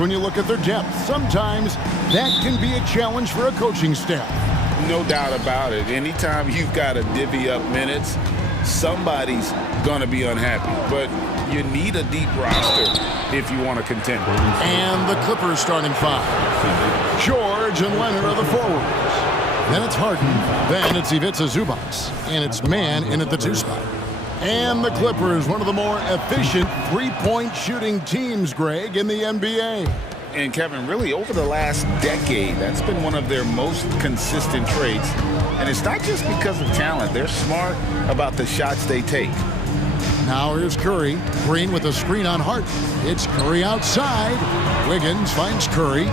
when you look at their depth. Sometimes that can be a challenge for a coaching staff. No doubt about it. Anytime you've got to divvy up minutes, somebody's going to be unhappy. But you need a deep roster if you want to contend. And the Clippers starting five. George and Leonard are the forwards. Then it's Harden. Then it's Ivica Zubac. And it's Mann in at the 2 spot. And the Clippers, one of the more efficient three-point shooting teams, Greg, in the NBA. And Kevin, really over the last decade, that's been one of their most consistent traits. And it's not just because of talent. They're smart about the shots they take. Now here's Curry. Green with a screen on Hart. It's Curry outside. Wiggins finds Curry.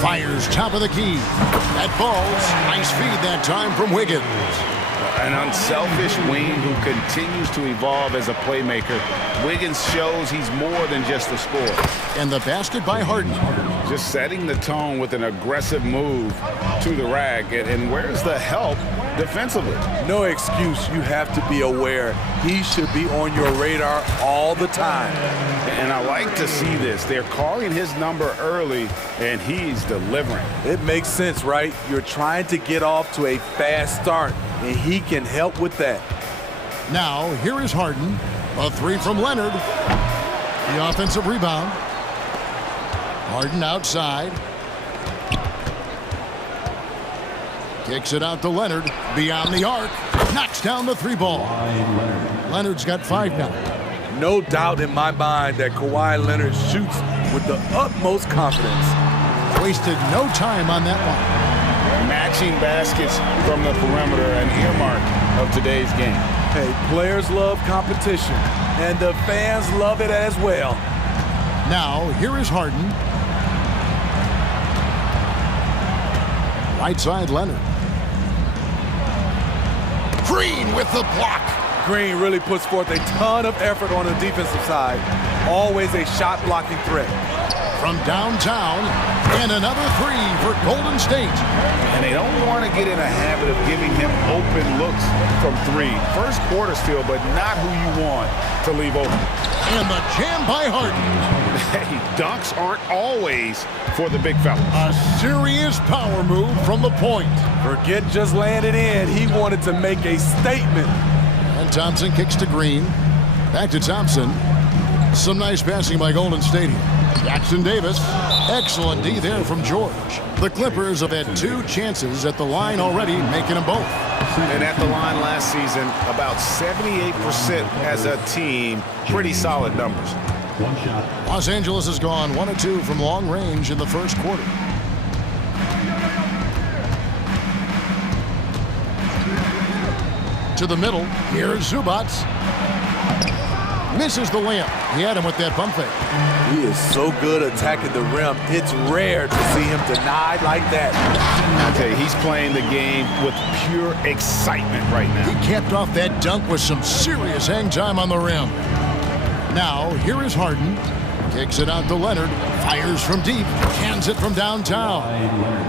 Fires top of the key. That falls. Nice feed that time from Wiggins. An unselfish wing who continues to evolve as a playmaker. Wiggins shows he's more than just a scorer. And the basket by Harden. Just setting the tone with an aggressive move to the rack. And where's the help defensively? No excuse. You have to be aware. He should be on your radar all the time. And I like to see this. They're calling his number early, and he's delivering. It makes sense, right? You're trying to get off to a fast start, and he can help with that. Now, here is Harden. A 3 from Leonard. The offensive rebound. Harden outside. Kicks it out to Leonard. Beyond the arc. Knocks down the 3 ball. Leonard's got 5 now. No doubt in my mind that Kawhi Leonard shoots with the utmost confidence. Wasted no time on that one. Matching baskets from the perimeter, an earmark of today's game. Hey, players love competition, and the fans love it as well. Now, here is Harden. Right side, Leonard. Green with the block. Green really puts forth a ton of effort on the defensive side. Always a shot-blocking threat. From downtown, and another 3 for Golden State. And they don't want to get in a habit of giving him open looks from 3. First quarter still, but not who you want to leave open. And the jam by Harden. Hey, dunks aren't always for the big fella. A serious power move from the point. Forget just laying it in. He wanted to make a statement. And Thompson kicks to Green. Back to Thompson. Some nice passing by Golden State here. Jackson Davis. Excellent D there from George. The Clippers have had 2 chances at the line already, making them both. And at the line last season, about 78% as a team. Pretty solid numbers. Los Angeles has gone 1 of 2 from long range in the first quarter. To the middle. Here's Zubac. Misses the layup. He had him with that bump fake. He is so good attacking the rim. It's rare to see him denied like that. I tell you, he's playing the game with pure excitement right now. He capped off that dunk with some serious hang time on the rim. Now, here is Harden. Kicks it out to Leonard. Fires from deep. Cans it from downtown.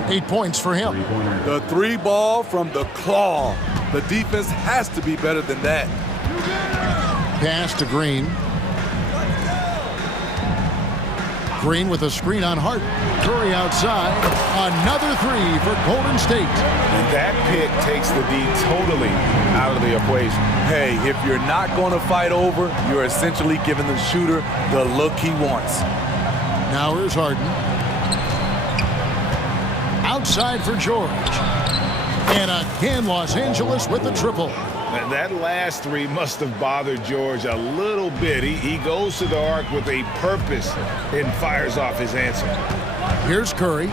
8 points for him. The 3 ball from the claw. The defense has to be better than that. Pass to Green. Green with a screen on Hart. Curry outside. Another 3 for Golden State. And that pick takes the D totally out of the equation. Hey, if you're not going to fight over, you're essentially giving the shooter the look he wants. Now here's Harden. Outside for George. And again, Los Angeles with the triple. That last 3 must have bothered George a little bit. He goes to the arc with a purpose and fires off his answer. Here's Curry.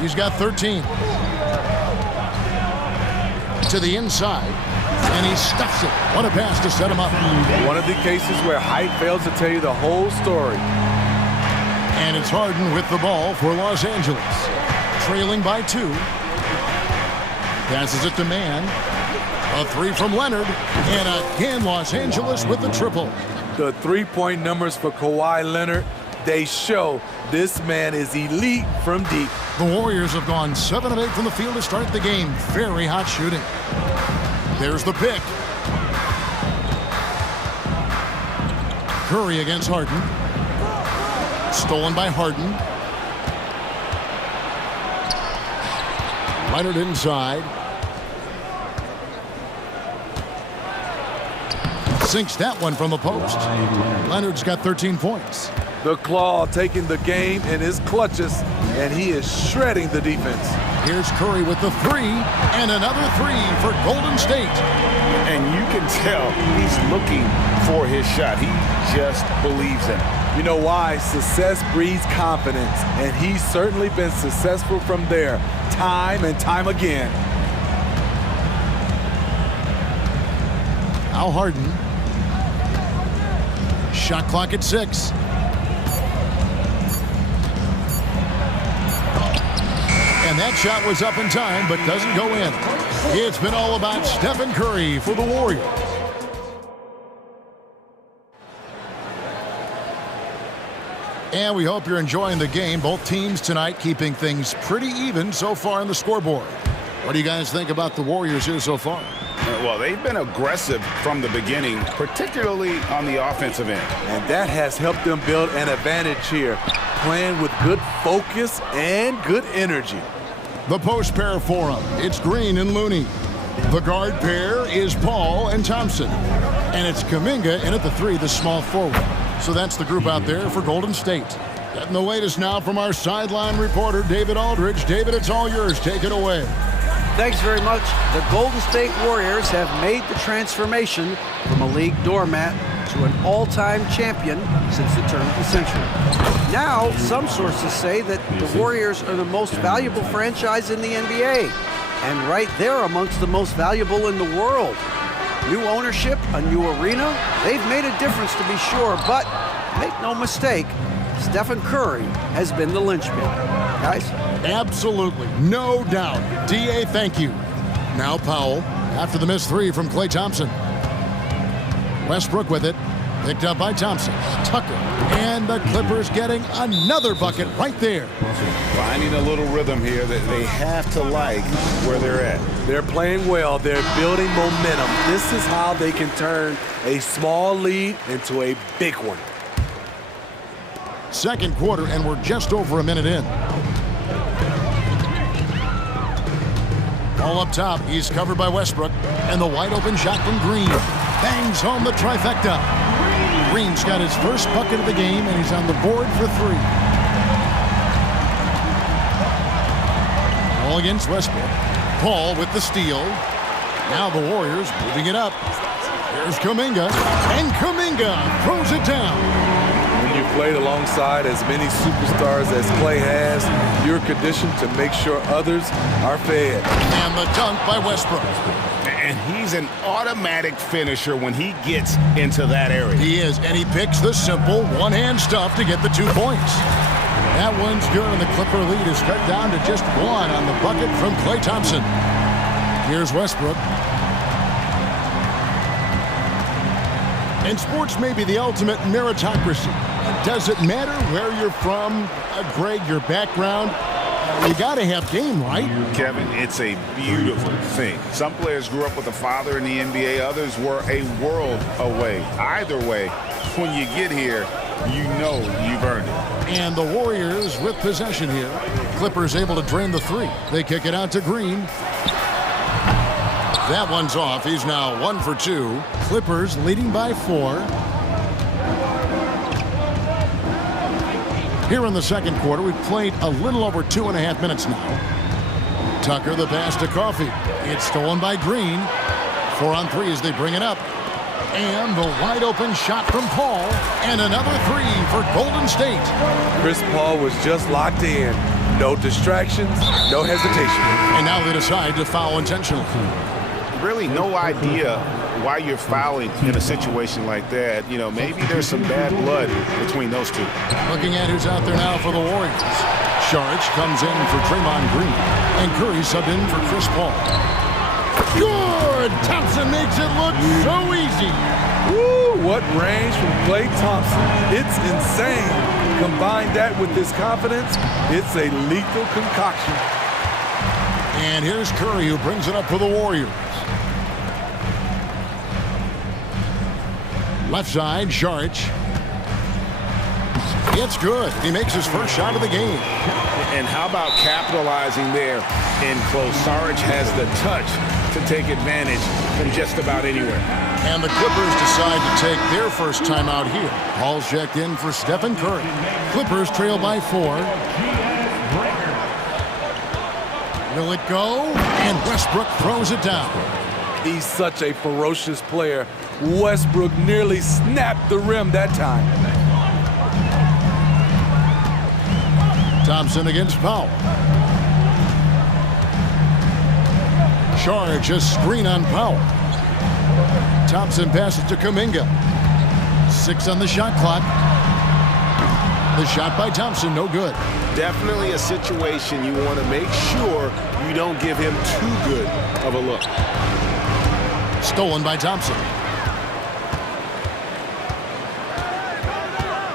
He's got 13. To the inside. And he stuffs it. What a pass to set him up. One of the cases where height fails to tell you the whole story. And it's Harden with the ball for Los Angeles. Trailing by 2. Passes it to Mann. A 3 from Leonard. And again, Los Angeles with the triple. The 3-point numbers for Kawhi Leonard, they show this man is elite from deep. The Warriors have gone 7 of 8 from the field to start the game. Very hot shooting. There's the pick. Curry against Harden. Stolen by Harden. Leonard inside. Sinks that one from the post. Leonard's got 13 points. The Claw taking the game in his clutches, and he is shredding the defense. Here's Curry with the three, and another three for Golden State. And you can tell he's looking for his shot. He just believes in it. You know why? Success breeds confidence, and he's certainly been successful from there, time and time again. Al Harden. Shot clock at 6. And that shot was up in time, but doesn't go in. It's been all about Stephen Curry for the Warriors. And we hope you're enjoying the game. Both teams tonight keeping things pretty even so far on the scoreboard. What do you guys think about the Warriors here so far? Well, they've been aggressive from the beginning, particularly on the offensive end. And that has helped them build an advantage here, playing with good focus and good energy. The post pair for them, it's Green and Looney. The guard pair is Paul and Thompson. And it's Kuminga in at the 3, the small forward. So that's the group out there for Golden State. Getting the latest now from our sideline reporter, David Aldridge. David, it's all yours. Take it away. Thanks very much. The Golden State Warriors have made the transformation from a league doormat to an all-time champion since the turn of the century. Now, some sources say that the Warriors are the most valuable franchise in the NBA, and right there amongst the most valuable in the world. New ownership, a new arena, they've made a difference to be sure, but make no mistake, Stephen Curry has been the linchpin. Guys? Absolutely, no doubt. D.A., thank you. Now Powell, after the missed 3 from Klay Thompson. Westbrook with it, picked up by Thompson. Tucker, and the Clippers getting another bucket right there. Finding a little rhythm here that they have to like where they're at. They're playing well. They're building momentum. This is how they can turn a small lead into a big one. Second quarter, and we're just over a minute in. Ball up top. He's covered by Westbrook. And the wide open shot from Green. Bangs home the trifecta. Green's got his first bucket of the game, and he's on the board for 3. All against Westbrook. Paul with the steal. Now the Warriors moving it up. Here's Kuminga. And Kuminga throws it down. When you've played alongside as many superstars as Klay has, you're conditioned to make sure others are fed. And the dunk by Westbrook. And he's an automatic finisher when he gets into that area. He is, and he picks the simple one-hand stuff to get the 2 points. That one's good, and the Clipper lead is cut down to just 1 on the bucket from Klay Thompson. Here's Westbrook. And sports may be the ultimate meritocracy. Does it matter where you're from, Greg, your background? You got to have game, right? Kevin, it's a beautiful thing. Some players grew up with a father in the NBA. Others were a world away. Either way, when you get here, you know you've earned it. And the Warriors with possession here. Clippers able to drain the 3. They kick it out to Green. That one's off. He's now 1 for 2. Clippers leading by 4. Here in the second quarter, we've played a little over 2.5 minutes now. Tucker, the pass to Coffey. It's stolen by Green. 4 on 3 as they bring it up. And the wide open shot from Paul. And another 3 for Golden State. Chris Paul was just locked in. No distractions, no hesitation. And now they decide to foul intentionally. Really no idea why you're fouling in a situation like that. You know, maybe there's some bad blood between those two. Looking at who's out there now for the Warriors. Saric comes in for Draymond Green. And Curry subbed in for Chris Paul. Good! Thompson makes it look so easy. Woo, what range from Klay Thompson. It's insane. Combine that with this confidence, it's a lethal concoction. And here's Curry who brings it up for the Warriors. Left side, Saric. It's good. He makes his first shot of the game. And how about capitalizing there in close. Sarge has the touch to take advantage from just about anywhere. And the Clippers decide to take their first timeout here. Ball's checked in for Stephen Curry. Clippers trail by 4. Will it go? And Westbrook throws it down. He's such a ferocious player. Westbrook nearly snapped the rim that time. Thompson against Powell. Charge a screen on Powell. Thompson passes to Kuminga. 6 on the shot clock. The shot by Thompson, no good. Definitely a situation you want to make sure you don't give him too good of a look. Stolen by Thompson.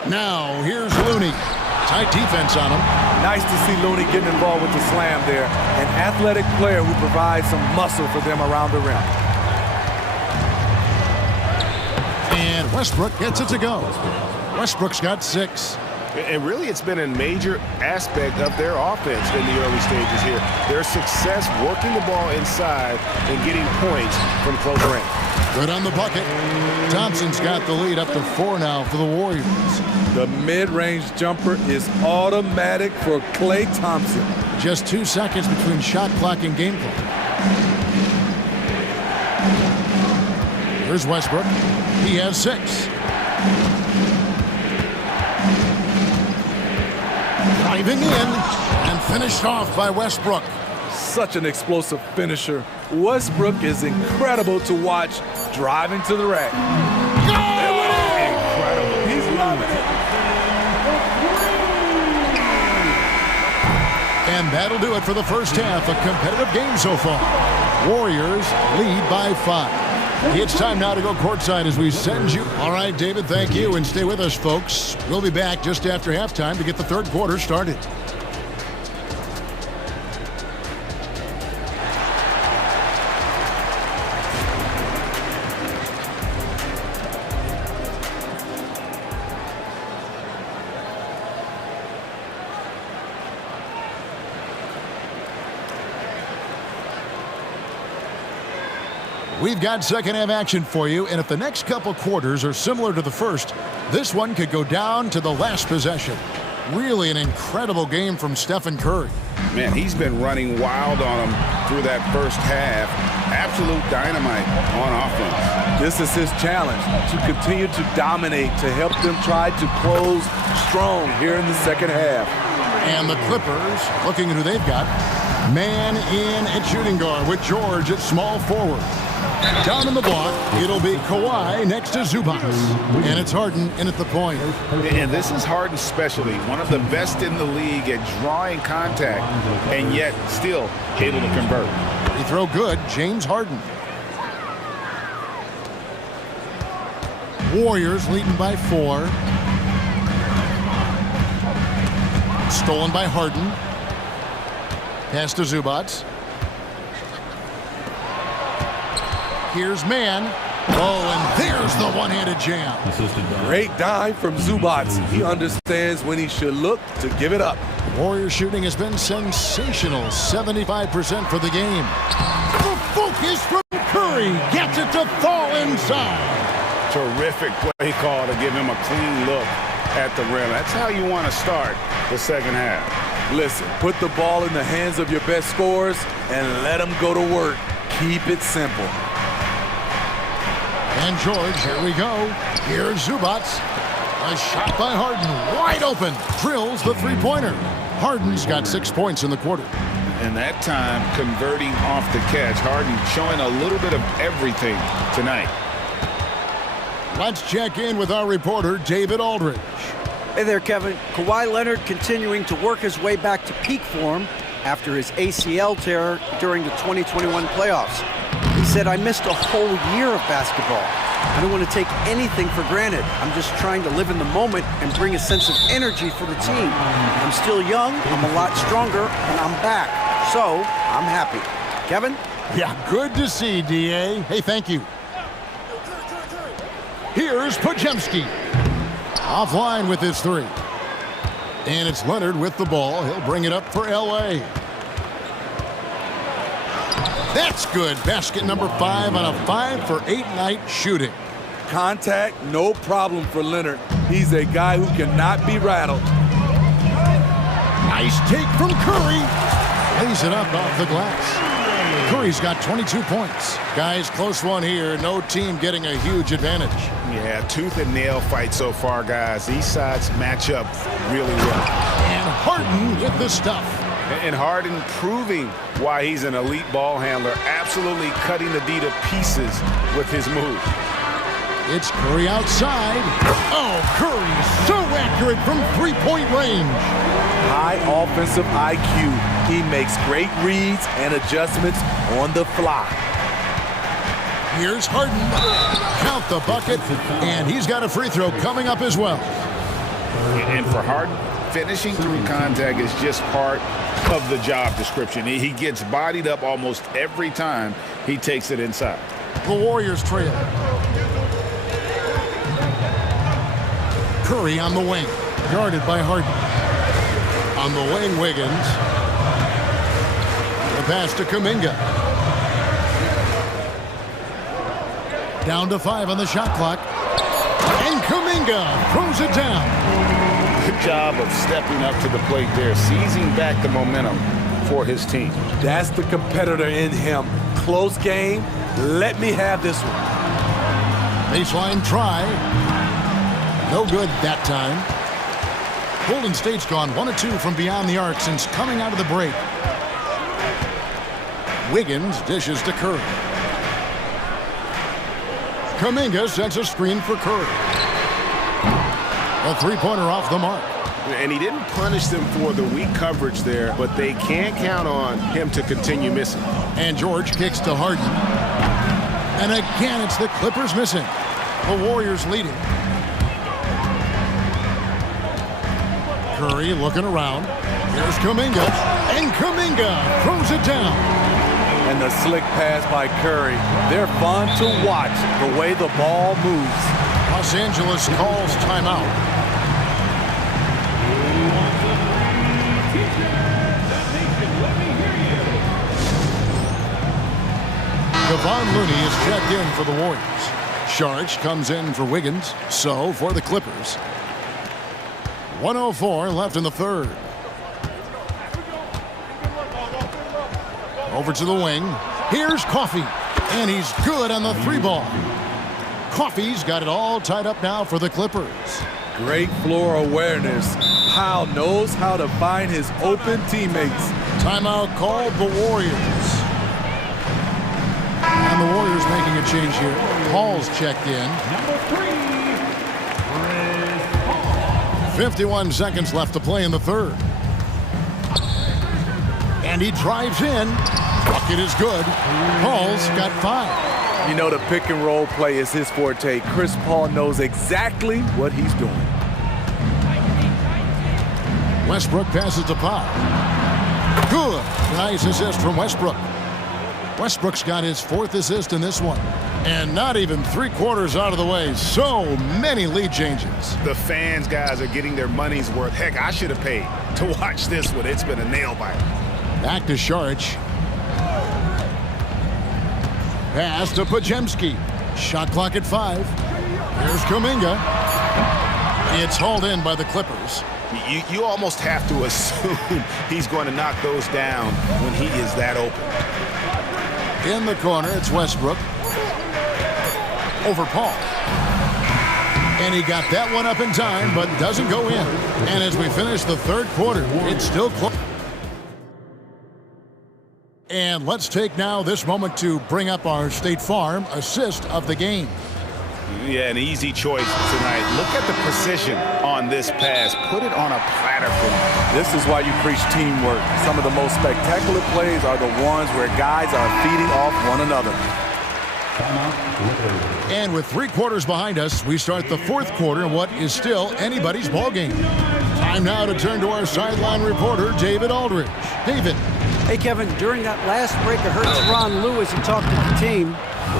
Now, here's Looney. Tight defense on him. Nice to see Looney getting involved with the slam there. An athletic player who provides some muscle for them around the rim. And Westbrook gets it to go. Westbrook's got 6. And really, it's been a major aspect of their offense in the early stages here. Their success working the ball inside and getting points from close range. Good on the bucket. Thompson's got the lead up to 4 now for the Warriors. The mid-range jumper is automatic for Klay Thompson. Just 2 seconds between shot clock and game clock. Here's Westbrook. He has 6. Driving in and finished off by Westbrook. Such an explosive finisher. Westbrook is incredible to watch driving to the rack. Incredible. He's loving it. And that'll do it for the first half. A competitive game so far. Warriors lead by 5. It's time now to go courtside as we send you. All right, David, thank you. And stay with us, folks. We'll be back just after halftime to get the third quarter started. We've got second half action for you, and if the next couple quarters are similar to the first, this one could go down to the last possession. Really an incredible game from Stephen Curry. Man, he's been running wild on them through that first half. Absolute dynamite on offense. This is his challenge, to continue to dominate, to help them try to close strong here in the second half. And the Clippers, looking at who they've got, man in at shooting guard with George at small forward. Down in the block, it'll be Kawhi next to Zubac. And it's Harden in at the point. And this is Harden's specialty, one of the best in the league at drawing contact, and yet still able to convert. He throw good, James Harden. Warriors leading by 4. Stolen by Harden. Pass to Zubac. Here's man. Oh, and there's the one-handed jam. Great dive from Zubac. He understands when he should look to give it up. Warriors shooting has been sensational. 75% for the game. The focus from Curry gets it to fall inside. Terrific play call to give him a clean look at the rim. That's how you want to start the second half. Listen, put the ball in the hands of your best scorers and let them go to work. Keep it simple. And George, here we go. Here's Zubac. A shot by Harden, wide open. Drills the three-pointer. Harden's got 6 points in the quarter. And that time, converting off the catch. Harden showing a little bit of everything tonight. Let's check in with our reporter, David Aldridge. Hey there, Kevin. Kawhi Leonard continuing to work his way back to peak form after his ACL tear during the 2021 playoffs. He said, I missed a whole year of basketball. I don't want to take anything for granted. I'm just trying to live in the moment and bring a sense of energy for the team. I'm still young, I'm a lot stronger, and I'm back. So, I'm happy. Kevin? Yeah, good to see, D.A. Hey, thank you. Here's Podziemski. Offline with his 3. And it's Leonard with the ball. He'll bring it up for L.A. That's good. Basket number 5 on a 5-for-8 night shooting. Contact, no problem for Leonard. He's a guy who cannot be rattled. Nice take from Curry. Lays it up off the glass. Curry's got 22 points. Guys, close one here. No team getting a huge advantage. Yeah, tooth and nail fight so far, guys. These sides match up really well. And Harden with the stuff. And Harden proving why he's an elite ball handler, absolutely cutting the D to pieces with his move. It's Curry outside. Oh, Curry so accurate from three-point range. High offensive IQ. He makes great reads and adjustments on the fly. Here's Harden. Count the bucket, and he's got a free throw coming up as well. And for Harden, finishing through contact is just part of the job description. He gets bodied up almost every time he takes it inside. The Warriors trail. Curry on the wing, guarded by Harden. On the wing, Wiggins. The pass to Kuminga. Down to 5 on the shot clock. And Kuminga throws it down. Good job of stepping up to the plate there, seizing back the momentum for his team. That's the competitor in him. Close game. Let me have this one. Baseline try. No good that time. Golden State's gone 1 of 2 from beyond the arc since coming out of the break. Wiggins dishes to Curry. Kuminga sets a screen for Curry. A three-pointer off the mark. And he didn't punish them for the weak coverage there, but they can't count on him to continue missing. And George kicks to Harden. And again, it's the Clippers missing. The Warriors leading. Curry looking around. Here's Kuminga. And Kuminga throws it down. And the slick pass by Curry. They're fun to watch the way the ball moves. Los Angeles calls timeout. Kevon Looney is checked in for the Warriors. Sharch comes in for Wiggins. So for the Clippers. 1:04 left in the third. Over to the wing. Here's Coffey. And he's good on the three ball. Coffey's got it all tied up now for the Clippers. Great floor awareness. Powell knows how to find his open teammates. Timeout called the Warriors. And the Warriors making a change here. Paul's checked in. Number 3, Chris Paul. 51 seconds left to play in the third. And he drives in. Bucket is good. Paul's got 5. You know, the pick and roll play is his forte. Chris Paul knows exactly what he's doing. Westbrook passes to Paul. Good. Nice assist from Westbrook. Westbrook's got his 4th assist in this one. And not even 3/4 out of the way. So many lead changes. The fans, guys, are getting their money's worth. Heck, I should have paid to watch this one. It's been a nail biter. Back to Sharch. Pass to Podziemski. Shot clock at 5. Here's Kuminga. It's hauled in by the Clippers. You almost have to assume he's going to knock those down when he is that open. In the corner, it's Westbrook. Over Paul. And he got that one up in time, but doesn't go in. And as we finish the third quarter, it's still close. And let's take now this moment to bring up our State Farm assist of the game. Yeah, an easy choice tonight. Look at the precision on this pass. Put it on a platter for him. This is why you preach teamwork. Some of the most spectacular plays are the ones where guys are feeding off one another. And with 3 quarters behind us, we start the fourth quarter in what is still anybody's ball game. Time now to turn to our sideline reporter, David Aldridge. David. Hey, Kevin, during that last break, I heard Ron Lewis he talked to the team.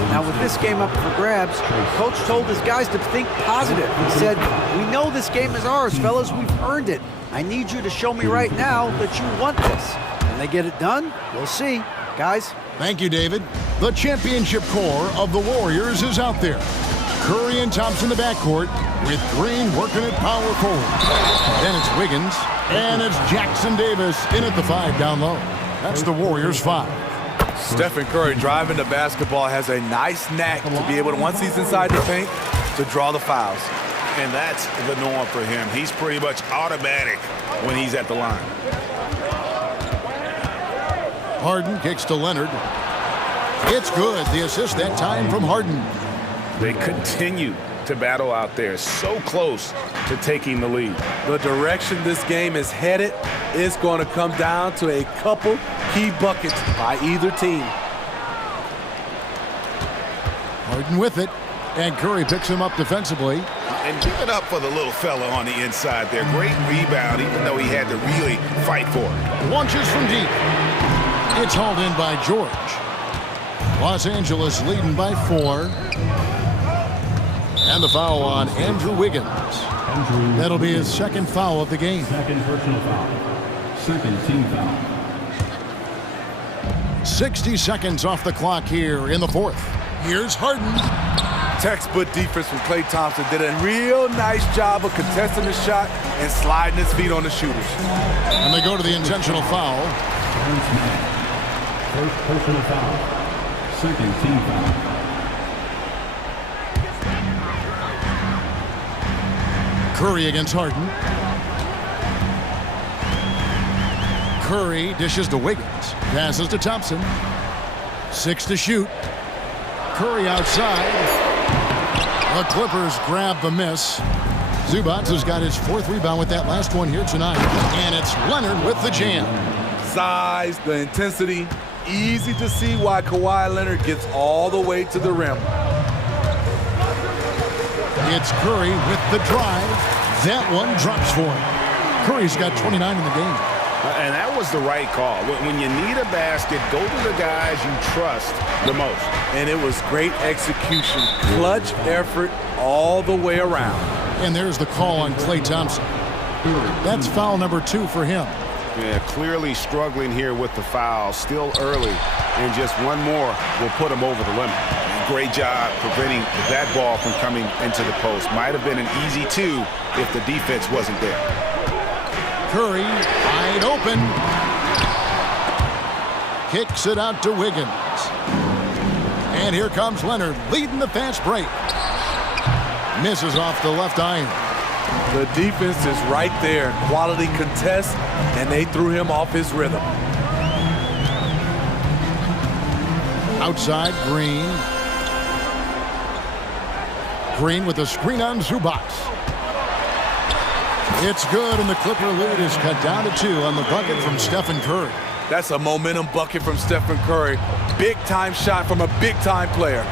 Now, with this game up for grabs, Coach told his guys to think positive. He said, "We know this game is ours, fellas. We've earned it. I need you to show me right now that you want this." Can they get it done? We'll see. Guys, Thank you, David. The championship core of the Warriors is out there. Curry and Thompson in the backcourt, with Green working at power forward. Then it's Wiggins, and it's Jackson Davis in at the 5 down low. That's the Warriors' 5. Stephen Curry driving the basketball has a nice knack to be able to, once he's inside the paint, to draw the fouls. And that's the norm for him. He's pretty much automatic when he's at the line. Harden kicks to Leonard. It's good. The assist that time from Harden. They continue to battle out there, so close to taking the lead. The direction this game is headed is going to come down to a couple key buckets by either team. Harden with it, and Curry picks him up defensively. And give it up for the little fella on the inside there. Great rebound, even though he had to really fight for it. Launches from deep. It's hauled in by George. Los Angeles leading by 4. And the foul on Andrew Wiggins. That'll be his second foul of the game. Second personal foul. Second team foul. 60 seconds off the clock here in the 4th. Here's Harden. Textbook defense from Klay Thompson did a real nice job of contesting the shot and sliding his feet on the shooters. And they go to the intentional foul. First personal foul. Second team foul. Curry against Harden. Curry dishes to Wiggins. Passes to Thompson. 6 to shoot. Curry outside. The Clippers grab the miss. Zubac has got his 4th rebound with that last one here tonight. And it's Leonard with the jam. Size, the intensity, easy to see why Kawhi Leonard gets all the way to the rim. It's Curry with the drive. That one drops for him. Curry's got 29 in the game. And that was the right call. When you need a basket, go to the guys you trust the most. And it was great execution. Clutch effort all the way around. And there's the call on Klay Thompson. That's foul number 2 for him. Yeah, clearly struggling here with the foul. Still early. And just one more will put him over the limit. Great job preventing that ball from coming into the post. Might have been an easy 2 if the defense wasn't there. Curry, wide open. Kicks it out to Wiggins. And here comes Leonard, leading the fast break. Misses off the left iron. The defense is right there. Quality contest, and they threw him off his rhythm. Outside, Green. Green with a screen on Zubac. It's good, and the Clipper lead is cut down to 2 on the bucket from Stephen Curry. That's a momentum bucket from Stephen Curry. Big-time shot from a big-time player.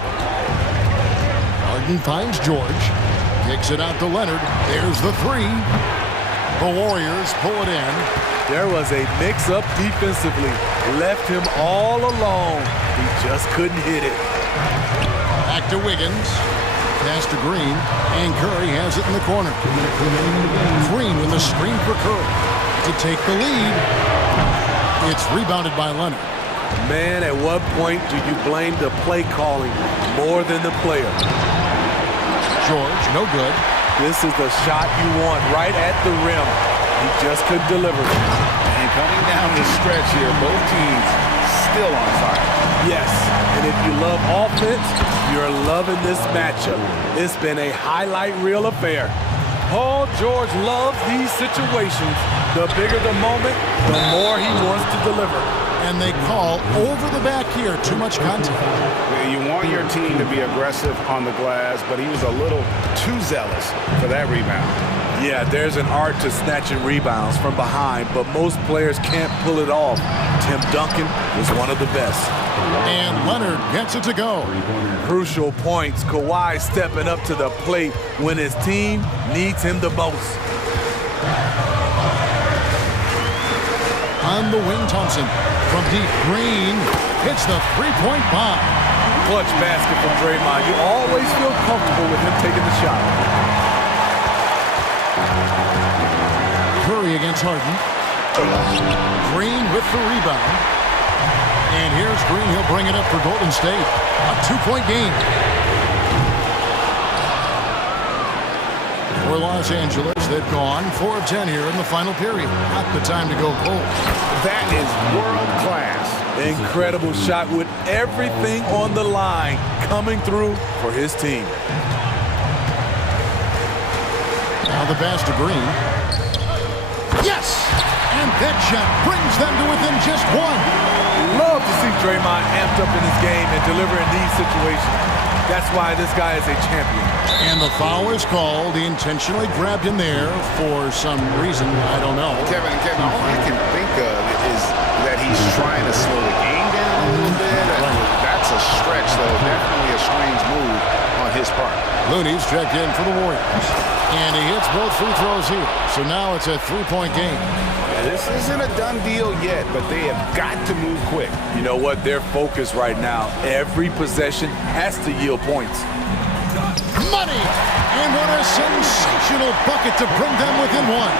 Harden finds George. Kicks it out to Leonard. There's the 3. The Warriors pull it in. There was a mix-up defensively. Left him all alone. He just couldn't hit it. Back to Wiggins. Pass to Green. And Curry has it in the corner. Green with a screen for Curry to take the lead. It's rebounded by Leonard. Man, at what point do you blame the play calling more than the player? George, no good. This is the shot you want right at the rim. He just couldn't deliver it. And coming down the stretch here, both teams still on fire. Yes, and if you love offense, you're loving this matchup. It's been a highlight reel affair. Paul George loves these situations. The bigger the moment, the more he wants to deliver. And they call over the back here. Too much contact. You want your team to be aggressive on the glass, but he was a little too zealous for that rebound. Yeah, there's an art to snatching rebounds from behind, but most players can't pull it off. Tim Duncan was one of the best. And Leonard gets it to go. Crucial points. Kawhi stepping up to the plate when his team needs him the most. On the wing, Thompson. From deep, Green hits the 3-point bomb. Clutch basket from Draymond. You always feel comfortable with him taking the shot. Curry against Harden. Green with the rebound. And here's Green. He'll bring it up for Golden State. A 2-point game. For Los Angeles, they've gone 4 of 10 here in the final period. Not the time to go cold. That is world class. Incredible shot with everything on the line coming through for his team. Now the pass to Green. Yes! And that shot brings them to within just 1. Love to see Draymond amped up in his game and delivering these situations. That's why this guy is a champion. And the foul is called. He intentionally grabbed him there for some reason. I don't know. Kevin, all I can think of is that he's trying to slow the game down a little bit. That's a stretch, though. Definitely a strange move on his part. Looney's checked in for the Warriors. And he hits both free throws here. So now it's a 3-point game. This isn't a done deal yet, but they have got to move quick. You know what? They're focused right now. Every possession has to yield points. Money! And what a sensational bucket to bring them within 1.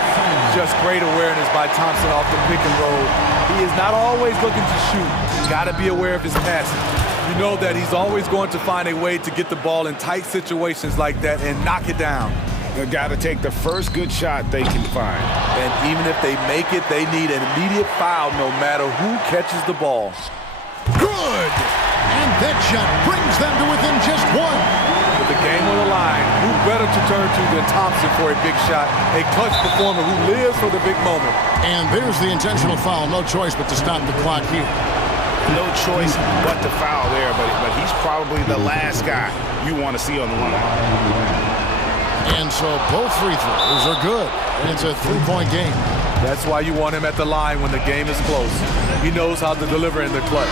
Just great awareness by Thompson off the pick and roll. He is not always looking to shoot. Got to be aware of his passing. You know that he's always going to find a way to get the ball in tight situations like that and knock it down. They've got to take the first good shot they can find. And even if they make it, they need an immediate foul no matter who catches the ball. Good! And that shot brings them to within just 1. With the game on the line, who better to turn to than Thompson for a big shot, a clutch performer who lives for the big moment. And there's the intentional foul. No choice but to stop the clock here. No choice but to foul there, but he's probably the last guy you want to see on the line. And so both free throws are good. And it's a 3-point game. That's why you want him at the line when the game is close. He knows how to deliver in the clutch.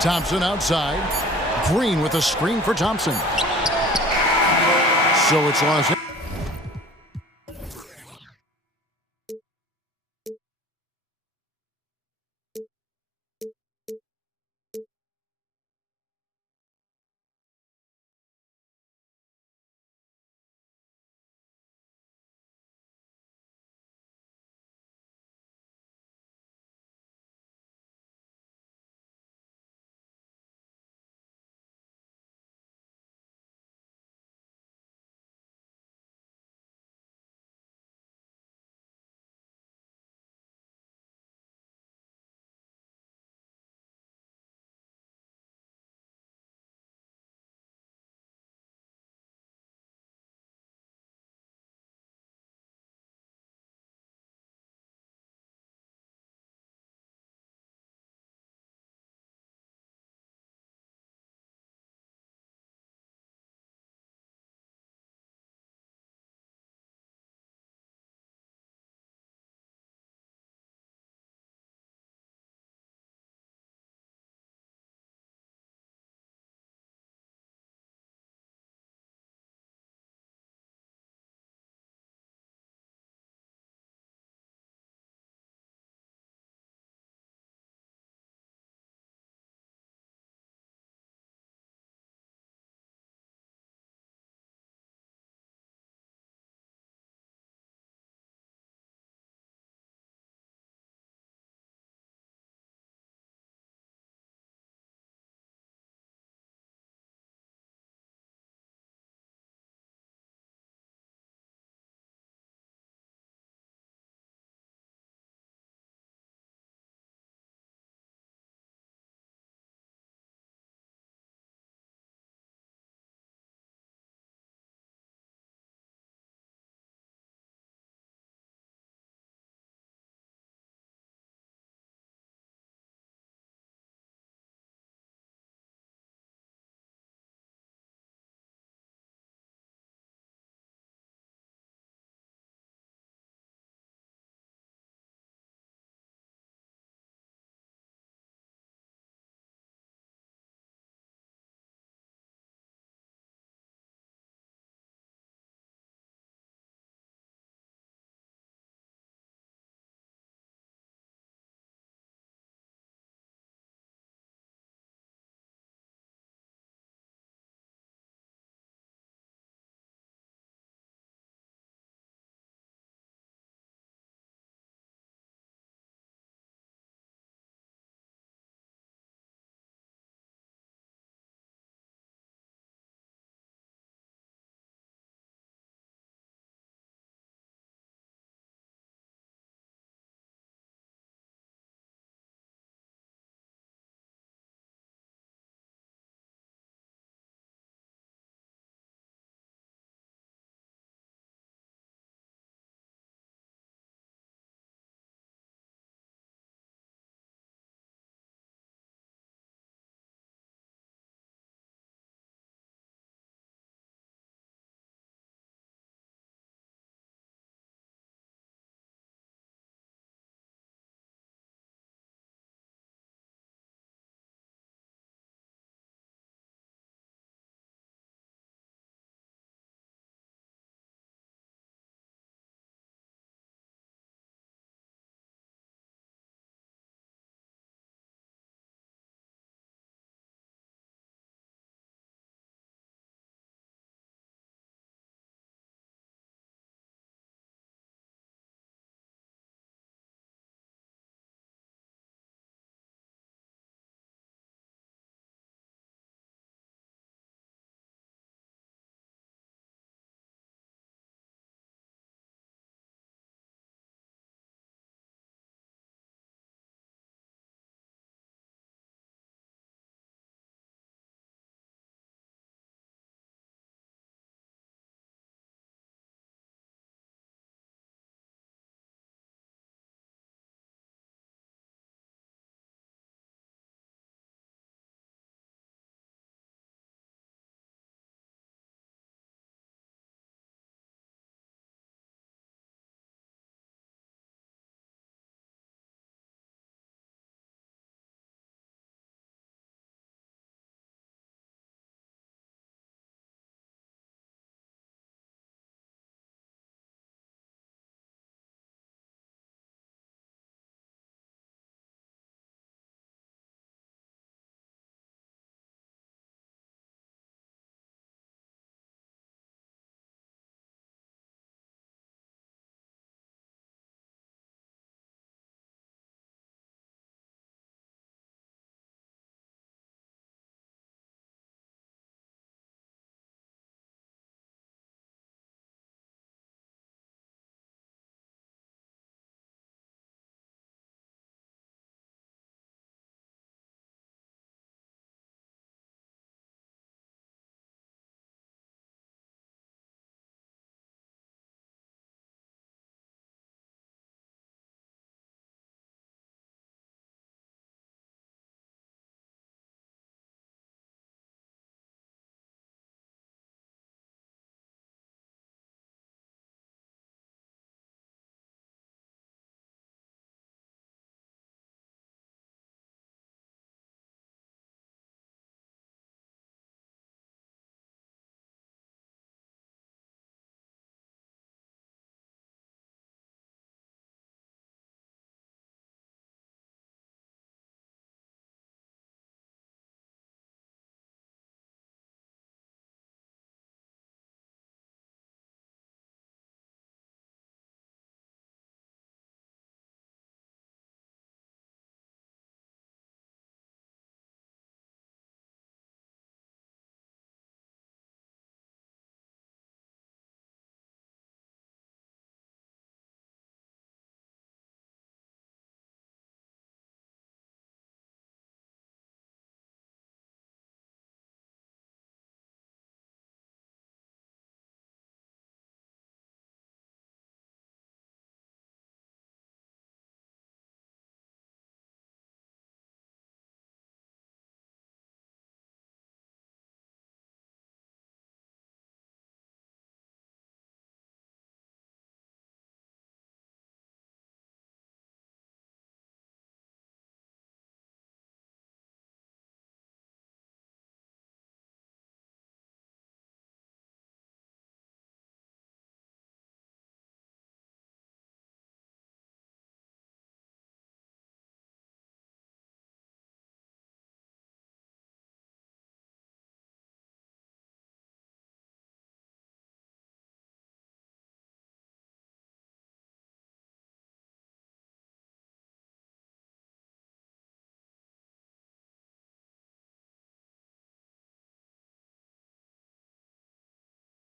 Thompson outside. Green with a screen for Thompson. So it's Los Angeles.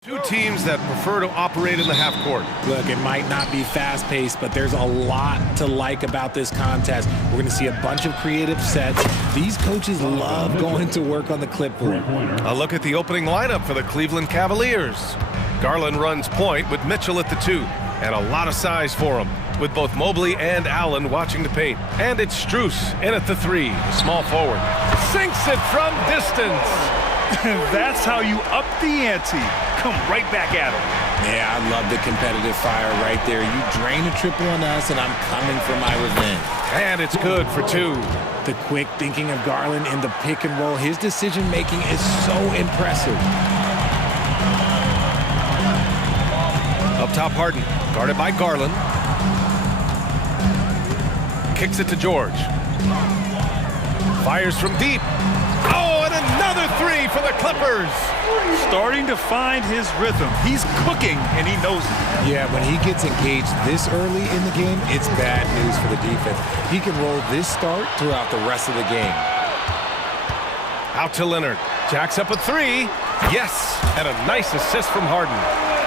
Two teams that prefer to operate in the half court. Look, it might not be fast-paced, but there's a lot to like about this contest. We're going to see a bunch of creative sets. These coaches love going to work on the clipboard. A look at the opening lineup for the Cleveland Cavaliers. Garland runs point with Mitchell at the 2, and a lot of size for him, with both Mobley and Allen watching the paint. And it's Strus in at the 3, the small forward. Sinks it from distance. That's how you up the ante. Come right back at him. Yeah, I love the competitive fire right there. You drain a triple on us, and I'm coming for my revenge. And it's good for 2. The quick thinking of Garland in the pick and roll, his decision-making is so impressive. Up top, Harden, guarded by Garland. Kicks it to George. Fires from deep. Oh, and another 3 for the Clippers. Starting to find his rhythm. He's cooking, and he knows it. Yeah, when he gets engaged this early in the game, it's bad news for the defense. He can roll this start throughout the rest of the game. Out to Leonard. Jacks up a 3. Yes, and a nice assist from Harden.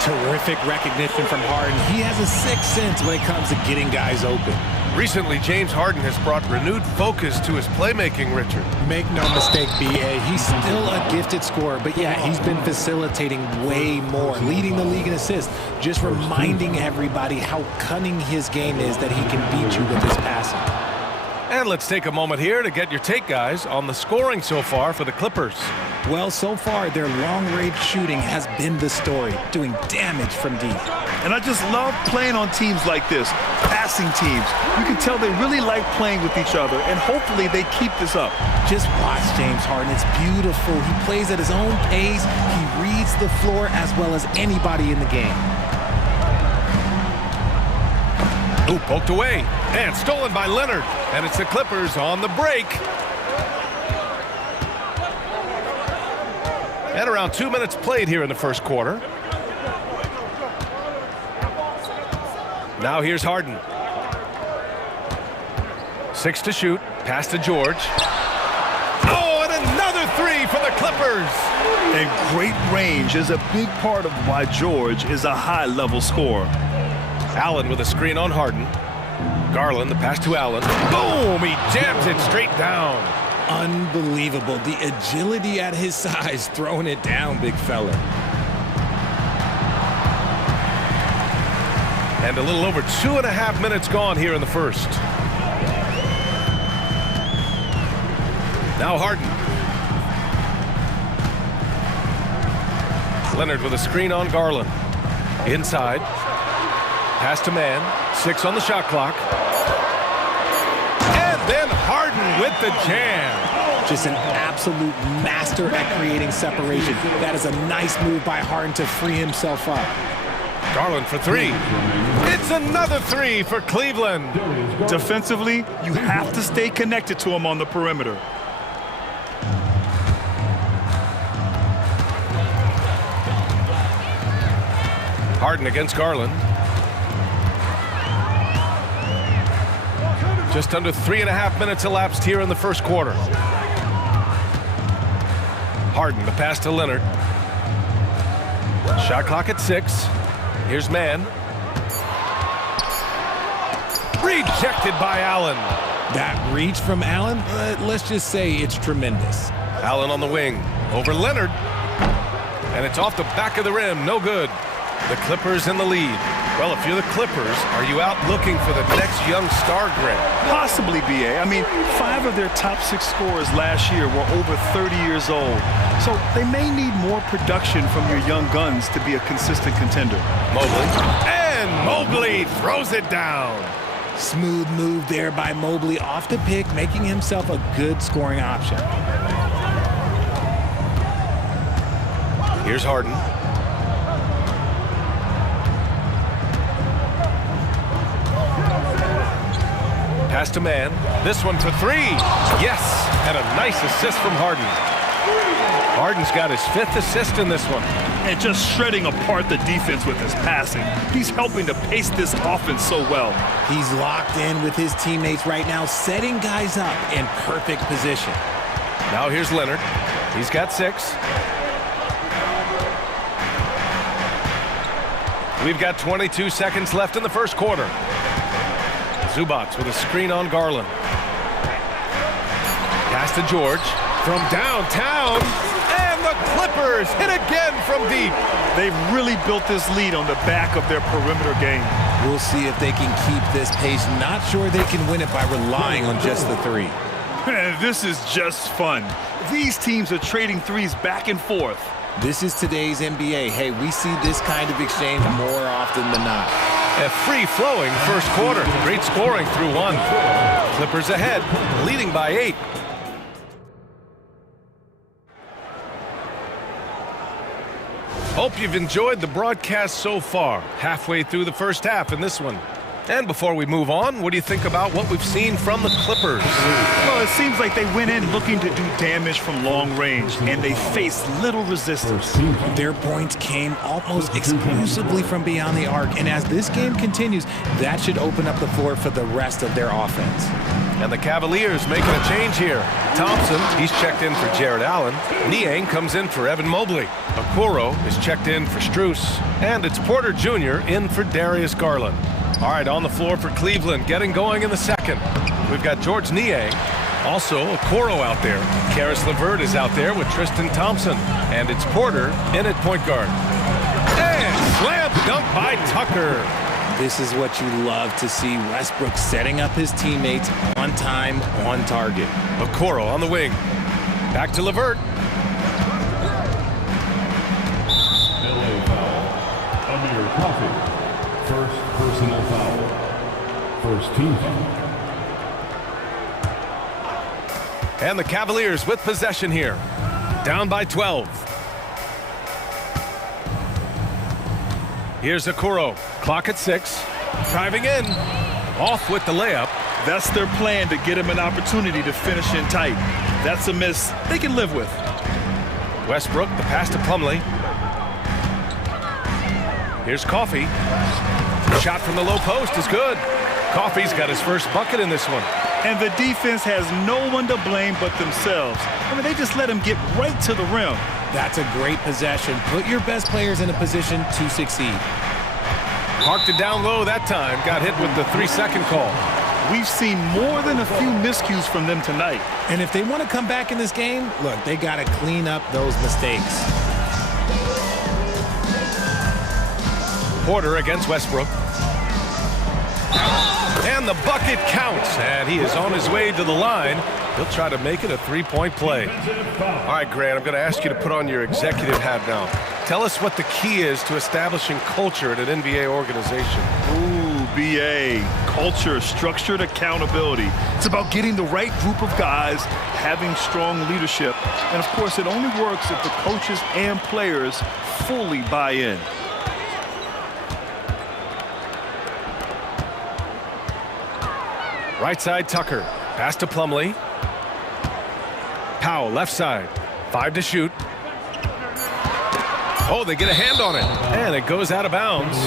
Terrific recognition from Harden. He has a sixth sense when it comes to getting guys open. Recently, James Harden has brought renewed focus to his playmaking, Richard. Make no mistake, B.A., he's still a gifted scorer, but yeah, he's been facilitating way more, leading the league in assists, just reminding everybody how cunning his game is that he can beat you with his passing. And let's take a moment here to get your take, guys, on the scoring so far for the Clippers. Well, so far, their long-range shooting has been the story, doing damage from deep. And I just love playing on teams like this, passing teams. You can tell they really like playing with each other, and hopefully they keep this up. Just watch James Harden. It's beautiful. He plays at his own pace. He reads the floor as well as anybody in the game. Ooh, poked away, and stolen by Leonard. And it's the Clippers on the break. And around 2 minutes played here in the first quarter. Now here's Harden. 6 to shoot. Pass to George. Oh, and another 3 for the Clippers. And great range is a big part of why George is a high-level scorer. Allen with a screen on Harden. Garland, the pass to Allen. Boom! He jams it straight down. Unbelievable. The agility at his size, throwing it down, big fella. And a little over 2.5 minutes gone here in the first. Now Harden. Leonard with a screen on Garland. Inside. Pass to man. 6 on the shot clock. And then Harden with the jam. Just an absolute master at creating separation. That is a nice move by Harden to free himself up. Garland for 3. It's another 3 for Cleveland. Defensively, you have to stay connected to him on the perimeter. Harden against Garland. Just under 3.5 minutes elapsed here in the first quarter. Harden, the pass to Leonard. Shot clock at 6. Here's man. Rejected by Allen. That reach from Allen, let's just say it's tremendous. Allen on the wing. Over Leonard. And it's off the back of the rim. No good. The Clippers in the lead. Well, if you're the Clippers, are you out looking for the next young star grid? Possibly, B.A. I mean, 5 of their top 6 scorers last year were over 30 years old. So they may need more production from your young guns to be a consistent contender. Mobley. And Mobley throws it down. Smooth move there by Mobley off the pick, making himself a good scoring option. Here's Harden. Pass to man. This one for 3. Yes, and a nice assist from Harden. Harden's got his 5th assist in this one. And just shredding apart the defense with his passing. He's helping to pace this offense so well. He's locked in with his teammates right now, setting guys up in perfect position. Now here's Leonard. He's got 6. We've got 22 seconds left in the first quarter. Zubac with a screen on Garland. Pass to George from downtown. And the Clippers hit again from deep. They've really built this lead on the back of their perimeter game. We'll see if they can keep this pace. Not sure they can win it by relying on just the three. This is just fun. These teams are trading threes back and forth. This is today's NBA. Hey, we see this kind of exchange more often than not. A free-flowing first quarter. Great scoring through one. Clippers ahead, leading by 8. Hope you've enjoyed the broadcast so far. Halfway through the first half in this one. And before we move on, what do you think about what we've seen from the Clippers? Well, it seems like they went in looking to do damage from long range, and they faced little resistance. Their points came almost exclusively from beyond the arc, and as this game continues, that should open up the floor for the rest of their offense. And the Cavaliers making a change here. Thompson, he's checked in for Jared Allen. Niang comes in for Evan Mobley. Okoro is checked in for Strus. And it's Porter Jr. in for Darius Garland. All right, on the floor for Cleveland, getting going in the second. We've got George Niang, also Okoro out there. Karis LeVert is out there with Tristan Thompson. And it's Porter in at point guard. And slam dunk by Tucker. This is what you love to see. Westbrook setting up his teammates on time, on target. Okoro on the wing. Back to LeVert. LA foul. Amir Coffey. First personal foul. First team foul. And the Cavaliers with possession here. Down by 12. Here's Okoro. Clock at 6. Driving in. Off with the layup. That's their plan, to get him an opportunity to finish in tight. That's a miss they can live with. Westbrook, the pass to Plumlee. Here's Coffey. Shot from the low post is good. Coffey's got his first bucket in this one. And the defense has no one to blame but themselves. I mean, they just let him get right to the rim. That's a great possession. Put your best players in a position to succeed. Parked it down low that time. Got hit with the 3-second call. We've seen more than a few miscues from them tonight. And if they want to come back in this game, look, they got to clean up those mistakes. Porter against Westbrook. And the bucket counts. And he is on his way to the line. He'll try to make it a 3-point play. All right, Grant, I'm going to ask you to put on your executive hat now. Tell us what the key is to establishing culture at an NBA organization. Ooh, BA. Culture, structured accountability. It's about getting the right group of guys, having strong leadership. And, of course, it only works if the coaches and players fully buy in. Right side, Tucker. Pass to Plumlee. Powell, left side. 5 to shoot. Oh, they get a hand on it. And it goes out of bounds.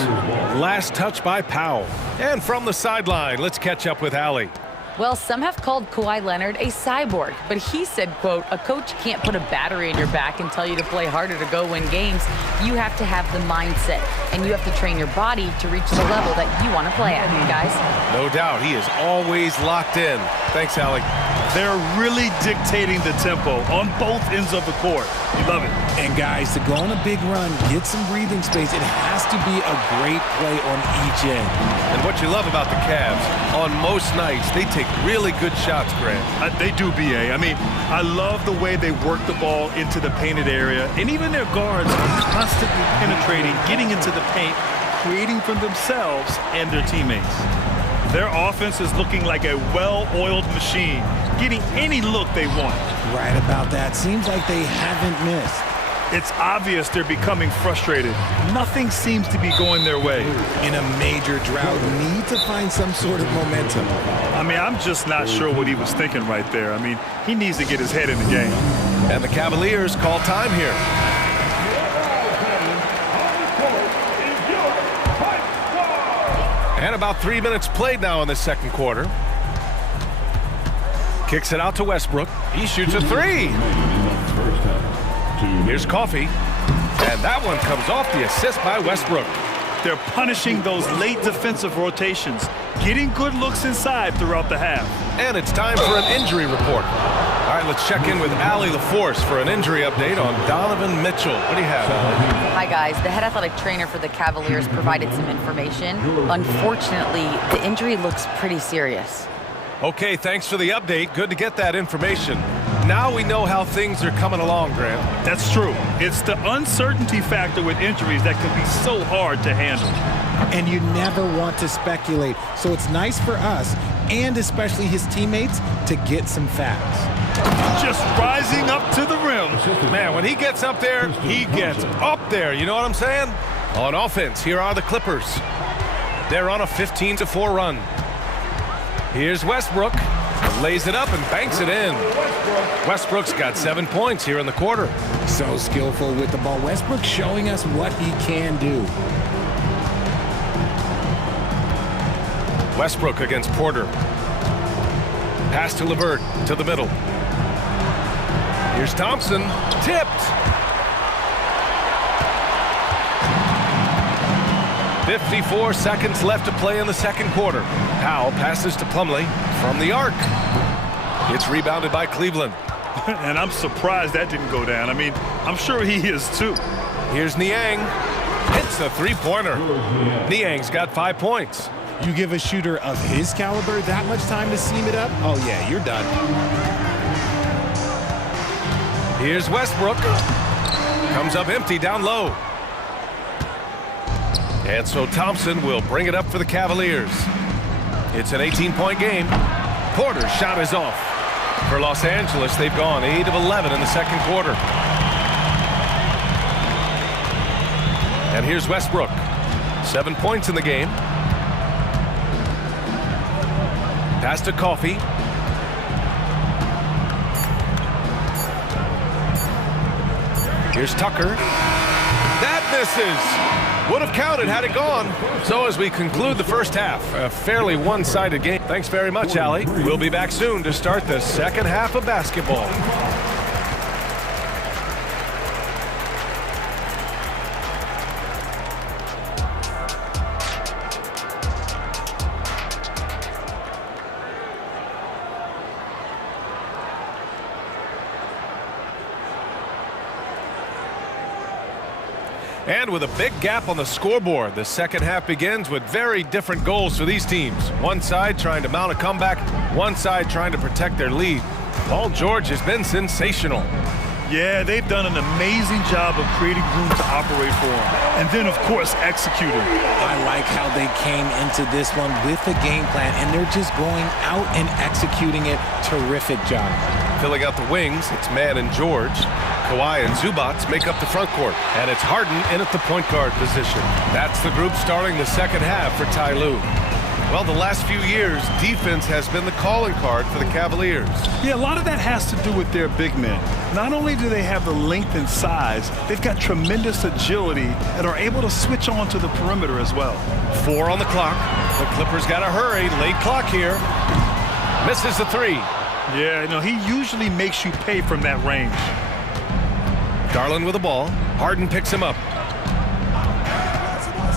Last touch by Powell. And from the sideline, let's catch up with Allie. Well, some have called Kawhi Leonard a cyborg, but he said, quote, a coach can't put a battery in your back and tell you to play harder to go win games. You have to have the mindset, and you have to train your body to reach the level that you want to play at, guys. No doubt. He is always locked in. Thanks, Allie. They're really dictating the tempo on both ends of the court. You love it. And guys, to go on a big run, get some breathing space, it has to be a great play on each end. And what you love about the Cavs, on most nights, they take really good shots, Grant. They do, BA. I mean, I love the way they work the ball into the painted area, and even their guards are constantly penetrating, getting into the paint, creating for themselves and their teammates. Their offense is looking like a well-oiled machine, getting any look they want. Right about that. Seems like they haven't missed. It's obvious they're becoming frustrated. Nothing seems to be going their way. In a major drought, need to find some sort of momentum. I mean, I'm just not sure what he was thinking right there. I mean, he needs to get his head in the game. And the Cavaliers call time here. And about 3 minutes played now in the second quarter. Kicks it out to Westbrook. He shoots a 3. Here's Coffey. And that one comes off the assist by Westbrook. They're punishing those late defensive rotations, getting good looks inside throughout the half. And it's time for an injury report. All right, let's check in with Allie LaForce for an injury update on Donovan Mitchell. What do you have, Allie? Hi, guys. The head athletic trainer for the Cavaliers provided some information. Unfortunately, the injury looks pretty serious. Okay, thanks for the update. Good to get that information. Now we know how things are coming along, Grant. That's true. It's the uncertainty factor with injuries that can be so hard to handle. And you never want to speculate. So it's nice for us, and especially his teammates, to get some facts. Just rising up to the rim. Man, when he gets up there, he gets up there. You know what I'm saying? On offense, here are the Clippers. They're on a 15-4 run. Here's Westbrook. Lays it up and banks it in. Westbrook's got 7 points here in the quarter. So skillful with the ball. Westbrook showing us what he can do. Westbrook against Porter. Pass to LeVert to the middle. Here's Thompson. Tipped. 54 seconds left to play in the second quarter. Powell passes to Plumlee from the arc. It's rebounded by Cleveland. And I'm surprised that didn't go down. I mean, I'm sure he is too. Here's Niang. Hits a three-pointer. Niang's got 5 points. You give a shooter of his caliber that much time to seam it up? Oh, yeah, you're done. Here's Westbrook. Comes up empty down low. And so Thompson will bring it up for the Cavaliers. It's an 18-point game. Porter's shot is off. For Los Angeles, they've gone 8 of 11 in the second quarter. And here's Westbrook. 7 points in the game. Pass to Coffey. Here's Tucker. That misses. Would have counted had it gone. So as we conclude the first half, a fairly one-sided game. Thanks very much, Allie. We'll be back soon to start the second half of basketball. And with a big gap on the scoreboard, the second half begins with very different goals for these teams. One side trying to mount a comeback, one side trying to protect their lead. Paul George has been sensational. Yeah, they've done an amazing job of creating room to operate for him. And then, of course, executing. I like how they came into this one with a game plan, and they're just going out and executing it. Terrific job. Filling out the wings, it's Mann and George. Kawhi and Zubats make up the front court. And it's Harden in at the point guard position. That's the group starting the second half for Ty Lue. Well, the last few years, defense has been the calling card for the Cavaliers. Yeah, a lot of that has to do with their big men. Not only do they have the length and size, they've got tremendous agility and are able to switch on to the perimeter as well. 4 on the clock. The Clippers got to hurry. Late clock here. Misses the 3. Yeah, you know, he usually makes you pay from that range. Garland with the ball. Harden picks him up.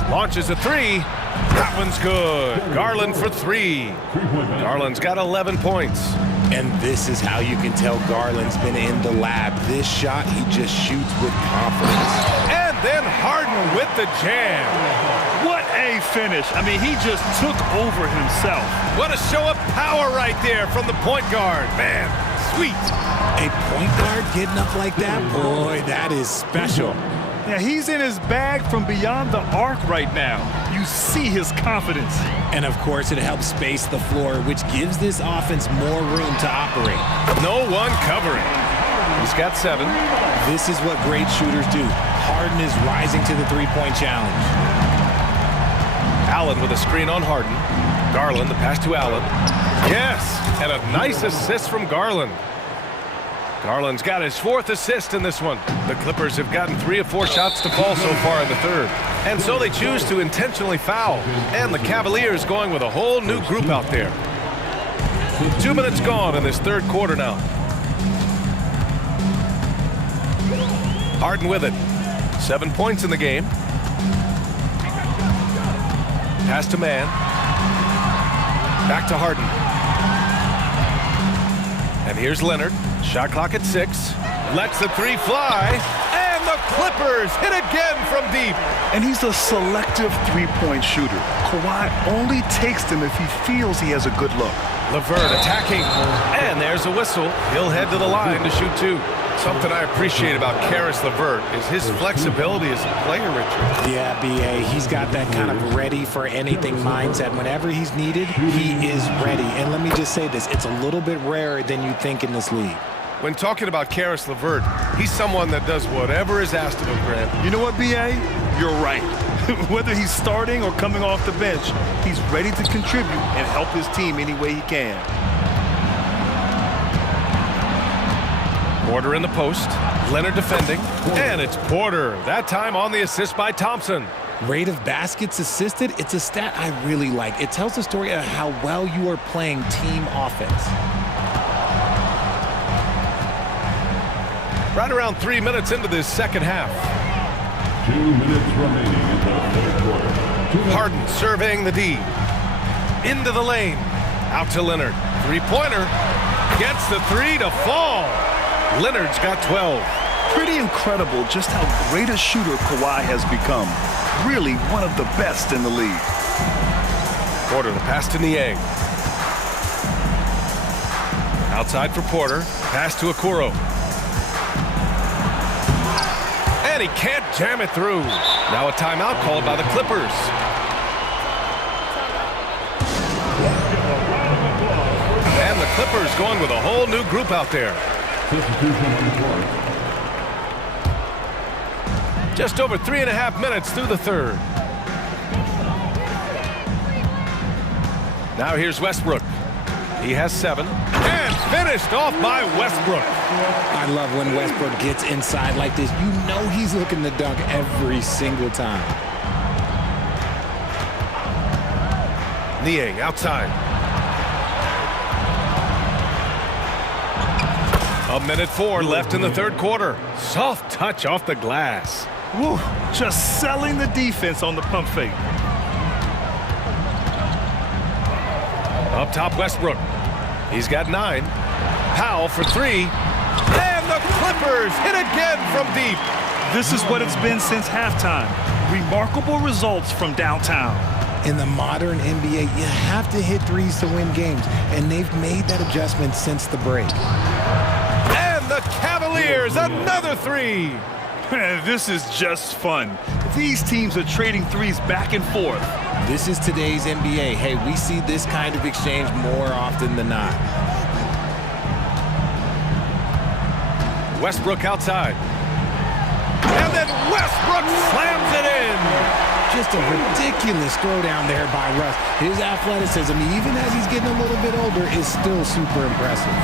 Launches a 3. That one's good. Garland for 3. Garland's got 11 points. And this is how you can tell Garland's been in the lab. This shot, he just shoots with confidence. And then Harden with the jam. What a finish. I mean, he just took over himself. What a show of power right there from the point guard. Man, sweet. A point guard getting up like that? Boy, that is special. Yeah, he's in his bag from beyond the arc right now. You see his confidence. And of course, it helps space the floor, which gives this offense more room to operate. No one covering. He's got 7. This is what great shooters do. Harden is rising to the three-point challenge. Allen with a screen on Harden. Garland, the pass to Allen. Yes, and a nice assist from Garland. Garland's got his 4th assist in this one. The Clippers have gotten 3 of 4 shots to fall so far in the third. And so they choose to intentionally foul. And the Cavaliers going with a whole new group out there. 2 minutes gone in this third quarter now. Harden with it. 7 points in the game. Pass to man. Back to Harden. And here's Leonard. Shot clock at 6. Lets the three fly. And the Clippers hit again from deep. And he's a selective three-point shooter. Kawhi only takes them if he feels he has a good look. LeVert attacking. And there's a whistle. He'll head to the line to shoot 2. Something I appreciate about Caris LeVert is his flexibility as a player, Richard. Yeah, B.A., he's got that kind of ready-for-anything mindset. Whenever he's needed, he is ready. And let me just say this, it's a little bit rarer than you think in this league. When talking about Caris LeVert, he's someone that does whatever is asked of him, Grant. You know what, B.A.? You're right. Whether he's starting or coming off the bench, he's ready to contribute and help his team any way he can. Porter in the post, Leonard defending, and it's Porter, that time on the assist by Thompson. Rate of baskets assisted, it's a stat I really like. It tells the story of how well you are playing team offense. Right around 3 minutes into this second half. 2 minutes remaining in the third quarter. Harden surveying the D. Into the lane. Out to Leonard. Three-pointer. Gets the 3 to fall. Leonard's got 12. Pretty incredible just how great a shooter Kawhi has become. Really one of the best in the league. Porter, the pass to Niang. Outside for Porter. Pass to Okoro. And he can't jam it through. Now a timeout called by the Clippers. And the Clippers going with a whole new group out there. Just over 3.5 minutes through the third. Now here's Westbrook. He has 7. And finished off by Westbrook. I love when Westbrook gets inside like this. You know he's looking to dunk every single time. Niang outside. 1:04 left in the third quarter. Soft touch off the glass. Woo, just selling the defense on the pump fake. Up top, Westbrook. He's got 9. Powell for 3. And the Clippers hit again from deep. This is what it's been since halftime. Remarkable results from downtown. In the modern NBA, you have to hit threes to win games, and they've made that adjustment since the break. And the Cavaliers, another 3. This is just fun. These teams are trading threes back and forth. This is today's NBA. Hey, we see this kind of exchange more often than not. Westbrook outside. And then Westbrook slams it in. Just a ridiculous throwdown there by Russ. His athleticism, even as he's getting a little bit older, is still super impressive.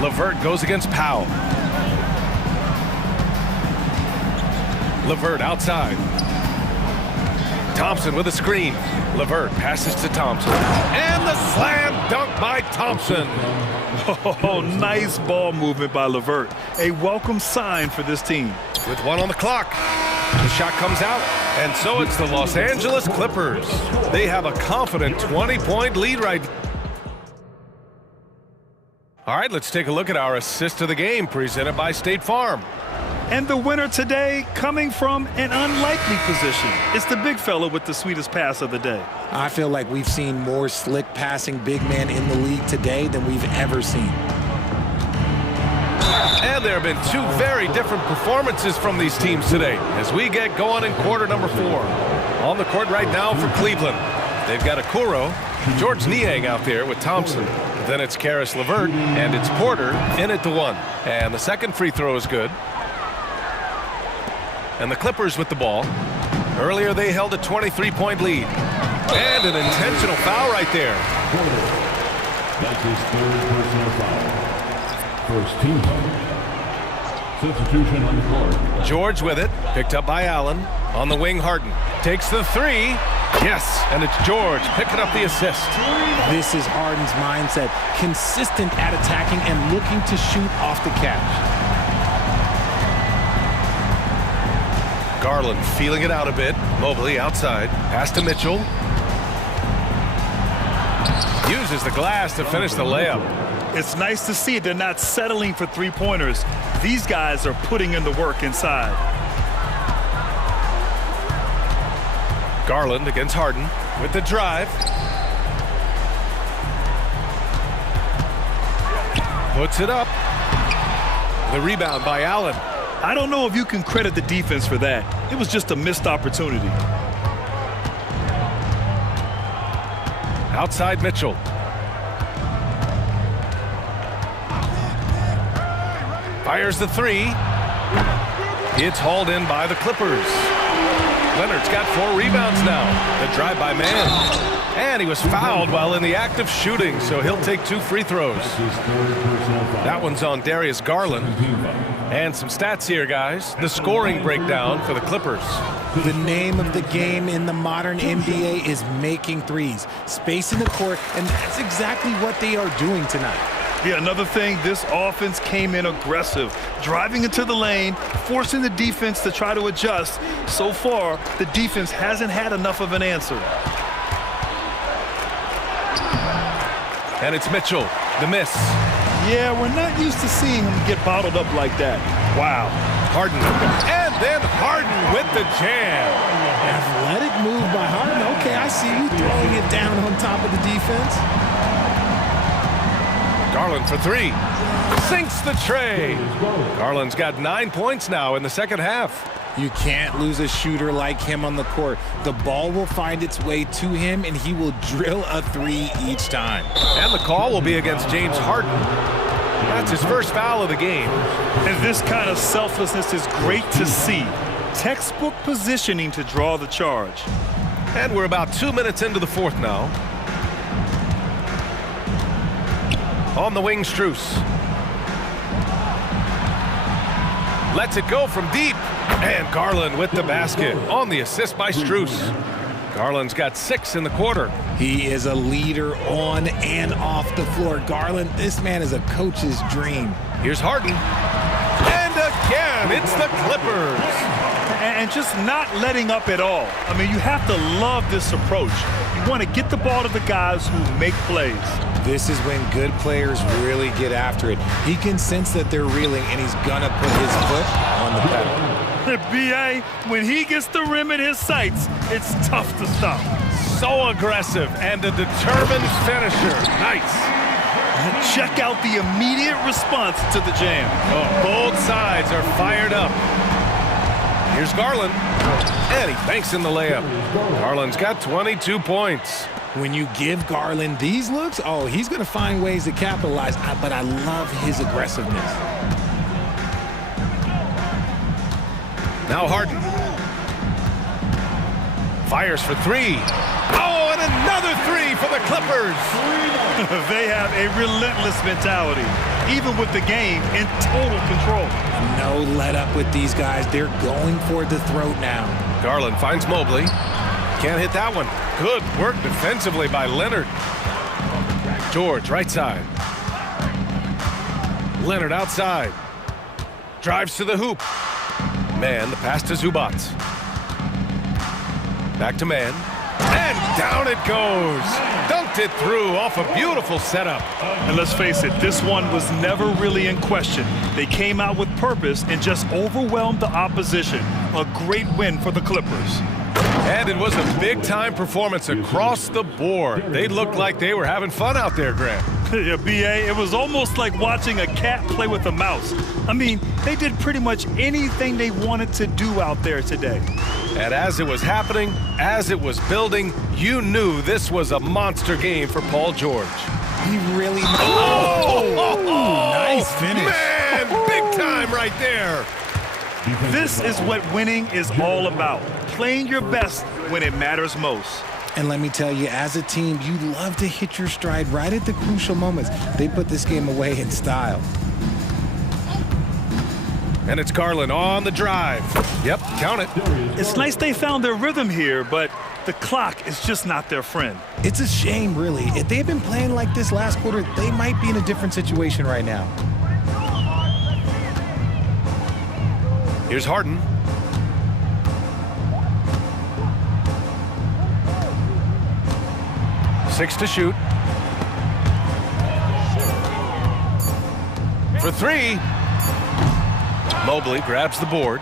LeVert goes against Powell. LeVert outside. Thompson with a screen. LeVert passes to Thompson. And the slam dunk by Thompson. Oh, nice ball movement by LeVert. A welcome sign for this team. With 1 on the clock. The shot comes out, and so it's the Los Angeles Clippers. They have a confident 20-point lead right now. All right, let's take a look at our assist of the game presented by State Farm. And the winner today coming from an unlikely position. It's the big fella with the sweetest pass of the day. I feel like we've seen more slick passing big men in the league today than we've ever seen. And there have been 2 very different performances from these teams today as we get going in quarter number 4. On the court right now for Cleveland, they've got Okoro, George Niang out there with Thompson. Then it's Caris LeVert, and it's Porter in at the 1. And the second free throw is good. And the Clippers with the ball. Earlier they held a 23-point lead. And an intentional foul right there. That's his 3rd personal foul. First team foul. Substitution on the court. George with it, picked up by Allen. On the wing, Harden takes the 3. Yes, and it's George picking up the assist. This is Harden's mindset, consistent at attacking and looking to shoot off the catch. Garland feeling it out a bit. Mobley outside. Pass to Mitchell. Uses the glass to finish the layup. It's nice to see they're not settling for three-pointers. These guys are putting in the work inside. Garland against Harden with the drive. Puts it up. The rebound by Allen. I don't know if you can credit the defense for that. It was just a missed opportunity. Outside Mitchell. Fires the three. It's hauled in by the Clippers. Leonard's got 4 rebounds now. The drive by Mann. And he was fouled while in the act of shooting, so he'll take 2 free throws. That one's on Darius Garland. And some stats here, guys. The scoring breakdown for the Clippers. The name of the game in the modern NBA is making threes, spacing the court, and that's exactly what they are doing tonight. Yeah, another thing, this offense came in aggressive, driving into the lane, forcing the defense to try to adjust. So far, the defense hasn't had enough of an answer. And it's Mitchell, the miss. Yeah, we're not used to seeing him get bottled up like that. Wow. Harden. And then Harden with the jam. Athletic move by Harden. Okay, I see you throwing it down on top of the defense. Garland for 3. Sinks the tray. Garland's got 9 points now in the second half. You can't lose a shooter like him on the court. The ball will find its way to him, and he will drill a 3 each time. And the call will be against James Harden. That's his first foul of the game. And this kind of selflessness is great to see. Textbook positioning to draw the charge. And we're about 2 minutes into the fourth now. On the wing, Strus. Lets it go from deep. And Garland with the basket on the assist by Strus. Garland's got 6 in the quarter. He is a leader on and off the floor. Garland, this man is a coach's dream. Here's Harden. And again, it's the Clippers. And just not letting up at all. I mean, you have to love this approach. You want to get the ball to the guys who make plays. This is when good players really get after it. He can sense that they're reeling, and he's going to put his foot on the pedal. B.A., when he gets the rim in his sights, it's tough to stop. So aggressive and a determined finisher. Nice. Check out the immediate response to the jam. Oh, both sides are fired up. Here's Garland. And he banks in the layup. Garland's got 22 points. When you give Garland these looks, oh, he's going to find ways to capitalize, but I love his aggressiveness. Now Harden. Fires for 3. Oh, and another 3 for the Clippers. They have a relentless mentality, even with the game in total control. No let up with these guys. They're going for the throat now. Garland finds Mobley. Can't hit that one. Good work defensively by Leonard. George, right side. Leonard outside. Drives to the hoop. Mann, the pass to Zubac. Back to Mann. And down it goes. Dunked it through off a beautiful setup. And let's face it, this one was never really in question. They came out with purpose and just overwhelmed the opposition. A great win for the Clippers. And it was a big-time performance across the board. They looked like they were having fun out there, Grant. Yeah, B.A., it was almost like watching a cat play with a mouse. I mean, they did pretty much anything they wanted to do out there today. And as it was happening, as it was building, you knew this was a monster game for Paul George. He really... nice finish. Man, big time right there. This is what winning is all about. Playing your best when it matters most. And let me tell you, as a team, you love to hit your stride right at the crucial moments. They put this game away in style. And it's Garland on the drive. Yep, count it. It's nice they found their rhythm here, but the clock is just not their friend. It's a shame, really. If they had been playing like this last quarter, they might be in a different situation right now. Here's Harden. 6 to shoot. For 3. Mobley grabs the board.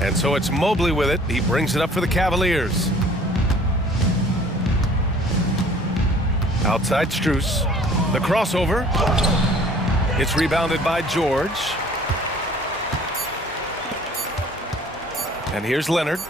And so it's Mobley with it. He brings it up for the Cavaliers. Outside Strus. The crossover. It's rebounded by George. And here's Leonard.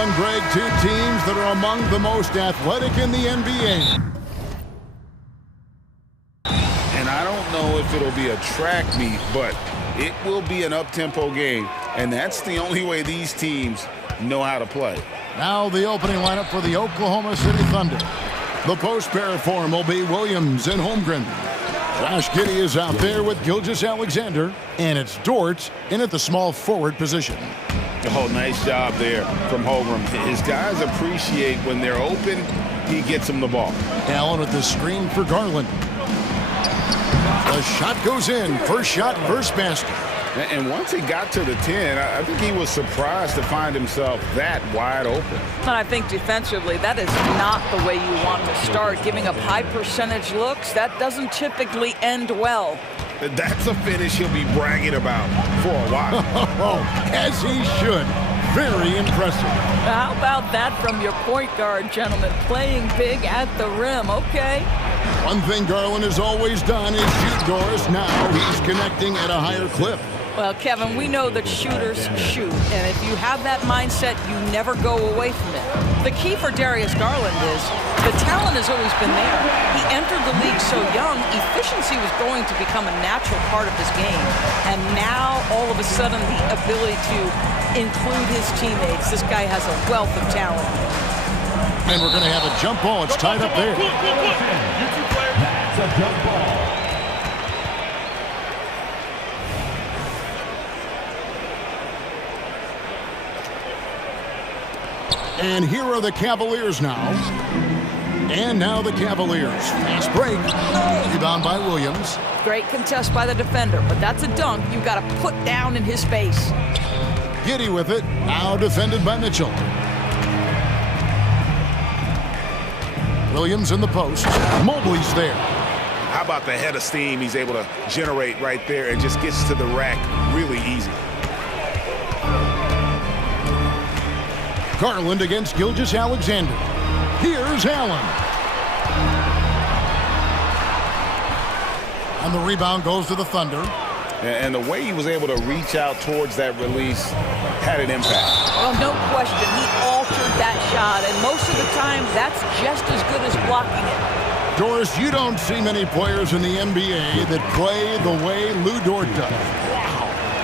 one, Greg, two teams that are among the most athletic in the NBA. And I don't know if it'll be a track meet, but it will be an up-tempo game. And that's the only way these teams know how to play. Now the opening lineup for the Oklahoma City Thunder. The post pair form will be Williams and Holmgren. Josh Giddey is out there with Gilgeous-Alexander, and it's Dort in at the small forward position. Oh, nice job there from Holmgren. His guys appreciate when they're open, he gets them the ball. Allen with the screen for Garland. The shot goes in. First shot, first basket. And once he got to the 10, I think he was surprised to find himself that wide open. And I think defensively, that is not the way you want to start. Giving up high percentage looks, that doesn't typically end well. That's a finish he'll be bragging about for a while. As he should. Very impressive. How about that from your point guard, gentlemen? Playing big at the rim, okay. One thing Garland has always done is shoot doors. Now he's connecting at a higher clip. Well, Kevin, we know that shooters shoot, and if you have that mindset, you never go away from it. The key for Darius Garland is the talent has always been there. He entered the league so young, efficiency was going to become a natural part of his game. And now, all of a sudden, the ability to include his teammates. This guy has a wealth of talent. And we're going to have a jump ball. It's tied up there. That's a jump ball. And here are the Cavaliers now. And now the Cavaliers. Fast break. Rebound by Williams. Great contest by the defender, but that's a dunk you've got to put down in his face. Giddey with it. Now defended by Mitchell. Williams in the post. Mobley's there. How about the head of steam he's able to generate right there and just gets to the rack really easy. Garland against Gilgeous-Alexander. Here's Allen. And the rebound goes to the Thunder. And the way he was able to reach out towards that release had an impact. Well, no question. He altered that shot, and most of the time, that's just as good as blocking it. Doris, you don't see many players in the NBA that play the way Lou Dort does.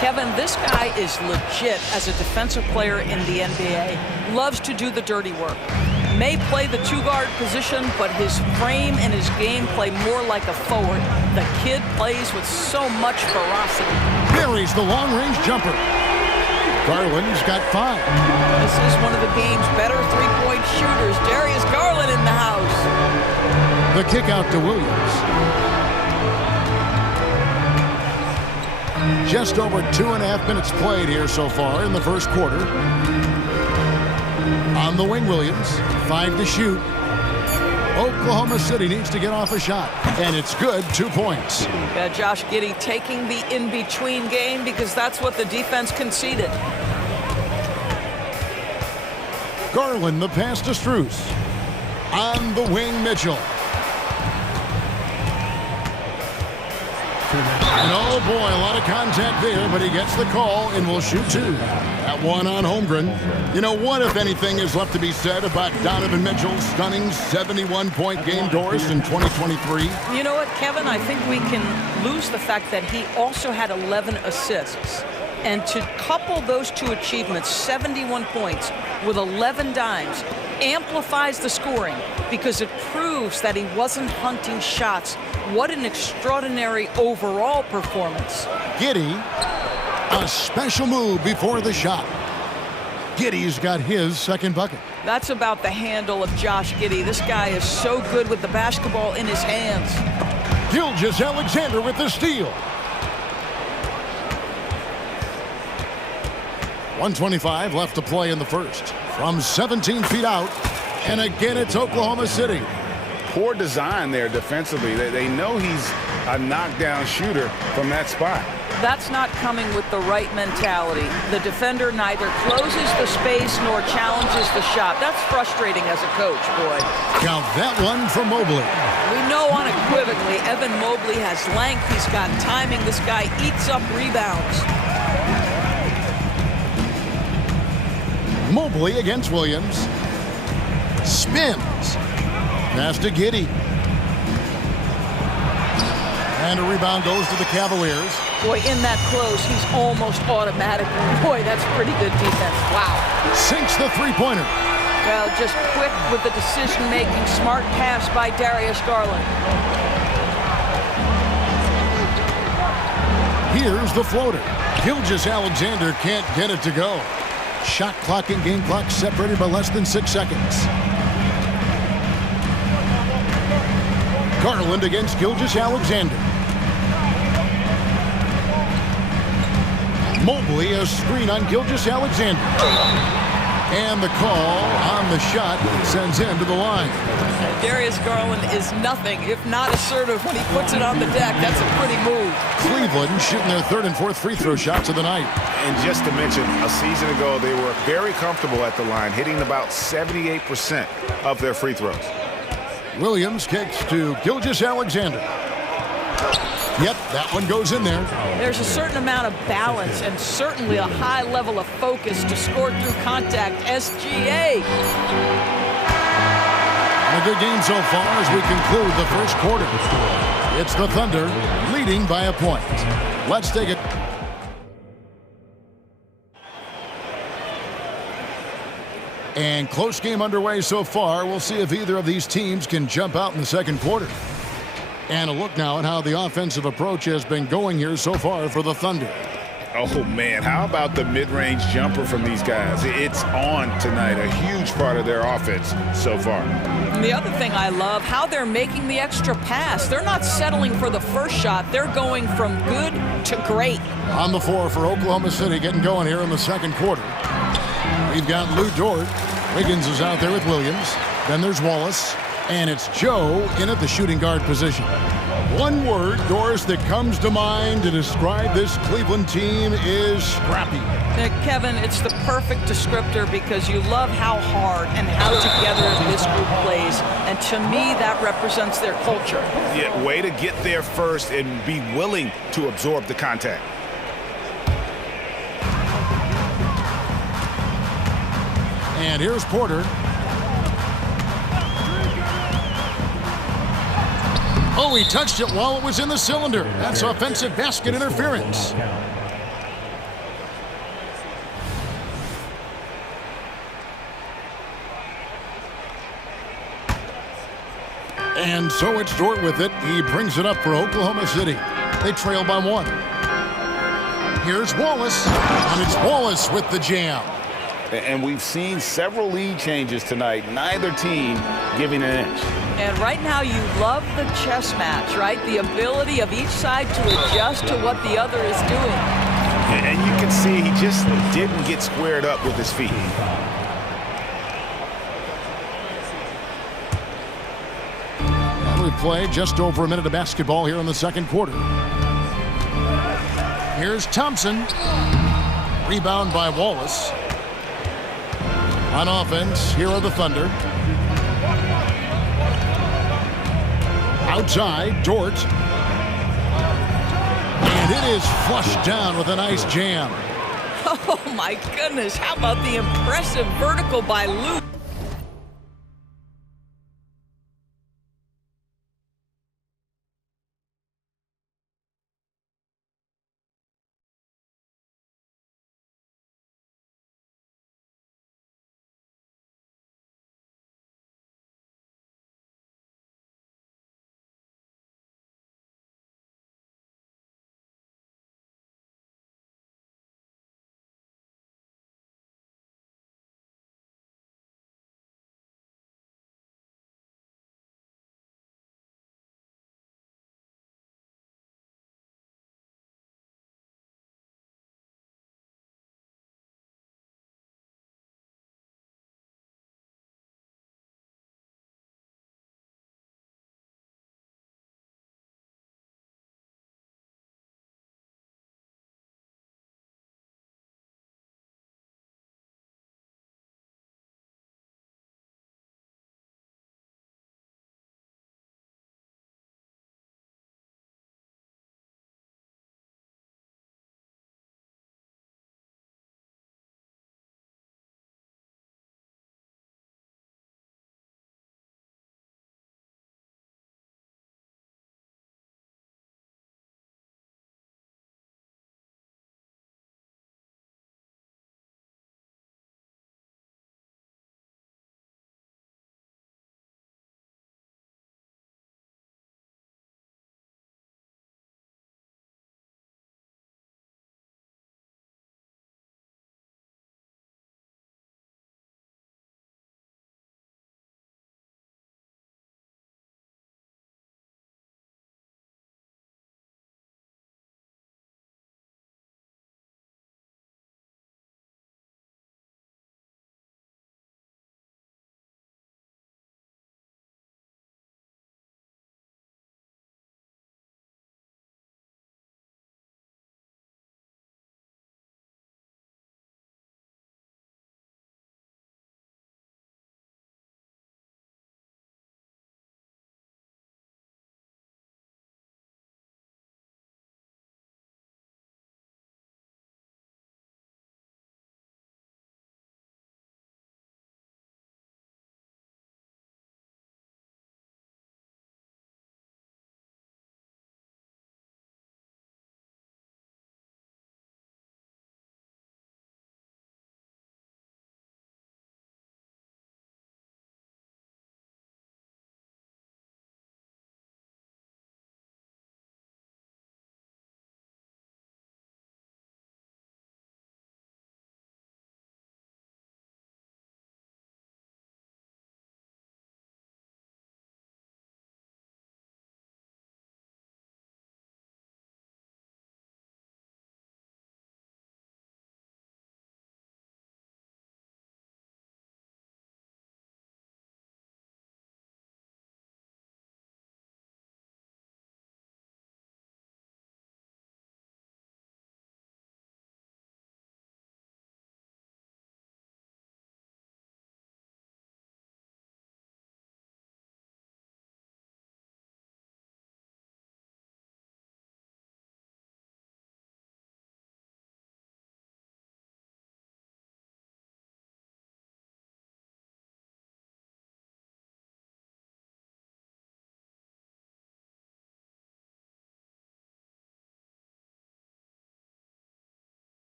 Kevin, this guy is legit as a defensive player in the NBA. Loves to do the dirty work. May play the two-guard position, but his frame and his game play more like a forward. The kid plays with so much ferocity. Buries the long-range jumper. Garland's got 5. This is one of the game's better three-point shooters. Darius Garland in the house. The kick out to Williams. Just over 2.5 minutes played here so far in the first quarter. On the wing, Williams. 5 to shoot. Oklahoma City needs to get off a shot. And it's good, 2 points. Yeah, Josh Giddey taking the in-between game because that's what the defense conceded. Garland, the pass to Strus. On the wing, Mitchell. And oh boy, a lot of contact there, but he gets the call and will shoot 2. That one on Holmgren. You know, what, if anything, is left to be said about Donovan Mitchell's stunning 71-point game, Doris, in 2023? You know what, Kevin? I think we can lose the fact that he also had 11 assists. And to couple those two achievements, 71 points with 11 dimes, amplifies the scoring because it proves that he wasn't hunting shots. What an extraordinary overall performance. Giddey, a special move before the shot. Giddey's got his second bucket. That's about the handle of Josh Giddey. This guy is so good with the basketball in his hands. Gilgeous-Alexander with the steal. 1:25 left to play in the first. From 17 feet out, and again it's Oklahoma City. Poor design there defensively. They know he's a knockdown shooter from that spot. That's not coming with the right mentality. The defender neither closes the space nor challenges the shot. That's frustrating as a coach, boy. Count that one for Mobley. We know unequivocally Evan Mobley has length. He's got timing. This guy eats up rebounds. Mobley against Williams. Spins. Pass to Giddey. And a rebound goes to the Cavaliers. Boy, in that close, he's almost automatic. Boy, that's pretty good defense. Wow. Sinks the three-pointer. Well, just quick with the decision-making, smart pass by Darius Garland. Here's the floater. Gilgeous-Alexander can't get it to go. Shot clock and game clock separated by less than 6 seconds. Garland against Gilgeous-Alexander. Mobley, a screen on Gilgeous-Alexander. And the call on the shot sends him to the line. Darius Garland is nothing if not assertive when he puts it on the deck. That's a pretty move. Cleveland shooting their third and fourth free throw shots of the night. And just to mention, a season ago, they were very comfortable at the line, hitting about 78% of their free throws. Williams kicks to Gilgeous-Alexander. Yep, that one goes in there. There's a certain amount of balance and certainly a high level of focus to score through contact. SGA. A good game so far as we conclude the first quarter. It's the Thunder leading by a point. Let's take it. And close game underway so far. We'll see if either of these teams can jump out in the second quarter. And a look now at how the offensive approach has been going here so far for the Thunder. Oh, man, how about the mid-range jumper from these guys? It's on tonight, a huge part of their offense so far. And the other thing I love, how they're making the extra pass. They're not settling for the first shot. They're going from good to great. On the floor for Oklahoma City, getting going here in the second quarter. We've got Lou Dort. Wiggins is out there with Williams. Then there's Wallace. And it's Joe in at the shooting guard position. One word, Doris, that comes to mind to describe this Cleveland team is scrappy. Kevin, it's the perfect descriptor because you love how hard and how together this group plays. And to me, that represents their culture. Yeah, way to get there first and be willing to absorb the contact. And here's Porter. Oh, he touched it while it was in the cylinder. That's offensive basket interference. And so it's Dort with it. He brings it up for Oklahoma City. They trail by one. Here's Wallace. And it's Wallace with the jam. And we've seen several lead changes tonight, neither team giving an inch. And right now you love the chess match, right? The ability of each side to adjust to what the other is doing. And you can see he just didn't get squared up with his feet. And we've played just over a minute of basketball here in the second quarter. Here's Thompson. Rebound by Wallace. On offense, here are the Thunder. Outside, Dort. And it is flushed down with a nice jam. Oh, my goodness. How about the impressive vertical by Luke?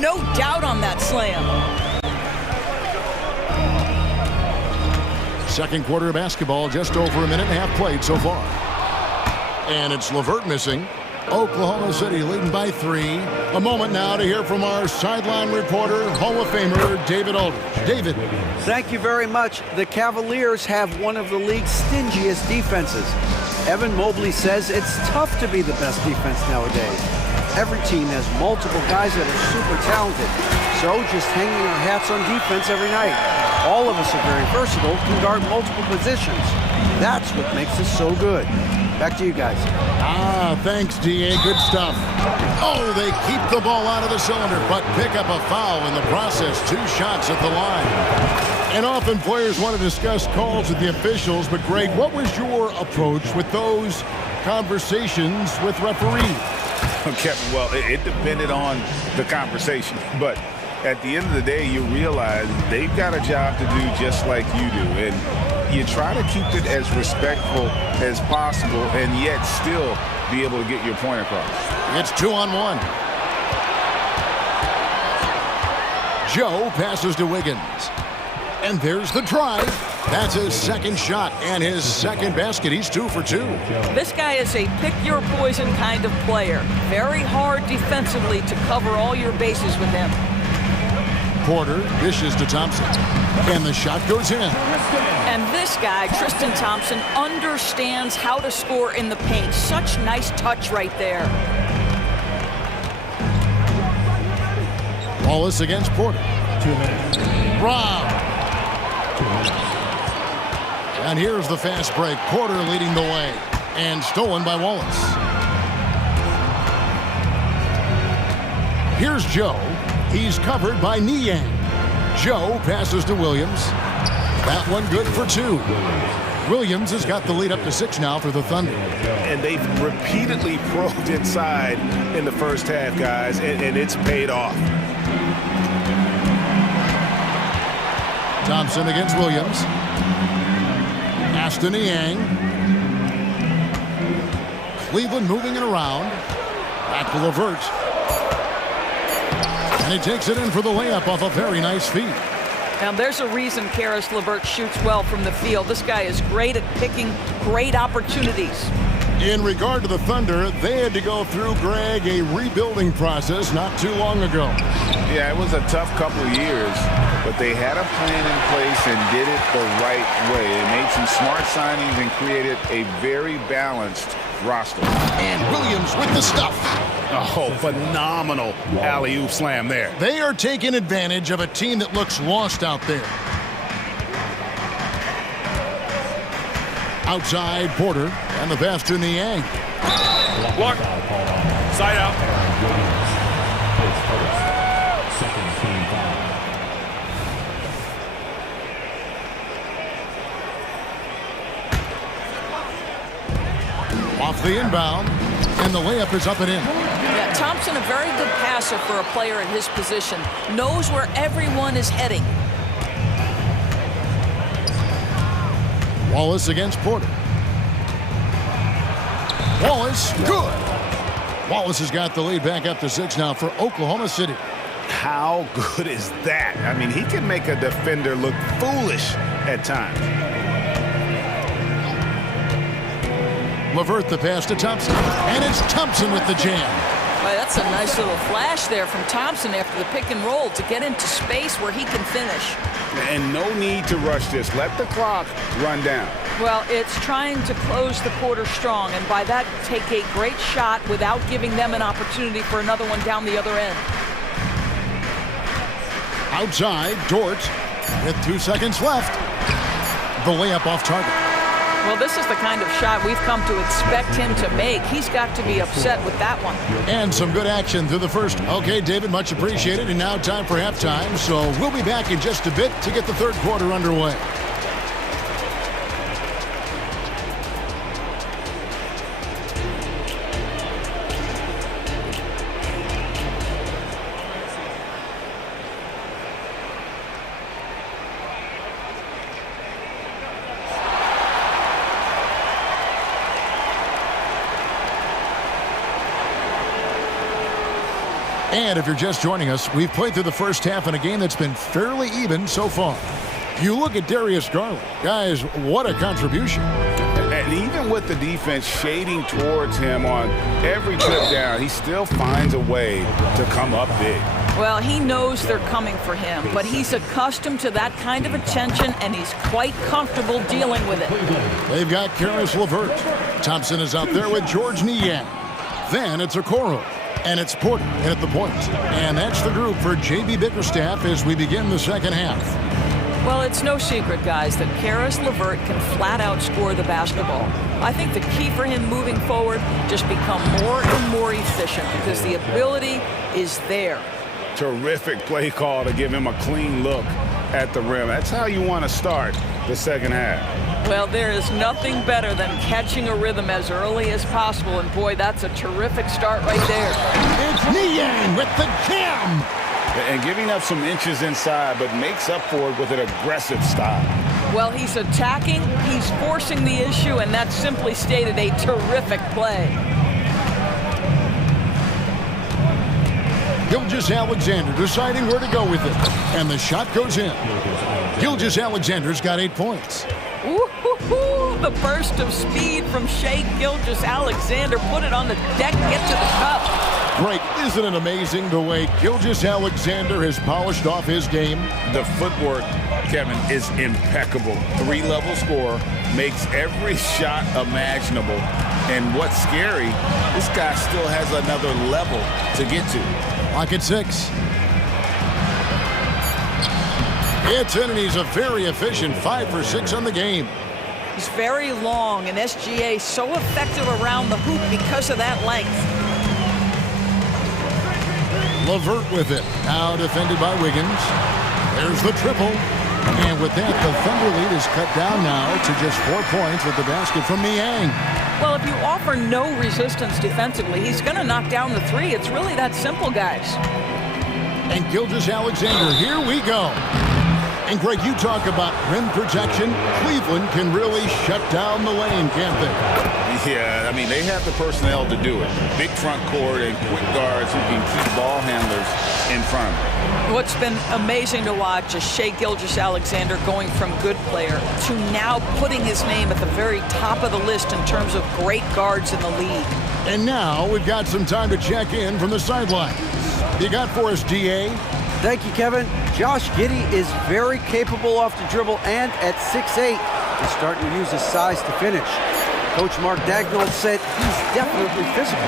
No doubt on that slam. Second quarter of basketball, just over a minute and a half played so far. And it's LeVert missing. Oklahoma City leading by 3. A moment now to hear from our sideline reporter, Hall of Famer David Aldridge. David. Thank you very much. The Cavaliers have one of the league's stingiest defenses. Evan Mobley says it's tough to be the best defense nowadays. Every team has multiple guys that are super talented. So just hanging our hats on defense every night. All of us are very versatile, can guard multiple positions. That's what makes us so good. Back to you guys. Thanks, D.A. Good stuff. Oh, they keep the ball out of the cylinder, but pick up a foul in the process. 2 shots at the line. And often players want to discuss calls with the officials, but Greg, what was your approach with those conversations with referees? Okay, well, it depended on the conversation, but at the end of the day, you realize they've got a job to do just like you do, and you try to keep it as respectful as possible and yet still be able to get your point across. It's 2-on-1. Joe passes to Wiggins. And there's the drive. That's his second shot and his second basket. He's 2 for 2. This guy is a pick-your-poison kind of player. Very hard defensively to cover all your bases with him. Porter dishes to Thompson. And the shot goes in. And this guy, Tristan Thompson, understands how to score in the paint. Such nice touch right there. Wallace against Porter. 2 minutes. Rob. And here's the fast break. Porter leading the way. And stolen by Wallace. Here's Joe. He's covered by Niang. Joe passes to Williams. That one good for 2. Williams has got the lead up to 6 now for the Thunder. And they've repeatedly probed inside in the first half, guys, and it's paid off. Thompson against Williams. Aston Niang. Cleveland moving it around. Back to LeVert. And he takes it in for the layup off a very nice feed. Now, there's a reason Caris LeVert shoots well from the field. This guy is great at picking great opportunities. In regard to the Thunder, they had to go through, Greg, a rebuilding process not too long ago. Yeah, it was a tough couple of years, but they had a plan in place and did it the right way. They made some smart signings and created a very balanced roster. And Williams with the stuff. Oh, phenomenal alley-oop slam there. They are taking advantage of a team that looks lost out there. Outside, Porter, and the pass to Niang. Block. Side out. Second team foul. Off the inbound, and the layup is up and in. Yeah, Thompson, a very good passer for a player in his position. Knows where everyone is heading. Wallace against Porter. Wallace, good. Wallace has got the lead back up to 6 now for Oklahoma City. How good is that? I mean, he can make a defender look foolish at times. LeVert the pass to Thompson. And it's Thompson with the jam. Well, that's a nice little flash there from Thompson after the pick and roll to get into space where he can finish. And no need to rush this. Let the clock run down. Well, it's trying to close the quarter strong, and by that, take a great shot without giving them an opportunity for another one down the other end. Outside, Dort with 2 seconds left. The layup off target. Well, this is the kind of shot we've come to expect him to make. He's got to be upset with that one. And some good action through the first. Okay, David, much appreciated. And now time for halftime. So we'll be back in just a bit to get the third quarter underway. And if you're just joining us, we've played through the first half in a game that's been fairly even so far. You look at Darius Garland. Guys, what a contribution. And even with the defense shading towards him on every trip down, he still finds a way to come up big. Well, he knows they're coming for him, but he's accustomed to that kind of attention, and he's quite comfortable dealing with it. They've got Karis LeVert. Thompson is out there with George Niang. Then it's Okoro. And it's Porter at the point. And that's the group for J.B. Bickerstaff as we begin the second half. Well, it's no secret, guys, that Karis LeVert can flat out score the basketball. I think the key for him moving forward, just become more and more efficient because the ability is there. Terrific play call to give him a clean look at the rim. That's how you want to start the second half. Well, there is nothing better than catching a rhythm as early as possible, and boy, that's a terrific start right there. It's Niang with the jam! And giving up some inches inside, but makes up for it with an aggressive style. Well, he's attacking, he's forcing the issue, and that's simply stated a terrific play. Gilgeous-Alexander deciding where to go with it. And the shot goes in. Gilgeous-Alexander's got 8 points. Ooh, the burst of speed from Shai Gilgeous-Alexander. Put it on the deck, get to the cup. Greg, isn't it amazing the way Gilgeous-Alexander has polished off his game? The footwork, Kevin, is impeccable. 3-level scorer, makes every shot imaginable. And what's scary, this guy still has another level to get to. Lock at 6. It's in, and he's a very efficient 5 for 6 on the game. He's very long, and SGA so effective around the hoop because of that length. LeVert with it. Now defended by Wiggins. There's the triple. And with that, the Thunder lead is cut down now to just 4 points with the basket from Niang. Well, if you offer no resistance defensively, he's going to knock down the 3. It's really that simple, guys. And Gilgeous-Alexander, here we go. And Greg, you talk about rim protection. Cleveland can really shut down the lane, can't they? Yeah, I mean, they have the personnel to do it. Big front court and quick guards who can keep ball handlers in front of them. What's been amazing to watch is Shai Gilgeous-Alexander going from good player to now putting his name at the very top of the list in terms of great guards in the league. And now we've got some time to check in from the sideline. You got for us, DA? Thank you, Kevin. Josh Giddey is very capable off the dribble, and at 6'8", he's starting to use his size to finish. Coach Mark Daigneault said he's definitely physical.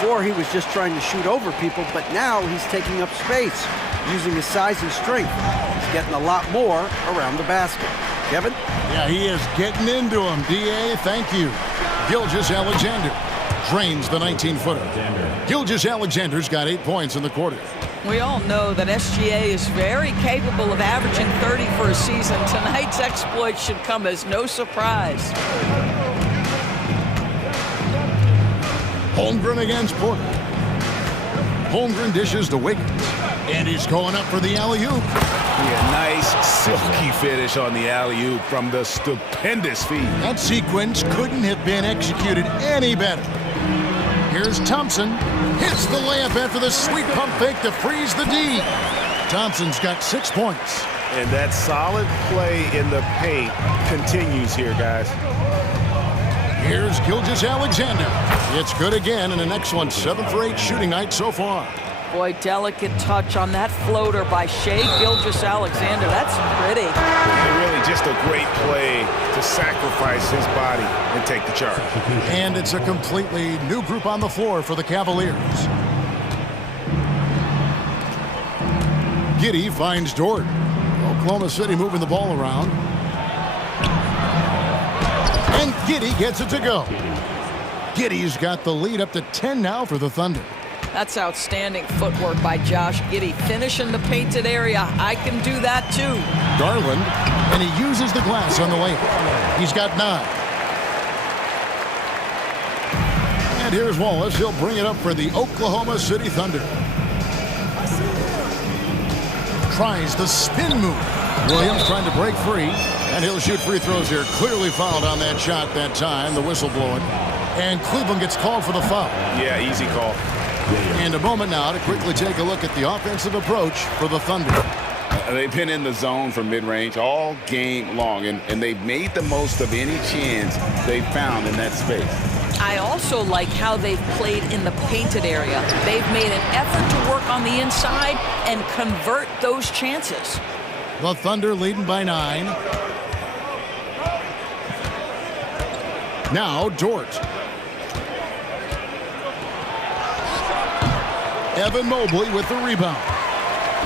Before, he was just trying to shoot over people, but now he's taking up space, using his size and strength. He's getting a lot more around the basket. Kevin? Yeah, he is getting into him. DA, thank you. Gilgeous-Alexander drains the 19-footer. Gilgeous-Alexander's got 8 points in the quarter. We all know that SGA is very capable of averaging 30 for a season. Tonight's exploit should come as no surprise. Holmgren against Porter. Holmgren dishes to Wiggins. And he's going up for the alley-oop. Yeah, nice silky finish on the alley-oop from the stupendous feed. That sequence couldn't have been executed any better. Here's Thompson. Hits the layup after the sweet pump fake to freeze the D. Thompson's got 6 points. And that solid play in the paint continues here, guys. Here's Gilgeous-Alexander. It's good again, and an excellent 7 for 8 shooting night so far. Boy, delicate touch on that floater by Shai Gilgeous-Alexander. That's pretty. Really just a great play to sacrifice his body and take the charge. And it's a completely new group on the floor for the Cavaliers. Giddey finds Dort. Oklahoma City moving the ball around. And Giddey gets it to go. Giddey's got the lead up to 10 now for the Thunder. That's outstanding footwork by Josh Giddey. Finish in the painted area. I can do that too. Garland, and he uses the glass on the layup. He's got 9. And here's Wallace. He'll bring it up for the Oklahoma City Thunder. Tries the spin move. Williams trying to break free, and he'll shoot free throws here. Clearly fouled on that shot that time. The whistle blowing. And Cleveland gets called for the foul. Yeah, easy call. And a moment now to quickly take a look at the offensive approach for the Thunder. They've been in the zone from mid-range all game long, and they've made the most of any chance they've found in that space. I also like how they've played in the painted area. They've made an effort to work on the inside and convert those chances. The Thunder leading by 9. Now Dort. Evan Mobley with the rebound.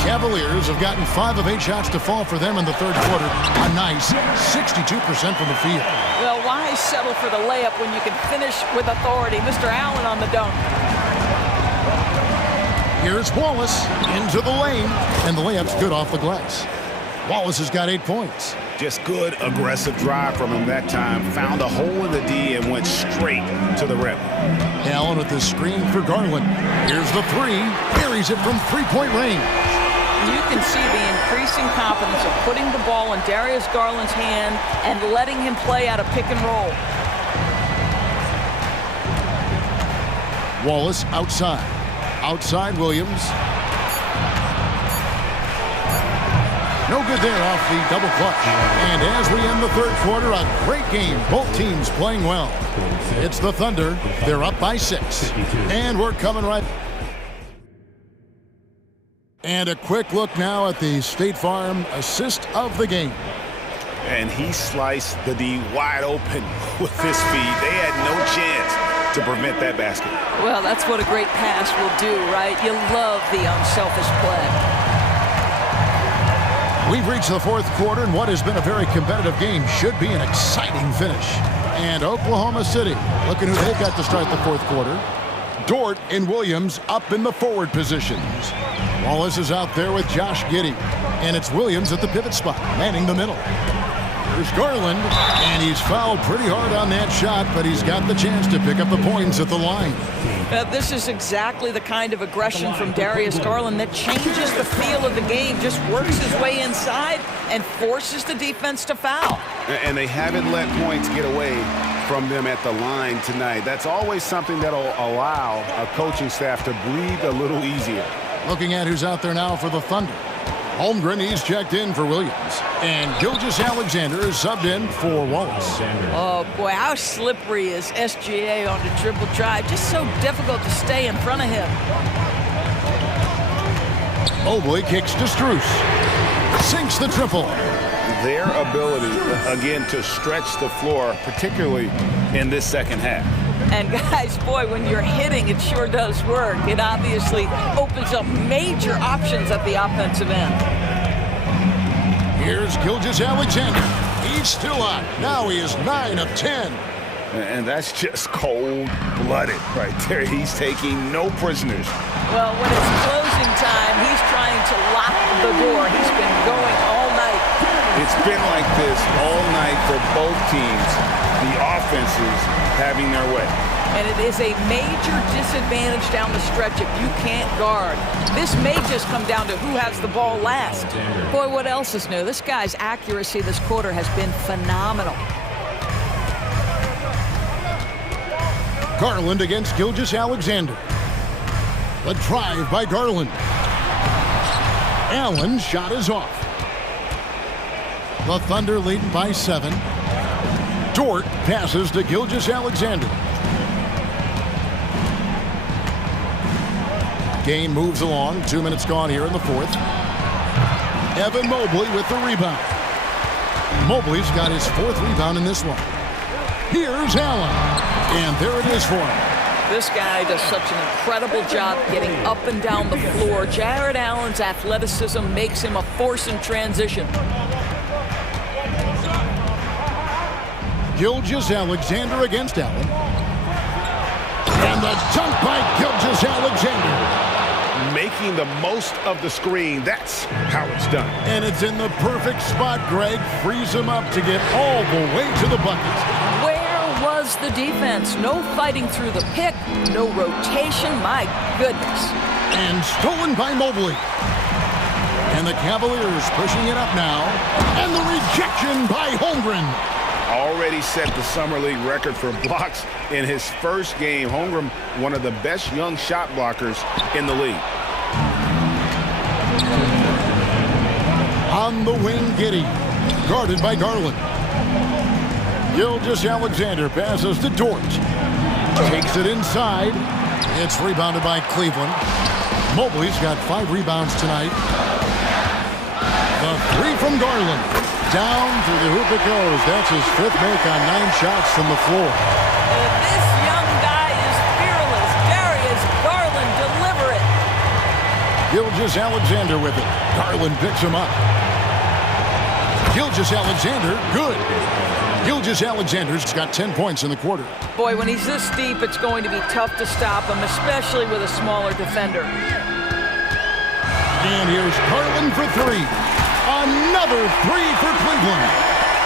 Cavaliers have gotten 5 of 8 shots to fall for them in the third quarter. A nice 62% from the field. Well, why settle for the layup when you can finish with authority? Mr. Allen on the dunk. Here's Wallace into the lane, and the layup's good off the glass. Wallace has got 8 points. Just good, aggressive drive from him that time. Found a hole in the D and went straight to the rim. Allen with the screen for Garland. Here's the 3. Buries it from three-point range. You can see the increasing confidence of putting the ball in Darius Garland's hand and letting him play out of pick and roll. Wallace outside. Outside Williams. No good there off the double clutch. And as we end the third quarter, a great game. Both teams playing well. It's the Thunder. They're up by 6. And we're coming right. And a quick look now at the State Farm assist of the game. And he sliced the D wide open with his feet. They had no chance to prevent that basket. Well, that's what a great pass will do, right? You love the unselfish play. We've reached the fourth quarter, and what has been a very competitive game should be an exciting finish. And Oklahoma City, looking who they've got to start the fourth quarter. Dort and Williams up in the forward positions. Wallace is out there with Josh Giddey. And it's Williams at the pivot spot, manning the middle. There's Garland, and he's fouled pretty hard on that shot, but he's got the chance to pick up the points at the line. This is exactly the kind of aggression from Darius Garland that changes the feel of the game, just works his way inside and forces the defense to foul. And they haven't let points get away from them at the line tonight. That's always something that'll allow a coaching staff to breathe a little easier. Looking at who's out there now for the Thunder. Holmgren, he's checked in for Williams. And Gilgeous-Alexander is subbed in for Wallace. Oh, boy, how slippery is SGA on the dribble drive. Just so difficult to stay in front of him. Mobley kicks to Strus. Sinks the triple. Their ability, again, to stretch the floor, particularly in this second half. And guys, boy, when you're hitting, it sure does work. It obviously opens up major options at the offensive end. Here's Gilgeous-Alexander. He's still on. Now he is 9 of 10. And that's just cold-blooded right there. He's taking no prisoners. Well, when it's closing time, he's trying to lock the door. He's been going all night. It's been like this all night for both teams. The offenses having their way. And it is a major disadvantage down the stretch if you can't guard. This may just come down to who has the ball last. Boy, what else is new? This guy's accuracy this quarter has been phenomenal. Garland against Gilgeous-Alexander. The drive by Garland. Allen's shot is off. The Thunder leading by 7. Dort passes to Gilgeous-Alexander. Game moves along. 2 minutes gone here in the fourth. Evan Mobley with the rebound. Mobley's got his 4th rebound in this one. Here's Allen. And there it is for him. This guy does such an incredible job getting up and down the floor. Jared Allen's athleticism makes him a force in transition. Gilgeous-Alexander against Allen. And the dunk by Gilgeous-Alexander. Making the most of the screen. That's how it's done. And it's in the perfect spot. Greg frees him up to get all the way to the bucket. Where was the defense? No fighting through the pick, no rotation. My goodness. And stolen by Mobley. And the Cavaliers pushing it up now. And the rejection by Holmgren. Already already set the Summer League record for blocks in his first game. Holmgren, one of the best young shot blockers in the league. On the wing, Giddey, guarded by Garland. Gilgeous-Alexander passes to Dort. Takes it inside. It's rebounded by Cleveland. Mobley's got 5 rebounds tonight. The 3 from Garland. Down through the hoop it goes. That's his 5th make on 9 shots from the floor. This young guy is fearless. Darius Garland, deliver it. Gilgeous-Alexander with it. Garland picks him up. Gilgeous-Alexander, good. Gilgeous-Alexander's got 10 points in the quarter. Boy, when he's this deep, it's going to be tough to stop him, especially with a smaller defender. And here's Garland for 3. Another 3 for Cleveland.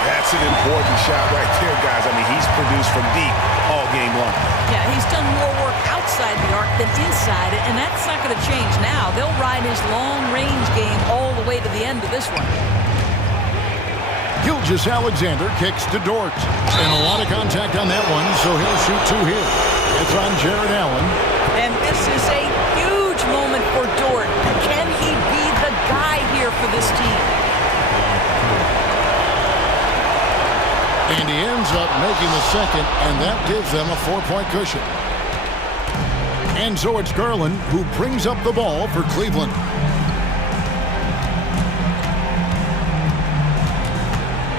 That's an important shot right there, guys. I mean, he's produced from deep all game long. Yeah, he's done more work outside the arc than inside it, and that's not going to change now. They'll ride his long-range game all the way to the end of this one. Gilgeous-Alexander kicks to Dort. And a lot of contact on that one, so he'll shoot 2 here. It's on Jared Allen. And this is a huge moment for Dort. Can he be the guy here for this team? And he ends up making the second, and that gives them a 4-point cushion. And so it's Garland who brings up the ball for Cleveland.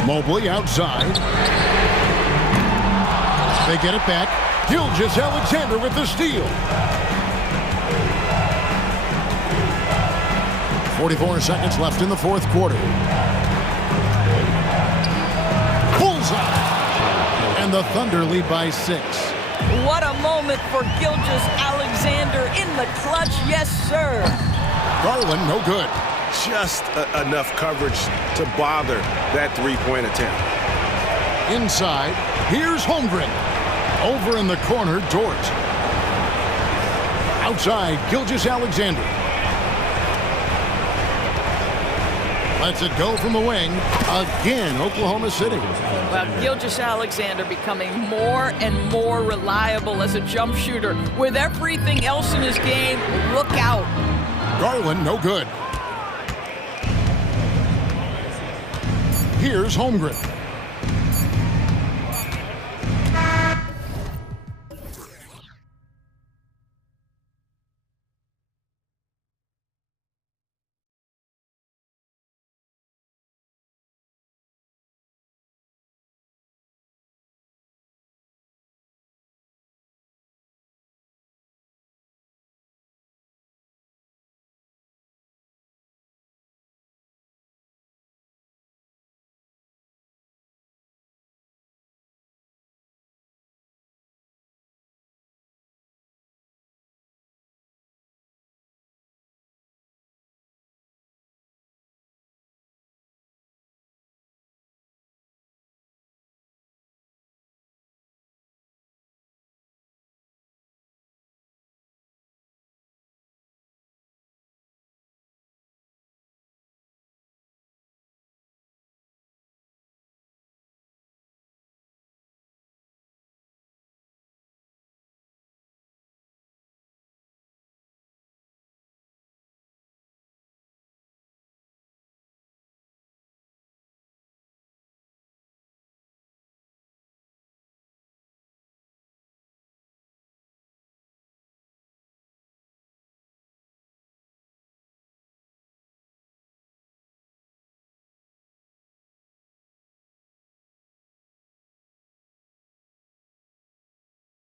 Mobley outside. They get it back. Gilgeous-Alexander with the steal. 44 seconds left in the 4th quarter. Bullseye! And the Thunder lead by 6. What a moment for Gilgeous-Alexander in the clutch, yes sir. Garland, no good. Just enough coverage to bother that 3-point attempt. Inside, here's Holmgren. Over in the corner, Dort. Outside, Gilgeous-Alexander. Lets it go from the wing. Again, Oklahoma City. Well, Gilgeous-Alexander becoming more and more reliable as a jump shooter. With everything else in his game, look out. Garland, no good. Here's Holmgren.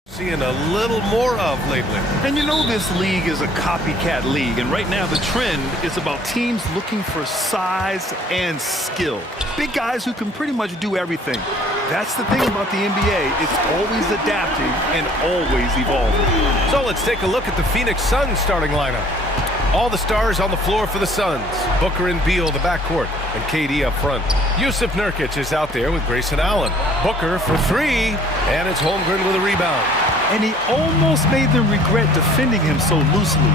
Seeing a little more of lately. And you know this league is a copycat league, and right now the trend is about teams looking for size and skill. Big guys who can pretty much do everything. That's the thing about the NBA. It's always adapting and always evolving. So let's take a look at the Phoenix Suns starting lineup. All the stars on the floor for the Suns. Booker and Beal, the backcourt, and KD up front. Yusuf Nurkic is out there with Grayson Allen. Booker for 3, and it's Holmgren with a rebound. And he almost made them regret defending him so loosely.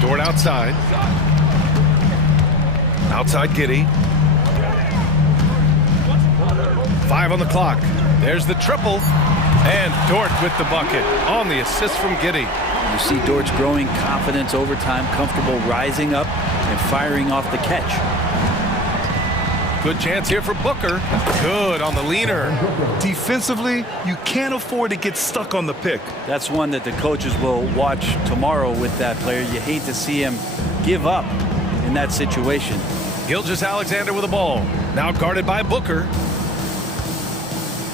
Dort outside. Outside Giddy. 5 on the clock. There's the triple. And Dort with the bucket on the assist from Giddy. You see Dort's growing confidence over time, comfortable rising up and firing off the catch. Good chance here for Booker. Good on the leaner. Defensively, you can't afford to get stuck on the pick. That's one that the coaches will watch tomorrow with that player. You hate to see him give up in that situation. Gilgeous-Alexander with the ball. Now guarded by Booker.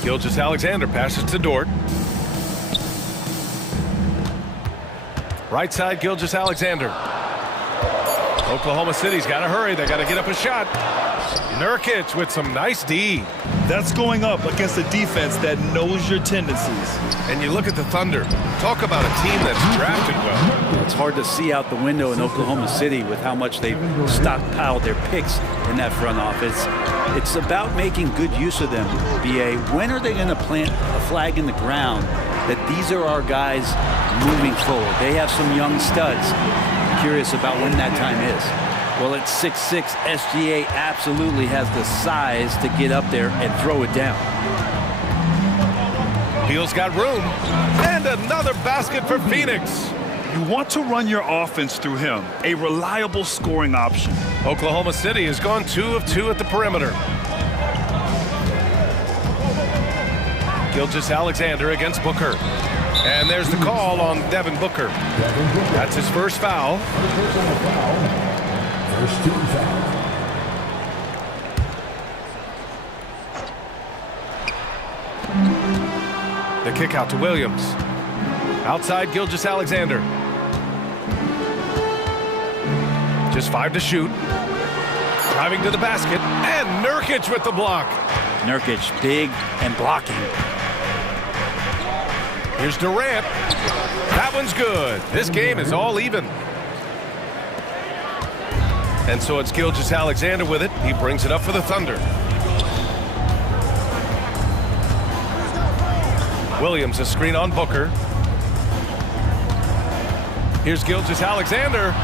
Gilgeous-Alexander passes to Dort. Right side, Gilgeous-Alexander. Oklahoma City's got to hurry. They got to get up a shot. Nurkic with some nice D. That's going up against a defense that knows your tendencies. And you look at the Thunder. Talk about a team that's drafted well. It's hard to see out the window in Oklahoma City with how much they've stockpiled their picks in that front office. It's about making good use of them, BA. When are they going to plant a flag in the ground that these are our guys moving forward? They have some young studs. I'm curious about when that time is. Well, at 6'6", SGA absolutely has the size to get up there and throw it down. Beal's got room. And another basket for Phoenix. You want to run your offense through him, a reliable scoring option. Oklahoma City has gone 2 of 2 at the perimeter. Gilgeous-Alexander against Booker. And there's the call on Devin Booker. That's his first foul. First team foul. The kick out to Williams. Outside Gilgeous-Alexander. Just 5 to shoot. Driving to the basket. And Nurkic with the block. Nurkic big and blocking. Here's Durant. That one's good. This game is all even. And so it's Gilgeous-Alexander with it. He brings it up for the Thunder. Williams, a screen on Booker. Here's Gilgeous-Alexander.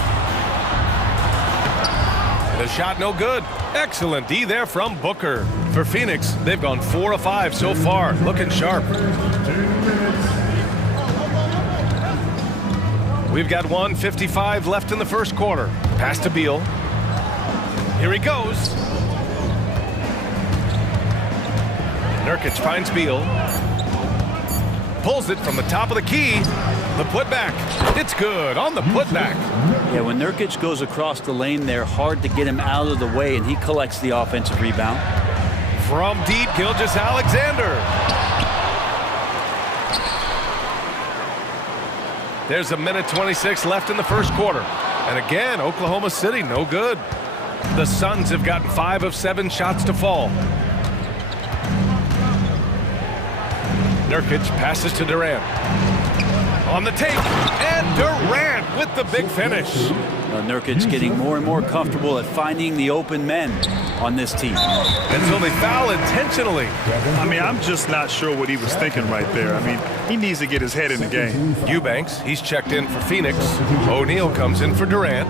The shot no good. Excellent D there from Booker. For Phoenix, they've gone 4 of 5 so far. Looking sharp. We've got 1:55 left in the first quarter. Pass to Beal. Here he goes. Nurkic finds Beal. Pulls it from the top of the key. The putback. It's good on the putback. Yeah, when Nurkic goes across the lane, they're hard to get him out of the way, and he collects the offensive rebound. From deep, Gilgeous-Alexander. There's 1:26 left in the first quarter. And again, Oklahoma City, no good. The Suns have gotten 5 of 7 shots to fall. Nurkic passes to Durant. On the take, and Durant with the big finish. Nurkic getting more and more comfortable at finding the open men on this team. And so they foul intentionally. I mean, I'm just not sure what he was thinking right there. I mean, he needs to get his head in the game. Eubanks, he's checked in for Phoenix. O'Neal comes in for Durant.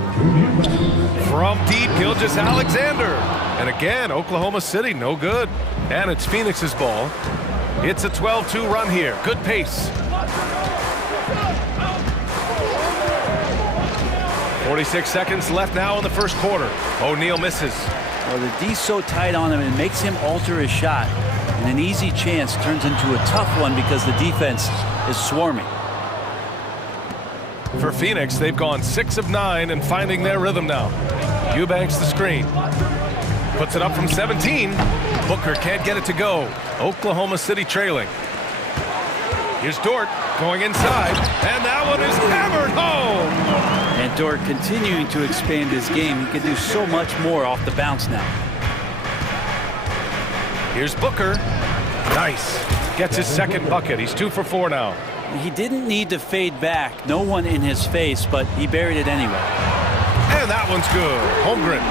From deep, Gilgeous-Alexander. And again, Oklahoma City, no good. And it's Phoenix's ball. It's a 12-2 run here. Good pace. 46 seconds left now in the first quarter. O'Neal misses. Well, the D's so tight on him, it makes him alter his shot. And an easy chance turns into a tough one because the defense is swarming. For Phoenix, they've gone 6 of 9 and finding their rhythm now. Eubanks the screen. Puts it up from 17. Booker can't get it to go. Oklahoma City trailing. Here's Dort going inside, and that one is hammered home. And Dort continuing to expand his game. He can do so much more off the bounce now. Here's Booker. Nice. Gets his second bucket. He's 2 for 4 now. He didn't need to fade back. No one in his face, but he buried it anyway. And that one's good. Holmgren.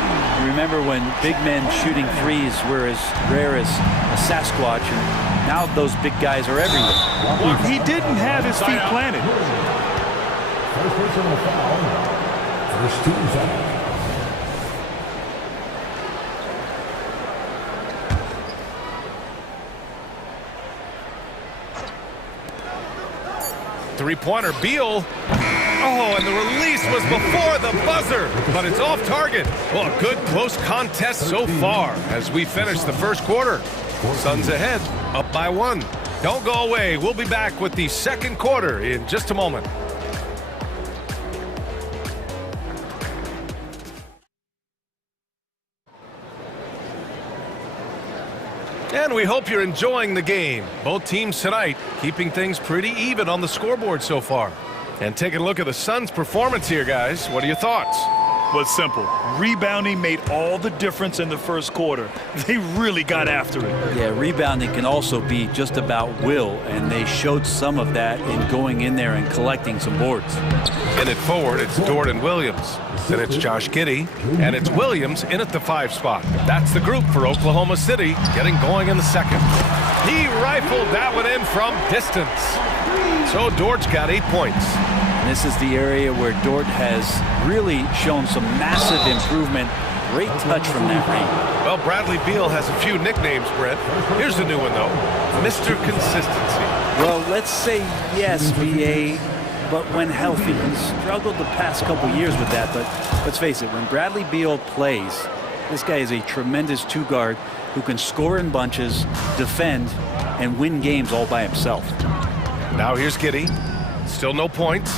Remember when big men shooting threes were as rare as a Sasquatch, and now those big guys are everywhere. He didn't have his feet planted. First personal foul. First team foul. Three-pointer, Beal. Oh, and the release was before the buzzer, but it's off target. Well, a good close contest so far as we finish the first quarter. Suns ahead, up by 1. Don't go away. We'll be back with the second quarter in just a moment. And we hope you're enjoying the game. Both teams tonight keeping things pretty even on the scoreboard so far. And taking a look at the Suns' performance here, guys. What are your thoughts? Well, it's simple. Rebounding made all the difference in the first quarter. They really got after it. Yeah, rebounding can also be just about will, and they showed some of that in going in there and collecting some boards. In it forward, it's Jordan Williams. Then it's Josh Giddey, and it's Williams in at the 5 spot. That's the group for Oklahoma City, getting going in the second. He rifled that one in from distance. So Dort's got 8 points. And this is the area where Dort has really shown some massive improvement. Great touch from that range. Well, Bradley Beal has a few nicknames, Brett. Here's a new one, though. Mr. Consistency. Well, let's say yes, BA, but when healthy. He's struggled the past couple years with that, but let's face it, when Bradley Beal plays, this guy is a tremendous 2-guard who can score in bunches, defend, and win games all by himself. Now here's Giddey. Still no points.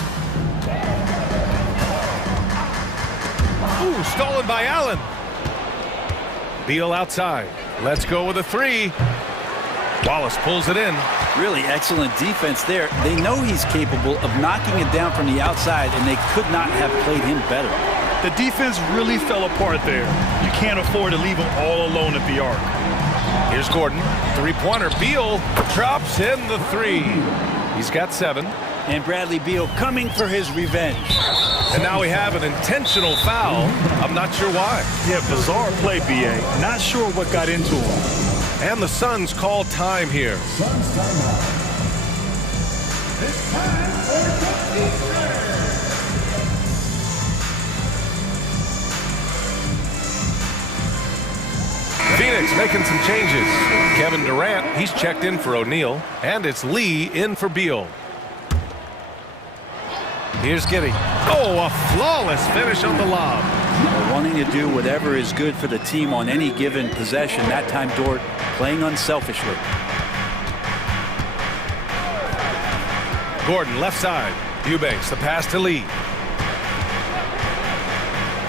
Ooh, stolen by Allen. Beal outside. Let's go with a 3. Wallace pulls it in. Really excellent defense there. They know he's capable of knocking it down from the outside, and they could not have played him better. The defense really fell apart there. You can't afford to leave him all alone at the arc. Here's Gordon. Three-pointer. Beal drops in the 3. He's got 7. And Bradley Beal coming for his revenge. And now we have an intentional foul. I'm not sure why. Yeah, bizarre play, BA. Not sure what got into him. And the Suns call time here. Suns timeout. It's time for Phoenix making some changes. Kevin Durant, he's checked in for O'Neal. And it's Lee in for Beal. Here's Giddey. Oh, a flawless finish on the lob. Wanting to do whatever is good for the team on any given possession. That time Dort playing unselfishly. Gordon left side. Eubanks the pass to Lee.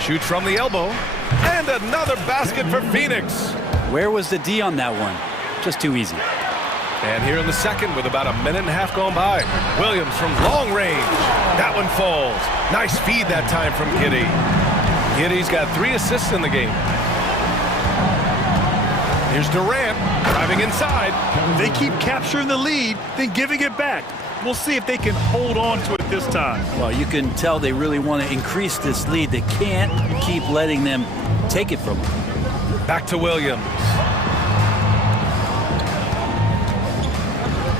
Shoots from the elbow. And another basket for Phoenix. Where was the D on that one? Just too easy. And here in the second with about a minute and a half gone by. Williams from long range. That one falls. Nice feed that time from Giddey. Giddey's got 3 assists in the game. Here's Durant driving inside. They keep capturing the lead, then giving it back. We'll see if they can hold on to it this time. Well, you can tell they really want to increase this lead. They can't keep letting them take it from them. Back to Williams.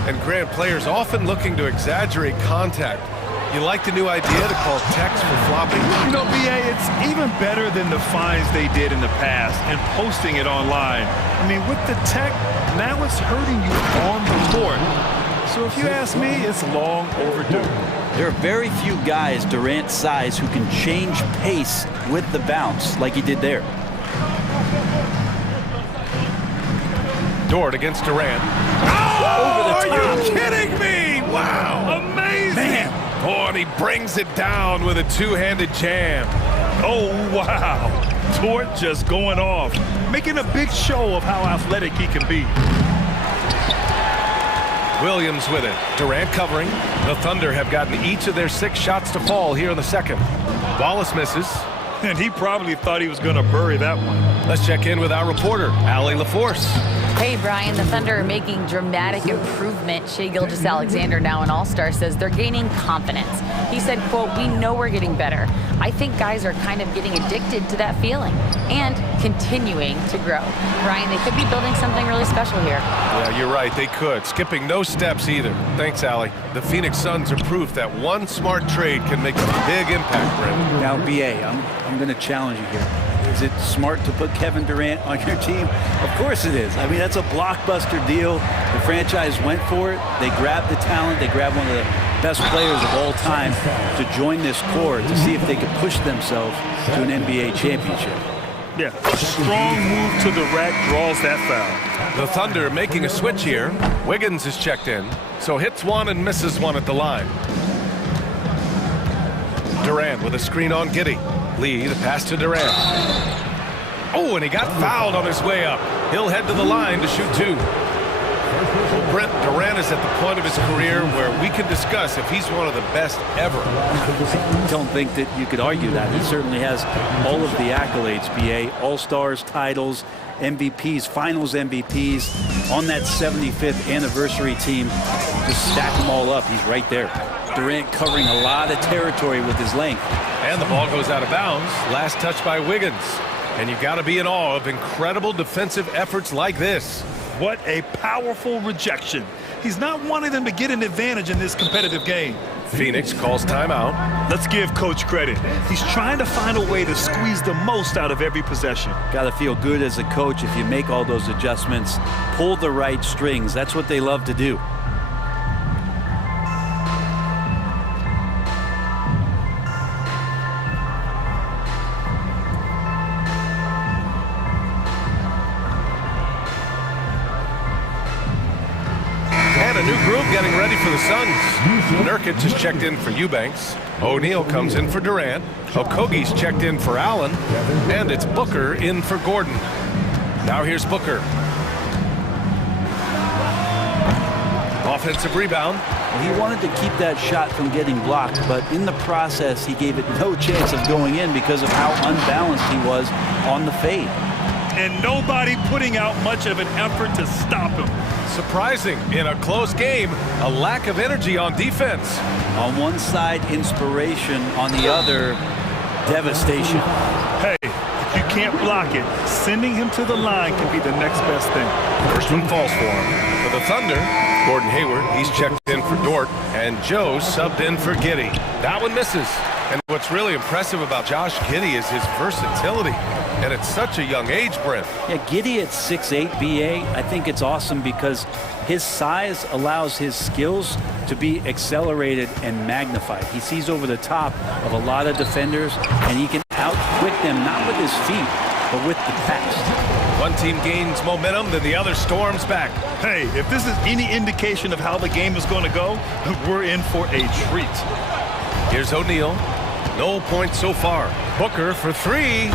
And Grant, players often looking to exaggerate contact. You like the new idea to call techs for flopping? You know, BA, it's even better than the fines they did in the past and posting it online. I mean, with the tech, now it's hurting you on the court. So if you ask me, it's long overdue. There are very few guys Durant's size who can change pace with the bounce like he did there. Dort against Durant. Oh, are you kidding me? Wow. Amazing. Man. Oh, and he brings it down with a 2-handed jam. Oh, wow. Dort just going off, making a big show of how athletic he can be. Williams with it. Durant covering. The Thunder have gotten each of their 6 shots to fall here in the second. Wallace misses. And he probably thought he was going to bury that one. Let's check in with our reporter, Allie LaForce. Hey, Brian, the Thunder are making dramatic improvement. Shai Gilgeous-Alexander, now an all-star, says they're gaining confidence. He said, quote, "We know we're getting better. I think guys are kind of getting addicted to that feeling and continuing to grow." Brian, they could be building something really special here. Yeah, you're right. They could. Skipping no steps either. Thanks, Allie. The Phoenix Suns are proof that one smart trade can make a big impact, Brent. Now, BA, I'm going to challenge you here. Is it smart to put Kevin Durant on your team? Of course it is. I mean, that's a blockbuster deal. The franchise went for it. They grabbed the talent. They grabbed one of the best players of all time to join this core to see if they could push themselves to an NBA championship. Yeah, a strong move to the rack draws that foul. The Thunder making a switch here. Wiggins is checked in, so hits one and misses one at the line. Durant with a screen on Giddey. Lee, the pass to Durant. Oh, and he got fouled on his way up. He'll head to the line to shoot two. Well, Brent, Durant is at the point of his career where we can discuss if he's one of the best ever. I don't think that you could argue that. He certainly has all of the accolades, BA. All-Stars, titles, MVPs, Finals MVPs. On that 75th anniversary team, just stack them all up. He's right there. Durant covering a lot of territory with his length. And the ball goes out of bounds. Last touch by Wiggins. And you've got to be in awe of incredible defensive efforts like this. What a powerful rejection. He's not wanting them to get an advantage in this competitive game. Phoenix calls timeout. Let's give coach credit. He's trying to find a way to squeeze the most out of every possession. Got to feel good as a coach if you make all those adjustments, pull the right strings. That's what they love to do. Getting ready for the Suns. Nurkic is checked in for Eubanks. O'Neal comes in for Durant. Okogie's checked in for Allen. And it's Booker in for Gordon. Now here's Booker. Offensive rebound. He wanted to keep that shot from getting blocked, but in the process, he gave it no chance of going in because of how unbalanced he was on the fade. And nobody putting out much of an effort to stop him. Surprising, in a close game, a lack of energy on defense. On one side, inspiration. On the other, devastation. Hey, if you can't block it, sending him to the line can be the next best thing. First one falls for him. For the Thunder, Gordon Hayward, he's checked in for Dort, and Joe subbed in for Giddey. That one misses. And what's really impressive about Josh Giddey is his versatility. And at such a young age, Brent. Yeah, Giddey at 6'8", BA, I think it's awesome because his size allows his skills to be accelerated and magnified. He sees over the top of a lot of defenders, and he can out-quick them, not with his feet, but with the pass. One team gains momentum, then the other storms back. Hey, if this is any indication of how the game is going to go, we're in for a treat. Here's O'Neal. No points so far. Booker for three.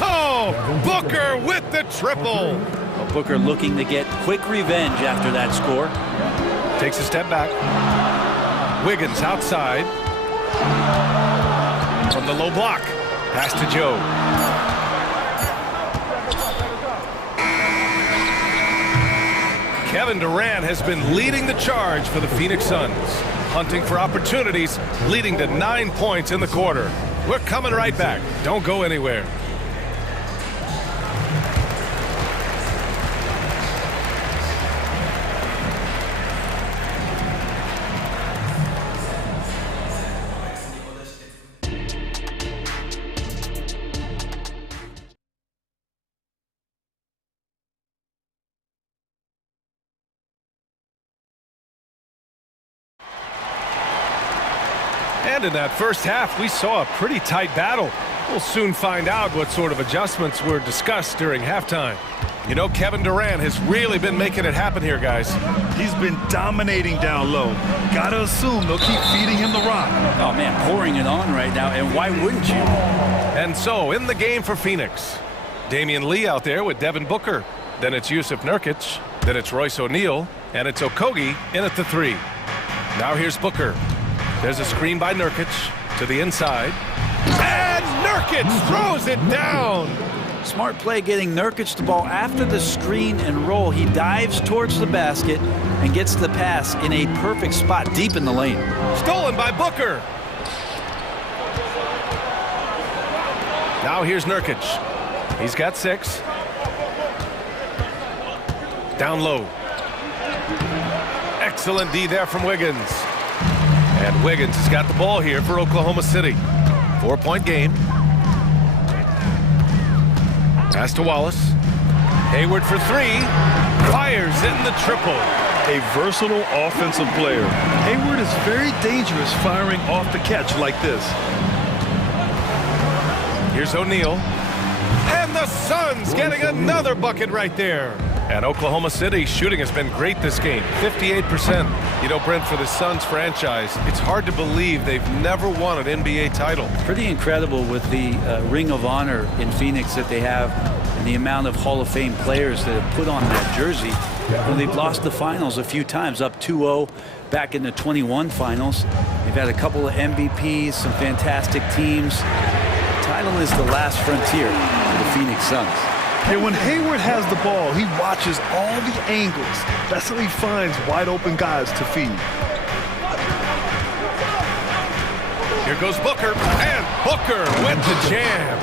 Oh, Booker with the triple. Well, Booker looking to get quick revenge after that score. Takes a step back. Wiggins outside. From the low block. Pass to Joe. Kevin Durant has been leading the charge for the Phoenix Suns. Hunting for opportunities, leading to 9 points in the quarter. We're coming right back. Don't go anywhere. And in that first half, we saw a pretty tight battle. We'll soon find out what sort of adjustments were discussed during halftime. You know, Kevin Durant has really been making it happen here, guys. He's been dominating down low. Gotta assume they'll keep feeding him the rock. Oh, man, pouring it on right now, and why wouldn't you? And so, in the game for Phoenix, Damian Lee out there with Devin Booker. Then it's Jusuf Nurkic. Then it's Royce O'Neal. And it's Okogie in at the three. Now here's Booker. There's a screen by Nurkic to the inside. And Nurkic throws it down. Smart play getting Nurkic the ball after the screen and roll. He dives towards the basket and gets the pass in a perfect spot deep in the lane. Stolen by Booker. Now here's Nurkic. He's got 6. Down low. Excellent D there from Wiggins. And Wiggins has got the ball here for Oklahoma City. 4-point game. Pass to Wallace. Hayward for 3. Fires in the triple. a versatile offensive player. Hayward is very dangerous firing off the catch like this. Here's O'Neal. And the Suns getting another bucket right there. And Oklahoma City shooting has been great this game, 58%. You know, Brent, for the Suns franchise, it's hard to believe they've never won an NBA title. Pretty incredible with the Ring of Honor in Phoenix that they have and the amount of Hall of Fame players that have put on that jersey. Well, they've lost the finals a few times, up 2-0 back in the 21 finals. They've had a couple of MVPs, some fantastic teams. The title is the last frontier for the Phoenix Suns. And when Hayward has the ball, he watches all the angles. That's how he finds wide open guys to feed. Here goes Booker, and Booker with the jam.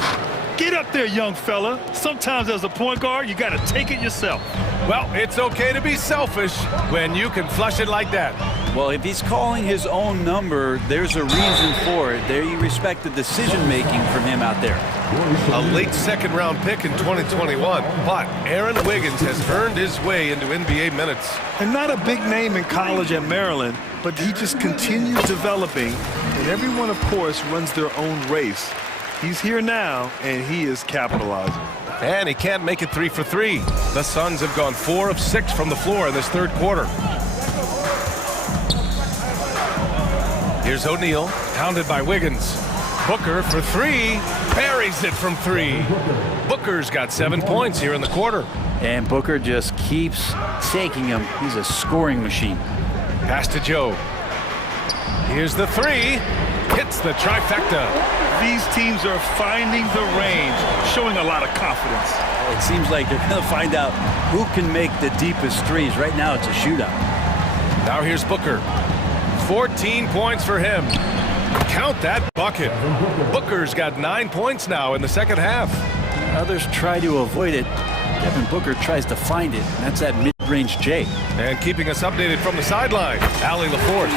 Get up there, young fella. Sometimes as a point guard, you got to take it yourself. Well, it's okay to be selfish when you can flush it like that. Well, if he's calling his own number, there's a reason for it. There you respect the decision-making from him out there. A late second-round pick in 2021, but Aaron Wiggins has earned his way into NBA minutes. And not a big name in college at Maryland, but he just continues developing, and everyone, of course, runs their own race. He's here now, and he is capitalizing. And he can't make it 3 for 3. The Suns have gone 4 of 6 from the floor in this third quarter. Here's O'Neal, hounded by Wiggins. Booker for 3, buries it from 3. Booker's got 7 points here in the quarter. And Booker just keeps taking him. He's a scoring machine. Pass to Joe. Here's the 3, hits the trifecta. These teams are finding the range, showing a lot of confidence. It seems like they're going to find out who can make the deepest threes. Right now, it's a shootout. Now here's Booker. 14 points for him. Count that bucket. Booker's got 9 points now in the second half. Others try to avoid it. Devin Booker tries to find it. That's that mid-range J. And keeping us updated from the sideline, Allie LaForce.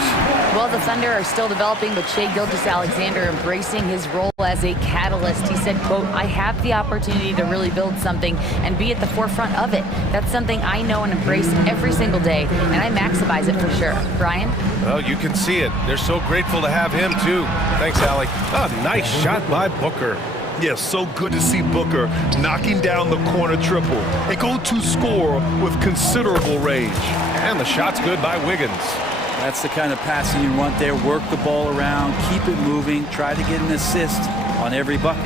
Well, the Thunder are still developing, but Shai Gilgeous-Alexander embracing his role as a catalyst. He said, quote, I have the opportunity to really build something and be at the forefront of it. That's something I know and embrace every single day, and I maximize it for sure. Brian? Well, you can see it. They're so grateful to have him, too. Thanks, Allie. A nice shot by Booker. Yes, so good to see Booker knocking down the corner triple. A go-to score with considerable range. And the shot's good by Wiggins. That's the kind of passing you want there. Work the ball around, keep it moving, try to get an assist on every bucket.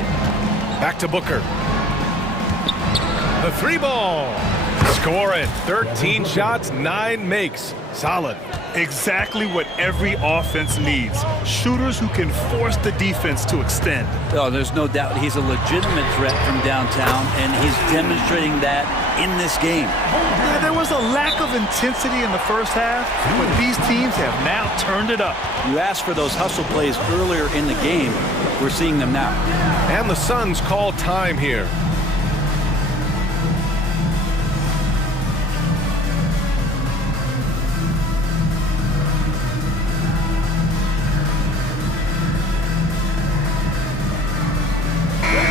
Back to Booker. The 3 ball. Score it. 13 shots, 9 makes. Solid. Exactly what every offense needs. Shooters who can force the defense to extend. Oh, there's no doubt he's a legitimate threat from downtown, and he's demonstrating that in this game. Yeah, there was a lack of intensity in the first half, but these teams have now turned it up. You asked for those hustle plays earlier in the game. We're seeing them now. And the Suns call time here.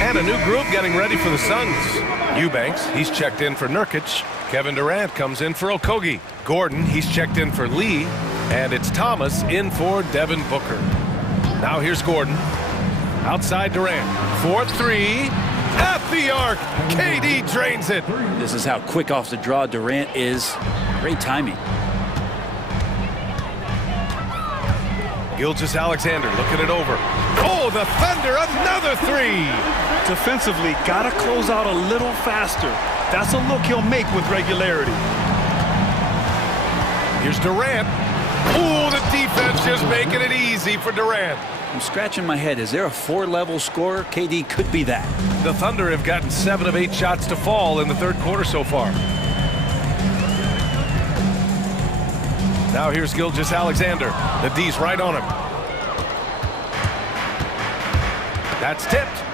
And a new group getting ready for the Suns. Eubanks, he's checked in for Nurkic. Kevin Durant comes in for Okogie. Gordon, he's checked in for Lee. And it's Thomas in for Devin Booker. Now here's Gordon. Outside Durant. 4-3. At the arc. KD drains it. This is how quick off the draw Durant is. Great timing. Gilgeous-Alexander looking it over. Oh, the Thunder, another 3. Defensively, gotta close out a little faster. That's a look he'll make with regularity. Here's Durant. Oh, the defense just making it easy for Durant. I'm scratching my head. Is there a 4-level scorer? KD could be that. The Thunder have gotten 7 of 8 shots to fall in the third quarter so far. Now here's Gilgeous-Alexander. The D's right on him. That's tipped.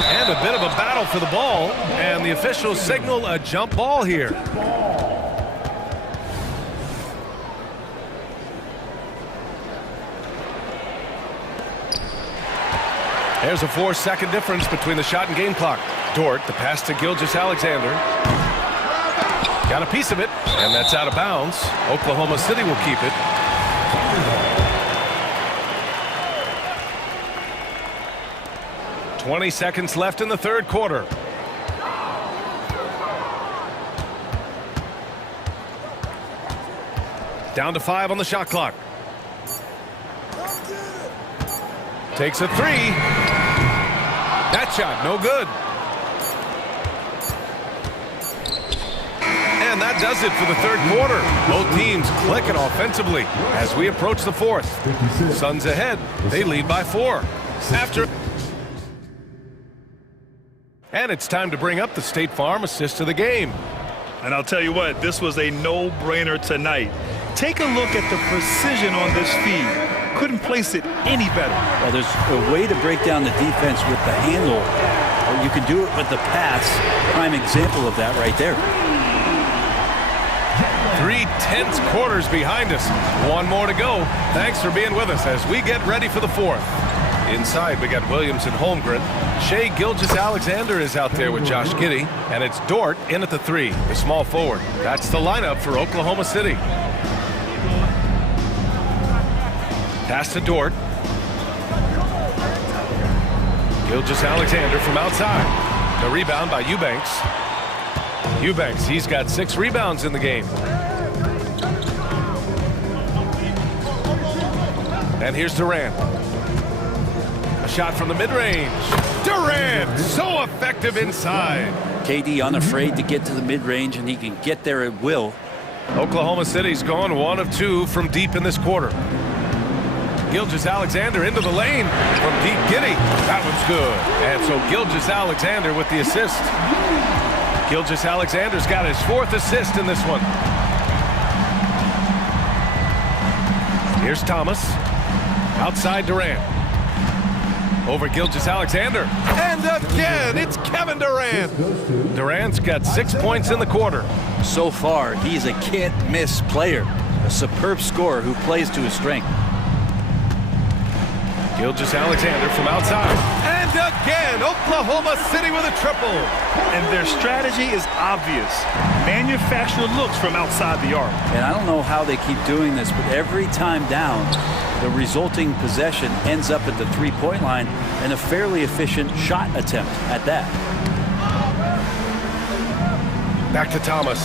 And a bit of a battle for the ball. And the officials signal a jump ball here. There's a 4-second difference between the shot and game clock. Dort, the pass to Gilgeous-Alexander. Got a piece of it, and that's out of bounds. Oklahoma City will keep it. "20 seconds left in the third quarter. Down to 5 on the shot clock. Takes a 3. That shot, no good. And that does it for the third quarter. Both teams clicking offensively as we approach the fourth. Suns ahead. They lead by 4. And it's time to bring up the State Farm assist of the game. And I'll tell you what, this was a no-brainer tonight. Take a look at the precision on this feed. Couldn't place it any better. Well, there's a way to break down the defense with the handle, or you can do it with the pass. Prime example of that right there. 3 tense quarters behind us. One more to go. Thanks for being with us as we get ready for the fourth. Inside, we got Williams and Holmgren. Shea Gilgeous-Alexander is out there with Josh Giddey, and it's Dort in at the 3, the small forward. That's the lineup for Oklahoma City. Pass to Dort. Gilgeous-Alexander from outside. The rebound by Eubanks. Eubanks, he's got 6 rebounds in the game. And here's Durant. A shot from the mid-range. Durant, so effective inside. KD unafraid to get to the mid-range, and he can get there at will. Oklahoma City's gone 1 of 2 from deep in this quarter. Gilgeous-Alexander into the lane from deep. Giddey. That one's good. And so Gilgeous-Alexander with the assist. Gilgeous-Alexander's got his 4th assist in this one. Here's Thomas. Outside Durant. Over Gilgeous-Alexander. And again, it's Kevin Durant. Durant's got 6 points in the quarter. So far, he's a can't-miss player. A superb scorer who plays to his strength. Gilgeous-Alexander from outside. And again, Oklahoma City with a triple. And their strategy is obvious. Manufacture looks from outside the arc. And I don't know how they keep doing this, but every time down, the resulting possession ends up at the 3-point line, and a fairly efficient shot attempt at that. Back to Thomas.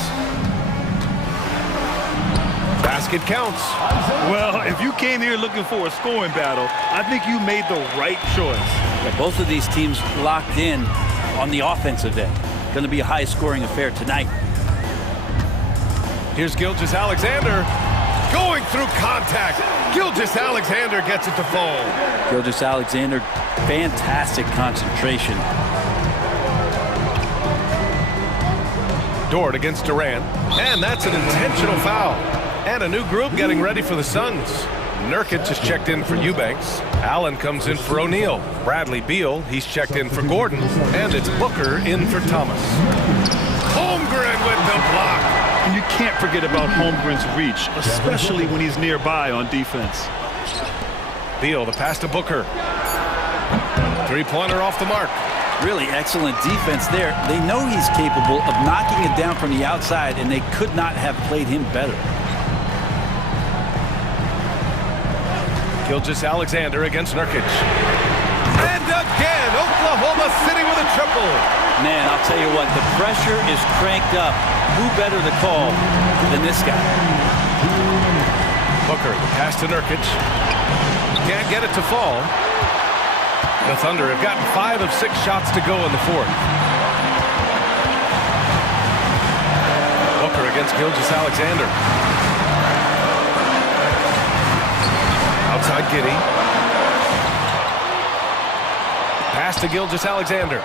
Basket counts. Well, if you came here looking for a scoring battle, I think you made the right choice. Yeah, both of these teams locked in on the offensive end. Going to be a high-scoring affair tonight. Here's Gilgeous-Alexander going through contact. Gilgeous-Alexander gets it to fall. Gilgeous-Alexander, fantastic concentration. Dort against Durant, and that's an intentional foul. And a new group getting ready for the Suns. Nurkic has checked in for Eubanks. Allen comes in for O'Neal. Bradley Beal, he's checked in for Gordon. And it's Booker in for Thomas. Holmgren with the block. And you can't forget about Holmgren's reach, especially when he's nearby on defense. Beal, the pass to Booker. 3-pointer off the mark. Really excellent defense there. They know he's capable of knocking it down from the outside, and they could not have played him better. Gilgeous-Alexander against Nurkic. And again, Oklahoma City with a triple. Man, I'll tell you what, the pressure is cranked up. Who better to call than this guy? Booker, the pass to Nurkic. Can't get it to fall. The Thunder have gotten 5 of 6 shots to go in the fourth. Booker against Gilgeous-Alexander. Outside Giddey. Pass to Gilgeous-Alexander.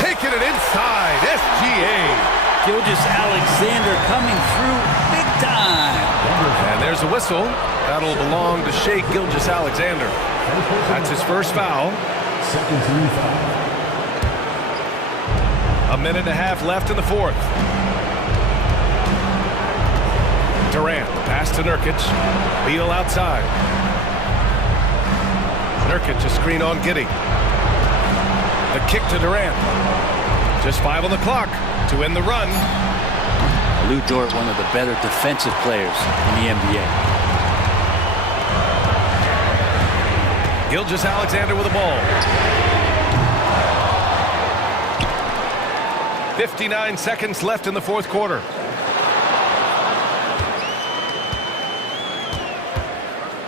Taking it inside. SGA. Gilgeous-Alexander coming through big time. And there's a whistle. That'll belong to Shea Gilgeous-Alexander. That's his first foul. Second team foul. A minute and a half left in the fourth. Durant, the pass to Nurkic. Beal outside. Nurkic, a screen on Giddey. The kick to Durant. Just 5 on the clock. To win the run. Lou Dort, one of the better defensive players in the NBA. Gilgeous-Alexander with the ball. 59 seconds left in the fourth quarter.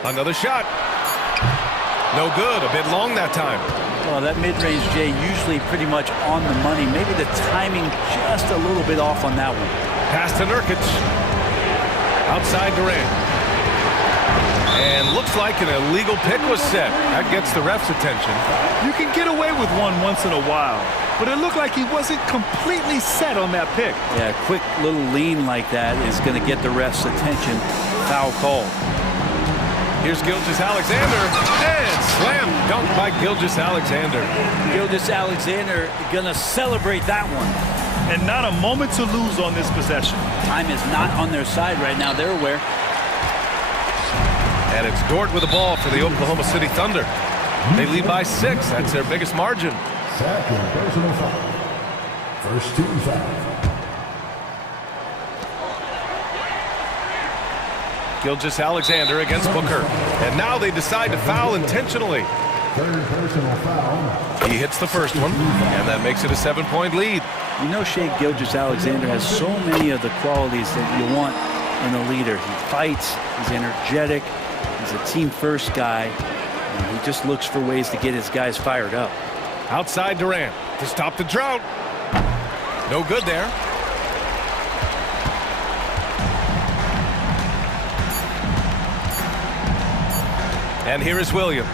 Another shot. No good. A bit long that time. Well, that mid-range, Jay, usually pretty much on the money. Maybe the timing just a little bit off on that one. Pass to Nurkic. Outside Durant. And looks like an illegal pick was set. That gets the ref's attention. You can get away with one once in a while, but it looked like he wasn't completely set on that pick. Yeah, a quick little lean like that is going to get the ref's attention. Foul call. Here's Gilgeous-Alexander, and slam dunk by Gilgeous-Alexander. Gilgeous-Alexander going to celebrate that one. And not a moment to lose on this possession. Time is not on their side right now. They're aware. And it's Dort with the ball for the Oklahoma City Thunder. They lead by 6. That's their biggest margin. Second personal foul. First team foul. Gilgeous-Alexander against Booker. And now they decide to foul intentionally. Third personal foul. He hits the first one, and that makes it a 7-point lead. You know, Shai Gilgeous-Alexander has so many of the qualities that you want in a leader. He fights, he's energetic, he's a team-first guy, and he just looks for ways to get his guys fired up. Outside Durant to stop the drought. No good there. And here is Williams.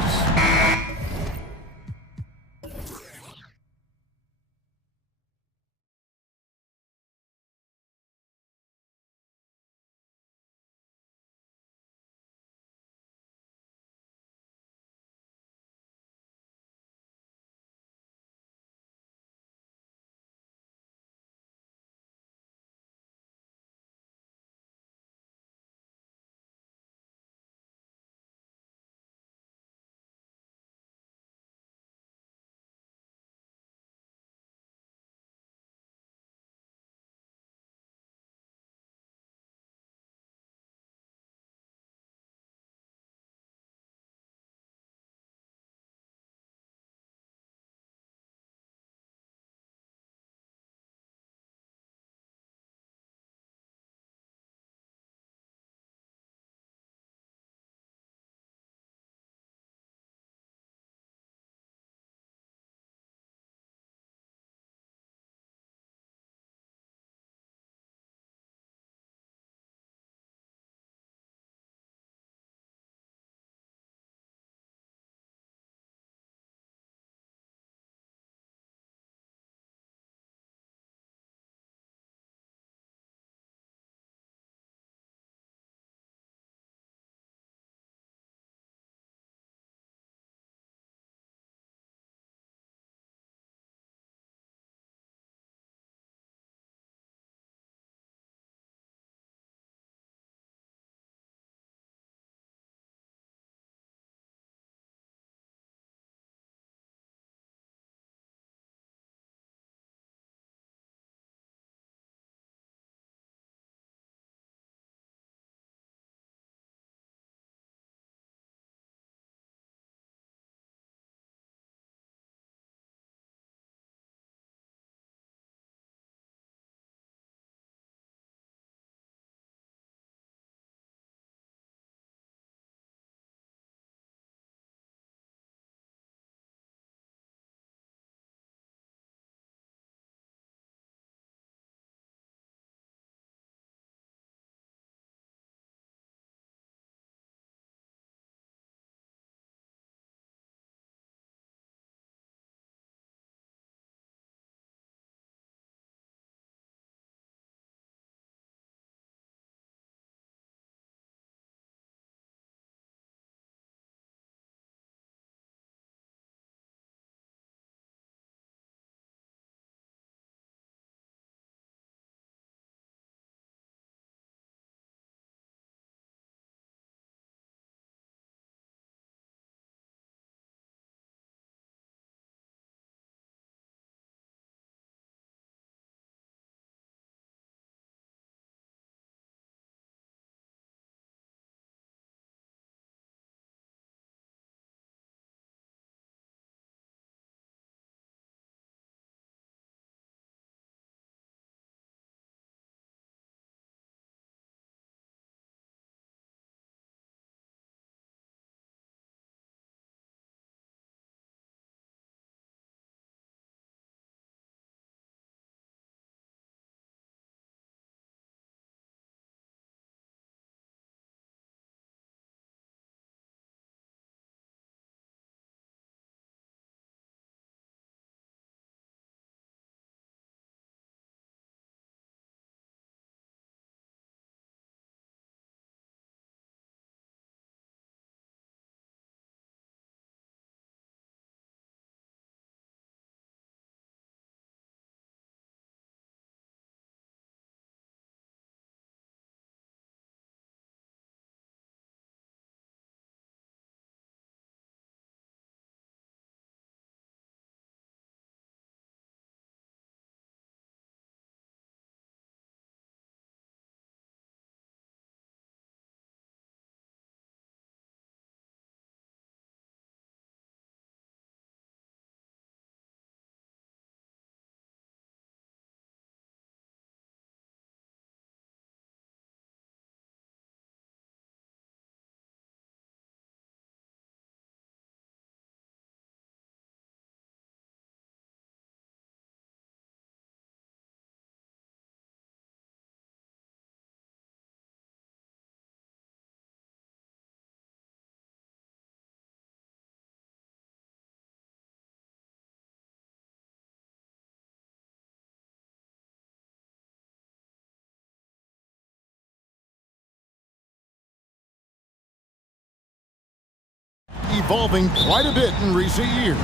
evolving quite a bit in recent years.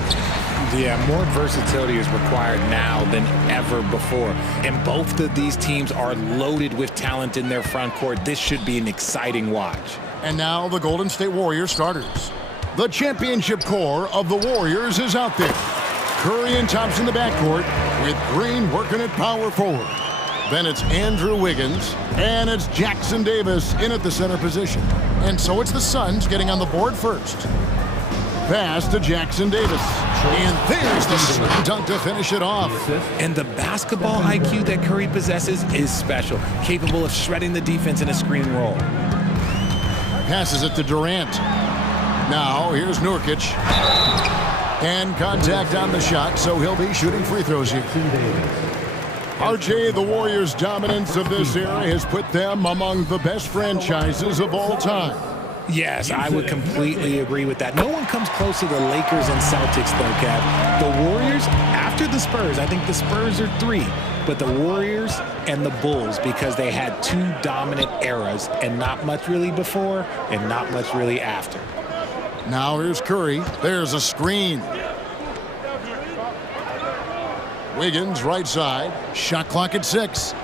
Yeah, more versatility is required now than ever before. And both of these teams are loaded with talent in their front court. This should be an exciting watch. And now the Golden State Warriors starters. The championship core of the Warriors is out there. Curry and Thompson in the backcourt with Green working at power forward. Then it's Andrew Wiggins, and it's Jackson Davis in at the center position. And so it's the Suns getting on the board first. Pass to Jackson Davis. And there's the slam dunk to finish it off. And the basketball IQ that Curry possesses is special, capable of shredding the defense in a screen roll. Passes it to Durant. Now here's Nurkic. And contact on the shot, so he'll be shooting free throws here. RJ, the Warriors' dominance of this era has put them among the best franchises of all time. Yes, I would completely agree with that. No one comes close to the Lakers and Celtics, though, Cav. The Warriors, after the Spurs, I think the Spurs are 3, but the Warriors and the Bulls, because they had 2 dominant eras, and not much really before, and not much really after. Now here's Curry. There's a screen. Wiggins, right side. Shot clock at 6.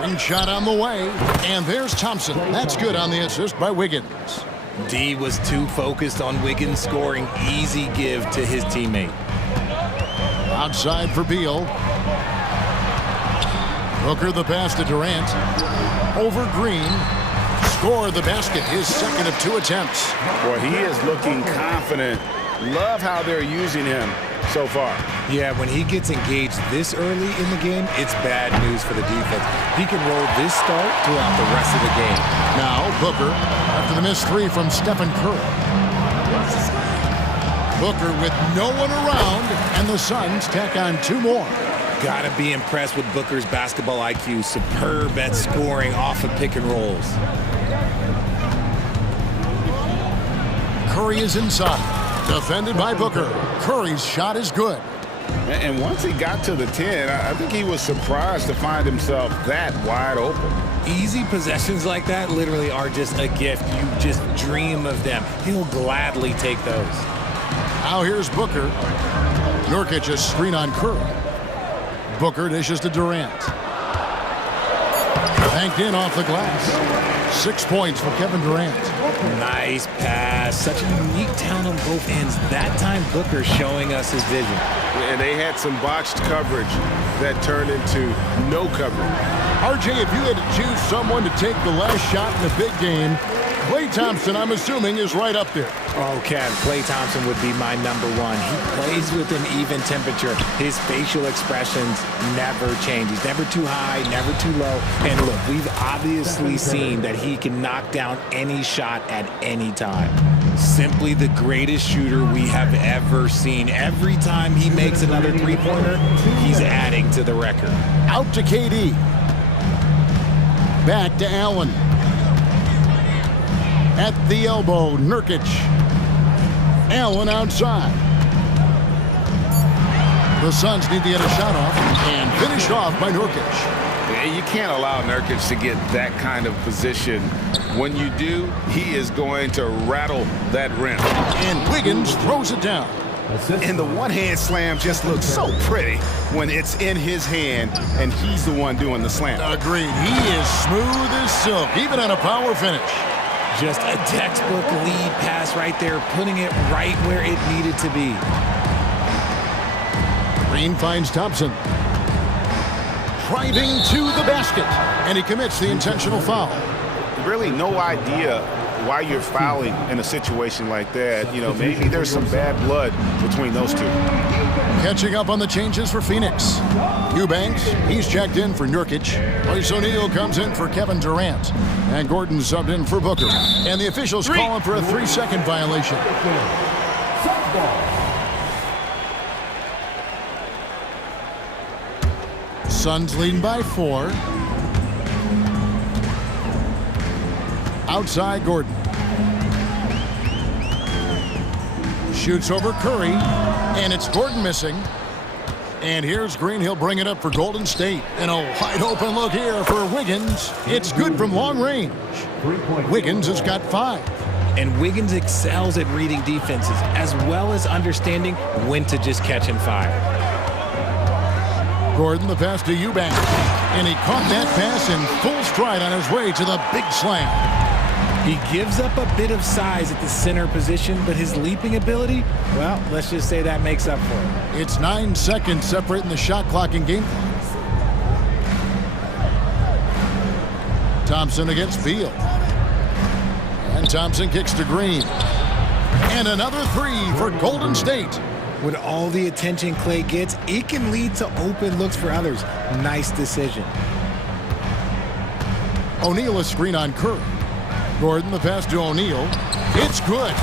Ring shot on the way. And there's Thompson. That's good on the assist by Wiggins. D was too focused on Wiggins scoring. Easy give to his teammate. Outside for Beal. Booker the pass to Durant. Over Green. Score the basket, his second of 2 attempts. Boy, he is looking confident. Love how they're using him so far. Yeah, when he gets engaged this early in the game, it's bad news for the defense. He can roll this start throughout the rest of the game. Now, Booker, after the missed 3 from Stephen Curry. Booker with no one around, and the Suns tack on 2 more. Gotta be impressed with Booker's basketball IQ. Superb at scoring off of pick and rolls. Curry is inside. Defended by Booker. Curry's shot is good. And once he got to the 10, I think he was surprised to find himself that wide open. Easy possessions like that literally are just a gift. You just dream of them. He'll gladly take those. Now here's Booker. Nurkic is screen on Curry. Booker dishes to Durant. Banked in off the glass. 6 points for Kevin Durant. Nice pass. Such a unique talent on both ends. That time, Booker showing us his vision. And they had some botched coverage that turned into no coverage. RJ, if you had to choose someone to take the last shot in a big game, Klay Thompson, I'm assuming, is right up there. Oh, Kev, Klay Thompson would be my number 1. He plays with an even temperature. His facial expressions never change. He's never too high, never too low. And look, we've obviously seen that he can knock down any shot at any time. Simply the greatest shooter we have ever seen. Every time he makes another three-pointer, he's adding to the record. Out to KD. Back to Allen. At the elbow, Nurkic. Allen outside. The Suns need to get a shot off and finished off by Nurkic. You can't allow Nurkic to get that kind of position. When you do, he is going to rattle that rim. And Wiggins throws it down. And the one-hand slam just looks so pretty when it's in his hand and he's the one doing the slam. Agreed. He is smooth as silk, even on a power finish. Just a textbook lead pass right there, putting it right where it needed to be. Green finds Thompson. Driving to the basket, and he commits the intentional foul. Really no idea why you're fouling in a situation like that. You know, maybe there's some bad blood between those two. Catching up on the changes for Phoenix. Eubanks, he's checked in for Nurkic. Royce O'Neal comes in for Kevin Durant. And Gordon subbed in for Booker. And the officials calling for a 3-second violation. Suns leading by 4. Outside Gordon. Shoots over Curry. And it's Gordon missing. And here's Green. He'll bring it up for Golden State. And a wide open look here for Wiggins. It's good from long range. Wiggins has got 5. And Wiggins excels at reading defenses, as well as understanding when to just catch and fire. Gordon, the pass to Eubanks. And he caught that pass in full stride on his way to the big slam. He gives up a bit of size at the center position, but his leaping ability, well, let's just say that makes up for it. It's 9 seconds separating the shot clock and game clock. Thompson against Beal. And Thompson kicks to Green. And another three for Golden State. With all the attention Clay gets, it can lead to open looks for others. Nice decision. O'Neal a screen on Curry. Gordon the pass to O'Neal. It's good.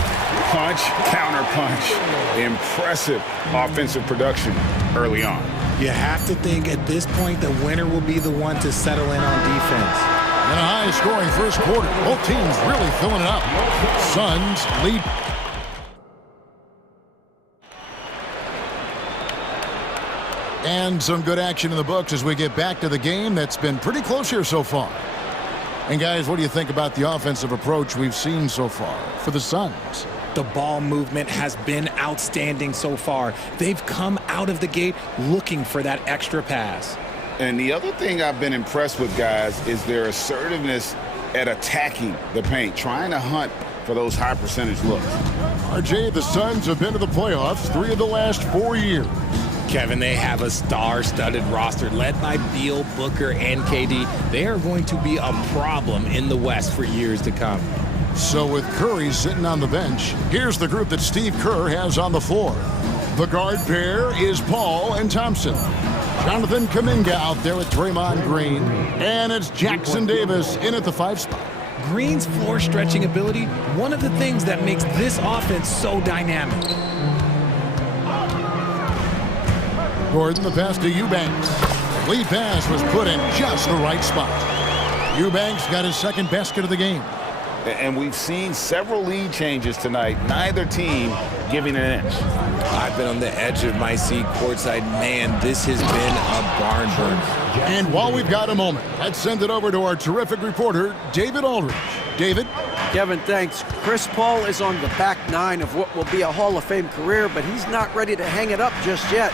Punch, counter punch. Impressive offensive production early on. You have to think at this point the winner will be the one to settle in on defense. In a high-scoring first quarter, both teams really filling it up. Suns lead. And some good action in the books as we get back to the game that's been pretty close here so far. And guys, what do you think about the offensive approach we've seen so far for the Suns? The ball movement has been outstanding so far. They've come out of the gate looking for that extra pass. And the other thing I've been impressed with, guys, is their assertiveness at attacking the paint, trying to hunt for those high percentage looks. RJ, the Suns have been to the playoffs 3 of the last 4 years. Kevin, they have a star-studded roster led by Beal, Booker, and KD. They are going to be a problem in the West for years to come. So with Curry sitting on the bench, here's the group that Steve Kerr has on the floor. The guard pair is Paul and Thompson. Jonathan Kuminga out there with Draymond Green. And it's Jackson Davis in at the 5 spot. Green's floor stretching ability, one of the things that makes this offense so dynamic. Gordon the pass to Eubanks. Lead pass was put in just the right spot. Eubanks got his second basket of the game. And we've seen several lead changes tonight, neither team giving an inch. I've been on the edge of my seat courtside. Man, this has been a barn burner. And while we've got a moment, let's send it over to our terrific reporter, David Aldridge. David? Kevin, thanks. Chris Paul is on the back nine of what will be a Hall of Fame career, but he's not ready to hang it up just yet.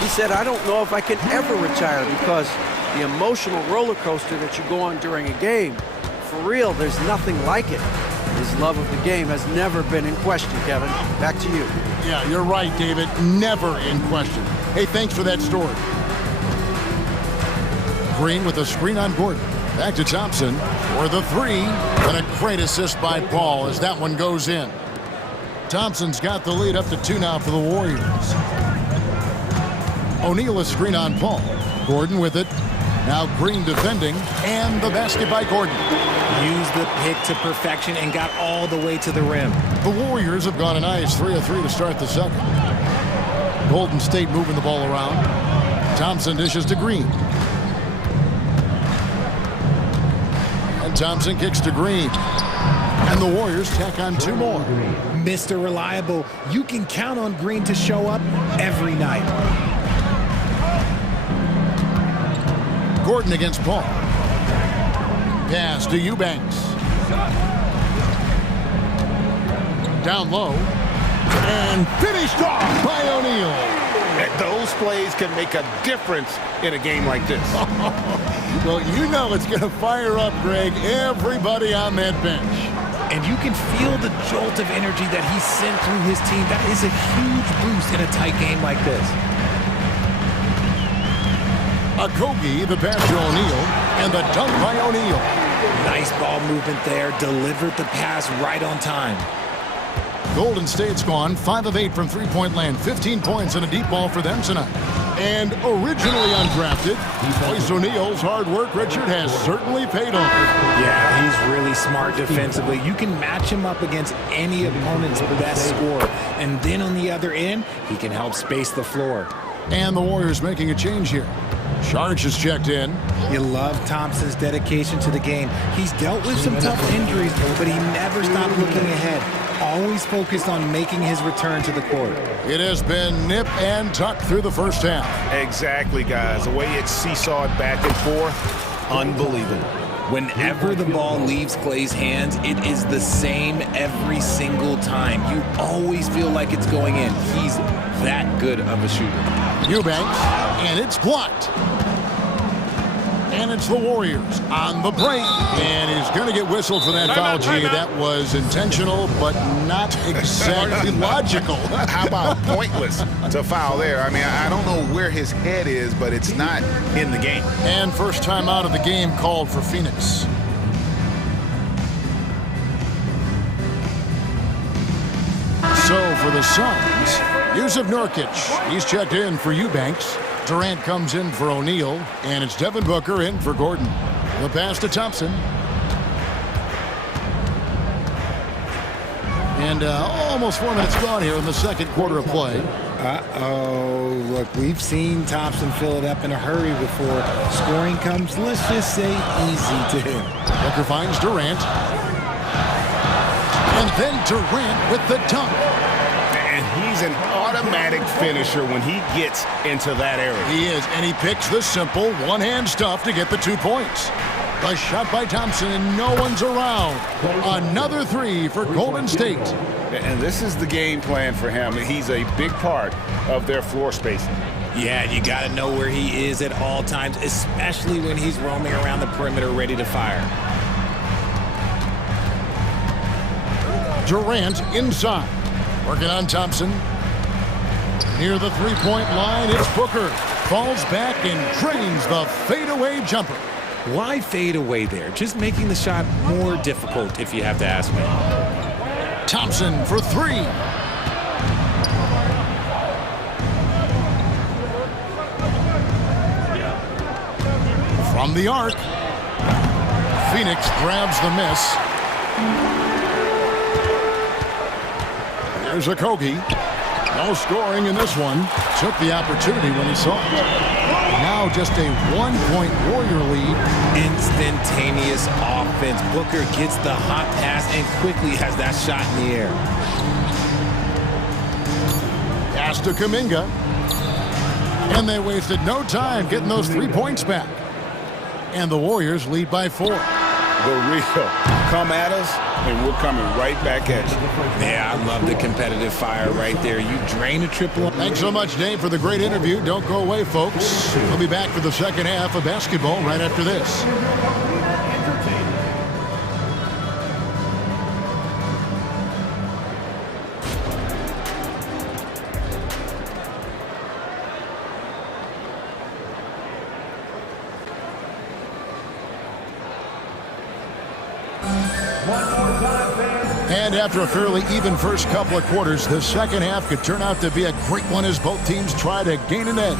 He said, I don't know if I can ever retire because the emotional roller coaster that you go on during a game, for real, there's nothing like it. His love of the game has never been in question, Kevin. Back to you. Yeah, you're right, David. Never in question. Hey, thanks for that story. Green with a screen on Gordon. Back to Thompson for the three. And a great assist by Paul as that one goes in. Thompson's got the lead up to 2 now for the Warriors. O'Neal a screen on Paul. Gordon with it. Now Green defending. And the basket by Gordon. Used the pick to perfection and got all the way to the rim. The Warriors have gone a nice 3 of 3 to start the second. Golden State moving the ball around. Thompson dishes to Green. And Thompson kicks to Green. And the Warriors tack on 2 more. Mr. Reliable, you can count on Green to show up every night. Gordon against Paul. Pass to Eubanks. Down low. And finished off by O'Neal. Those plays can make a difference in a game like this. Well, you know it's going to fire up, Greg, everybody on that bench. And you can feel the jolt of energy that he sent through his team. That is a huge boost in a tight game like this. Okogie, the pass to O'Neal, and the dunk by O'Neal. Nice ball movement there. Delivered the pass right on time. Golden State's gone 5 of 8 from three-point land. 15 points and a deep ball for them tonight. And originally undrafted, Royce O'Neal's hard work, Richard, has certainly paid off. Yeah, he's really smart defensively. You can match him up against any opponent's best scorer. And then on the other end, he can help space the floor. And the Warriors making a change here. Charge is checked in. You love Thompson's dedication to the game. He's dealt with some tough injuries, but he never stopped looking ahead. Always focused on making his return to the court. It has been nip and tuck through the first half. Exactly, guys. The way it's seesawed back and forth, unbelievable. Whenever the ball leaves Clay's hands, it is the same every single time. You always feel like it's going in. He's that good of a shooter. Eubanks, and it's blocked. And it's the Warriors on the break. And he's going to get whistled for that foul, G. That was intentional, but not exactly logical. How about pointless to foul there? I mean, I don't know where his head is, but it's not in the game. And first time out of the game called for Phoenix. So for the Suns, Yusuf Nurkic. He's checked in for Eubanks. Durant comes in for O'Neal, and it's Devin Booker in for Gordon. The pass to Thompson. And almost 4 minutes gone here in the second quarter of play. Uh-oh. Look, we've seen Thompson fill it up in a hurry before. Scoring comes, let's just say, easy to him. Booker finds Durant. And then Durant with the dunk. And he's an automatic finisher when he gets into that area. He is, and he picks the simple one-hand stuff to get the 2 points. A shot by Thompson, and no one's around. Another three for Golden State. And this is the game plan for him. He's a big part of their floor spacing. Yeah, you got to know where he is at all times, especially when he's roaming around the perimeter ready to fire. Durant inside. Working on Thompson. Near the three-point line, it's Booker. Falls back and drains the fadeaway jumper. Why fade away there? Just making the shot more difficult, if you have to ask me. Thompson for three. From the arc. Phoenix grabs the miss. There's a Kogi. No scoring in this one. Took the opportunity when he saw it. Now just a 1-point Warrior lead. Instantaneous offense. Booker gets the hot pass and quickly has that shot in the air. Pass to Kuminga. And they wasted no time getting those 3 points back. And the Warriors lead by 4. The real come at us, and we're coming right back at you. Yeah, I love the competitive fire right there. You drain a triple. Thanks so much, Dave, for the great interview. Don't go away, folks. We'll be back for the second half of basketball right after this. And after a fairly even first couple of quarters, the second half could turn out to be a great one as both teams try to gain an edge.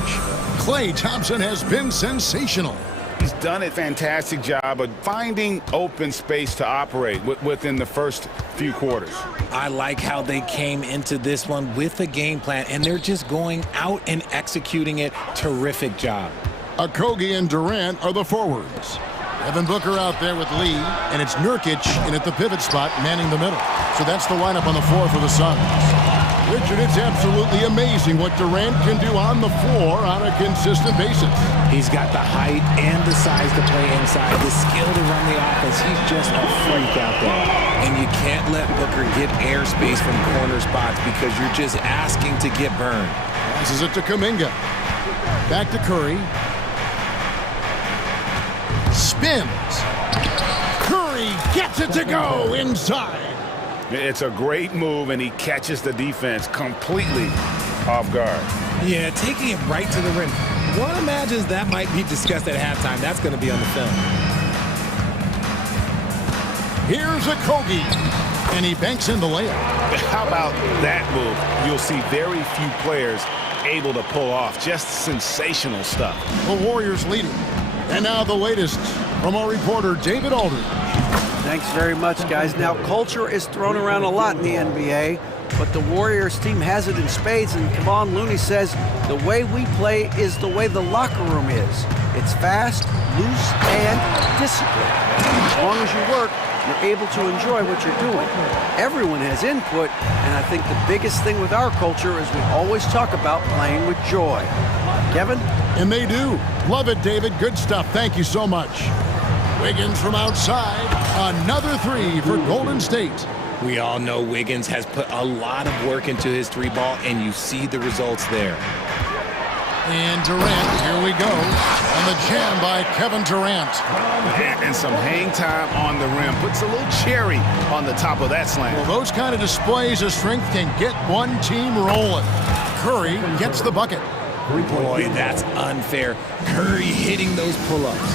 Klay Thompson has been sensational. He's done a fantastic job of finding open space to operate within the first few quarters. I like how they came into this one with a game plan, and they're just going out and executing it. Terrific job. Okogie and Durant are the forwards. Devin Booker out there with Lee, and it's Nurkic in at the pivot spot, manning the middle. So that's the lineup on the floor for the Suns. Richard, it's absolutely amazing what Durant can do on the floor on a consistent basis. He's got the height and the size to play inside, the skill to run the offense. He's just a freak out there. And you can't let Booker get airspace from corner spots because you're just asking to get burned. Passes it to Kuminga. Back to Curry. Spins. Curry gets it to go inside. It's a great move, and he catches the defense completely off guard. Yeah, taking it right to the rim. One imagines that might be discussed at halftime. That's going to be on the film. Here's Okogie, and he banks in the layup. How about that move? You'll see very few players able to pull off. Just sensational stuff. The Warriors leading. And now the latest from our reporter, David Aldridge. Thanks very much, guys. Now, culture is thrown around a lot in the NBA, but the Warriors team has it in spades, and Kevon Looney says the way we play is the way the locker room is. It's fast, loose, and disciplined. As long as you work, you're able to enjoy what you're doing. Everyone has input, and I think the biggest thing with our culture is we always talk about playing with joy. Kevin? And they do. Love it, David. Good stuff. Thank you so much. Wiggins from outside. Another three for Golden State. We all know Wiggins has put a lot of work into his three ball, and you see the results there. And Durant, here we go. And the jam by Kevin Durant. And some hang time on the rim. Puts a little cherry on the top of that slam. Well, those kind of displays of strength can get one team rolling. Curry gets the bucket. Boy, that's unfair. Curry hitting those pull-ups.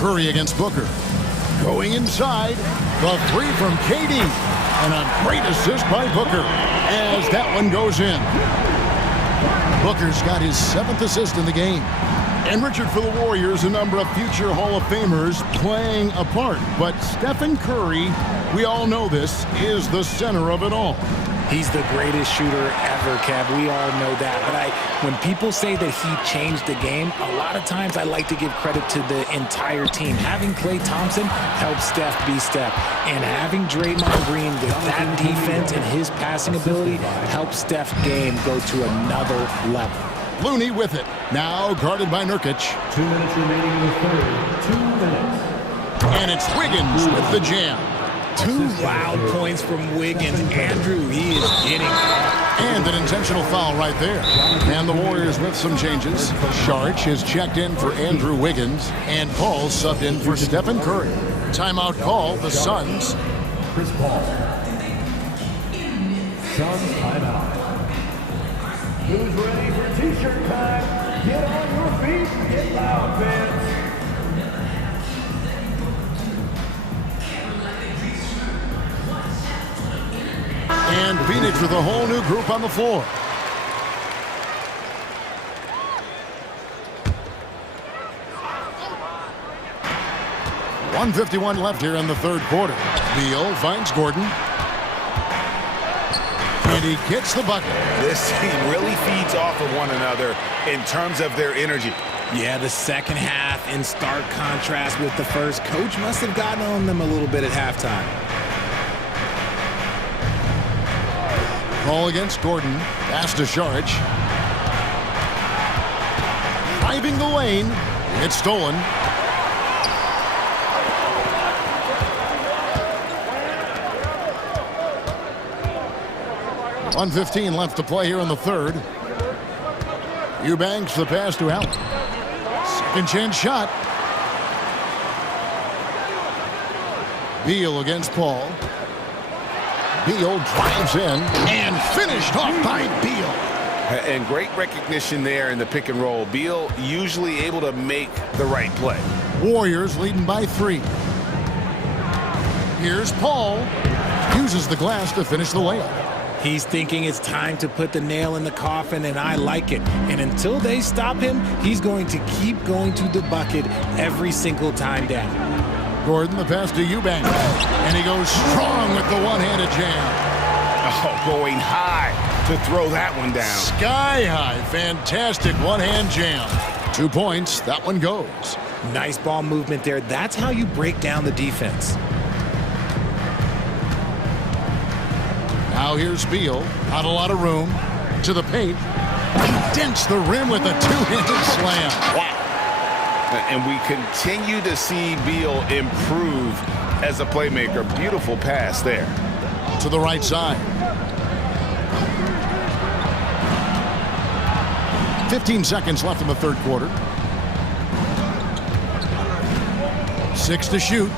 Curry against Booker. Going inside. The three from KD. And a great assist by Booker as that one goes in. Booker's got his 7th assist in the game. And Richard, for the Warriors, a number of future Hall of Famers playing a part. But Stephen Curry, we all know this, is the center of it all. He's the greatest shooter ever, Kev. We all know that. But when people say that he changed the game, a lot of times I like to give credit to the entire team. Having Klay Thompson helped Steph be Steph. And having Draymond Green with that defense and his passing ability helped Steph's game go to another level. Looney with it. Now guarded by Nurkic. 2 minutes remaining in the third. 2 minutes. And it's Wiggins with the jam. 2 loud points from Wiggins. Andrew, he is getting up. And an intentional foul right there. And the Warriors with some changes. Sharch is checked in for Andrew Wiggins. And Paul subbed in for Stephen Curry. Timeout call, the Suns. Chris Paul. Suns timeout. Who's ready for t-shirt time? Get on your feet and get loud, fans. And Phoenix with a whole new group on the floor. .151 left here in the third quarter. Beal finds Gordon. And he gets the bucket. This team really feeds off of one another in terms of their energy. Yeah, the second half in stark contrast with the first. Coach must have gotten on them a little bit at halftime. Ball against Gordon. Pass to Sharch. Driving the lane. It's stolen. .115 left to play here in the third. Eubanks the pass to Allen. Second chance shot. Beal against Paul. Beal drives in and finished off by Beal. And great recognition there in the pick and roll. Beal usually able to make the right play. Warriors leading by 3. Here's Paul. Uses the glass to finish the layup. He's thinking it's time to put the nail in the coffin, and I like it. And until they stop him, he's going to keep going to the bucket every single time down. Gordon, the pass to Eubanks. And he goes strong with the one-handed jam. Oh, going high to throw that one down. Sky high. Fantastic one-hand jam. 2 points. That one goes. Nice ball movement there. That's how you break down the defense. Now here's Beal. Not a lot of room. To the paint. He dents the rim with a two-handed slam. Wow. And we continue to see Beal improve as a playmaker. Beautiful pass there. To the right side. 15 seconds left in the third quarter. 6 to shoot.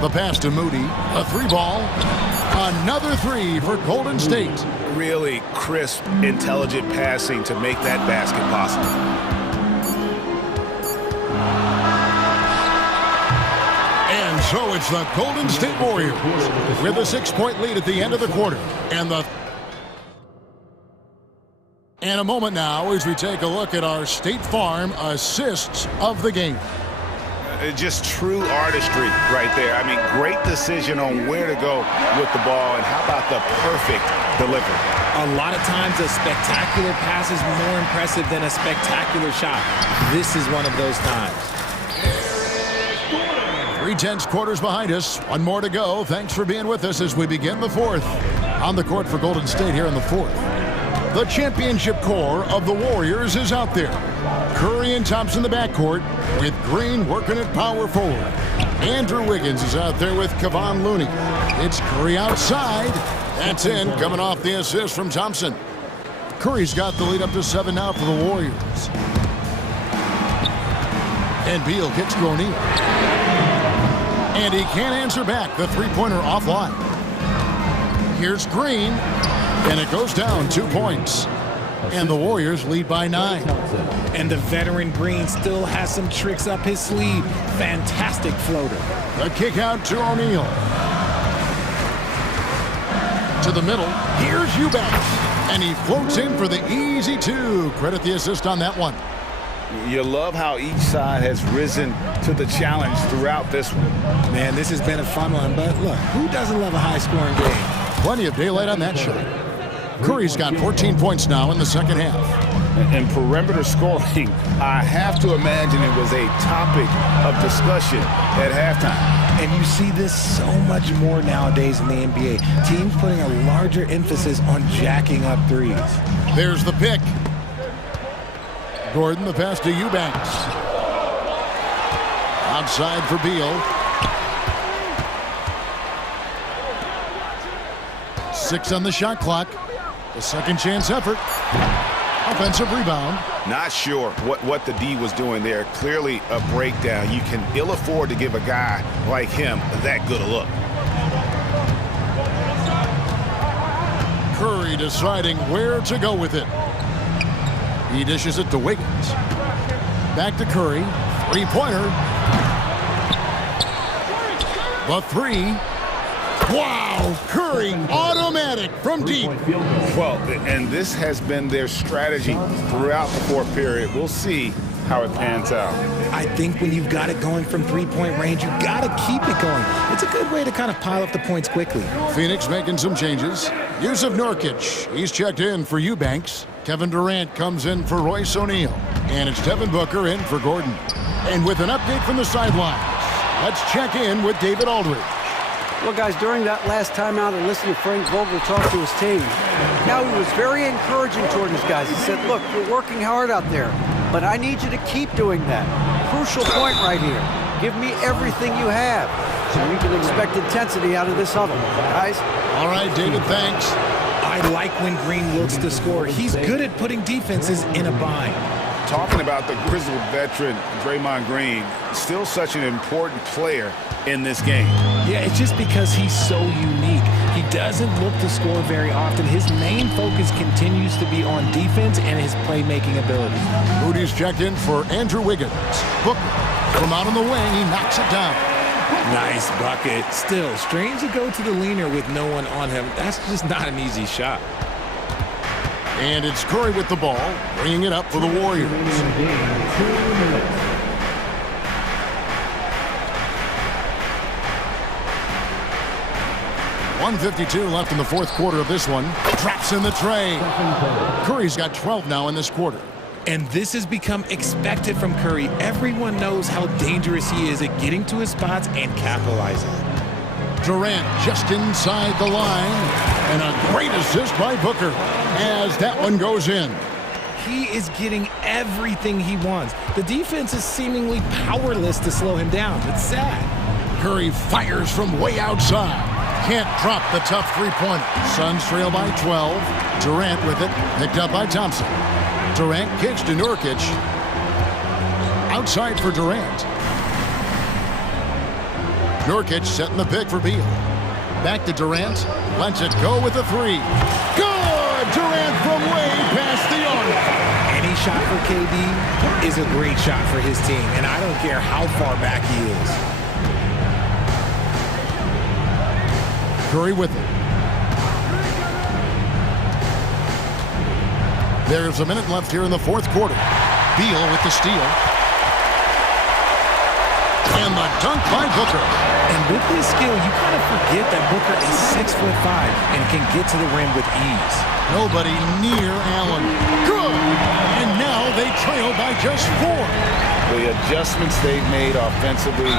The pass to Moody. A 3-ball. Another 3 for Golden State. Really crisp, intelligent passing to make that basket possible. And so it's the Golden State Warriors with a 6-point lead at the end of the quarter. And a moment now as we take a look at our State Farm assists of the game. Just true artistry right there. I mean, great decision on where to go with the ball, and how about the perfect delivery? A lot of times a spectacular pass is more impressive than a spectacular shot. This is one of those times. 3/10 quarters behind us. One more to go. Thanks for being with us as we begin the fourth. On the court for Golden State here in the fourth. The championship core of the Warriors is out there. Curry and Thompson in the backcourt, with Green working at power forward. Andrew Wiggins is out there with Kevon Looney. It's Curry outside. That's in, coming off the assist from Thompson. Curry's got the lead up to 7 now for the Warriors. And Beal gets to O'Neal. And he can't answer back. The three-pointer offline. Here's Green. And it goes down 2 points. And the Warriors lead by 9. And the veteran Green still has some tricks up his sleeve. Fantastic floater. The kick out to O'Neal. To the middle. Here's Eubanks. And he floats in for the easy 2. Credit the assist on that one. You love how each side has risen to the challenge throughout this one. Man, this has been a fun one. But look, who doesn't love a high-scoring game? Plenty of daylight on that shot. Curry's got 14 points now in the second half. And perimeter scoring, I have to imagine it was a topic of discussion at halftime. And you see this so much more nowadays in the NBA. Teams putting a larger emphasis on jacking up threes. There's the pick. Gordon, the pass to Eubanks. Outside for Beal. 6 on the shot clock. The second chance effort. Offensive rebound. Not sure what the D was doing there. Clearly a breakdown. You can ill afford to give a guy like him that good a look. Curry deciding where to go with it. He dishes it to Wiggins. Back to Curry. Three-pointer. The 3. Wow! Curry, automatic from deep. Well, and this has been their strategy throughout the fourth period. We'll see how it pans out. I think when you've got it going from three-point range, you got to keep it going. It's a good way to kind of pile up the points quickly. Phoenix making some changes. Yusuf Nurkic, he's checked in for Eubanks. Kevin Durant comes in for Royce O'Neal. And it's Devin Booker in for Gordon. And with an update from the sidelines, let's check in with David Aldridge. Well, guys, during that last timeout and listening to Frank Vogel talk to his team, now he was very encouraging toward his guys. He said, look, you're working hard out there, but I need you to keep doing that. Crucial point right here. Give me everything you have so we can expect intensity out of this huddle. Guys? All right, David, thanks. I like when Green looks to score. He's good at putting defenses in a bind. Talking about the grizzled veteran, Draymond Green, still such an important player in this game. Yeah, it's just because he's so unique. He doesn't look to score very often. His main focus continues to be on defense and his playmaking ability. Moody's checked in for Andrew Wiggins. Booker from out on the wing, he knocks it down. Nice bucket. Still, strange to go to the leaner with no one on him. That's just not an easy shot. And it's Curry with the ball, bringing it up for the Warriors. 1:52 left in the fourth quarter of this one. Traps in the tray. Curry's got 12 now in this quarter. And this has become expected from Curry. Everyone knows how dangerous he is at getting to his spots and capitalizing. Durant just inside the line. And a great assist by Booker as that one goes in. He is getting everything he wants. The defense is seemingly powerless to slow him down. It's sad. Curry fires from way outside. Can't drop the tough three-pointer. Suns trail by 12. Durant with it. Picked up by Thompson. Durant kicks to Nurkic. Outside for Durant. Nurkic setting the pick for Beal. Back to Durant. Lets it go with a 3. Good! Durant from way past the arc. Any shot for KD is a great shot for his team, and I don't care how far back he is. Curry with it. There's a minute left here in the fourth quarter. Beal with the steal. And the dunk by Booker. And with his skill, you kind of forget that Booker is 6'5" and can get to the rim with ease. Nobody near Allen. Good! And now they trail by just 4. The adjustments they've made offensively,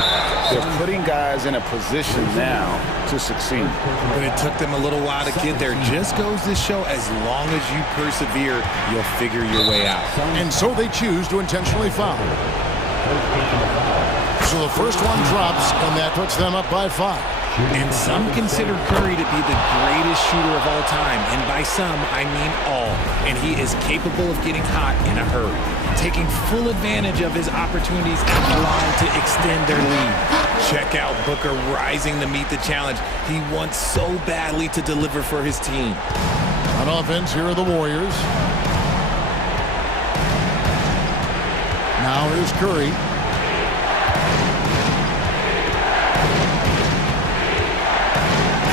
they're putting guys in a position now to succeed. But it took them a little while to get there. Just goes to show, as long as you persevere, you'll figure your way out. And so they choose to intentionally foul. So the first one drops, and that puts them up by 5. And some consider Curry to be the greatest shooter of all time. And by some, I mean all. And he is capable of getting hot in a hurry, taking full advantage of his opportunities at the line to extend their lead. Check out Booker rising to meet the challenge. He wants so badly to deliver for his team. On offense, here are the Warriors. Now here's Curry.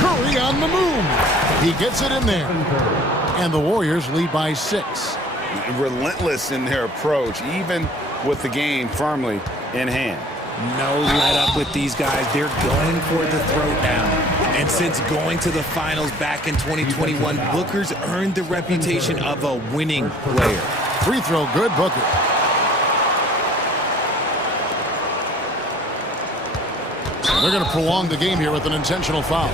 Curry on the move. He gets it in there. And the Warriors lead by 6. Relentless in their approach, even with the game firmly in hand. No let up with these guys. They're going for the throat now. And since going to the finals back in 2021, Booker's earned the reputation of a winning player. Free throw good, Booker. They're going to prolong the game here with an intentional foul.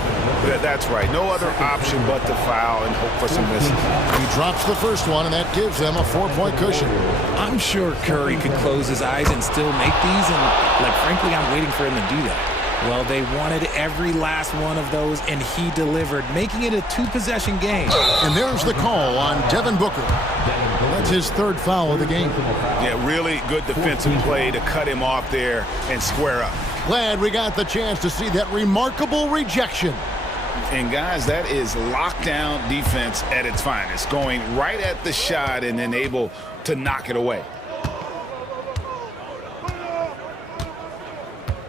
That's right. No other option but to foul and hope for some misses. He drops the first one, and that gives them a 4-point cushion. I'm sure Curry could close his eyes and still make these, and, frankly, I'm waiting for him to do that. Well, they wanted every last one of those, and he delivered, making it a 2-possession game. And there's the call on Devin Booker. That's his 3rd foul of the game. Yeah, really good defensive play to cut him off there and square up. Glad we got the chance to see that remarkable rejection. And, guys, that is lockdown defense at its finest, going right at the shot and then able to knock it away.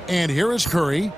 And here is Curry.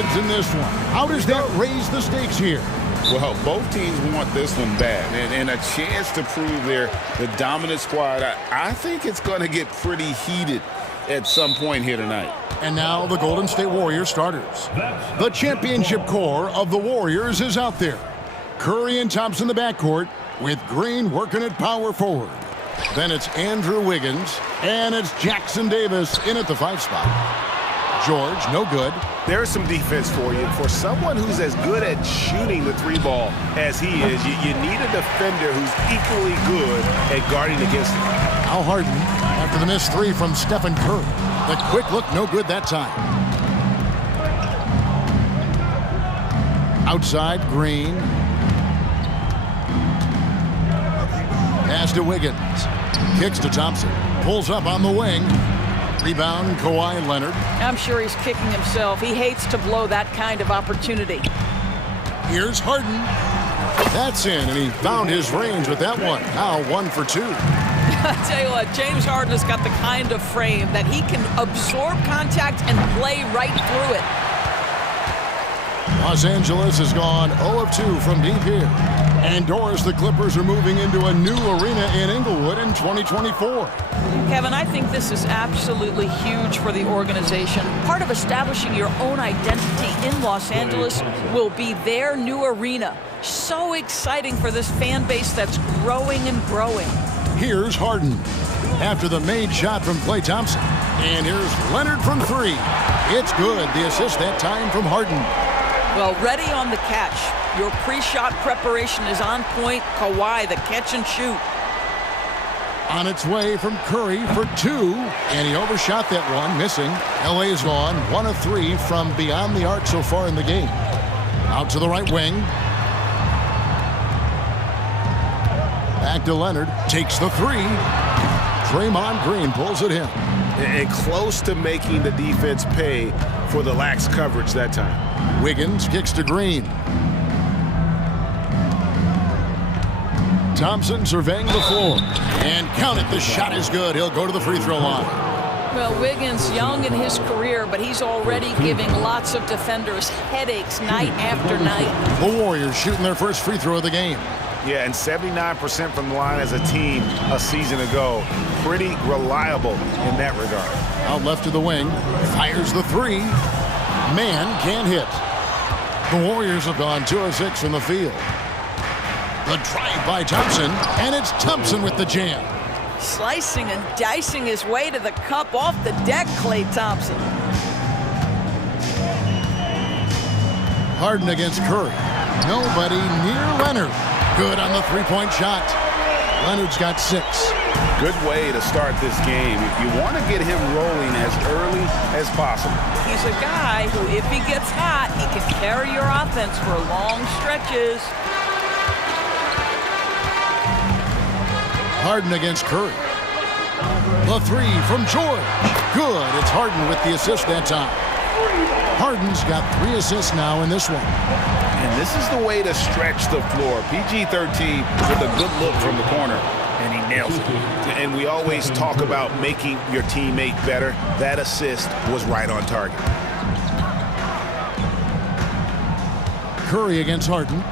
heads in this one. How does that raise the stakes here? Well, both teams want this one bad, and a chance to prove they're the dominant squad. I think it's going to get pretty heated at some point here tonight. And now the Golden State Warriors starters. The championship core of the Warriors is out there. Curry and Thompson in the backcourt, with Green working at power forward. Then it's Andrew Wiggins, and it's Jackson Davis in at the 5 spot. George, no good. There's some defense for you. For someone who's as good at shooting the 3 ball as he is, you need a defender who's equally good at guarding against him. Al Harden, after the missed 3 from Stephen Curry. The quick look, no good that time. Outside, Green. Pass to Wiggins. Kicks to Thompson. Pulls up on the wing. Rebound, Kawhi Leonard. I'm sure he's kicking himself. He hates to blow that kind of opportunity. Here's Harden. That's in, and he found his range with that one. Now 1 for 2. I'll tell you what, James Harden has got the kind of frame that he can absorb contact and play right through it. Los Angeles has gone 0 of 2 from deep here. And Doris, the Clippers are moving into a new arena in Inglewood in 2024. Kevin, I think this is absolutely huge for the organization. Part of establishing your own identity in Los Angeles will be their new arena. So exciting for this fan base that's growing and growing. Here's Harden after the made shot from Klay Thompson. And here's Leonard from 3. It's good. The assist that time from Harden. Well, ready on the catch. Your pre-shot preparation is on point. Kawhi, the catch and shoot. On its way from Curry for 2, and he overshot that one, missing. LA's gone 1 of 3 from beyond the arc so far in the game. Out to the right wing. Back to Leonard, takes the 3. Draymond Green pulls it in. And close to making the defense pay for the lax coverage that time. Wiggins kicks to Green. Thompson surveying the floor. And count it, the shot is good. He'll go to the free throw line. Well, Wiggins, young in his career, but he's already giving lots of defenders headaches night after night. The Warriors shooting their first free throw of the game. Yeah, and 79% from the line as a team a season ago. Pretty reliable in that regard. Out left to the wing. Fires the 3. Man can't hit. The Warriors have gone 2 of 6 from the field. The drive by Thompson, and it's Thompson with the jam. Slicing and dicing his way to the cup off the deck, Klay Thompson. Harden against Curry. Nobody near Leonard. Good on the 3-point shot. Leonard's got 6. Good way to start this game. If you want to get him rolling as early as possible. He's a guy who, if he gets hot, he can carry your offense for long stretches. Harden against Curry. The 3 from George. Good. It's Harden with the assist that time. Harden's got 3 assists now in this one. And this is the way to stretch the floor. PG-13 with a good look from the corner, and he nails it. And we always talk about making your teammate better. That assist was right on target. Curry against Harden.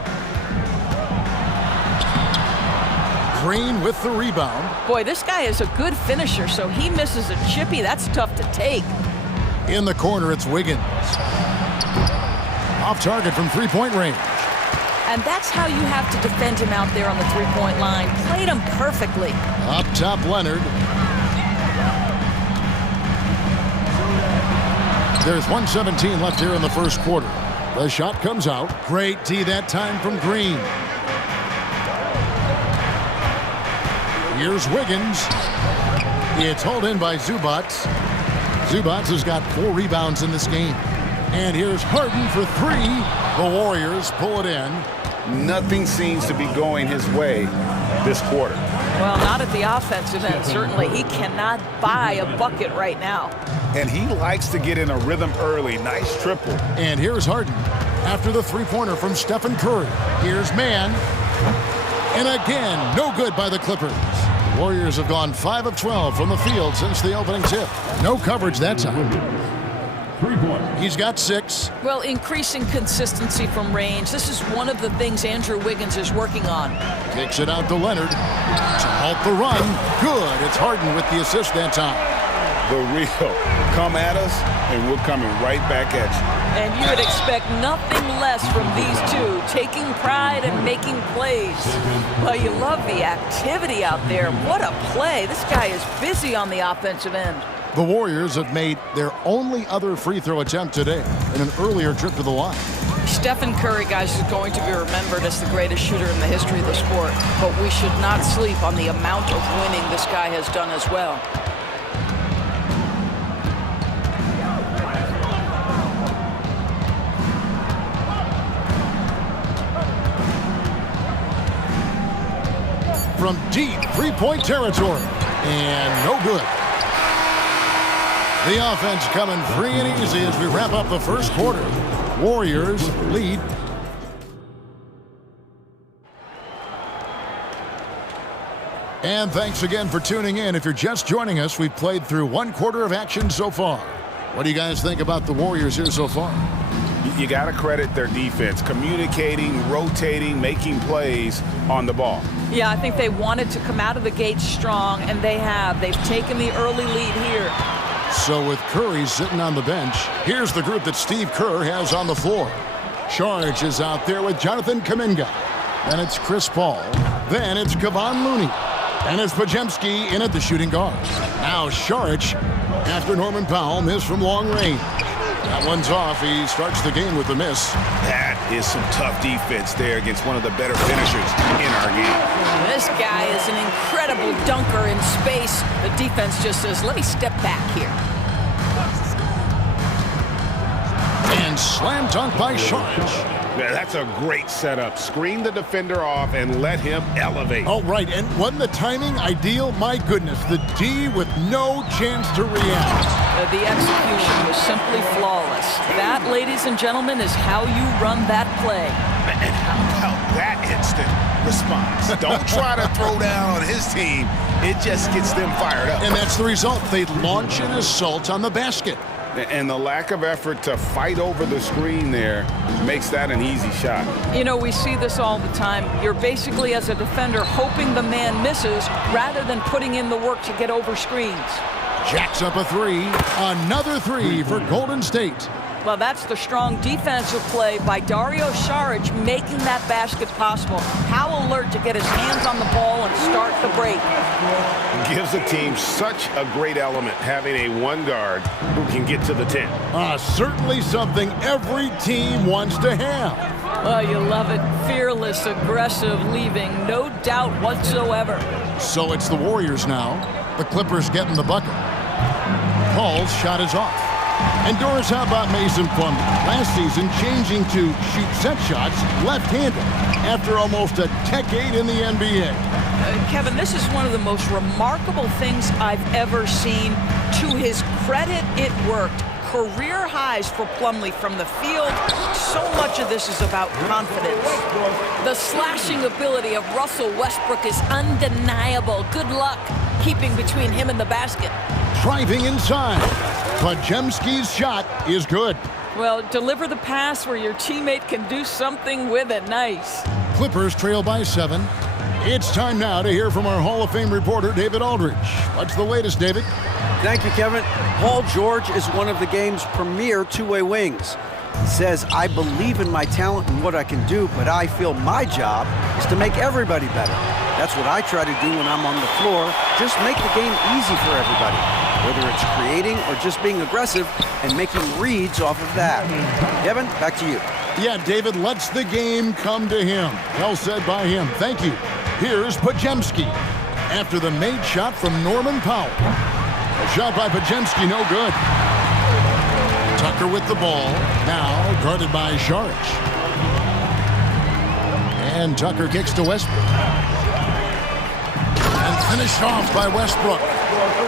Green with the rebound. Boy, this guy is a good finisher, so he misses a chippy. That's tough to take. In the corner, it's Wiggins. Off target from 3-point range. And that's how you have to defend him out there on the 3-point line. Played him perfectly. Up top, Leonard. There's 1:17 left here in the first quarter. The shot comes out. Great D that time from Green. Here's Wiggins. It's hauled in by Zubac. Zubac has got 4 rebounds in this game. And here's Harden for 3. The Warriors pull it in. Nothing seems to be going his way this quarter. Well, not at the offensive end, certainly. He cannot buy a bucket right now. And he likes to get in a rhythm early. Nice triple. And here's Harden after the 3-pointer from Stephen Curry. Here's Man. And again, no good by the Clippers. Warriors have gone 5 of 12 from the field since the opening tip. No coverage that time. 3 points. He's got 6. Well, increasing consistency from range. This is one of the things Andrew Wiggins is working on. Kicks it out to Leonard to halt the run. Good. It's Harden with the assist that time. The real come at us, and we're coming right back at you. And you would expect nothing less from these two, taking pride and making plays. Well, you love the activity out there. What a play. This guy is busy on the offensive end. The Warriors have made their only other free throw attempt today in an earlier trip to the line. Stephen Curry, guys, is going to be remembered as the greatest shooter in the history of the sport. But we should not sleep on the amount of winning this guy has done as well. From deep three-point territory, and no good. The offense coming free and easy as we wrap up the first quarter. Warriors lead. And thanks again for tuning in. If you're just joining us, we've played through one quarter of action so far. What do you guys think about the Warriors here so far? You got to credit their defense, communicating, rotating, making plays on the ball. Yeah, I think they wanted to come out of the gate strong, and they have. They've taken the early lead here. So with Curry sitting on the bench, here's the group that Steve Kerr has on the floor. Charge is out there with Jonathan Kuminga. Then it's Chris Paul. Then it's Kevon Looney. And it's Podziemski in at the shooting guard. Now Saric, after Norman Powell, missed from long range. That one's off. He starts the game with a miss. That is some tough defense there against one of the better finishers in our game. This guy is an incredible dunker in space. The defense just says, let me step back here. And slam dunk by Saric. Yeah, that's a great setup. Screen the defender off and let him elevate. Oh, right. And wasn't the timing ideal? My goodness. The D with no chance to react. The execution was simply flawless. That, ladies and gentlemen, is how you run that play. And how about that instant response? Don't try to throw down on his team. It just gets them fired up. And that's the result. They launch an assault on the basket. And the lack of effort to fight over the screen there makes that an easy shot. You know, we see this all the time. You're basically, as a defender, hoping the man misses rather than putting in the work to get over screens. Jacks up a three. Another three for Golden State. Well, that's the strong defensive play by Dario Saric, making that basket possible. How alert to get his hands on the ball and start the break. Gives a team such a great element having a one guard who can get to the 10. Certainly something every team wants to have. Well, you love it. Fearless, aggressive, leaving no doubt whatsoever. So it's the Warriors now. The Clippers getting the bucket. Paul's shot is off. And Doris, how about Mason Plumlee? Last season, changing to shoot set shots left-handed after almost a decade in the NBA. Kevin, this is one of the most remarkable things I've ever seen. To his credit, it worked. Career highs for Plumlee from the field. So much of this is about confidence. The slashing ability of Russell Westbrook is undeniable. Good luck keeping between him and the basket. Driving inside. Podziemski's shot is good. Well, deliver the pass where your teammate can do something with it. Nice. Clippers trail by 7. It's time now to hear from our Hall of Fame reporter, David Aldridge. What's the latest, David? Thank you, Kevin. Paul George is one of the game's premier two-way wings. He says, I believe in my talent and what I can do, but I feel my job is to make everybody better. That's what I try to do when I'm on the floor. Just make the game easy for everybody, whether it's creating or just being aggressive and making reads off of that. Kevin, back to you. Yeah, David lets the game come to him. Well said by him. Thank you. Here's Podziemski after the made shot from Norman Powell. A shot by Podziemski, no good. Tucker with the ball, now guarded by Saric. And Tucker kicks to Westbrook. And finished off by Westbrook.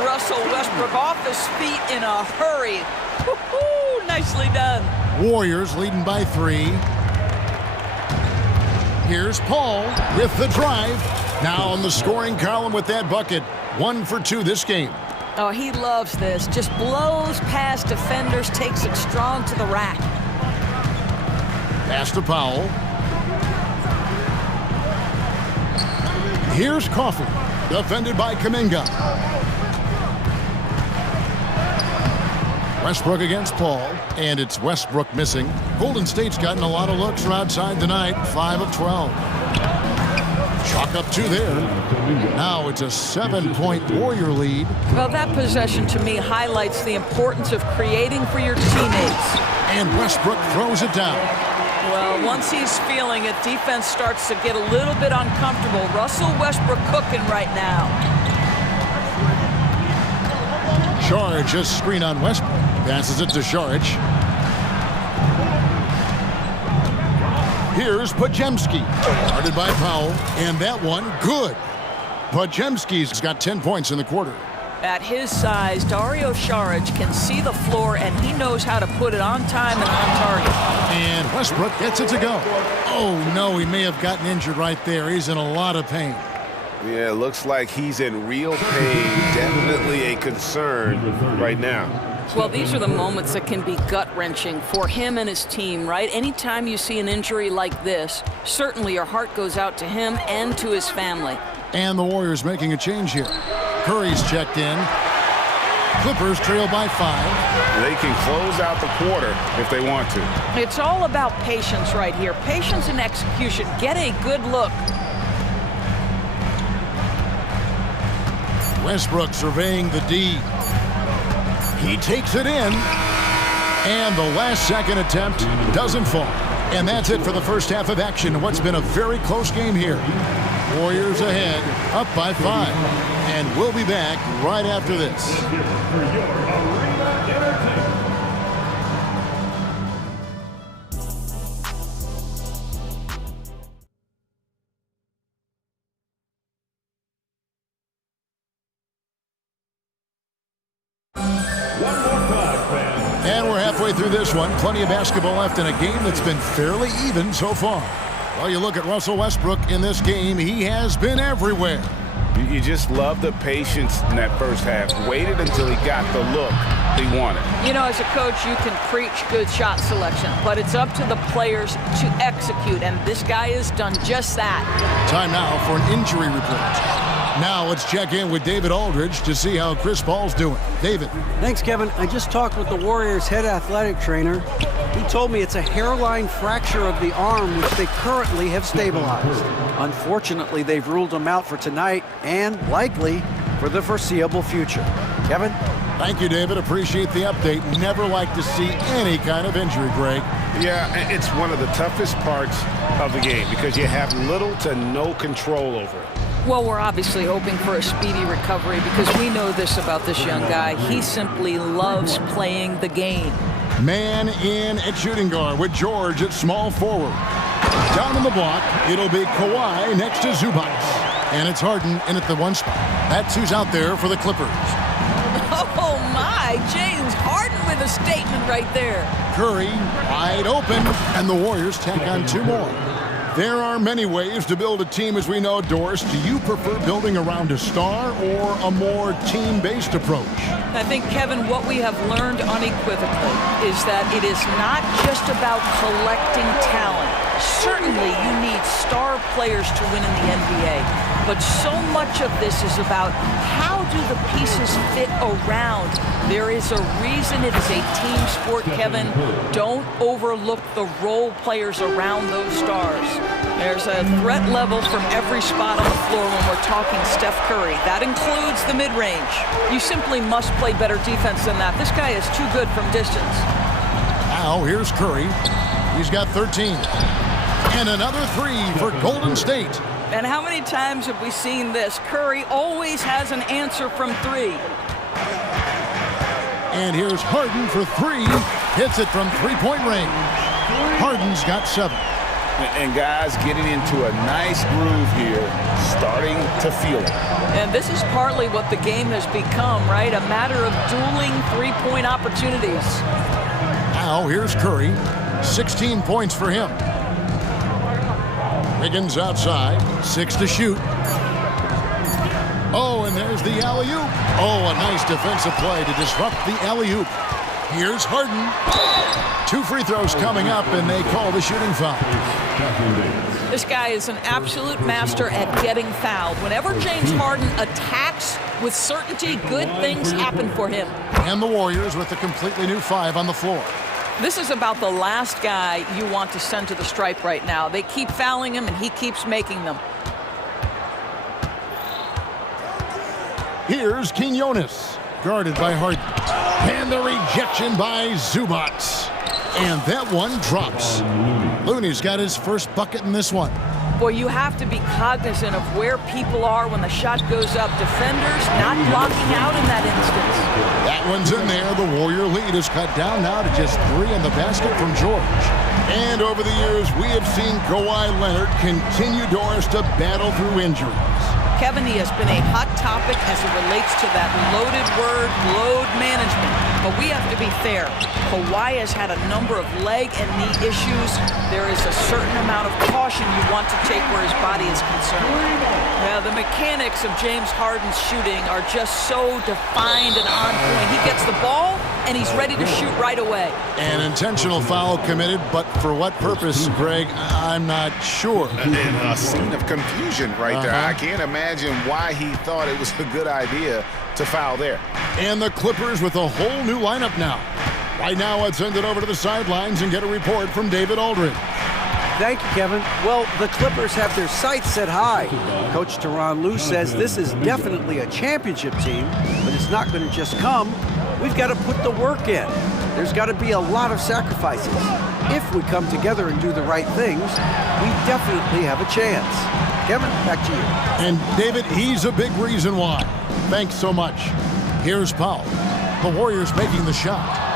Russell Westbrook off his feet in a hurry. Woo-hoo, nicely done. Warriors leading by 3. Here's Paul with the drive. Now on the scoring column with that bucket. 1 for 2 this game. Oh, he loves this. Just blows past defenders, takes it strong to the rack. Pass to Powell. Here's Coffey, defended by Kuminga. Westbrook against Paul, and it's Westbrook missing. Golden State's gotten a lot of looks from outside tonight, 5 of 12. Chalk up 2 there. Now it's a 7-point Warrior lead. Well, that possession to me highlights the importance of creating for your teammates. And Westbrook throws it down. Well, once he's feeling it, defense starts to get a little bit uncomfortable. Russell Westbrook cooking right now. Sharge just screen on Westbrook. Passes it to Sharge. Here's Podziemski. Guarded by Powell. And that one, good. Podziemski's got 10 points in the quarter. At his size, Dario Saric can see the floor, and he knows how to put it on time and on target. And Westbrook gets it to go. Oh, no, he may have gotten injured right there. He's in a lot of pain. Yeah, looks like he's in real pain. Definitely a concern right now. Well, these are the moments that can be gut-wrenching for him and his team, right? Anytime you see an injury like this, certainly your heart goes out to him and to his family. And the Warriors making a change here. Curry's checked in. Clippers trail by 5. They can close out the quarter if they want to. It's all about patience right here. Patience and execution. Get a good look. Westbrook surveying the D. He takes it in. And the last-second attempt doesn't fall. And that's it for the first half of action. What's been a very close game here. Warriors ahead, up by 5. And we'll be back right after this. And we're halfway through this one. Plenty of basketball left in a game that's been fairly even so far. Well, you look at Russell Westbrook in this game, he has been everywhere. You just love the patience in that first half. Waited until he got the look he wanted. You know, as a coach, you can preach good shot selection, but it's up to the players to execute, and this guy has done just that. Time now for an injury report. Now let's check in with David Aldridge to see how Chris Paul's doing. David. Thanks, Kevin. I just talked with the Warriors' head athletic trainer. He told me it's a hairline fracture of the arm, which they currently have stabilized. Unfortunately, they've ruled him out for tonight and likely for the foreseeable future. Kevin? Thank you, David. Appreciate the update. Never like to see any kind of injury, Greg. Yeah, it's one of the toughest parts of the game because you have little to no control over it. Well, we're obviously hoping for a speedy recovery because we know this about this young guy. He simply loves playing the game. Man in at shooting guard with George at small forward. Down in the block, it'll be Kawhi next to Zubac. And it's Harden in at the 1 spot. That's who's out there for the Clippers. Oh, my. James Harden with a statement right there. Curry wide open, and the Warriors tack on 2 more. There are many ways to build a team, as we know, Doris. Do you prefer building around a star or a more team-based approach? I think, Kevin, what we have learned unequivocally is that it is not just about collecting talent. Certainly, you need star players to win in the NBA. But so much of this is about how do the pieces fit around. There is a reason it is a team sport, Kevin. Don't overlook the role players around those stars. There's a threat level from every spot on the floor when we're talking Steph Curry. That includes the mid-range. You simply must play better defense than that. This guy is too good from distance. Now, here's Curry. He's got 13. And another 3 for Golden State. And how many times have we seen this? Curry always has an answer from 3. And here's Harden for 3. Hits it from 3-point range. Harden's got 7. And guys getting into a nice groove here, starting to feel it. And this is partly what the game has become, right? A matter of dueling 3-point opportunities. Now here's Curry. 16 points for him. Wiggins outside. 6 to shoot. Oh, and there's the alley-oop. Oh, a nice defensive play to disrupt the alley-oop. Here's Harden. 2 free throws coming up, and they call the shooting foul. This guy is an absolute master at getting fouled. Whenever James Harden attacks with certainty, good things happen for him. And the Warriors with a completely new 5 on the floor. This is about the last guy you want to send to the stripe right now. They keep fouling him, and he keeps making them. Here's Quinones, guarded by Harden. And the rejection by Zubats. And that one drops. Looney's got his first bucket in this one. Boy, you have to be cognizant of where people are when the shot goes up. Defenders not blocking out in that instance. That one's in there. The Warrior lead is cut down now to just 3 in the basket from George. And over the years, we have seen Kawhi Leonard continue Doris to battle through injuries. Kevin, he has been a hot topic as it relates to that loaded word, load management. But we have to be fair. Kawhi has had a number of leg and knee issues. There is a certain amount of caution you want to take where his body is concerned. Now, the mechanics of James Harden's shooting are just so defined and on point. He gets the ball, and he's ready to shoot right away. An intentional foul committed, but for what purpose, Greg, I'm not sure. And a scene of confusion right there. I can't imagine why he thought it was a good idea to foul there. And the Clippers with a whole new lineup now. Right now, let's send it over to the sidelines and get a report from David Aldridge. Thank you, Kevin. Well, the Clippers have their sights set high. Coach Tyronn Lue says this is definitely a championship team, but it's not going to just come. We've got to put the work in. There's got to be a lot of sacrifices. If we come together and do the right things, we definitely have a chance. Kevin, back to you. And David, he's a big reason why. Thanks so much. Here's Powell. The Warriors making the shot.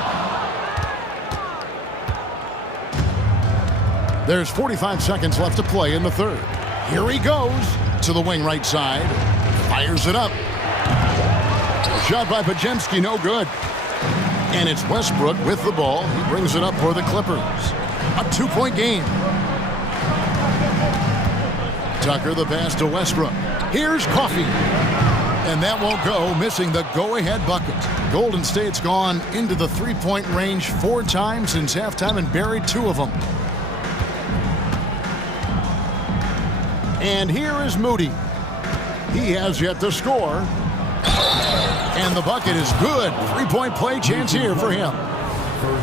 There's 45 seconds left to play in the third. Here he goes to the wing right side. Fires it up. Shot by Pajemski, no good. And it's Westbrook with the ball. He brings it up for the Clippers. A 2-point game. Tucker the pass to Westbrook. Here's Coffey. And that won't go, missing the go-ahead bucket. Golden State's gone into the 3-point range 4 times since halftime and buried 2 of them. And here is Moody. He has yet to score. And the bucket is good. 3-point play chance here for him.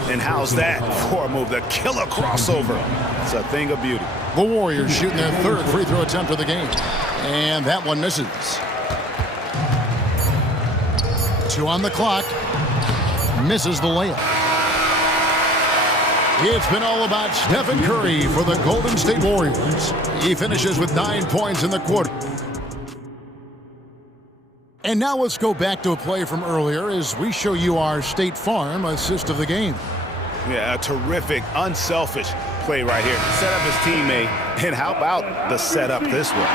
And how's that for a move? The killer crossover. It's a thing of beauty. The Warriors shooting their 3rd free throw attempt of the game. And that one misses. 2 on the clock. Misses the layup. It's been all about Stephen Curry for the Golden State Warriors. He finishes with 9 points in the quarter. And now let's go back to a play from earlier as we show you our State Farm assist of the game. Yeah, a terrific, unselfish play right here. Set up his teammate, and how about the setup this way?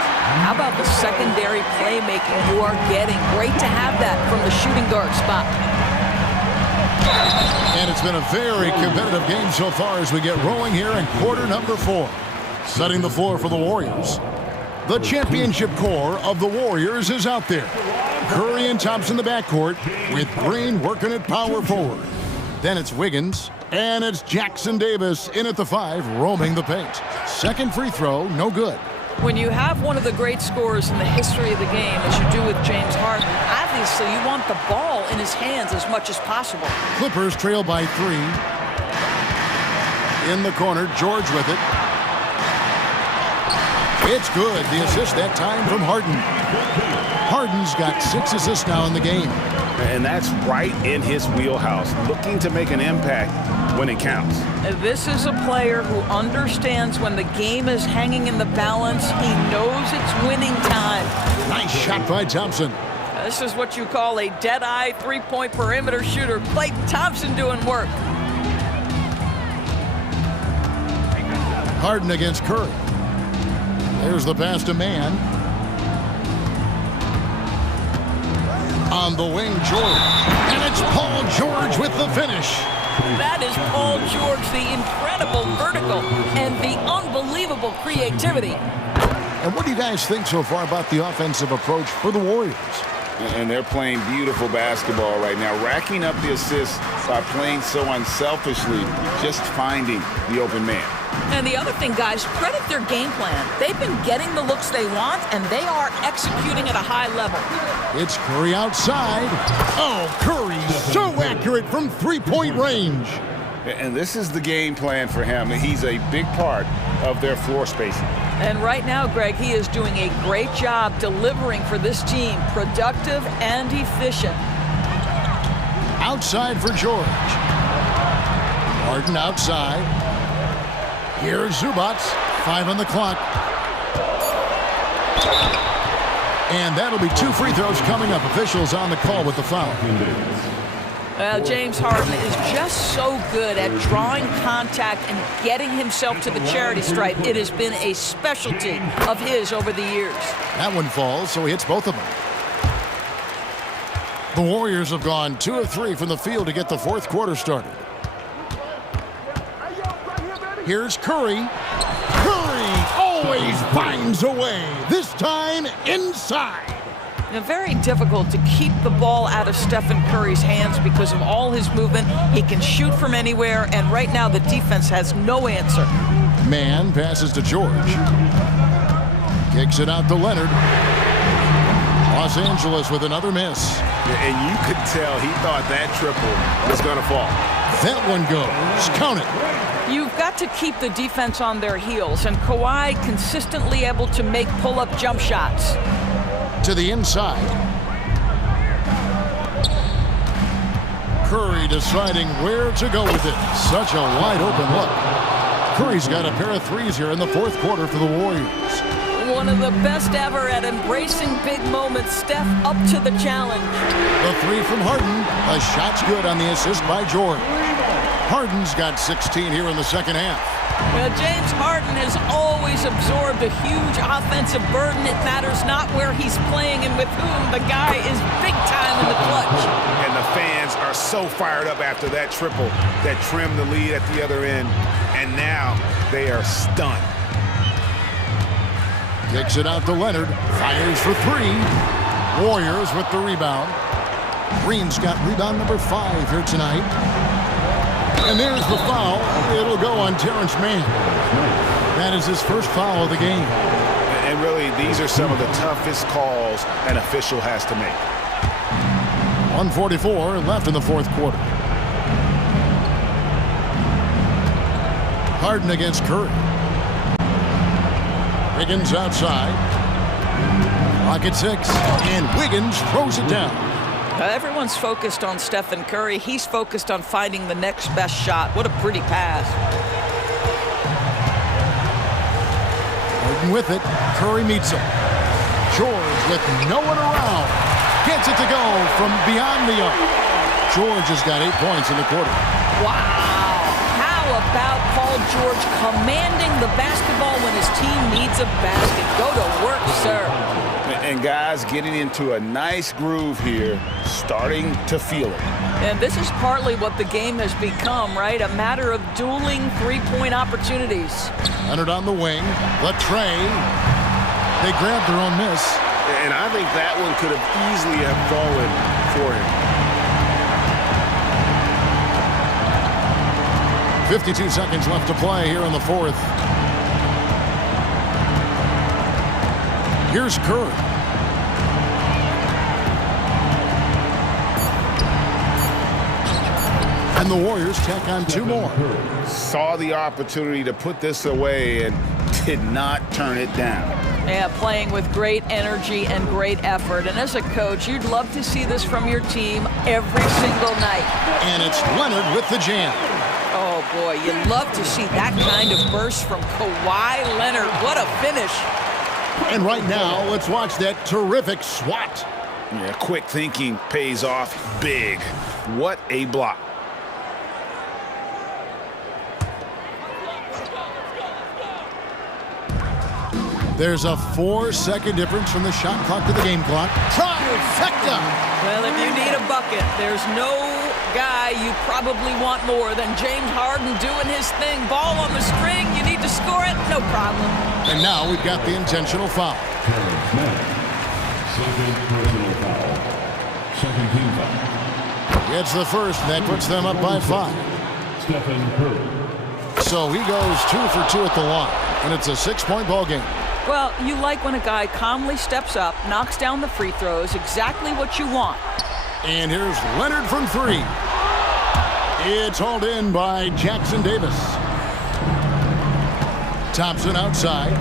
How about the secondary playmaking you are getting? Great to have that from the shooting guard spot. And it's been a very competitive game so far as we get rolling here in quarter number 4. Setting the floor for the Warriors. The championship core of the Warriors is out there. Curry and Thompson the backcourt with Green working at power forward. Then it's Wiggins, and it's Jackson Davis in at the 5, roaming the paint. Second free throw, no good. When you have one of the great scorers in the history of the game, as you do with James Harden, obviously you want the ball in his hands as much as possible. Clippers trail by 3. In the corner, George with it. It's good. The assist that time from Harden. Harden's got 6 assists now in the game. And that's right in his wheelhouse, looking to make an impact when it counts. This is a player who understands when the game is hanging in the balance. He knows it's winning time. Nice shot by Thompson. This is what you call a dead-eye 3-point perimeter shooter. Klay Thompson doing work. Harden against Curry. There's the pass to Mann. On the wing, George. And it's Paul George with the finish. That is Paul George, the incredible vertical and the unbelievable creativity. And what do you guys think so far about the offensive approach for the Warriors? And they're playing beautiful basketball right now, racking up the assists by playing so unselfishly, just finding the open man. And the other thing, guys, credit their game plan. They've been getting the looks they want, and they are executing at a high level. It's Curry outside. Oh, Curry so accurate from three-point range. And this is the game plan for him. He's a big part of their floor spacing. And right now, Greg, he is doing a great job delivering for this team, productive and efficient. Outside for George. Harden outside. Here's Zubac. 5 on the clock. And that'll be 2 free throws coming up. Officials on the call with the foul. Well, James Harden is just so good at drawing contact and getting himself to the charity stripe. It has been a specialty of his over the years. That one falls, so he hits both of them. The Warriors have gone 2 of 3 from the field to get the fourth quarter started. Here's Curry. Curry always finds a way, this time inside. Now, very difficult to keep the ball out of Stephen Curry's hands because of all his movement. He can shoot from anywhere, and right now the defense has no answer. Man passes to George. Kicks it out to Leonard. Los Angeles with another miss. And you could tell he thought that triple was going to fall. That one goes. Count it. You've got to keep the defense on their heels, and Kawhi consistently able to make pull-up jump shots. To the inside. Curry deciding where to go with it. Such a wide open look. Curry's got a pair of threes here in the fourth quarter for the Warriors. One of the best ever at embracing big moments. Steph up to the challenge. The 3 from Harden. The shot's good on the assist by George. Harden's got 16 here in the second half. Well, James Harden has always absorbed a huge offensive burden. It matters not where he's playing and with whom. The guy is big time in the clutch. And the fans are so fired up after that triple that trimmed the lead at the other end. And now they are stunned. Kicks it out to Leonard. Fires for 3. Warriors with the rebound. Green's got rebound number 5 here tonight. And there's the foul. It'll go on Terrence Mann. That is his first foul of the game. And really, these are some of the toughest calls an official has to make. 1:44 left in the fourth quarter. Harden against Curry. Wiggins outside. Pocket 6. And Wiggins throws it down. Everyone's focused on Stephen Curry. He's focused on finding the next best shot. What a pretty pass. Harden with it. Curry meets him. George with no one around. Gets it to go from beyond the arc. George has got 8 points in the quarter. Wow. How about Paul George commanding the basketball when his team needs a basket? Go to work, sir. And guys getting into a nice groove here, starting to feel it. And this is partly what the game has become, right? A matter of dueling three-point opportunities. Leonard on the wing. Latrey. They grabbed their own miss. And I think that one could have easily have fallen for him. 52 seconds left to play here in the fourth. Here's Curry. And the Warriors tack on 2 more. Saw the opportunity to put this away and did not turn it down. Yeah, playing with great energy and great effort. And as a coach, you'd love to see this from your team every single night. And it's Leonard with the jam. Oh, boy, you love to see that kind of burst from Kawhi Leonard. What a finish. And right now, let's watch that terrific swat. Yeah, quick thinking pays off big. What a block. There's a 4-second difference from the shot clock to the game clock. Trifecta! Well, if you need a bucket, there's no guy you probably want more than James Harden doing his thing. Ball on the string, you need to score it, no problem. And now we've got the intentional foul. Second personal foul. Second team foul. It's the first, and that puts them up by 5. Stephen Curry. So he goes 2 for 2 at the line, and it's a 6-point ball game. Well, you like when a guy calmly steps up, knocks down the free throws, exactly what you want. And here's Leonard from 3. It's hauled in by Jackson Davis. Thompson outside.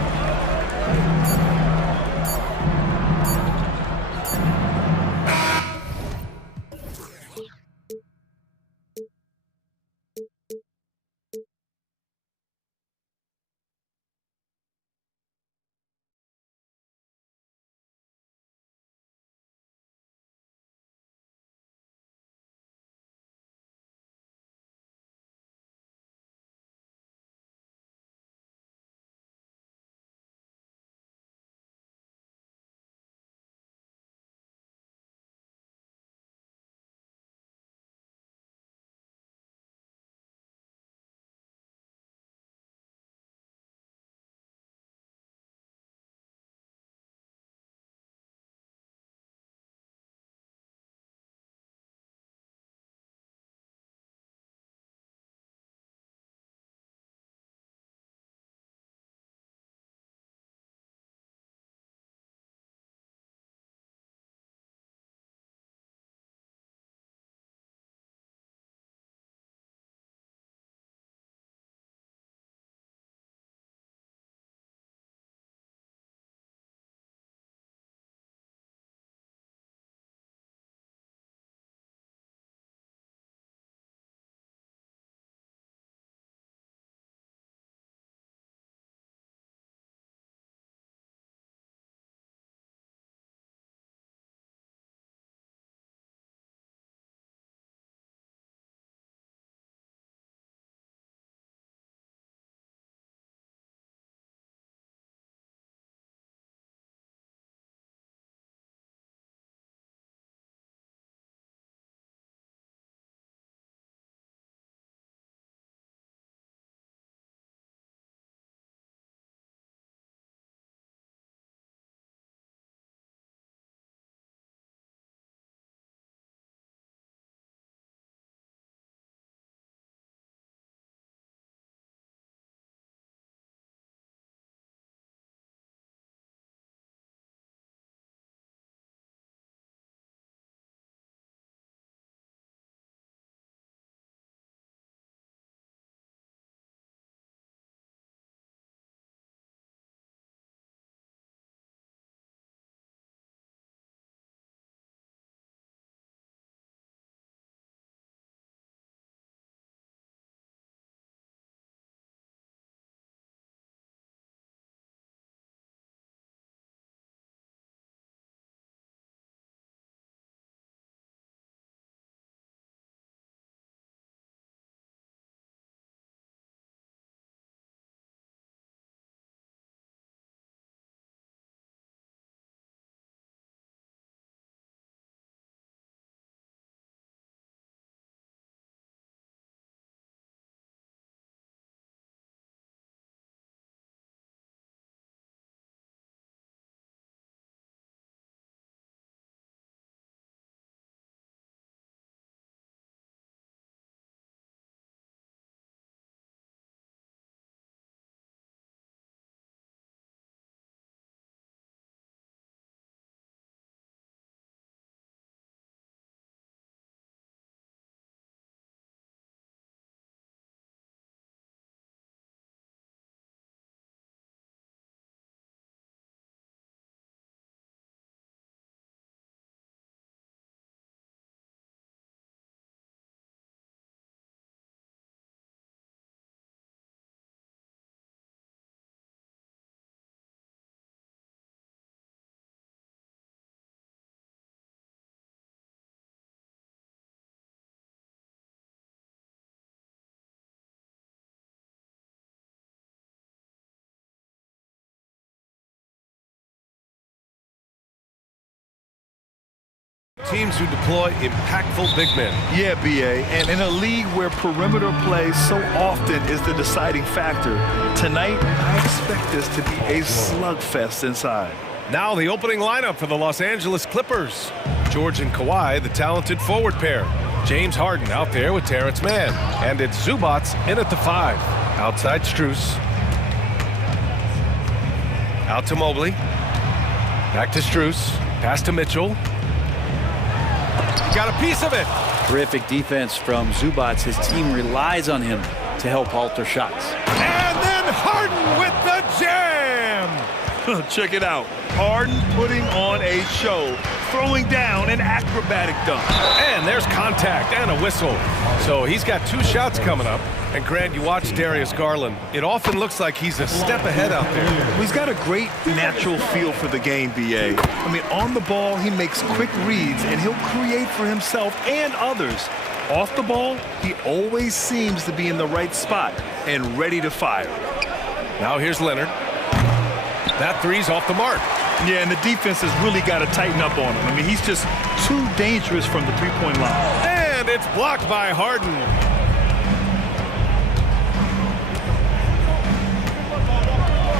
Teams who deploy impactful big men. Yeah, BA, and in a league where perimeter play so often is the deciding factor, tonight I expect this to be a slugfest inside. Now the opening lineup for the Los Angeles Clippers. George and Kawhi, the talented forward pair. James Harden out there with Terrence Mann. And it's Zubats in at the 5. Outside Strus. Out to Mobley. Back to Strus. Pass to Mitchell. Got a piece of it. Terrific defense from Zubats. His team relies on him to help alter shots. And then Harden with the jam. Check it out. Harden putting on a show, throwing down an acrobatic dunk. And there's contact and a whistle. So he's got 2 shots coming up. And Grant, you watch Darius Garland. It often looks like he's a step ahead out there. He's got a great natural feel for the game, BA. I mean, on the ball, he makes quick reads, and he'll create for himself and others. Off the ball, he always seems to be in the right spot and ready to fire. Now here's Leonard. That 3's off the mark. Yeah, and the defense has really got to tighten up on him. I mean, he's just too dangerous from the three-point line. And it's blocked by Harden.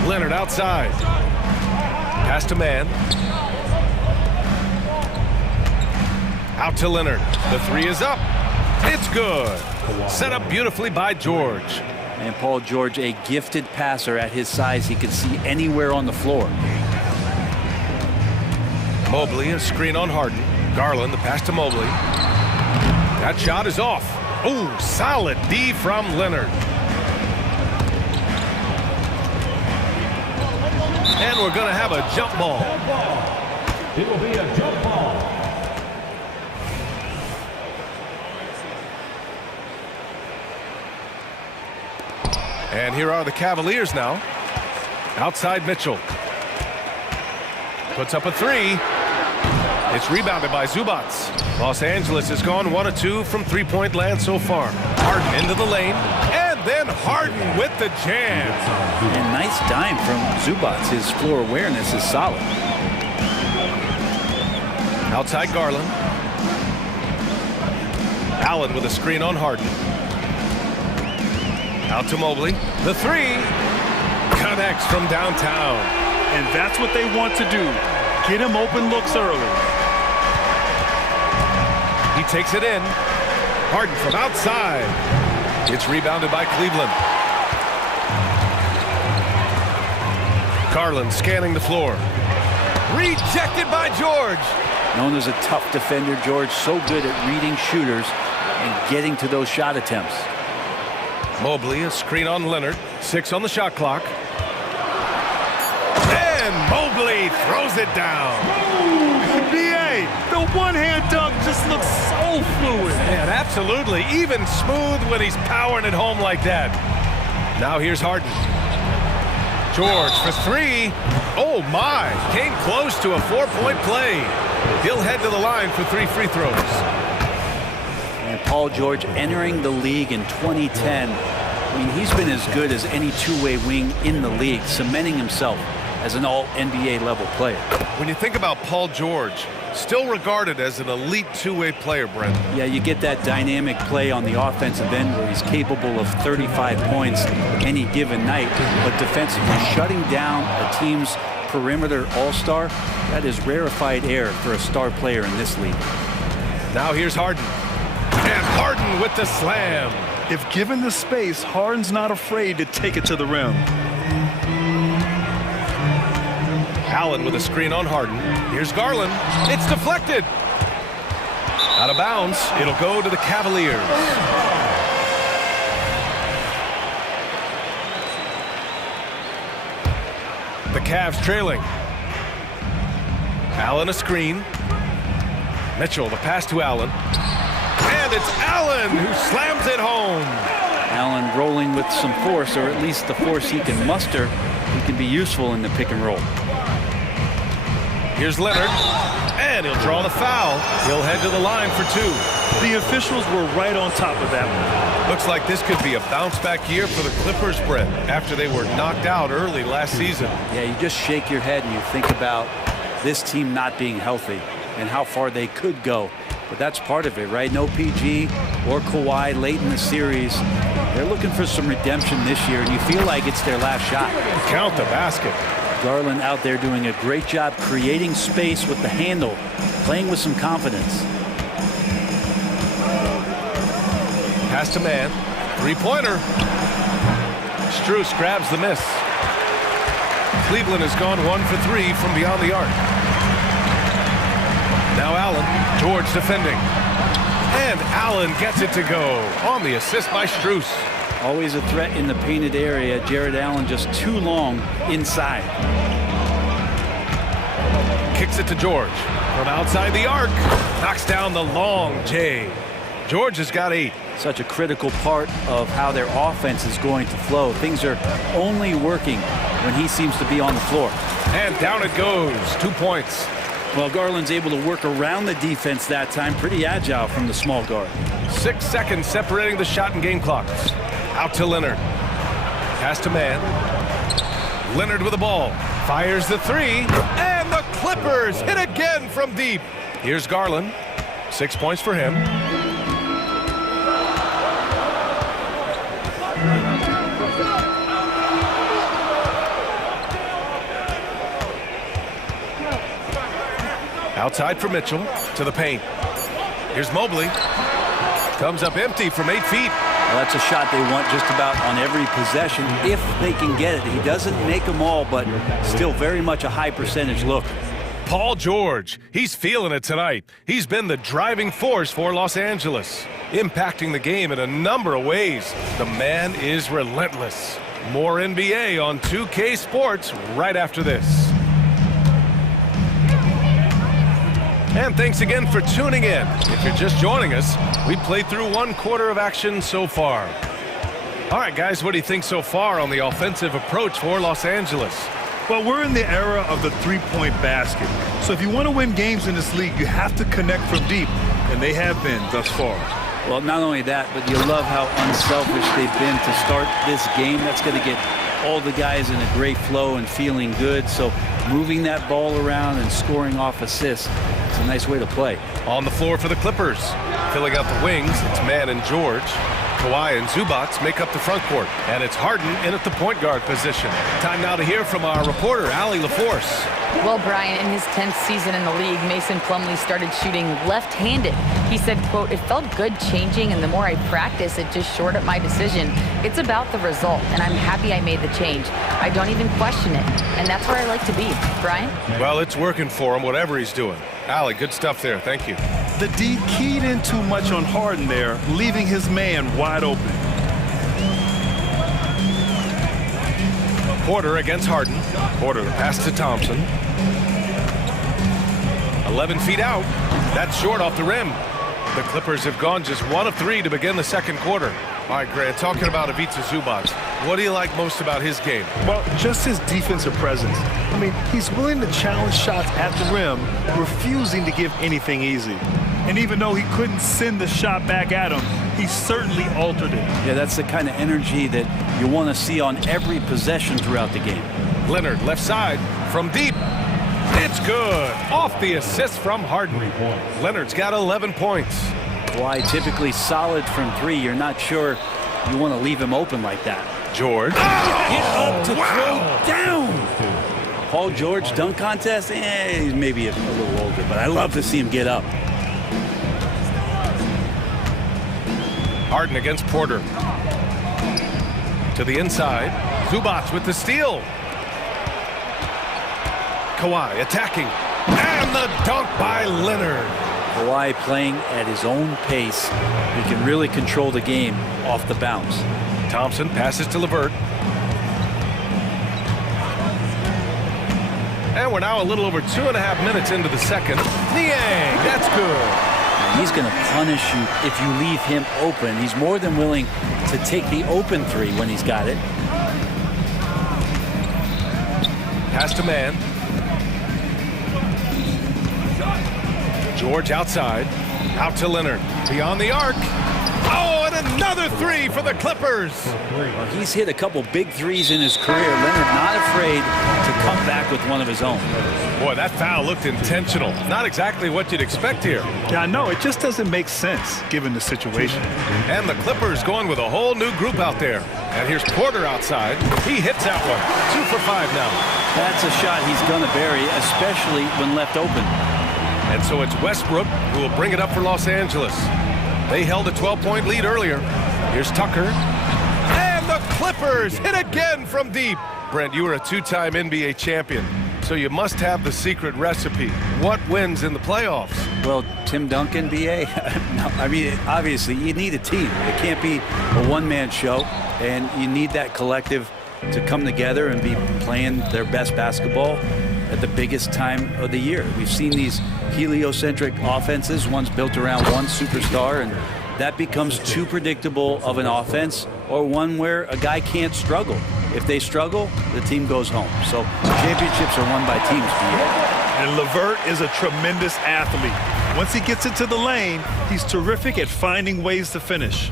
Leonard outside. Pass to Mann. Out to Leonard. The 3 is up. It's good. Set up beautifully by George. And Paul George, a gifted passer at his size. He can see anywhere on the floor. Mobley, a screen on Harden. Garland, the pass to Mobley. That shot is off. Ooh, solid D from Leonard. And we're going to have a jump ball. It will be a jump ball. And here are the Cavaliers now. Outside Mitchell. Puts up a 3. It's rebounded by Zubats. Los Angeles has gone 1 of 2 from three-point land so far. Harden into the lane. And then Harden with the jam. And nice dime from Zubats. His floor awareness is solid. Outside Garland. Allen with a screen on Harden. Out to Mobley. The 3 connects from downtown. And that's what they want to do. Get him open looks early. He takes it in. Harden from outside. It's rebounded by Cleveland. Garland scanning the floor. Rejected by George. Known as a tough defender, George so good at reading shooters and getting to those shot attempts. Mobley, a screen on Leonard. 6 on the shot clock. And Mobley throws it down. BA, the one-hand dunk just looks so fluid. And absolutely, even smooth when he's powering it home like that. Now here's Harden. George for 3. Oh my, came close to a 4-point play. He'll head to the line for 3 free throws. And Paul George entering the league in 2010. I mean, he's been as good as any two-way wing in the league, cementing himself as an all-NBA level player. When you think about Paul George, still regarded as an elite two-way player, Brent. Yeah, you get that dynamic play on the offensive end where he's capable of 35 points any given night, but defensively shutting down a team's perimeter all-star, that is rarefied air for a star player in this league. Now here's Harden. And Harden with the slam. If given the space, Harden's not afraid to take it to the rim. Allen with a screen on Harden. Here's Garland. It's deflected. Out of bounds. It'll go to the Cavaliers. The Cavs trailing. Allen a screen. Mitchell, the pass to Allen. And it's Allen who slams it home. Allen rolling with some force, or at least the force he can muster. He can be useful in the pick and roll. Here's Leonard. And he'll draw the foul. He'll head to the line for 2. The officials were right on top of that one. Looks like this could be a bounce-back year for the Clippers, Brett, after they were knocked out early last season. Yeah, you just shake your head and you think about this team not being healthy. and how far they could go. But that's part of it, right? No PG or Kawhi late in the series. They're looking for some redemption this year, and you feel like it's their last shot. Count the basket. Garland out there doing a great job creating space with the handle, playing with some confidence. Pass to man. Three-pointer. Strus grabs the miss. Cleveland has gone 1 for 3 from beyond the arc. Now Allen. George defending. And Allen gets it to go on the assist by Strus. Always a threat in the painted area. Jared Allen just too long inside. Kicks it to George. From outside the arc. Knocks down the long J. George has got 8. Such a critical part of how their offense is going to flow. Things are only working when he seems to be on the floor. And down it goes. 2 points. Well, Garland's able to work around the defense that time. Pretty agile from the small guard. 6 seconds separating the shot and game clocks. Out to Leonard. Pass to man. Leonard with the ball. Fires the three. And the Clippers hit again from deep. Here's Garland. 6 points for him. Outside for Mitchell, to the paint. Here's Mobley. Comes up empty from 8 feet. Well, that's a shot they want just about on every possession if they can get it. He doesn't make them all, but still very much a high percentage look. Paul George, he's feeling it tonight. He's been the driving force for Los Angeles, impacting the game in a number of ways. The man is relentless. More NBA on 2K Sports right after this. And thanks again for tuning in. If you're just joining us, we played through 1 quarter of action so far. All right, guys, what do you think so far on the offensive approach for Los Angeles? Well, we're in the era of the three-point basket. So if you want to win games in this league, you have to connect from deep, and they have been thus far. Well, not only that, but you love how unselfish they've been to start this game. That's going to get all the guys in a great flow and feeling good. So moving that ball around and scoring off assists, it's a nice way to play. On the floor for the Clippers. Filling out the wings, it's Mann and George. Kawhi and Zubac make up the front court. And it's Harden in at the point guard position. Time now to hear from our reporter, Allie LaForce. Well, Brian, in his 10th season in the league, Mason Plumlee started shooting left-handed. He said, quote, "It felt good changing, and the more I practice, it just shored up my decision. It's about the result, and I'm happy I made the change. I don't even question it, and that's where I like to be." Brian? Well, it's working for him, whatever he's doing. Allie, good stuff there. Thank you. The D keyed in too much on Harden there, leaving his man wide open. Porter against Harden. Porter, the pass to Thompson. 11 feet out. That's short off the rim. The Clippers have gone just 1 of 3 to begin the second quarter. All right, Grant, talking about Ivica Zubac, what do you like most about his game? Well, just his defensive presence. I mean, he's willing to challenge shots at the rim, refusing to give anything easy. And even though he couldn't send the shot back at him, he certainly altered it. Yeah, that's the kind of energy that you want to see on every possession throughout the game. Leonard, left side, from deep. It's good. Off the assist from Harden. Leonard's got 11 points. Kawhi typically solid from 3. You're not sure you want to leave him open like that. George. Get up to throw down. Paul George dunk contest? He's maybe a little older, but I love to see him get up. Harden against Porter. To the inside. Zubac with the steal. Kawhi attacking. And the dunk by Leonard. Kawhi playing at his own pace. He can really control the game off the bounce. Thompson passes to LeVert. And we're now a little over 2.5 minutes into the second. Niang, that's good. He's going to punish you if you leave him open. He's more than willing to take the open 3 when he's got it. Pass to man. George outside. Out to Leonard. Beyond the arc. Oh, and another three for the Clippers. Well, he's hit a couple big threes in his career. Leonard not afraid to come back with one of his own. Boy, that foul looked intentional. Not exactly what you'd expect here. Yeah, I know. It just doesn't make sense given the situation. And the Clippers going with a whole new group out there. And here's Porter outside. He hits that one. 2 for 5 now. That's a shot he's going to bury, especially when left open. And so it's Westbrook who will bring it up for Los Angeles. They held a 12-point lead earlier. Here's Tucker. And the Clippers hit again from deep. Brent, you were a 2-time NBA champion, so you must have the secret recipe. What wins in the playoffs? Well, Tim Duncan, B.A., no, I mean, obviously, you need a team. It can't be a one-man show, and you need that collective to come together and be playing their best basketball at the biggest time of the year. We've seen these heliocentric offenses, one's built around one superstar, and that becomes too predictable of an offense, or one where a guy can't struggle. If they struggle, the team goes home. So championships are won by teams, B.A. And LeVert is a tremendous athlete. Once he gets into the lane, he's terrific at finding ways to finish.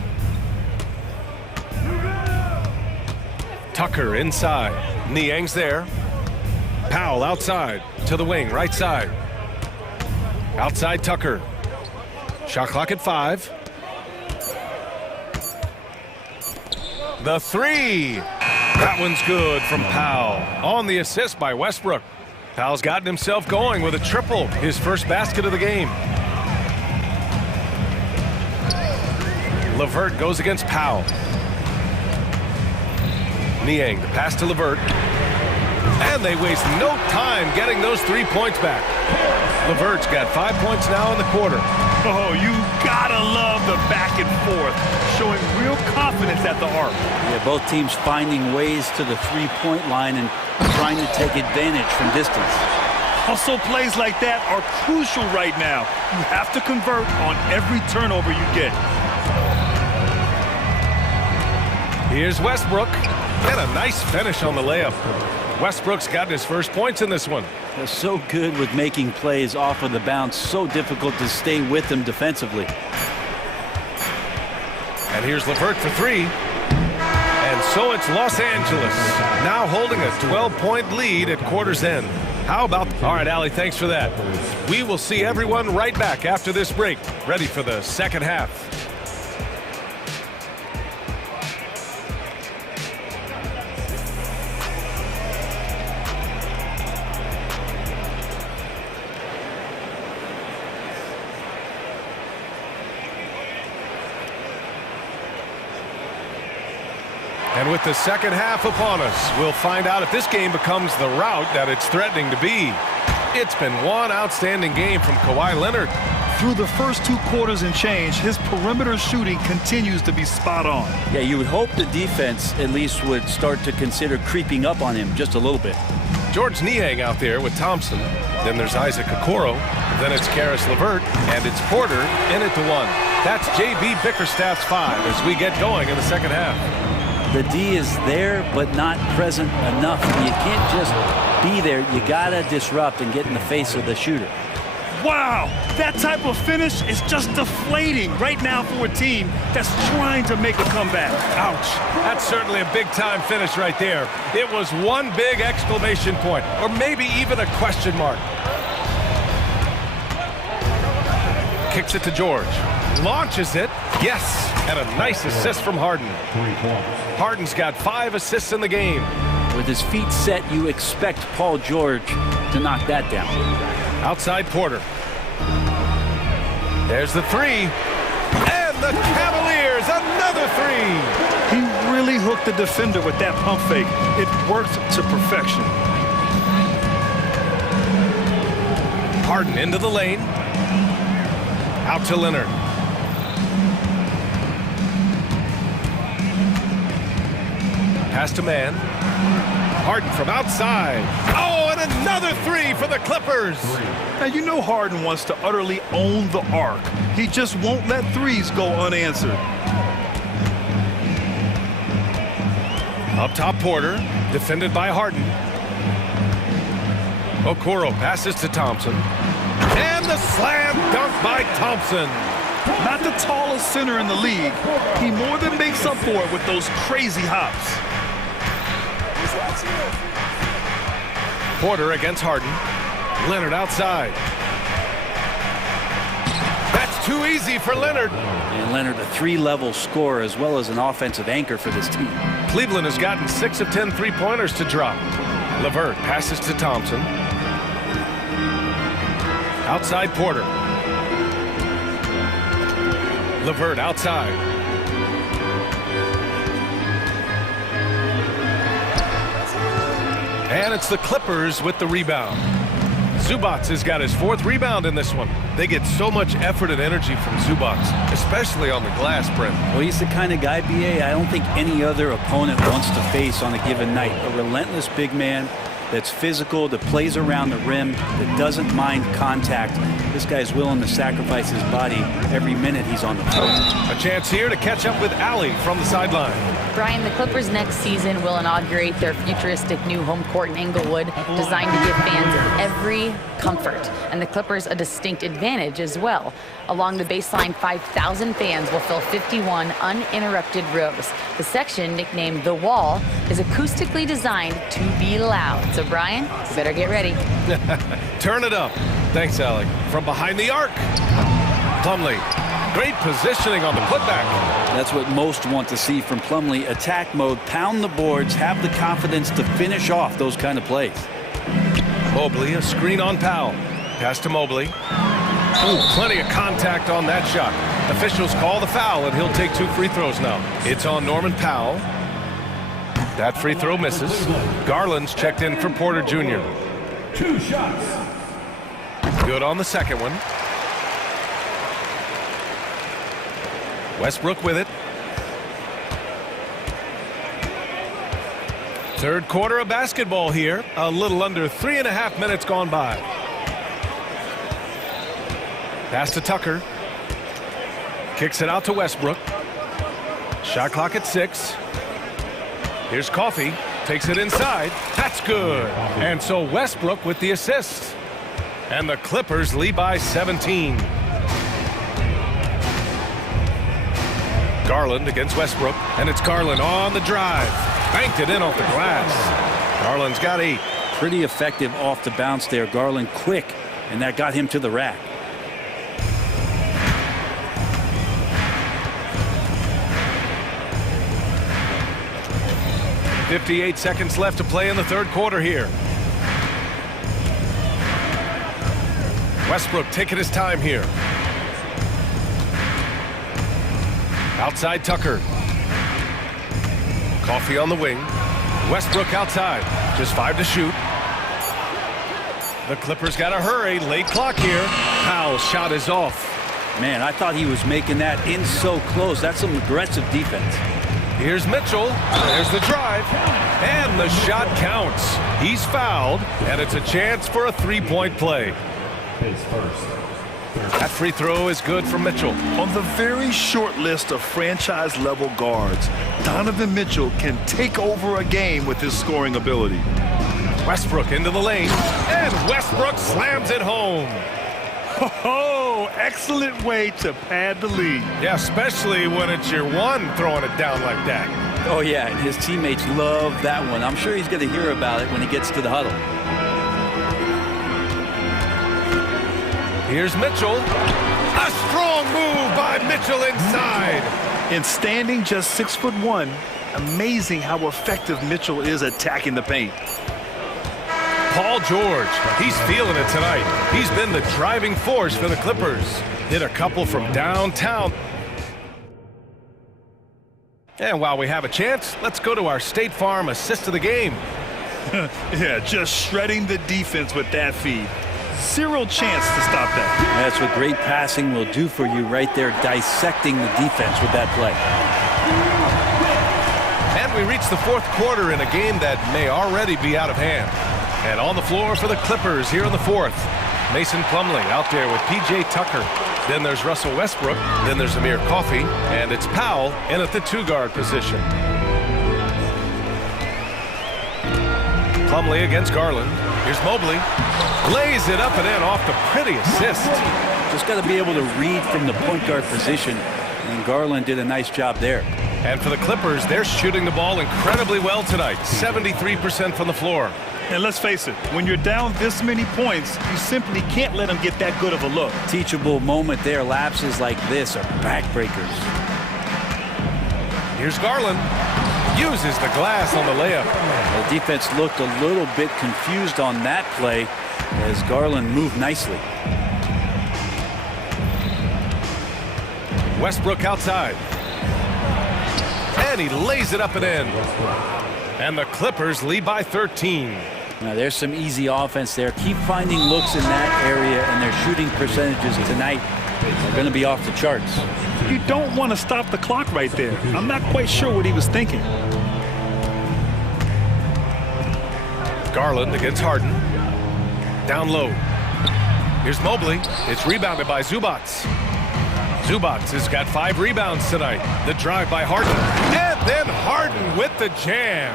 Tucker inside. Niang's there. Powell outside to the wing, right side. Outside Tucker. Shot clock at 5. The three. That one's good from Powell. On the assist by Westbrook. Powell's gotten himself going with a triple. His first basket of the game. LeVert goes against Powell. Niang, the pass to LeVert. And they waste no time getting those 3 points back. LeVert's got 5 points now in the quarter. Oh, you gotta love the back and forth, showing real confidence at the arc. Yeah, both teams finding ways to the three-point line and trying to take advantage from distance. Hustle plays like that are crucial right now. You have to convert on every turnover you get. Here's Westbrook. And a nice finish on the layup. Westbrook's gotten his first points in this one. They're so good with making plays off of the bounce. So difficult to stay with them defensively. And here's LeVert for 3. And so it's Los Angeles, now holding a 12-point lead at quarter's end. How about... All right, Allie, thanks for that. We will see everyone right back after this break, ready for the second half. And with the second half upon us, we'll find out if this game becomes the rout that it's threatening to be. It's been one outstanding game from Kawhi Leonard. Through the first 2 quarters and change, his perimeter shooting continues to be spot on. Yeah, you would hope the defense at least would start to consider creeping up on him just a little bit. George Niang out there with Thompson. Then there's Isaac Okoro. Then it's Karis LeVert. And it's Porter in it to 1. That's J.B. Bickerstaff's 5 as we get going in the second half. The D is there, but not present enough. You can't just be there. You gotta disrupt and get in the face of the shooter. Wow, that type of finish is just deflating right now for a team that's trying to make a comeback. Ouch. That's certainly a big-time finish right there. It was one big exclamation point, or maybe even a question mark. Kicks it to George. Launches it. Yes. And a nice assist from Harden. Harden's got 5 assists in the game. With his feet set, you expect Paul George to knock that down. Outside Porter. There's the 3. And the Cavaliers, another 3. He really hooked the defender with that pump fake. It worked to perfection. Harden into the lane. Out to Leonard. Pass to man. Harden from outside. Oh, and another 3 for the Clippers. Now, you know Harden wants to utterly own the arc. He just won't let threes go unanswered. Up top, Porter, defended by Harden. Okoro passes to Thompson. And the slam dunk by Thompson. Not the tallest center in the league, he more than makes up for it with those crazy hops. Porter against Harden. Leonard outside. That's too easy for Leonard. And Leonard, a three-level scorer as well as an offensive anchor for this team. Cleveland has gotten 6 of 10 three-pointers to drop. LeVert passes to Thompson. Outside Porter. LeVert outside. And it's the Clippers with the rebound. Zubac has got his 4th rebound in this one. They get so much effort and energy from Zubac, especially on the glass brim. Well, he's the kind of guy, BA, I don't think any other opponent wants to face on a given night. A relentless big man that's physical, that plays around the rim, that doesn't mind contact. This guy's willing to sacrifice his body every minute he's on the court. A chance here to catch up with Allie from the sideline. Brian, the Clippers next season will inaugurate their futuristic new home court in Inglewood, designed to give fans every comfort, and the Clippers a distinct advantage as well. Along the baseline, 5,000 fans will fill 51 uninterrupted rows. The section, nicknamed The Wall, is acoustically designed to be loud. So, Brian, you better get ready. Turn it up. Thanks, Alec. From behind the arc. Plumlee. Great positioning on the putback. That's what most want to see from Plumlee. Attack mode, pound the boards, have the confidence to finish off those kind of plays. Mobley, a screen on Powell. Pass to Mobley. Ooh, plenty of contact on that shot. Officials call the foul, and he'll take 2 free throws now. It's on Norman Powell. That free throw misses. Garland's checked in for Porter Jr. 2 shots. Good on the second one. Westbrook with it. Third quarter of basketball here. A little under 3.5 minutes gone by. Pass to Tucker. Kicks it out to Westbrook. Shot clock at 6. Here's Coffey. Takes it inside. That's good. And so Westbrook with the assist. And the Clippers lead by 17. Garland against Westbrook. And it's Garland on the drive. Banked it in off the glass. Garland's got 8. Pretty effective off the bounce there. Garland quick, and that got him to the rack. .58 seconds left to play in the third quarter here. Westbrook taking his time here. Outside Tucker. Coffey on the wing. Westbrook outside. Just 5 to shoot. The Clippers got to hurry. Late clock here. Powell's shot is off. Man, I thought he was making that in so close. That's some aggressive defense. Here's Mitchell. There's the drive. And the shot counts. He's fouled, and it's a chance for a 3-point play. That free throw is good for Mitchell. On the very short list of franchise-level guards, Donovan Mitchell can take over a game with his scoring ability. Westbrook into the lane, and Westbrook slams it home. Oh, excellent way to pad the lead. Yeah, especially when it's your one throwing it down like that. Oh, yeah, and his teammates love that one. I'm sure he's going to hear about it when he gets to the huddle. Here's Mitchell. A strong move by Mitchell inside. And standing just 6'1", amazing how effective Mitchell is attacking the paint. Paul George, he's feeling it tonight. He's been the driving force for the Clippers. Hit a couple from downtown. And while we have a chance, let's go to our State Farm assist of the game. Yeah, just shredding the defense with that feed. Zero chance to stop that. That's what great passing will do for you right there, dissecting the defense with that play. And we reach the fourth quarter in a game that may already be out of hand. And on the floor for the Clippers here in the fourth. Mason Plumlee out there with P.J. Tucker. Then there's Russell Westbrook. Then there's Amir Coffey. And it's Powell in at the 2-guard position. Plumlee against Garland. Here's Mobley. Lays it up and in off the pretty assist. Just got to be able to read from the point guard position, and Garland did a nice job there. And for the Clippers, they're shooting the ball incredibly well tonight, 73% from the floor. And let's face it, when you're down this many points, you simply can't let them get that good of a look. Teachable moment there. Lapses like this are backbreakers. Here's Garland. Uses the glass on the layup. The defense looked a little bit confused on that play as Garland moved nicely. Westbrook outside. And he lays it up and in. And the Clippers lead by 13. Now there's some easy offense there. Keep finding looks in that area, and their shooting percentages tonight are going to be off the charts. You don't want to stop the clock right there. I'm not quite sure what he was thinking. Garland against Harden. Down low. Here's Mobley. It's rebounded by Zubats. Zubats has got 5 rebounds tonight. The drive by Harden. And then Harden with the jam.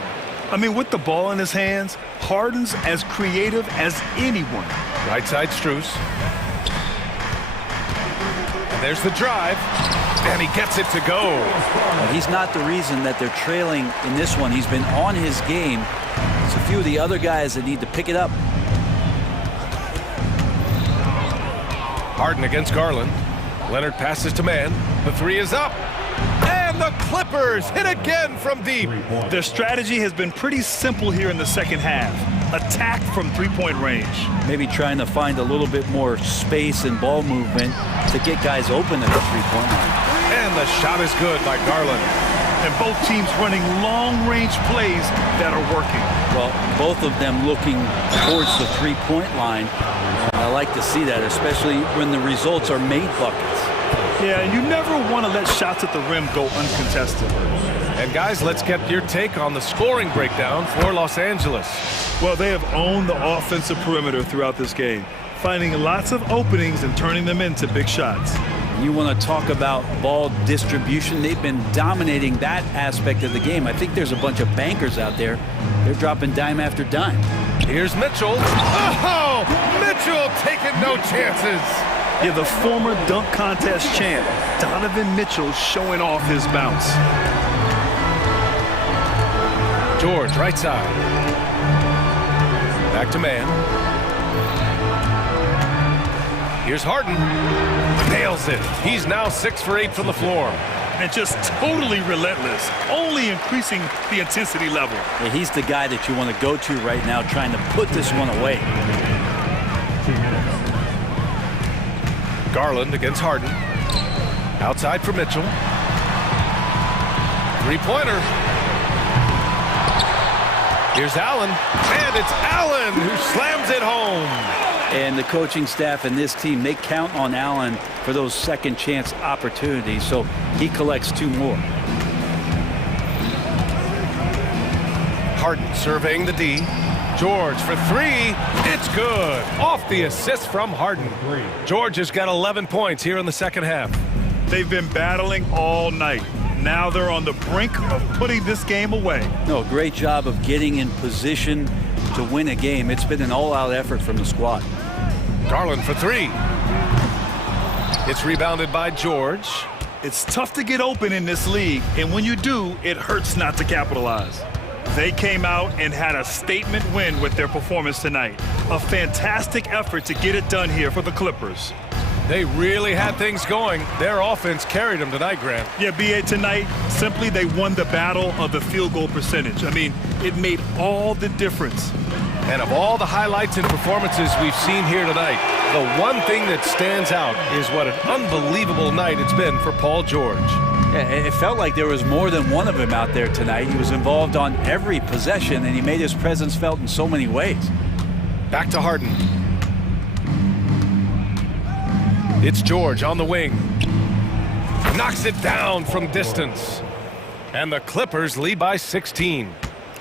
I mean, with the ball in his hands, Harden's as creative as anyone. Right side Strus. And there's the drive. And he gets it to go. Well, he's not the reason that they're trailing in this one. He's been on his game. There's a few of the other guys that need to pick it up. Harden against Garland. Leonard passes to man. The 3 is up. And the Clippers hit again from deep. Their strategy has been pretty simple here in the second half. Attack from three-point range. Maybe trying to find a little bit more space and ball movement to get guys open at the three-point line. And the shot is good by Garland. And both teams running long-range plays that are working. Well, both of them looking towards the three-point line. I like to see that, especially when the results are made buckets. Yeah, and you never want to let shots at the rim go uncontested. And guys, let's get your take on the scoring breakdown for Los Angeles. Well, they have owned the offensive perimeter throughout this game, finding lots of openings and turning them into big shots. You want to talk about ball distribution. They've been dominating that aspect of the game. I think there's a bunch of bankers out there. They're dropping dime after dime. Here's Mitchell. Oh, Mitchell taking no chances. Yeah, the former dunk contest champ, Donovan Mitchell, showing off his bounce. George, right side. Back to man. Here's Harden. Nails it. He's now 6 for 8 from the floor. And just totally relentless, only increasing the intensity level. Yeah, he's the guy that you want to go to right now, trying to put this one away. Garland against Harden. Outside for Mitchell. 3-pointer. Here's Allen. And it's Allen who slams it home. And the coaching staff and this team, they count on Allen for those second chance opportunities, so he collects 2 more. Harden surveying the D. George for 3. It's good. Off the assist from Harden. George has got 11 points here in the second half. They've been battling all night. Now they're on the brink of putting this game away. No, great job of getting in position to win a game. It's been an all-out effort from the squad. Garland for 3. It's rebounded by George. It's tough to get open in this league, and when you do, it hurts not to capitalize. They came out and had a statement win with their performance tonight. A fantastic effort to get it done here for the Clippers. They really had things going. Their offense carried them tonight, Grant. Yeah, B.A., tonight, simply they won the battle of the field goal percentage. I mean, it made all the difference. And of all the highlights and performances we've seen here tonight, the one thing that stands out is what an unbelievable night it's been for Paul George. Yeah, it felt like there was more than one of him out there tonight. He was involved on every possession, and he made his presence felt in so many ways. Back to Harden. It's George on the wing. Knocks it down from distance. And the Clippers lead by 16.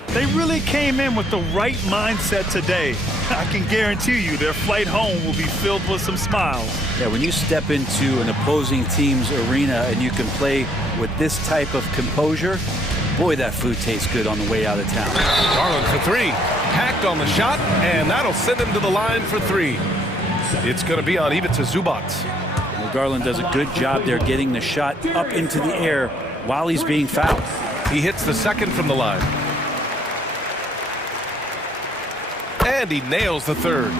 They really came in with the right mindset today. I can guarantee you their flight home will be filled with some smiles. Yeah, when you step into an opposing team's arena and you can play with this type of composure, boy, that food tastes good on the way out of town. Garland for 3. Hacked on the shot, and that'll send him to the line for 3. It's going to be on Ivica Zubac. Garland does a good job there getting the shot up into the air while he's being fouled. He hits the second from the line. And he nails the third.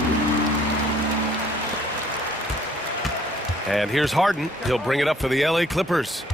And here's Harden. He'll bring it up for the LA Clippers.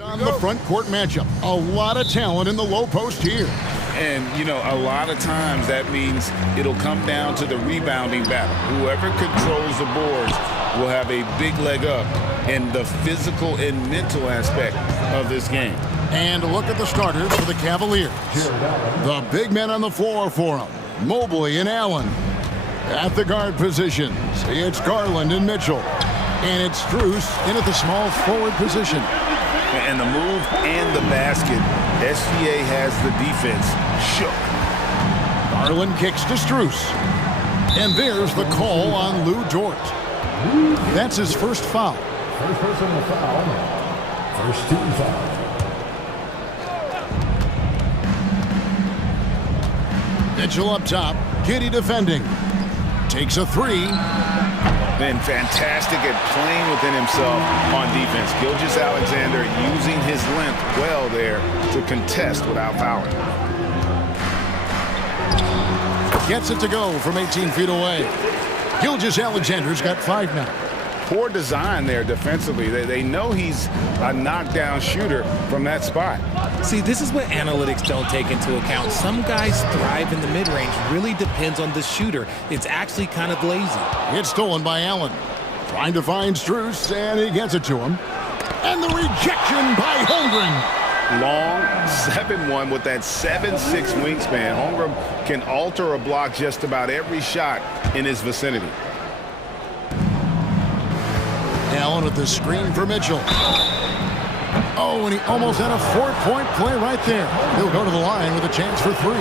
On the front court matchup, a lot of talent in the low post here. And, you know, a lot of times that means it'll come down to the rebounding battle. Whoever controls the boards will have a big leg up in the physical and mental aspect of this game. And look at the starters for the Cavaliers. The big men on the floor for them, Mobley and Allen. At the guard positions, it's Garland and Mitchell. And it's Strus in at the small forward position. And the move and the basket, SGA has the defense shook. Garland kicks to Strus. And there's the call on Lou Dort. That's his first foul. First personal foul. First team foul. Mitchell up top, Giddey defending. Takes a three. Been fantastic at playing within himself on defense. Gilgeous-Alexander using his length well there to contest without fouling. Gets it to go from 18 feet away. Gilgeous-Alexander's got 5 now. Poor design there defensively. They know he's a knockdown shooter from that spot. See, this is what analytics don't take into account. Some guys thrive in the mid-range. Really depends on the shooter. It's actually kind of lazy. It's stolen by Allen. Trying to find Strus, and he gets it to him. And the rejection by Holmgren. Long 7-1 with that 7'6" wingspan. Holmgren can alter a block just about every shot in his vicinity. Allen with the screen for Mitchell. Oh, and he almost had a 4-point play right there. He'll go to the line with a chance for 3.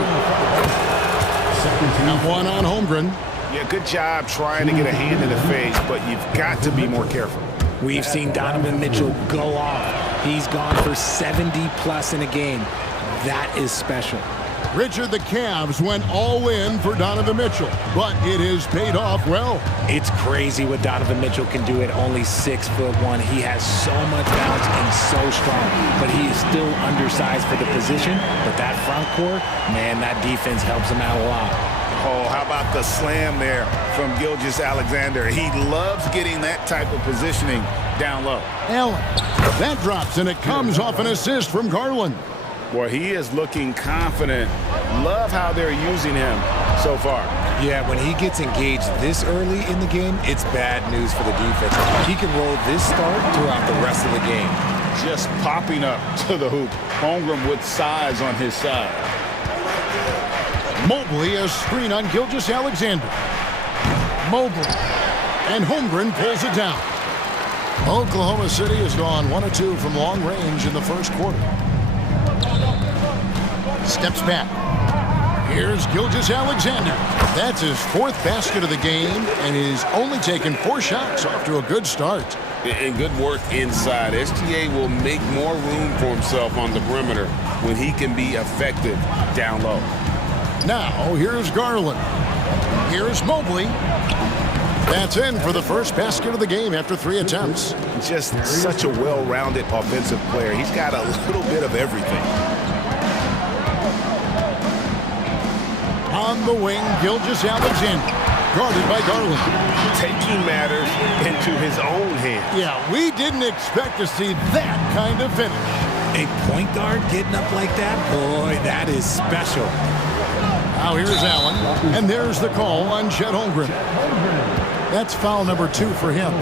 And one on Holmgren. Yeah, good job trying to get a hand in the face, but you've got to be more careful. We've seen Donovan Mitchell go off. He's gone for 70+ in a game. That is special. Richard, the Cavs went all in for Donovan Mitchell, but it has paid off well. It's crazy what Donovan Mitchell can do at only 6'1". He has so much bounce and so strong, but he is still undersized for the position. But that front court, man, that defense helps him out a lot. Oh, how about the slam there from Gilgeous-Alexander? He loves getting that type of positioning down low. Allen, that drops, and it comes off an assist from Garland. Boy, he is looking confident. Love how they're using him so far. Yeah, when he gets engaged this early in the game, it's bad news for the defense. He can roll this start throughout the rest of the game. Just popping up to the hoop. Holmgren with size on his side. Mobley, a screen on Gilgeous-Alexander. Mobley. And Holmgren pulls it down. Oklahoma City has gone 1 of 2 from long range in the first quarter. Steps back. Here's Gilgeous-Alexander. That's his 4th basket of the game, and he's only taken 4 shots off to a good start. And good work inside. SGA will make more room for himself on the perimeter when he can be effective down low. Now, here's Garland. Here's Mobley. That's in for the first basket of the game after 3 attempts. Just such a well-rounded offensive player. He's got a little bit of everything. On the wing, Gilgeous-Alexander, guarded by Garland. Taking matters into his own hands. Yeah, we didn't expect to see that kind of finish. A point guard getting up like that? Boy, that is special. Now here's Allen, and there's the call on Chet Holmgren. That's foul number 2 for him.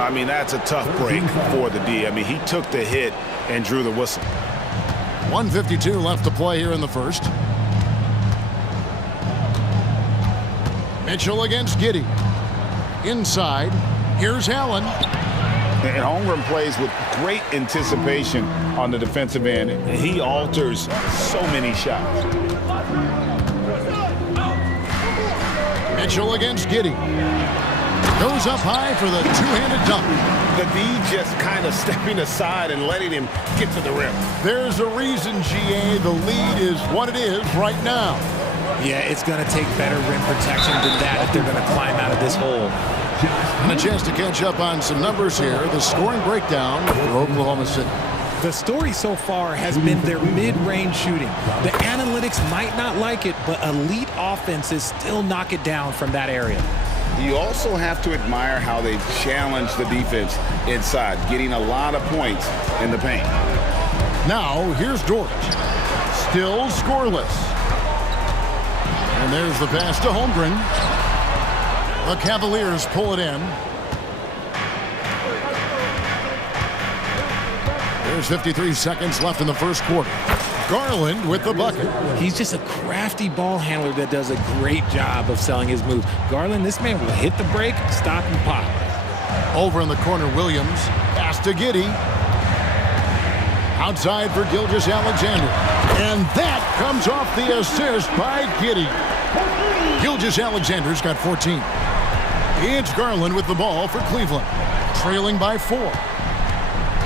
I mean, that's a tough break for the D. I mean, he took the hit and drew the whistle. 1:52 left to play here in the first. Mitchell against Giddey. Inside, here's Allen. And Holmgren plays with great anticipation on the defensive end. And he alters so many shots. Mitchell against Giddey. Goes up high for the two-handed dunk. The D just kind of stepping aside and letting him get to the rim. There's a reason, GA, the lead is what it is right now. Yeah, it's going to take better rim protection than that if they're going to climb out of this hole. And a chance to catch up on some numbers here. The scoring breakdown for Oklahoma City. The story so far has been their mid-range shooting. The analytics might not like it, but elite offenses still knock it down from that area. You also have to admire how they've challenged the defense inside, getting a lot of points in the paint. Now, here's Dort. Still scoreless. And there's the pass to Holmgren. The Cavaliers pull it in. There's 53 seconds left in the first quarter. Garland with the bucket. He's just a crafty ball handler that does a great job of selling his move. Garland, this man will hit the break, stop, and pop. Over in the corner, Williams. Pass to Giddey. Outside for Gilgeous-Alexander. And that comes off the assist by Giddey. Gilgeous-Alexander's got 14. It's Garland with the ball for Cleveland. Trailing by 4.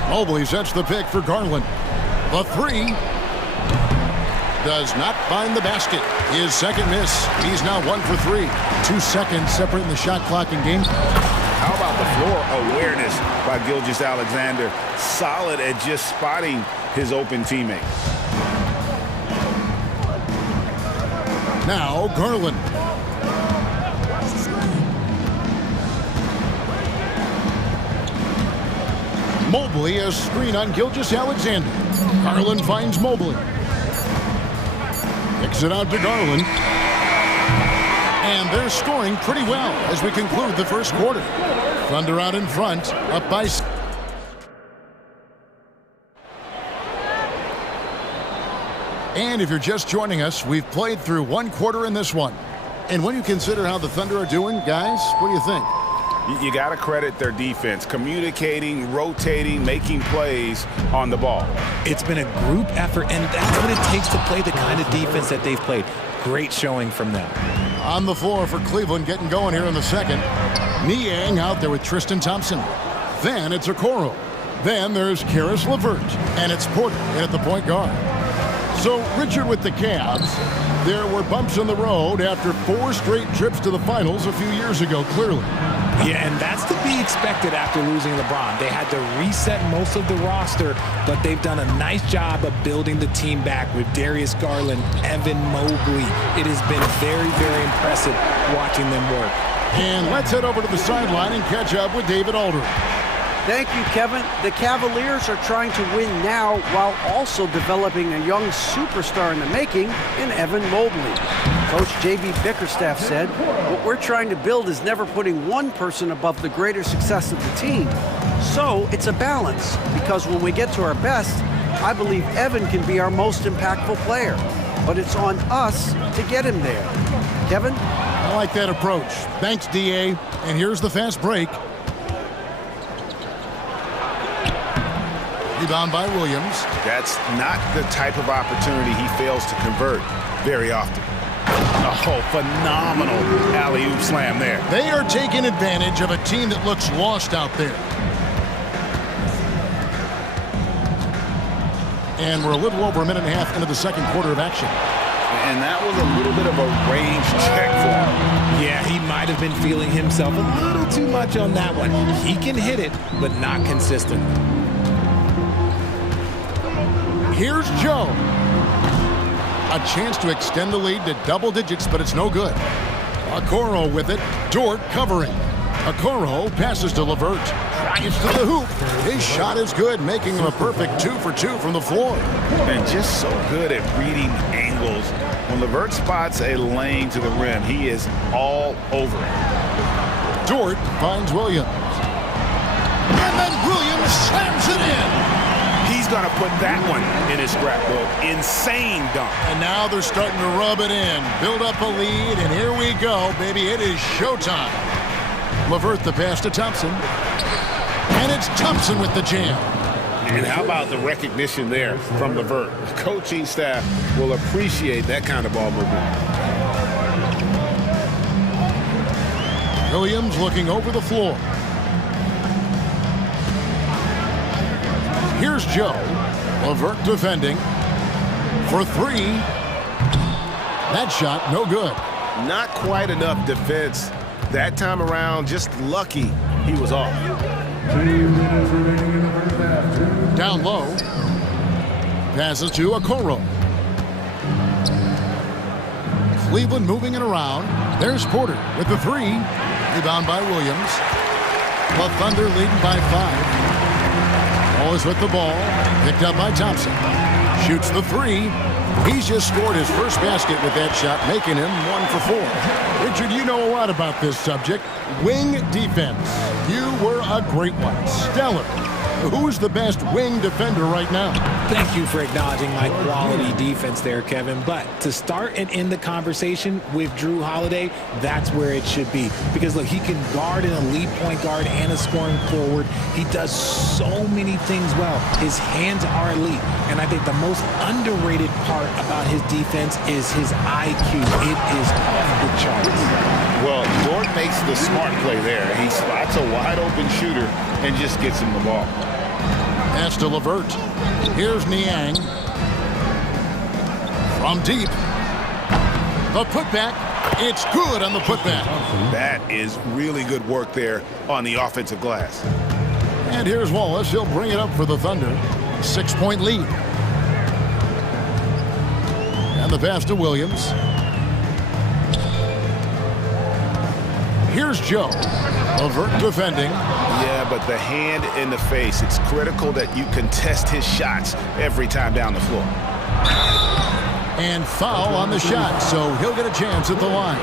Mobley sets the pick for Garland. The three does not find the basket. His second miss. He's now 1 for 3. 2 seconds separating the shot clock and game. How about the floor awareness by Gilgeous-Alexander? Solid at just spotting his open teammate. Now Garland. Mobley, a screen on Gilgeous-Alexander. Garland finds Mobley. Kicks it out to Garland. And they're scoring pretty well as we conclude the first quarter. Thunder out in front, up by... And if you're just joining us, we've played through one quarter in this one. And when you consider how the Thunder are doing, guys, what do you think? You got to credit their defense, communicating, rotating, making plays on the ball. It's been a group effort, and that's what it takes to play the kind of defense that they've played. Great showing from them. On the floor for Cleveland, getting going here in the second. Niang out there with Tristan Thompson. Then it's Okoro. Then there's Karis LeVert. And it's Porter in at the point guard. So, Richard, with the Cavs, there were bumps in the road after 4 straight trips to the finals a few years ago, clearly. Yeah, and that's to be expected after losing LeBron. They had to reset most of the roster, but they've done a nice job of building the team back with Darius Garland, Evan Mobley. It has been very, very impressive watching them work. And let's head over to the sideline and catch up with David Aldridge. Thank you, Kevin. The Cavaliers are trying to win now while also developing a young superstar in the making in Evan Mobley. Coach J.B. Bickerstaff said, what we're trying to build is never putting one person above the greater success of the team. So it's a balance, because when we get to our best, I believe Evan can be our most impactful player. But it's on us to get him there. Kevin? I like that approach. Thanks, D.A. And here's the fast break. Rebound by Williams. That's not the type of opportunity he fails to convert very often. Oh, phenomenal alley-oop slam there. They are taking advantage of a team that looks lost out there. And we're a little over a minute and a half into the second quarter of action. And that was a little bit of a range check for him. Yeah, he might have been feeling himself a little too much on that one. He can hit it, but not consistent. Here's Joe. A chance to extend the lead to double digits, but it's no good. Okoro with it. Dort covering. Okoro passes to LeVert. Drives to the hoop. His shot is good, making him a perfect 2 for 2 from the floor. And just so good at reading angles. When LeVert spots a lane to the rim, he is all over it. Dort finds Williams. And then Williams slams it in. He's going to put that one in his scrapbook. Insane dunk. And now they're starting to rub it in. Build up a lead, and here we go, baby. It is showtime. LeVert the pass to Thompson. And it's Thompson with the jam. And how about the recognition there from LeVert? The coaching staff will appreciate that kind of ball movement. Williams looking over the floor. Here's Joe. LeVert defending for 3. That shot, no good. Not quite enough defense that time around. Just lucky he was off. Down low. Passes to Okoro. Cleveland moving it around. There's Porter with the 3. Rebound by Williams. The Thunder leading by 5. All is with the ball. Picked up by Thompson. Shoots the three. He's just scored his first basket with that shot, making him 1 for 4. Richard, you know a lot about this subject. Wing defense. You were a great one. Stellar. Who's the best wing defender right now? Thank you for acknowledging my quality defense there, Kevin. But to start and end the conversation with Drew Holiday, that's where it should be. Because, look, he can guard an elite point guard and a scoring forward. He does so many things well. His hands are elite. And I think the most underrated part about his defense is his IQ. It is off the charts. Well, Gordon makes the smart play there. He spots a wide-open shooter and just gets him the ball. Pass to LeVert. Here's Niang. From deep. The putback. It's good on the putback. That is really good work there on the offensive glass. And here's Wallace. He'll bring it up for the Thunder. 6-point lead. And the pass to Williams. Here's Joe. LeVert defending. Yeah, but the hand in the face. It's critical that you contest his shots every time down the floor. And foul on the shot, so he'll get a chance at the line.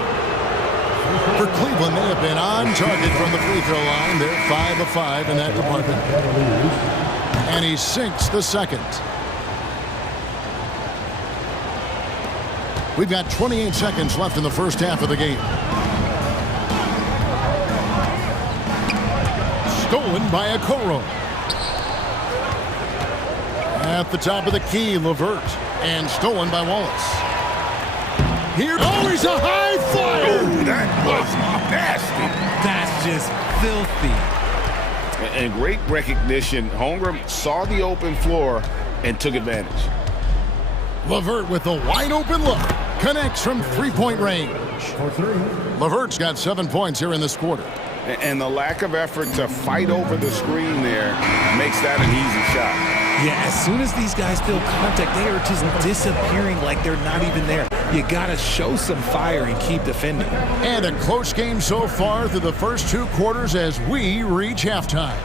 For Cleveland, they have been on target from the free throw line. They're 5 of 5 in that department. And he sinks the second. We've got 28 seconds left in the first half of the game. Stolen by Okoro. At the top of the key, LeVert. And stolen by Wallace. Here, oh, he's a high flyer! Oh, that was nasty. That's just filthy. And great recognition. Holmgren saw the open floor and took advantage. LeVert with a wide open look. Connects from three-point range. LeVert's got 7 points here in this quarter. And the lack of effort to fight over the screen there makes that an easy shot. Yeah, as soon as these guys feel contact, they are just disappearing like they're not even there. You got to show some fire and keep defending. And a close game so far through the first 2 quarters as we reach halftime.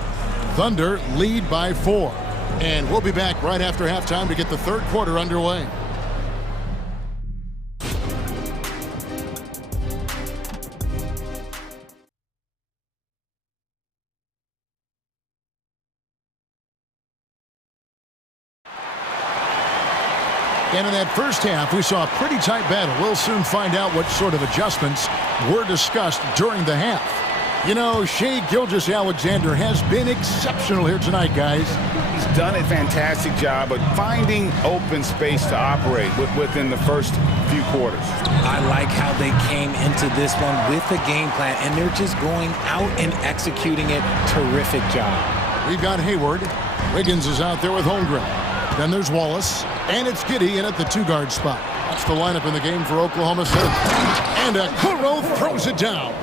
Thunder lead by 4. And we'll be back right after halftime to get the third quarter underway. And in that first half, we saw a pretty tight battle. We'll soon find out what sort of adjustments were discussed during the half. You know, Shai Gilgeous-Alexander has been exceptional here tonight, guys. He's done a fantastic job of finding open space to operate within the first few quarters. I like how they came into this one with a game plan, and they're just going out and executing it. Terrific job. We've got Hayward. Wiggins is out there with Holmgren. Then there's Wallace. And it's Giddey in at the 2-guard spot. That's the lineup in the game for Oklahoma City. And Okoro throws it down.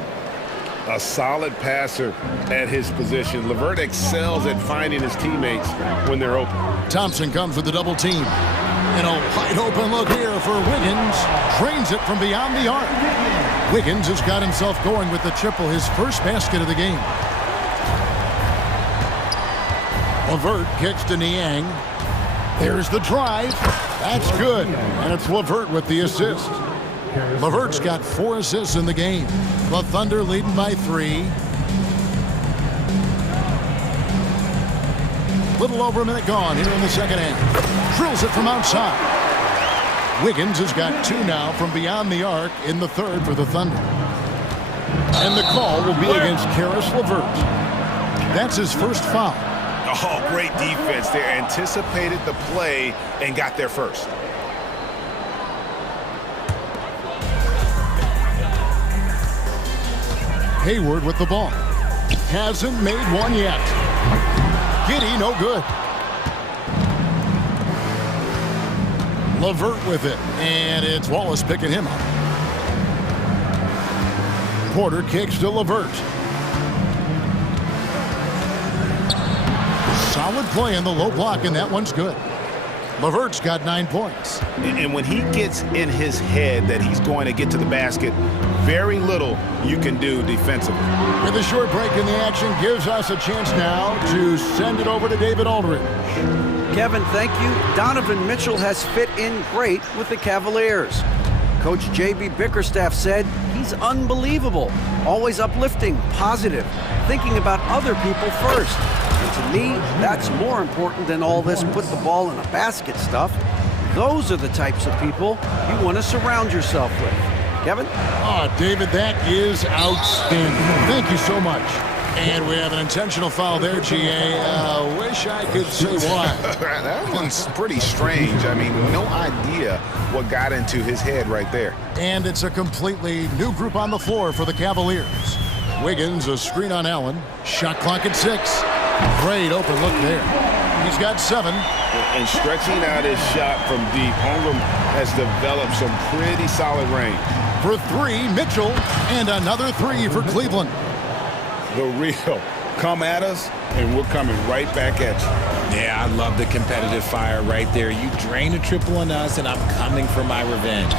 A solid passer at his position. LeVert excels at finding his teammates when they're open. Thompson comes with the double team. And a wide open look here for Wiggins. Drains it from beyond the arc. Wiggins has got himself going with the triple, his first basket of the game. LeVert kicks to Niang. There's the drive. That's good. And it's LeVert with the assist. LeVert's got 4 assists in the game. The Thunder leading by 3. Little over a minute gone here in the second half. Drills it from outside. Wiggins has got 2 now from beyond the arc in the third for the Thunder. And the call will be against Caris LeVert. That's his first foul. Oh, great defense there. Anticipated the play and got there first. Hayward with the ball. Hasn't made one yet. Giddey, no good. LeVert with it. And it's Wallace picking him up. Porter kicks to LeVert. Solid play in the low block, and that one's good. LeVert's got 9 points. And when he gets in his head that he's going to get to the basket very little you can do defensively. With a short break in the action gives us a chance now to send it over to David Aldridge. Kevin, thank you. Donovan Mitchell has fit in great with the Cavaliers. Coach J.B. Bickerstaff said he's unbelievable, always uplifting, positive, thinking about other people first. And to me, that's more important than all this put the ball in a basket stuff. Those are the types of people you want to surround yourself with. Kevin? Oh, David, that is outstanding. Thank you so much. And we have an intentional foul there, G.A. Wish I could say why. That one's pretty strange. I mean, no idea what got into his head right there. And it's a completely new group on the floor for the Cavaliers. Wiggins, a screen on Allen. Shot clock at 6. Great open look there. He's got 7. And stretching out his shot from deep, Holmgren has developed some pretty solid range. For 3, Mitchell, and another 3 for Cleveland. The real come at us, and we're coming right back at you. Yeah, I love the competitive fire right there. You drain a triple on us, and I'm coming for my revenge.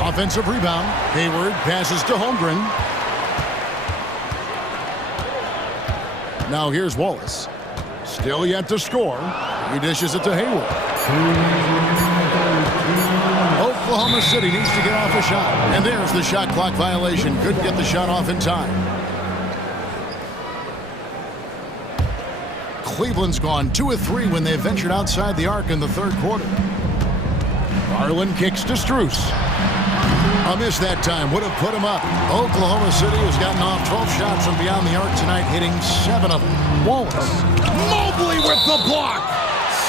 Offensive rebound. Hayward passes to Holmgren. Now here's Wallace. Still yet to score. He dishes it to Hayward. Oklahoma City needs to get off a shot. And there's the shot clock violation. Couldn't get the shot off in time. Cleveland's gone 2 of 3 when they ventured outside the arc in the third quarter. Garland kicks to Strus. A miss that time would have put him up. Oklahoma City has gotten off 12 shots from beyond the arc tonight, hitting 7 of them. Wallace. Mobley with the block.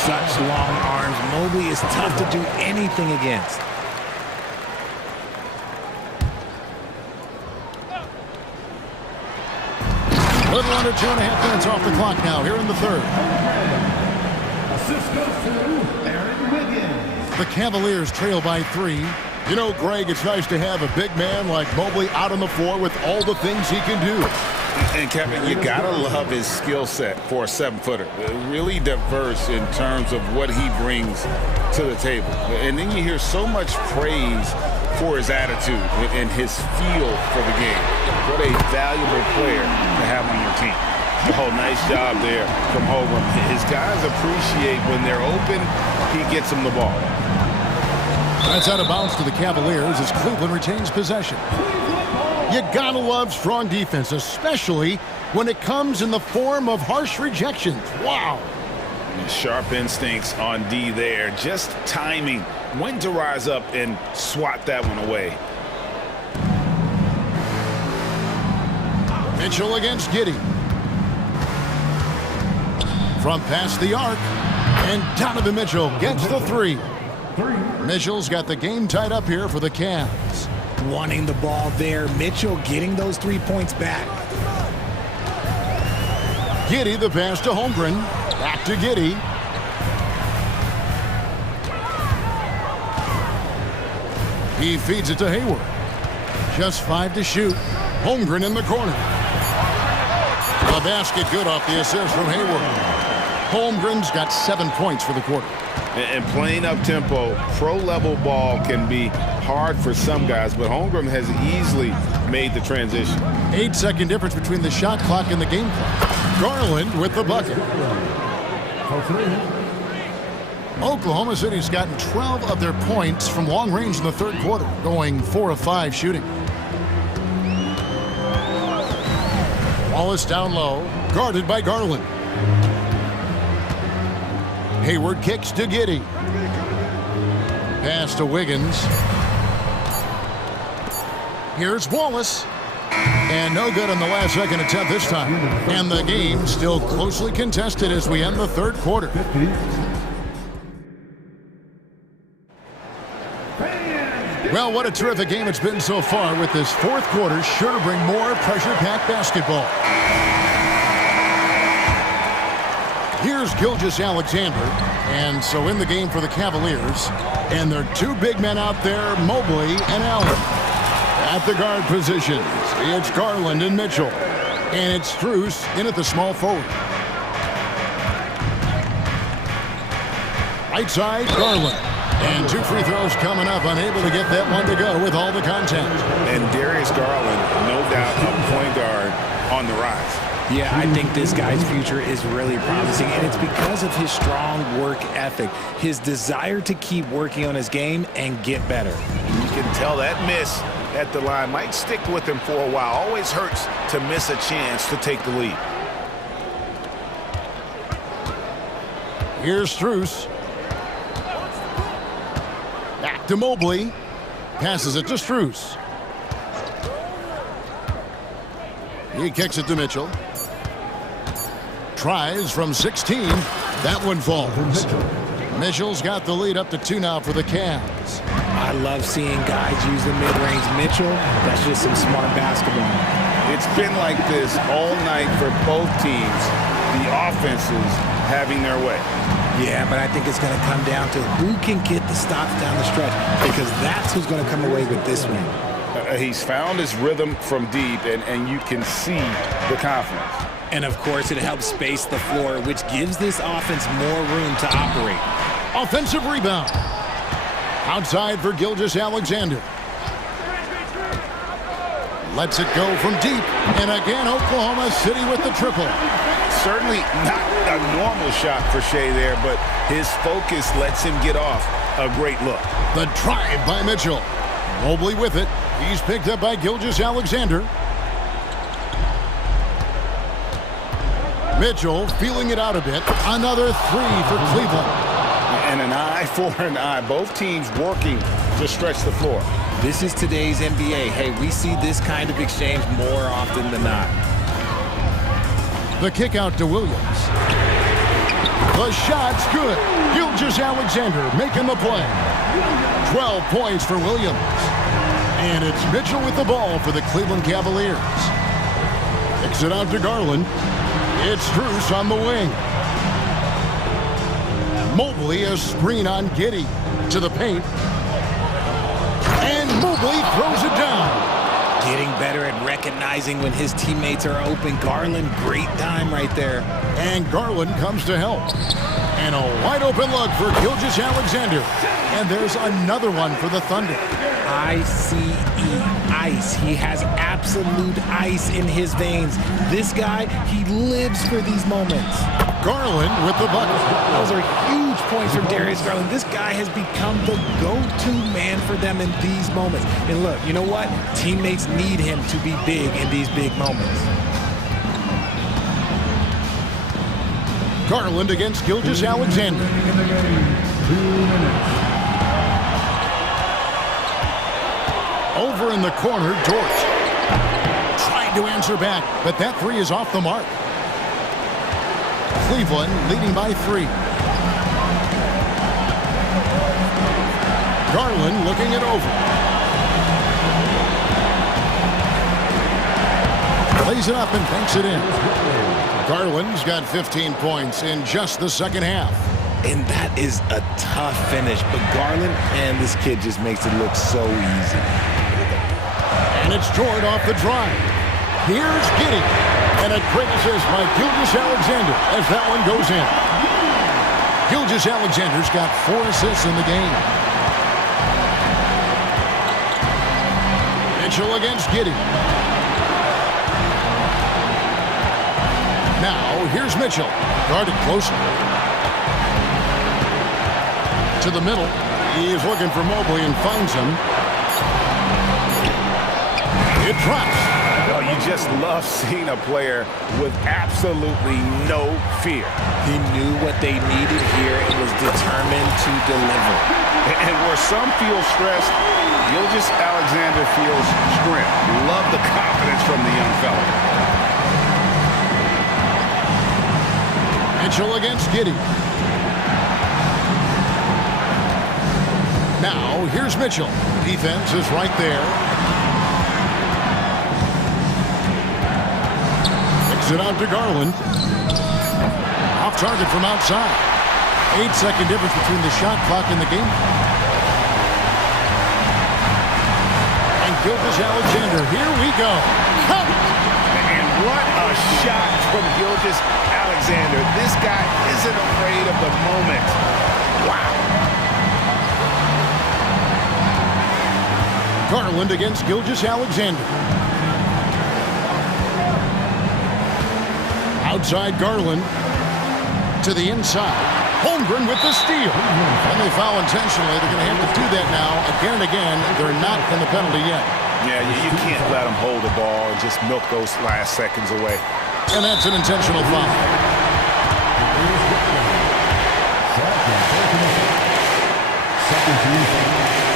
Such long arms. Mobley is tough to do anything against. A little under 2.5 minutes off the clock now, here in the third. The Cavaliers trail by 3. You know, Greg, it's nice to have a big man like Mobley out on the floor with all the things he can do. And Kevin, you gotta love his skill set for a 7-footer. Really diverse in terms of what he brings to the table. And then you hear so much praise for his attitude and his feel for the game. What a valuable player to have on your team. Oh, nice job there from Holmgren. His guys appreciate when they're open, he gets them the ball. That's out of bounds to the Cavaliers as Cleveland retains possession. You gotta love strong defense, especially when it comes in the form of harsh rejections. Wow. Sharp instincts on D there. Just timing when to rise up and swat that one away. Mitchell against Giddey. From past the arc, and Donovan Mitchell gets the 3. Mitchell's got the game tied up here for the Cavs. Wanting the ball there. Mitchell getting those 3 points back. Giddey, the pass to Holmgren. Back to Giddey. He feeds it to Hayward. Just 5 to shoot. Holmgren in the corner. The basket good off the assist from Hayward. Holmgren's got 7 points for the quarter. And playing up-tempo, pro-level ball can be hard for some guys, but Holmgren has easily made the transition. 8-second difference between the shot clock and the game clock. Garland with the bucket. Oklahoma City's gotten 12 of their points from long range in the third quarter, going 4 of 5 shooting. Wallace down low, guarded by Garland. Hayward kicks to Giddey. Pass to Wiggins. Here's Wallace. And no good on the last second attempt this time. And the game still closely contested as we end the third quarter. Well, what a terrific game it's been so far, with this fourth quarter sure to bring more pressure-packed basketball. Here's Gilgeous-Alexander, and so in the game for the Cavaliers, and their 2 big men out there, Mobley and Allen. At the guard positions, it's Garland and Mitchell, and it's Strus in at the small forward. Right side, Garland. And 2 free throws coming up, unable to get that one to go with all the contact. And Darius Garland, no doubt, a point guard on the rise. Yeah, I think this guy's future is really promising, and it's because of his strong work ethic, his desire to keep working on his game and get better. You can tell that miss at the line might stick with him for a while. Always hurts to miss a chance to take the lead. Here's Strus. Back to Mobley. Passes it to Strus. He kicks it to Mitchell. Tries from 16. That one falls. Mitchell's got the lead up to 2 now for the Cavs. I love seeing guys use the mid-range. Mitchell, that's just some smart basketball. It's been like this all night for both teams. The offenses having their way. Yeah, but I think it's going to come down to who can get the stops down the stretch, because that's who's going to come away with this win. He's found his rhythm from deep, and you can see the confidence. And, of course, it helps space the floor, which gives this offense more room to operate. Offensive rebound. Outside for Gilgeous-Alexander. Lets it go from deep. And again, Oklahoma City with the triple. Certainly not a normal shot for Shea there, but his focus lets him get off a great look. The drive by Mitchell. Mobley with it. He's picked up by Gilgeous-Alexander. Mitchell feeling it out a bit. Another 3 for Cleveland. And an eye for an eye. Both teams working to stretch the floor. This is today's NBA. Hey, we see this kind of exchange more often than not. The kick out to Williams. The shot's good. Gilgeous-Alexander making the play. 12 points for Williams. And it's Mitchell with the ball for the Cleveland Cavaliers. Kicks it out to Garland. It's Strus on the wing. Mobley a screen on Giddey to the paint. And Mobley throws it down. Getting better at recognizing when his teammates are open. Garland, great time right there. And Garland comes to help. And a wide open look for Gilgeous-Alexander. And there's another one for the Thunder. ICE, ice. He has absolute ice in his veins. This guy, he lives for these moments. Garland with the bucket. Those are huge points from Darius Garland. This guy has become the go-to man for them in these moments. And look, you know what? Teammates need him to be big in these big moments. Garland against Gilgeous-Alexander. Over in the corner, Dort. Trying to answer back, but that 3 is off the mark. Cleveland leading by 3. Garland looking it over. Lays it up and banks it in. Garland's got 15 points in just the second half. And that is a tough finish, but Garland, man, this kid just makes it look so easy. And it's Jordan off the drive. Here's Giddey. And a great assist by Gilgeous-Alexander as that one goes in. Gilgeous-Alexander's got 4 assists in the game. Mitchell against Giddey. Now, here's Mitchell. Guarded closer. To the middle. He is looking for Mobley and finds him. It drops. Well, you just love seeing a player with absolutely no fear. He knew what they needed here and was determined to deliver. And where some feel stressed, Gilgeous-Alexander feels strength. Love the confidence from the young fella. Mitchell against Giddey. Now, here's Mitchell. Defense is right there. Kicks it out to Garland. Off target from outside. 8-second difference between the shot clock and the game. And Gilgeous-Alexander, here we go. Count it! And what a shot from Gilgeous-Alexander. This guy isn't afraid of the moment. Wow. Garland against Gilgeous-Alexander. Outside Garland to the inside. Holmgren with the steal. And they foul intentionally. They're going to have to do that now again and again. They're not in the penalty yet. Yeah, you can't let them hold the ball and just milk those last seconds away. And that's an intentional foul.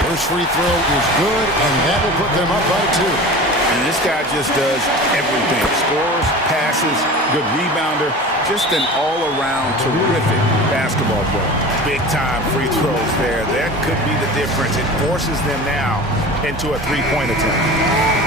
First free throw is good, and that will put them up by 2. And this guy just does everything. Scores, passes, good rebounder, just an all-around terrific basketball player. Big-time free throws there. That could be the difference. It forces them now into a three-point attempt.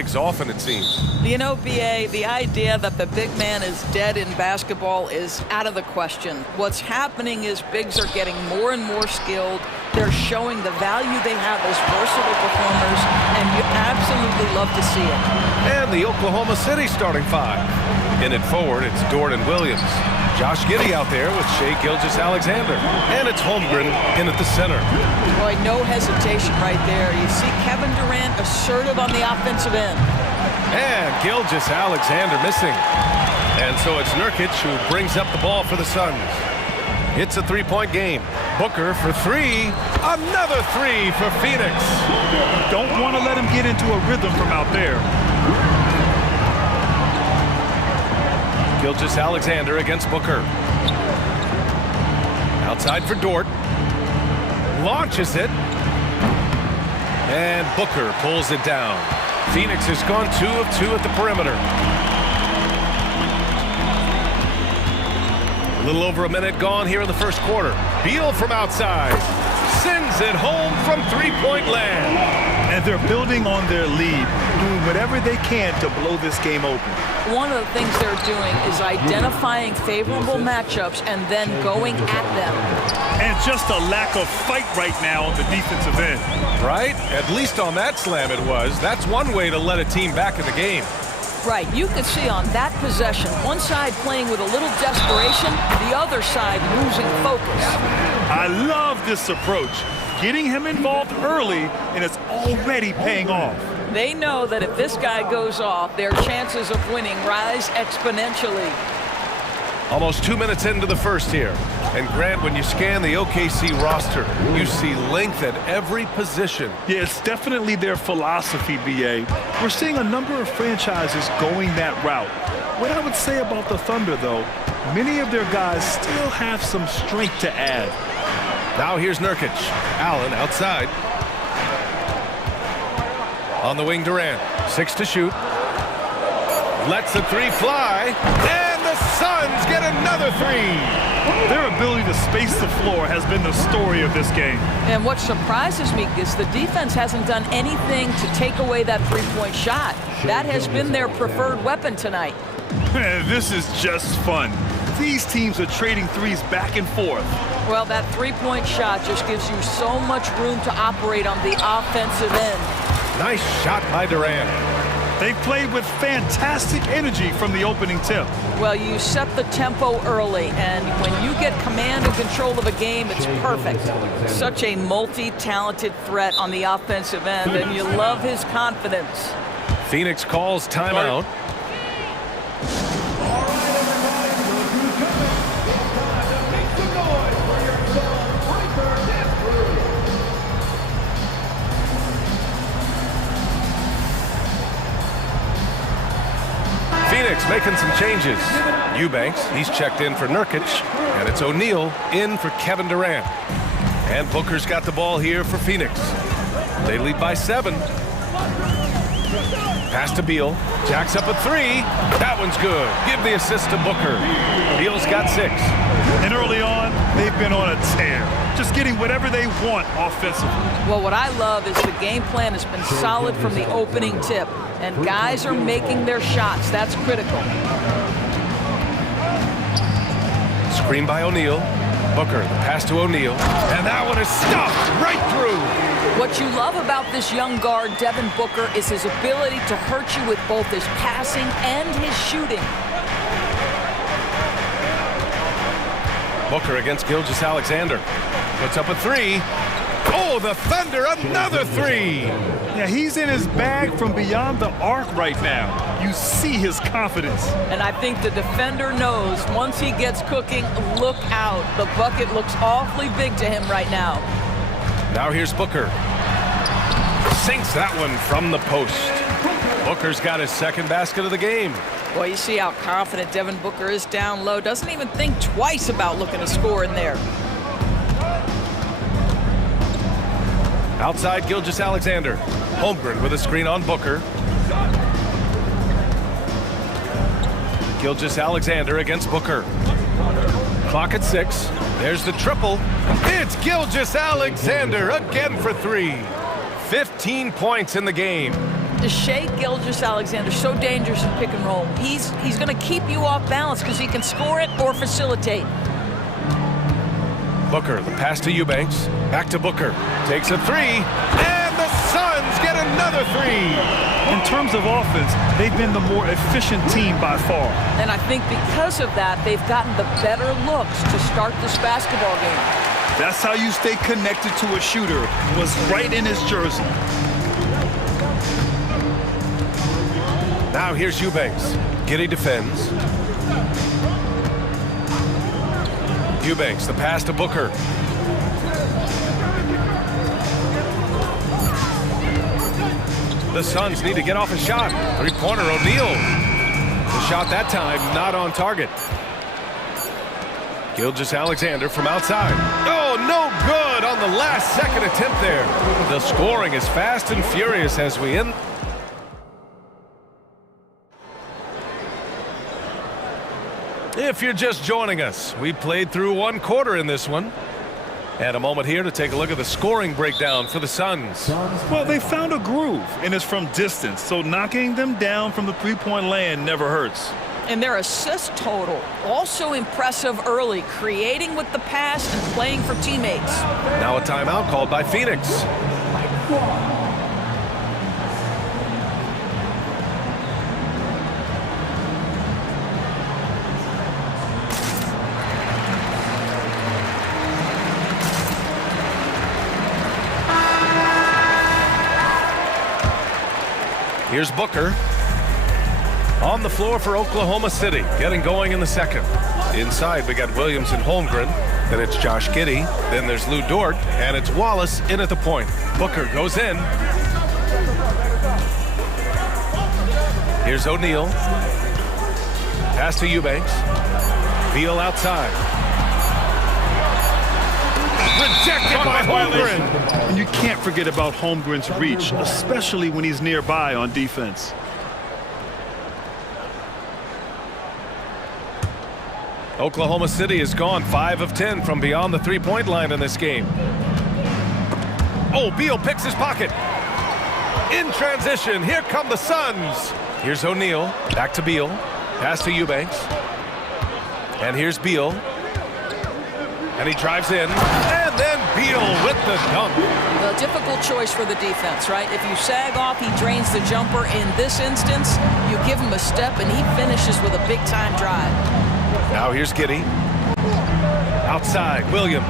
Often, it seems. You know, BA, the idea that the big man is dead in basketball is out of the question. What's happening is bigs are getting more and more skilled. They're showing the value they have as versatile performers, and you absolutely love to see it. And the Oklahoma City starting five. In it forward, it's Jordan Williams. Josh Giddey out there with Shai Gilgeous-Alexander. And it's Holmgren in at the center. Boy, no hesitation right there. You see Kevin Durant assertive on the offensive end. And Gilgeous-Alexander missing. And so it's Nurkic who brings up the ball for the Suns. It's a three-point game. Booker for three. Another three for Phoenix. Don't want to let him get into a rhythm from out there. Gilgeous-Alexander against Booker. Outside for Dort. Launches it. And Booker pulls it down. Phoenix has gone 2 of 2 at the perimeter. A little over a minute gone here in the first quarter. Beal from outside. Sends it home from three-point land. And they're building on their lead, doing whatever they can to blow this game open. One of the things they're doing is identifying favorable matchups and then going at them. And just a lack of fight right now on the defensive end. Right? At least on that slam it was. That's one way to let a team back in the game. Right, you could see on that possession, one side playing with a little desperation, the other side losing focus. I love this approach. Getting him involved early, and it's already paying off. They know that if this guy goes off, their chances of winning rise exponentially. Almost 2 minutes into the first here. And Grant, when you scan the OKC roster, you see length at every position. Yeah, it's definitely their philosophy, BA. We're seeing a number of franchises going that route. What I would say about the Thunder, though, many of their guys still have some strength to add. Now here's Nurkic. Allen outside. On the wing, Durant. 6 to shoot. Lets the three fly. And the Suns get another three. Their ability to space the floor has been the story of this game. And what surprises me is the defense hasn't done anything to take away that three-point shot. That has been their preferred weapon tonight. This is just fun. These teams are trading threes back and forth. Well, that three-point shot just gives you so much room to operate on the offensive end. Nice shot by Durant. They played with fantastic energy from the opening tip. Well, you set the tempo early, and when you get command and control of a game, it's perfect. Such a multi-talented threat on the offensive end, and you love his confidence. Phoenix calls timeout. Phoenix making some changes. Eubanks, he's checked in for Nurkic, and it's O'Neal in for Kevin Durant. And Booker's got the ball here for Phoenix. They lead by 7. Pass to Beal. Jacks up a three. That one's good. Give the assist to Booker. Beal's got 6. And early on, they've been on a tear. Just getting whatever they want offensively. Well, what I love is the game plan has been solid from the opening tip. And guys are making their shots. That's critical. Screen by O'Neal. Booker, the pass to O'Neal. And that one is stuffed right through. What you love about this young guard, Devin Booker, is his ability to hurt you with both his passing and his shooting. Booker against Gilgeous-Alexander. Puts up a three. Oh, the Thunder, another three. Yeah, he's in his bag from beyond the arc right now. You see his confidence. And I think the defender knows once he gets cooking, look out. The bucket looks awfully big to him right now. Now here's Booker. Sinks that one from the post. Booker's got his second basket of the game. Well, you see how confident Devin Booker is down low. Doesn't even think twice about looking to score in there. Outside Gilgeous-Alexander. Holmgren with a screen on Booker. Gilgeous-Alexander against Booker. Clock at 6. There's the triple. It's Gilgeous-Alexander again for 3. 15 points in the game. Shea Gilgeous-Alexander, so dangerous in pick and roll. He's going to keep you off balance because he can score it or facilitate. Booker, the pass to Eubanks. Back to Booker. Takes a three. And the Suns get another three. In terms of offense, they've been the more efficient team by far. And I think because of that, they've gotten the better looks to start this basketball game. That's how you stay connected to a shooter. Was right in his jersey. Now here's Eubanks. Giddey defends. Eubanks, the pass to Booker. The Suns need to get off a shot. Three-pointer, O'Neal. The shot that time not on target. Gilgeous-Alexander from outside. Oh, no good on the last second attempt there. The scoring is fast and furious as we end. If you're just joining us, we played through one quarter in this one. And a moment here to take a look at the scoring breakdown for the Suns. Well, they found a groove, and it's from distance, so knocking them down from the three-point land never hurts. And their assist total, also impressive early, creating with the pass and playing for teammates. Now a timeout called by Phoenix. Here's Booker on the floor for Oklahoma City, getting going in the second. Inside, we got Williams and Holmgren. Then it's Josh Giddey. Then there's Lou Dort, and it's Wallace in at the point. Booker goes in. Here's O'Neal. Pass to Eubanks. Beal outside. Rejected by Holmgren. And you can't forget about Holmgren's reach, especially when he's nearby on defense. Oklahoma City has gone 5 of 10 from beyond the three-point line in this game. Oh, Beal picks his pocket. In transition, here come the Suns. Here's O'Neal, back to Beal. Pass to Eubanks. And here's Beal. And he drives in. And then Beal with the dunk. A difficult choice for the defense, right? If you sag off, he drains the jumper. In this instance, you give him a step, and he finishes with a big-time drive. Now here's Giddey. Outside, Williams.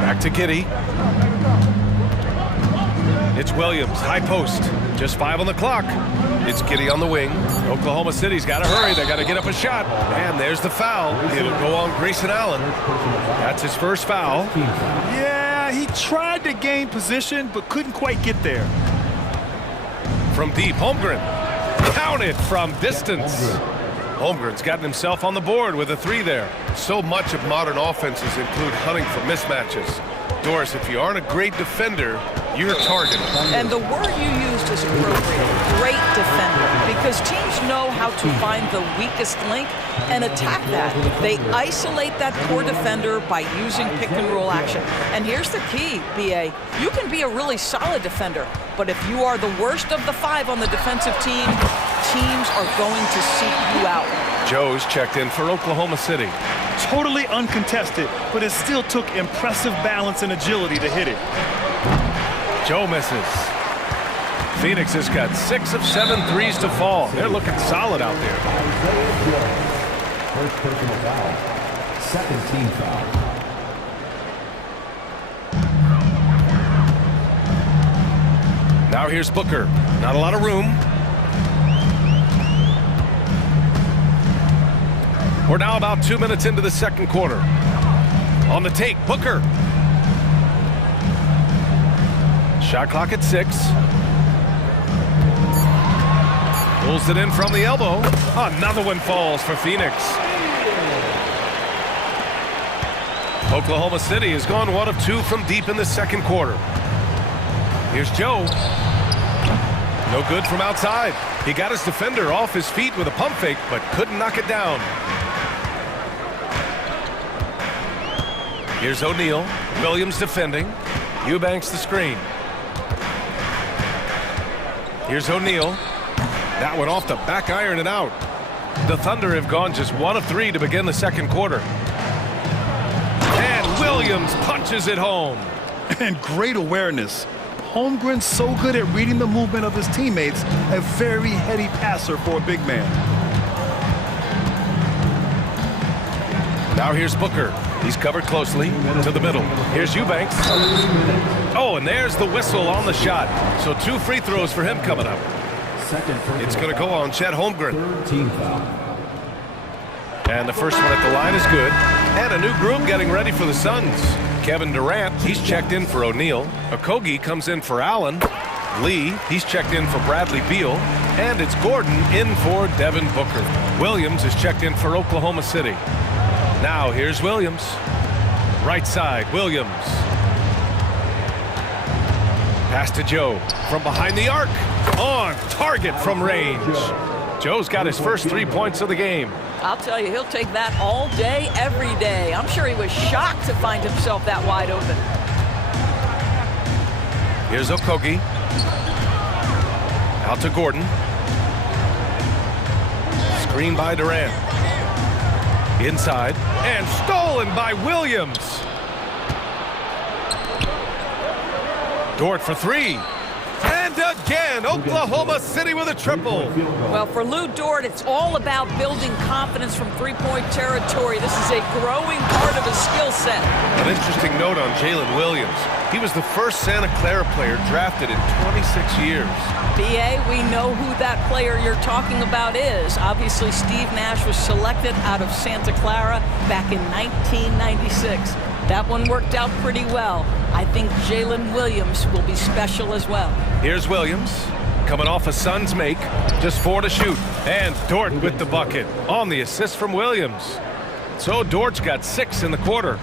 Back to Giddey. It's Williams, high post. Just 5 on the clock. It's Giddey on the wing. Oklahoma City's got to hurry. They got to get up a shot. And there's the foul. It'll go on Grayson Allen. That's his first foul. Yeah, he tried to gain position, but couldn't quite get there. From deep, Holmgren. Counted from distance. Holmgren's gotten himself on the board with a 3 there. So much of modern offenses include hunting for mismatches. Doris, if you aren't a great defender, you're targeted. And the word you used is appropriate. Great defender. Because teams know how to find the weakest link and attack that. They isolate that poor defender by using pick and roll action. And here's the key, BA. You can be a really solid defender, but if you are the worst of the 5 on the defensive team, teams are going to seek you out. Joe's checked in for Oklahoma City. Totally uncontested, but it still took impressive balance and agility to hit it. Joe misses. Phoenix has got 6 of 7 threes to fall. They're looking solid out there. First personal foul. Second team foul. Now here's Booker. Not a lot of room. We're now about 2 minutes into the second quarter. On the take, Booker. Shot clock at 6. Pulls it in from the elbow. Another one falls for Phoenix. Oklahoma City has gone 1 of 2 from deep in the second quarter. Here's Joe. No good from outside. He got his defender off his feet with a pump fake, but couldn't knock it down. Here's O'Neal. Williams defending. Eubanks the screen. Here's O'Neal. That one off the back iron and out. The Thunder have gone just 1 of 3 to begin the second quarter. And Williams punches it home. And great awareness. Holmgren's so good at reading the movement of his teammates, a very heady passer for a big man. Now here's Booker. He's covered closely to the middle. Here's Eubanks. Oh, and there's the whistle on the shot. So 2 free throws for him coming up. It's going to go on Chet Holmgren. And the first one at the line is good. And a new group getting ready for the Suns. Kevin Durant, he's checked in for O'Neal. Okogie comes in for Allen. Lee, he's checked in for Bradley Beal. And it's Gordon in for Devin Booker. Williams is checked in for Oklahoma City. Now here's Williams. Right side, Williams. Pass to Joe from behind the arc. On target from range. Joe's got his first 3 points of the game. I'll tell you, he'll take that all day, every day. I'm sure he was shocked to find himself that wide open. Here's Okogie. Out to Gordon. Screen by Durant. Inside. And stolen by Williams. Dort for 3. And again, Oklahoma City with a triple. Well, for Lou Dort, it's all about building confidence from three-point territory. This is a growing part of his skill set. An interesting note on Jalen Williams. He was the first Santa Clara player drafted in 26 years. B.A., we know who that player you're talking about is. Obviously, Steve Nash was selected out of Santa Clara back in 1996. That one worked out pretty well. I think Jalen Williams will be special as well. Here's Williams, coming off a Suns make, just 4 to shoot. And Dort with the bucket on the assist from Williams. So Dort's got 6 in the quarter.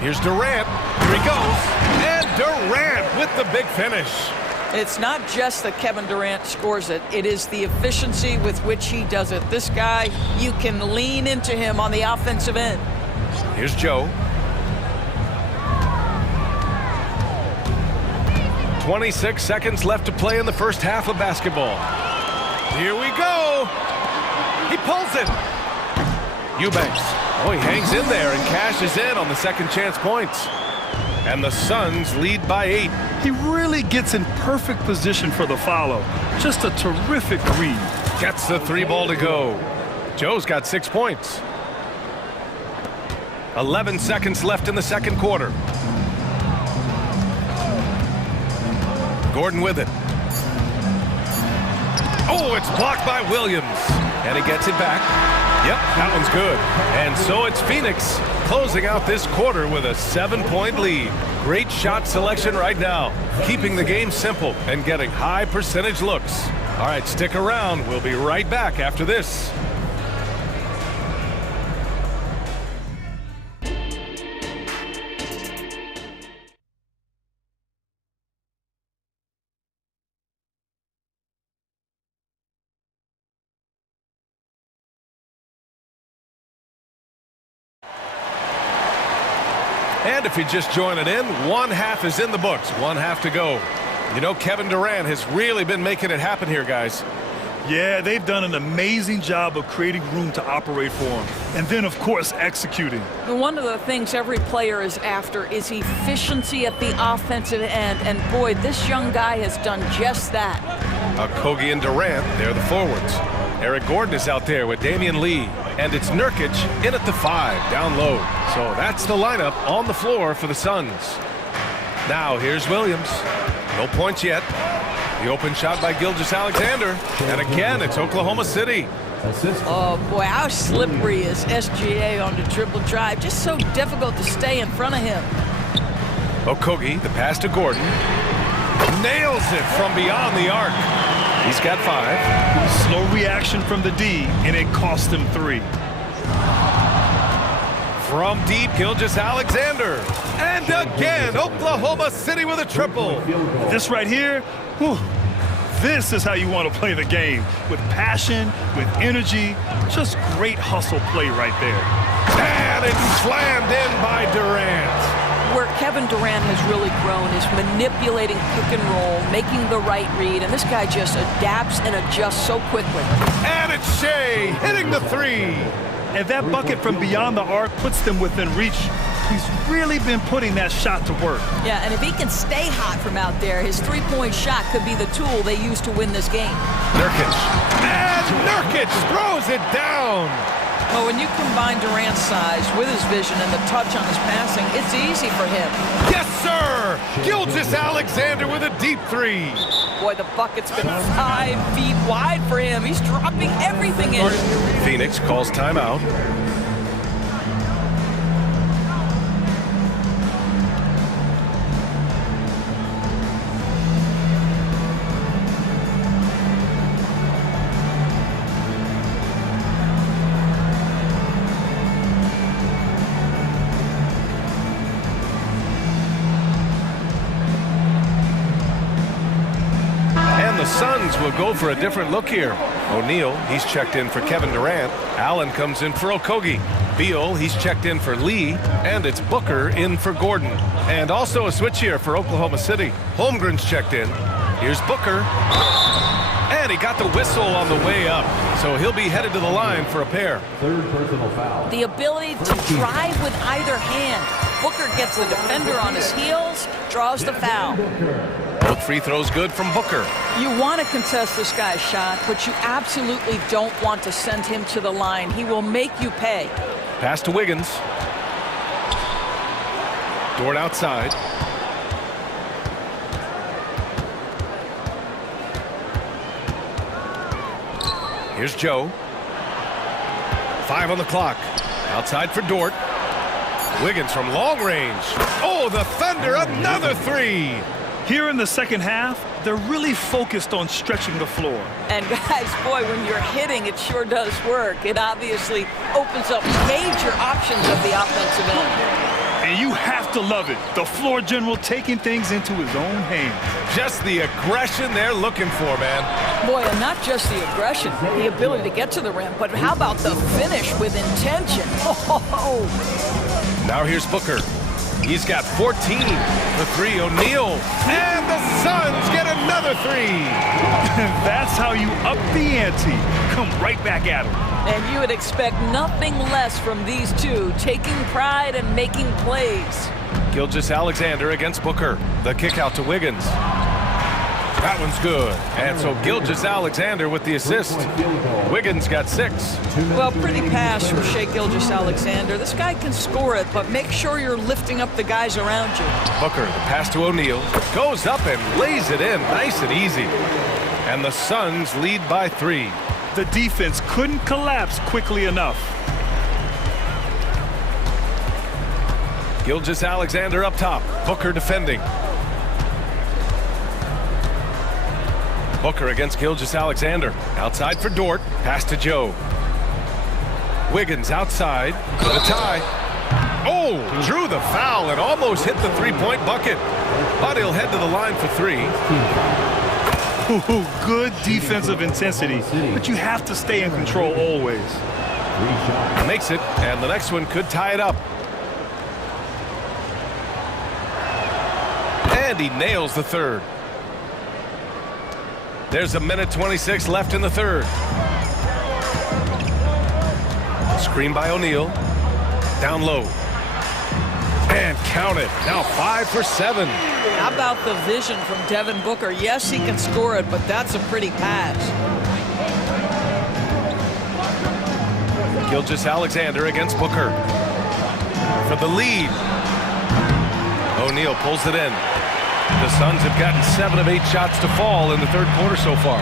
Here's Durant. Here he goes. And Durant with the big finish. It's not just that Kevin Durant scores it. It is the efficiency with which he does it. This guy, you can lean into him on the offensive end. Here's Joe. 26 seconds left to play in the first half of basketball. Here we go. He pulls it. Eubanks. Oh, he hangs in there and cashes in on the second chance points. And the Suns lead by 8. He really gets in perfect position for the follow. Just a terrific read. Gets the 3 ball to go. Joe's got 6 points. 11 seconds left in the second quarter. Gordon with it. Oh, it's blocked by Williams. And he gets it back. Yep, that one's good. And so it's Phoenix closing out this quarter with a 7-point lead. Great shot selection right now, keeping the game simple and getting high percentage looks. All right, stick around. We'll be right back after this. And if you're just joining in, 1 half is in the books, 1 half to go. You know, Kevin Durant has really been making it happen here, guys. Yeah, they've done an amazing job of creating room to operate for him. And then, of course, executing. One of the things every player is after is efficiency at the offensive end. And boy, this young guy has done just that. Okogie and Durant, they're the forwards. Eric Gordon is out there with Damian Lee. And it's Nurkic in at the 5, down low. So that's the lineup on the floor for the Suns. Now here's Williams. No points yet. The open shot by Gilgeous-Alexander. And again, it's Oklahoma City. Oh, boy, how slippery is SGA on the dribble drive. Just so difficult to stay in front of him. Okogie, the pass to Gordon. Nails it from beyond the arc. He's got 5. Slow reaction from the D, and it cost him 3. From deep, Gilgeous-Alexander. And again, Oklahoma City with a triple. This right here, whew, this is how you want to play the game. With passion, with energy, just great hustle play right there. And it's slammed in by Durant. where Kevin Durant has really grown is manipulating pick and roll, making the right read, and this guy just adapts and adjusts so quickly. And it's Shea hitting the three. And that bucket from beyond the arc puts them within reach. He's really been putting that shot to work. Yeah, and if he can stay hot from out there, his three-point shot could be the tool they use to win this game. Nurkic. And Nurkic throws it down. Well, when you combine Durant's size with his vision and the touch on his passing, it's easy for him. Yes, sir! Gilgeous-Alexander with a deep three. Boy, the bucket's been 5 feet wide for him. He's dropping everything in. Phoenix calls timeout. Suns will go for a different look here. O'Neal, he's checked in for Kevin Durant. Allen comes in for Okogie. Beal, he's checked in for Lee. And it's Booker in for Gordon. And also a switch here for Oklahoma City. Holmgren's checked in. Here's Booker. And he got the whistle on the way up. So he'll be headed to the line for a pair. Third personal foul. The ability to drive with either hand. Booker gets the defender on his heels, draws the foul. Both free throws good from Booker. You want to contest this guy's shot, but you absolutely don't want to send him to the line. He will make you pay. Pass to Wiggins. Dort outside. Here's Joe. 5 on the clock. Outside for Dort. Wiggins from long range. Oh, the Thunder, another three. Here in the second half, they're really focused on stretching the floor. And guys, boy, when you're hitting, it sure does work. It obviously opens up major options of the offensive end. And you have to love it. The floor general taking things into his own hands. Just the aggression they're looking for, man. Boy, and not just the aggression, the ability to get to the rim, but how about the finish with intention? Oh. Now here's Booker. He's got 14 for three. O'Neal. And the Suns get another three. That's how you up the ante. Come right back at him. And you would expect nothing less from these two, taking pride and making plays. Gilgeous-Alexander against Booker. The kick out to Wiggins. That one's good. And so Gilgeous-Alexander with the assist. Wiggins got 6. Well, pretty pass from Shai Gilgeous-Alexander. This guy can score it, but make sure you're lifting up the guys around you. Booker, the pass to O'Neal. Goes up and lays it in. Nice and easy. And the Suns lead by 3. The defense couldn't collapse quickly enough. Gilgeous-Alexander up top. Booker defending. Booker against Gilgeous-Alexander. Outside for Dort. Pass to Joe. Wiggins outside for the tie. Oh, drew the foul and almost hit the three-point bucket. But he'll head to the line for 3. Ooh, good defensive intensity, but you have to stay in control always. Makes it, and the next one could tie it up. And he nails the third. There's a minute 26 left in the third. Screen by O'Neal. Down low. And count it. Now 5 for 7. How about the vision from Devin Booker? Yes, he can score it, but that's a pretty pass. Gilgeous-Alexander against Booker. For the lead. O'Neal pulls it in. The Suns have gotten 7 of 8 shots to fall in the third quarter so far.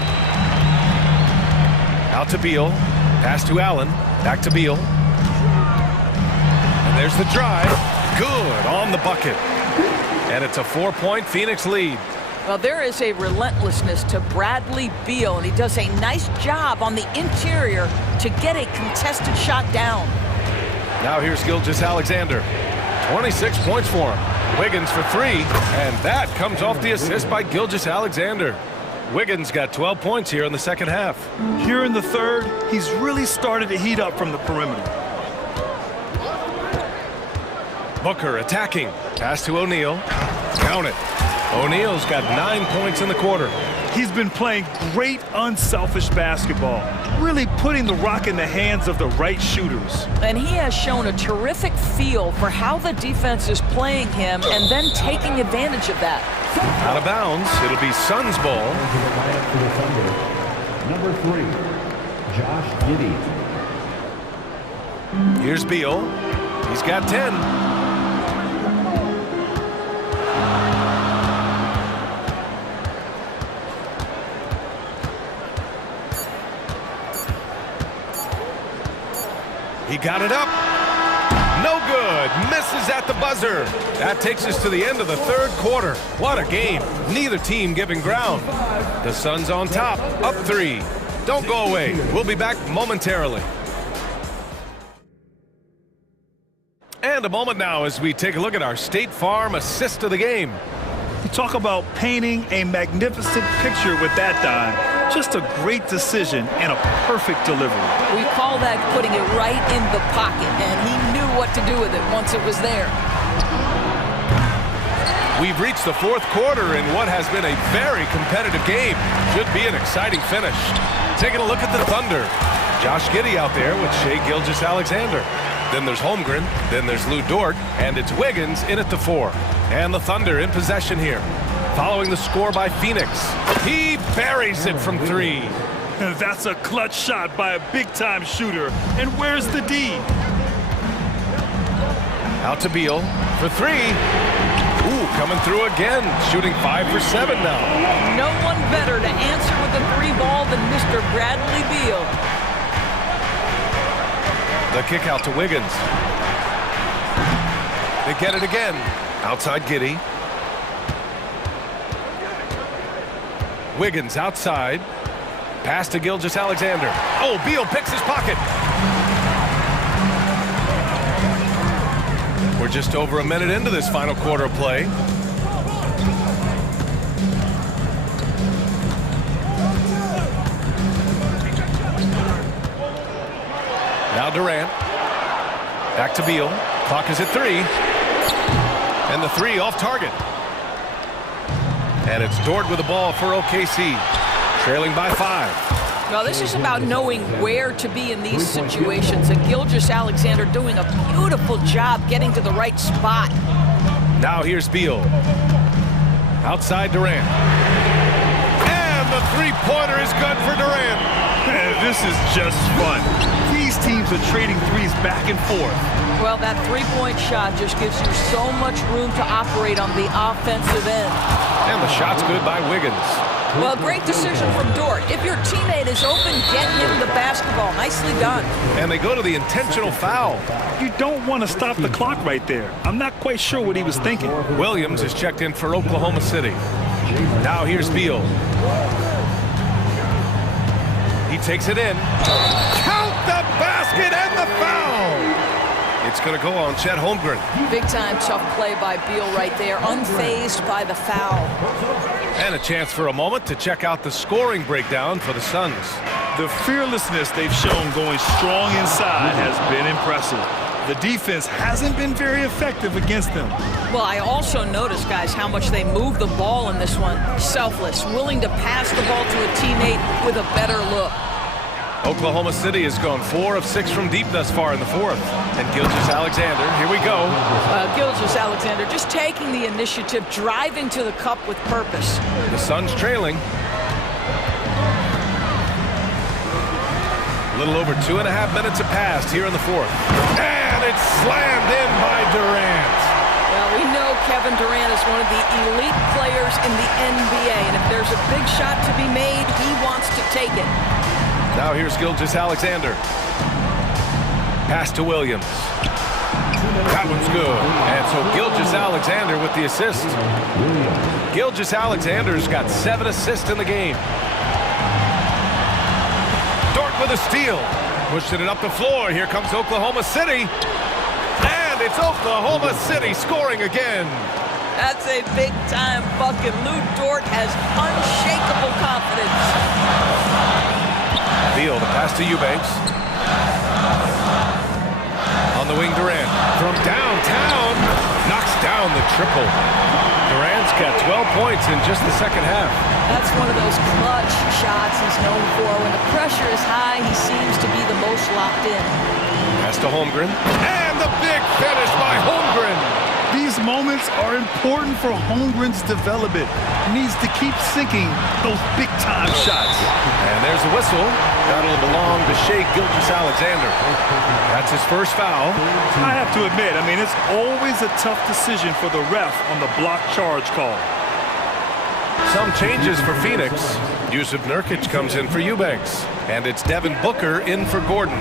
Out to Beal. Pass to Allen. Back to Beal. And there's the drive. Good on the bucket. And it's a 4-point Phoenix lead. Well, there is a relentlessness to Bradley Beal, and he does a nice job on the interior to get a contested shot down. Now here's Gilgeous-Alexander. 26 points for him. Wiggins for 3, and that comes off the assist by Gilgeous-Alexander. Wiggins got 12 points here in the second half. Here in the third, he's really started to heat up from the perimeter. Booker attacking. Pass to O'Neal. Count it. O'Neal's got 9 points in the quarter. He's been playing great, unselfish basketball, really putting the rock in the hands of the right shooters. And he has shown a terrific feel for how the defense is playing him and then taking advantage of that. Out of bounds. It'll be Suns ball. Number 3, Josh Giddey. Here's Beal. He's got 10. He got it up. No good. Misses at the buzzer. That takes us to the end of the third quarter. What a game. Neither team giving ground. The Suns on top, up 3. Don't go away. We'll be back momentarily. And a moment now as we take a look at our State Farm assist of the game. You talk about painting a magnificent picture with that dime. Just a great decision and a perfect delivery. We call that putting it right in the pocket, and he knew what to do with it once it was there. We've reached the fourth quarter in what has been a very competitive game. Should be an exciting finish. Taking a look at the Thunder. Josh Giddey out there with Shai Gilgeous-Alexander. Then there's Holmgren, then there's Lou Dort, and it's Wiggins in at the 4. And the Thunder in possession here. Following the score by Phoenix. He buries it from 3. That's a clutch shot by a big-time shooter. And where's the D? Out to Beal for 3. Ooh, coming through again. Shooting 5 for 7 now. No one better to answer with a 3 ball than Mr. Bradley Beal. The kick out to Wiggins. They get it again. Outside Giddey. Wiggins outside. Pass to Gilgeous-Alexander. Oh, Beal picks his pocket. We're just over a minute into this final quarter of play. Now Durant. Back to Beal. Clock is at 3. And the 3 off target. And it's Dort with the ball for OKC. Trailing by 5. Now this is about knowing where to be in these situations. And Gilgeous-Alexander doing a beautiful job getting to the right spot. Now here's Beal. Outside Durant. And the 3-pointer is good for Durant. This is just fun. These teams are trading threes back and forth. Well, that 3-point shot just gives you so much room to operate on the offensive end. And the shot's good by Wiggins. Well, great decision from Dort. If your teammate is open, get him the basketball. Nicely done. And they go to the intentional foul. You don't want to stop the clock right there. I'm not quite sure what he was thinking. Williams is checked in for Oklahoma City. Now here's Beal. He takes it in. Count the basket and the foul! It's going to go on Chet Holmgren. Big-time tough play by Beal right there, unfazed by the foul. And a chance for a moment to check out the scoring breakdown for the Suns. The fearlessness they've shown going strong inside has been impressive. The defense hasn't been very effective against them. Well, I also noticed, guys, how much they move the ball in this one. Selfless, willing to pass the ball to a teammate with a better look. Oklahoma City has gone 4 of 6 from deep thus far in the fourth. And Gilgeous-Alexander, here we go. Gilgeous-Alexander just taking the initiative, driving to the cup with purpose. The Suns trailing. A little over 2.5 minutes have passed here in the fourth. And it's slammed in by Durant. Well, we know Kevin Durant is one of the elite players in the NBA. And if there's a big shot to be made, he wants to take it. Now here's Gilgeous-Alexander. Pass to Williams. That one's good. And so Gilgeous-Alexander with the assist. Gilgeous-Alexander's got 7 assists in the game. Dort with a steal. Pushing it up the floor. Here comes Oklahoma City. And it's Oklahoma City scoring again. That's a big-time bucket. Lou Dort has unshakable confidence. Beal, the pass to Eubanks. On the wing, Durant. From downtown. Knocks down down the triple. Durant's got 12 points in just the second half. That's one of those clutch shots he's known for. When the pressure is high, he seems to be the most locked in. Pass to Holmgren. And the big finish by Holmgren. These moments are important for Holmgren's development. He needs to keep sinking those big-time shots. And there's a whistle. That'll belong to Shai Gilgeous-Alexander. That's his first foul. I have to admit, I mean, it's always a tough decision for the ref on the block charge call. Some changes for Phoenix. Yusuf Nurkic comes in for Eubanks. And it's Devin Booker in for Gordon.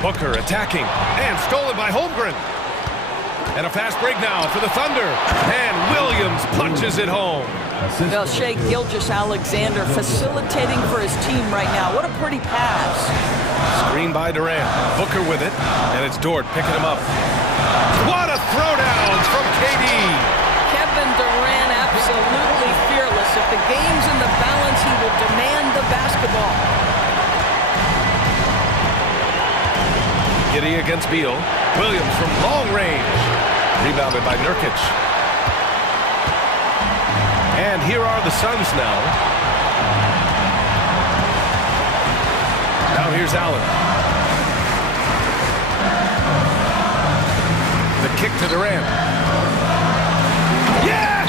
Booker attacking. And stolen by Holmgren. And a fast break now for the Thunder. And Williams punches it home. Well, Shai Gilgeous-Alexander facilitating for his team right now. What a pretty pass. Screen by Durant. Booker with it. And it's Dort picking him up. What a throwdown from KD. Kevin Durant absolutely fearless. If the game's in the balance, he will demand the basketball. Giddey against Beal. Williams from long range. Rebounded by Nurkic. And here are the Suns now. Now here's Allen. The kick to Durant. Yes!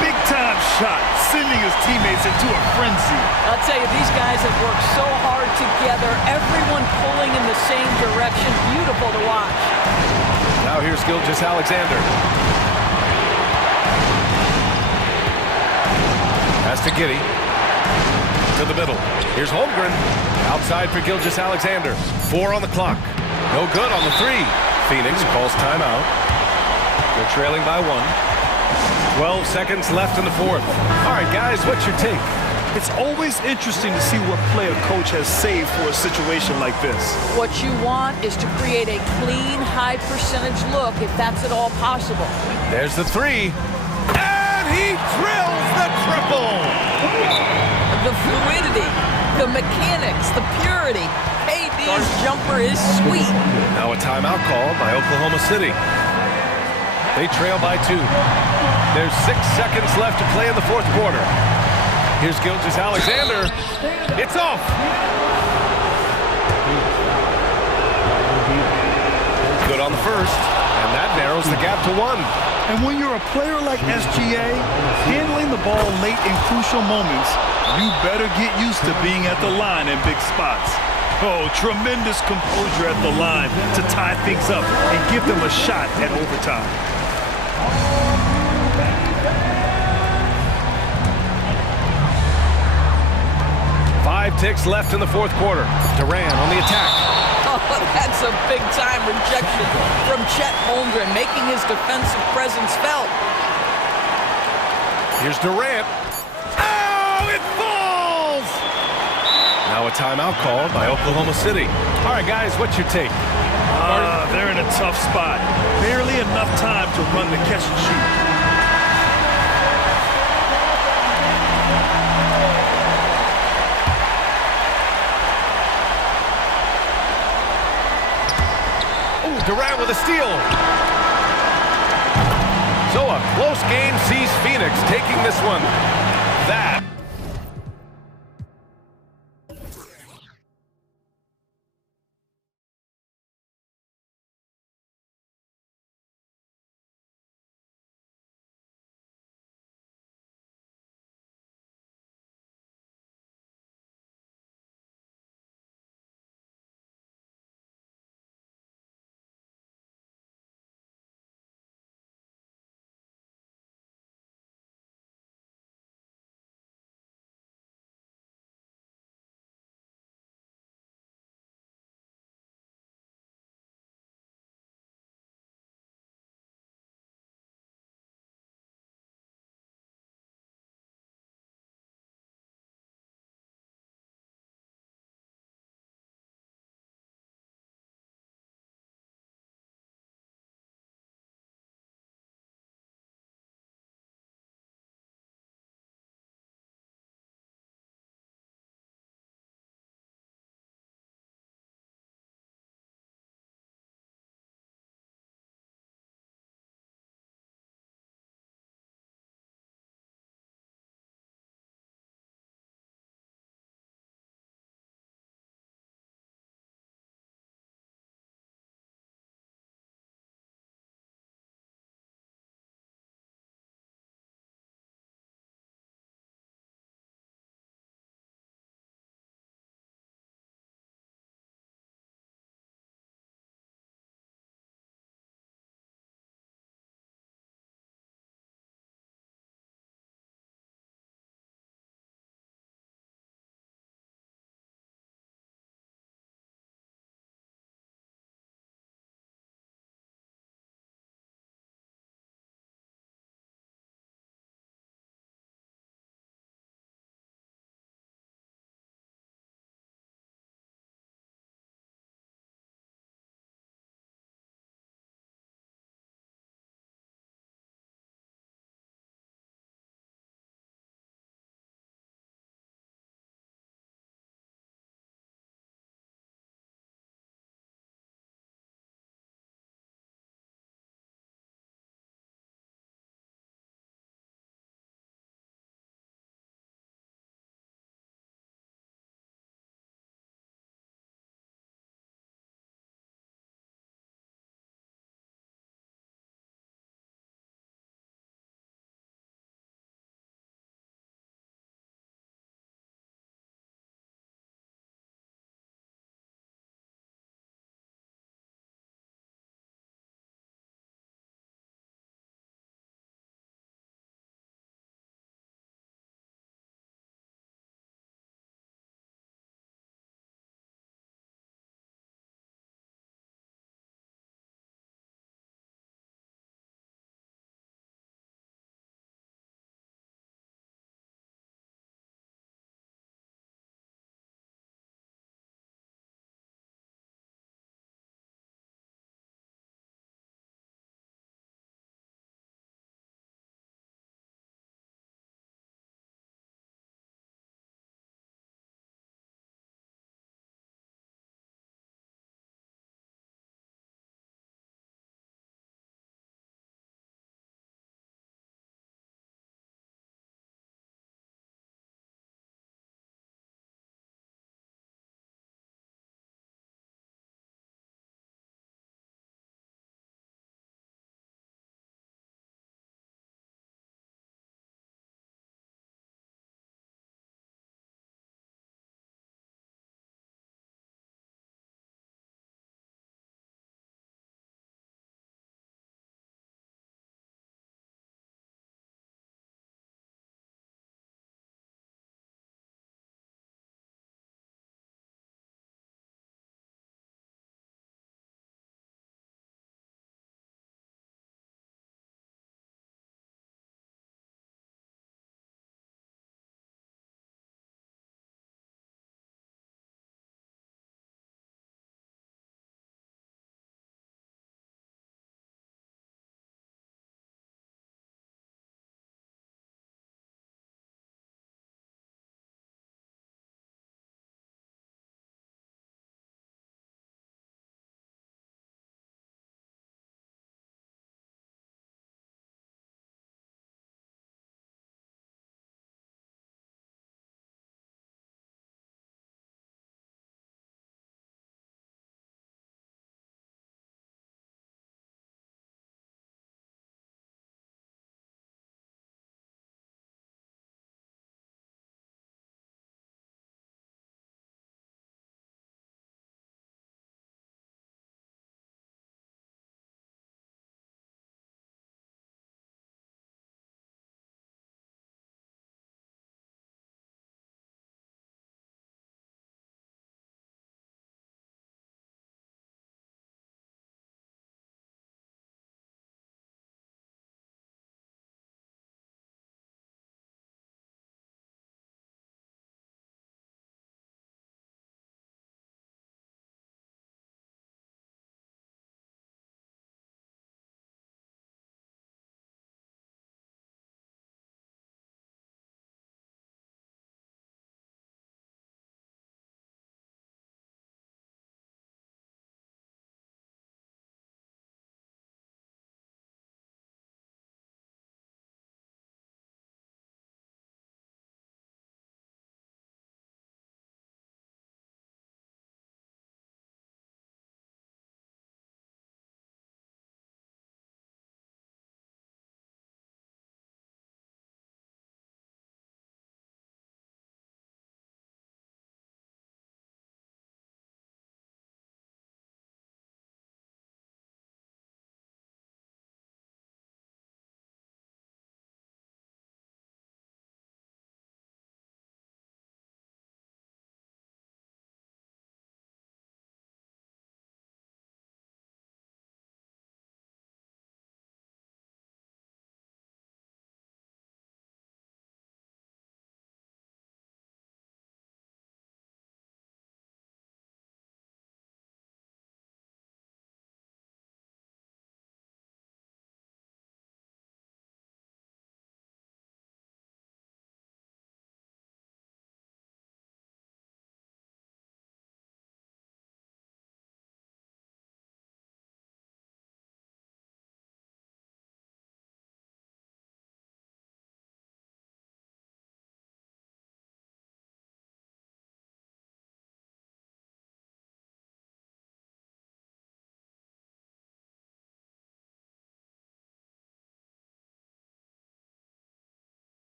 Big-time shot, sending his teammates into a frenzy. I'll tell you, these guys have worked so hard together. Everyone pulling in the same direction. Beautiful to watch. Now here's Gilgeous-Alexander. Pass to Giddey. To the middle. Here's Holmgren. Outside for Gilgeous-Alexander. 4 on the clock. No good on the 3. Phoenix calls timeout. They're trailing by 1. 12 seconds left in the fourth. All right, guys, what's your take? It's always interesting to see what play a coach has saved for a situation like this. What you want is to create a clean, high-percentage look, if that's at all possible. There's the 3. And he drills the triple! The fluidity, the mechanics, the purity. KD's jumper is sweet. Now a timeout call by Oklahoma City. They trail by 2. There's 6 seconds left to play in the fourth quarter. Here's Gilgeous-Alexander. It's off. Good on the first, and that narrows the gap to 1. And when you're a player like SGA, handling the ball late in crucial moments, you better get used to being at the line in big spots. Oh, tremendous composure at the line to tie things up and give them a shot at overtime. 5 ticks left in the fourth quarter. Durant on the attack. Oh, that's a big-time rejection from Chet Holmgren, making his defensive presence felt. Here's Durant. Oh, it falls! Now a timeout called by Oklahoma City. All right, guys, what's your take? They're in a tough spot. Barely enough time to run the catch and shoot. Durant with a steal. So a close game sees Phoenix taking this one. That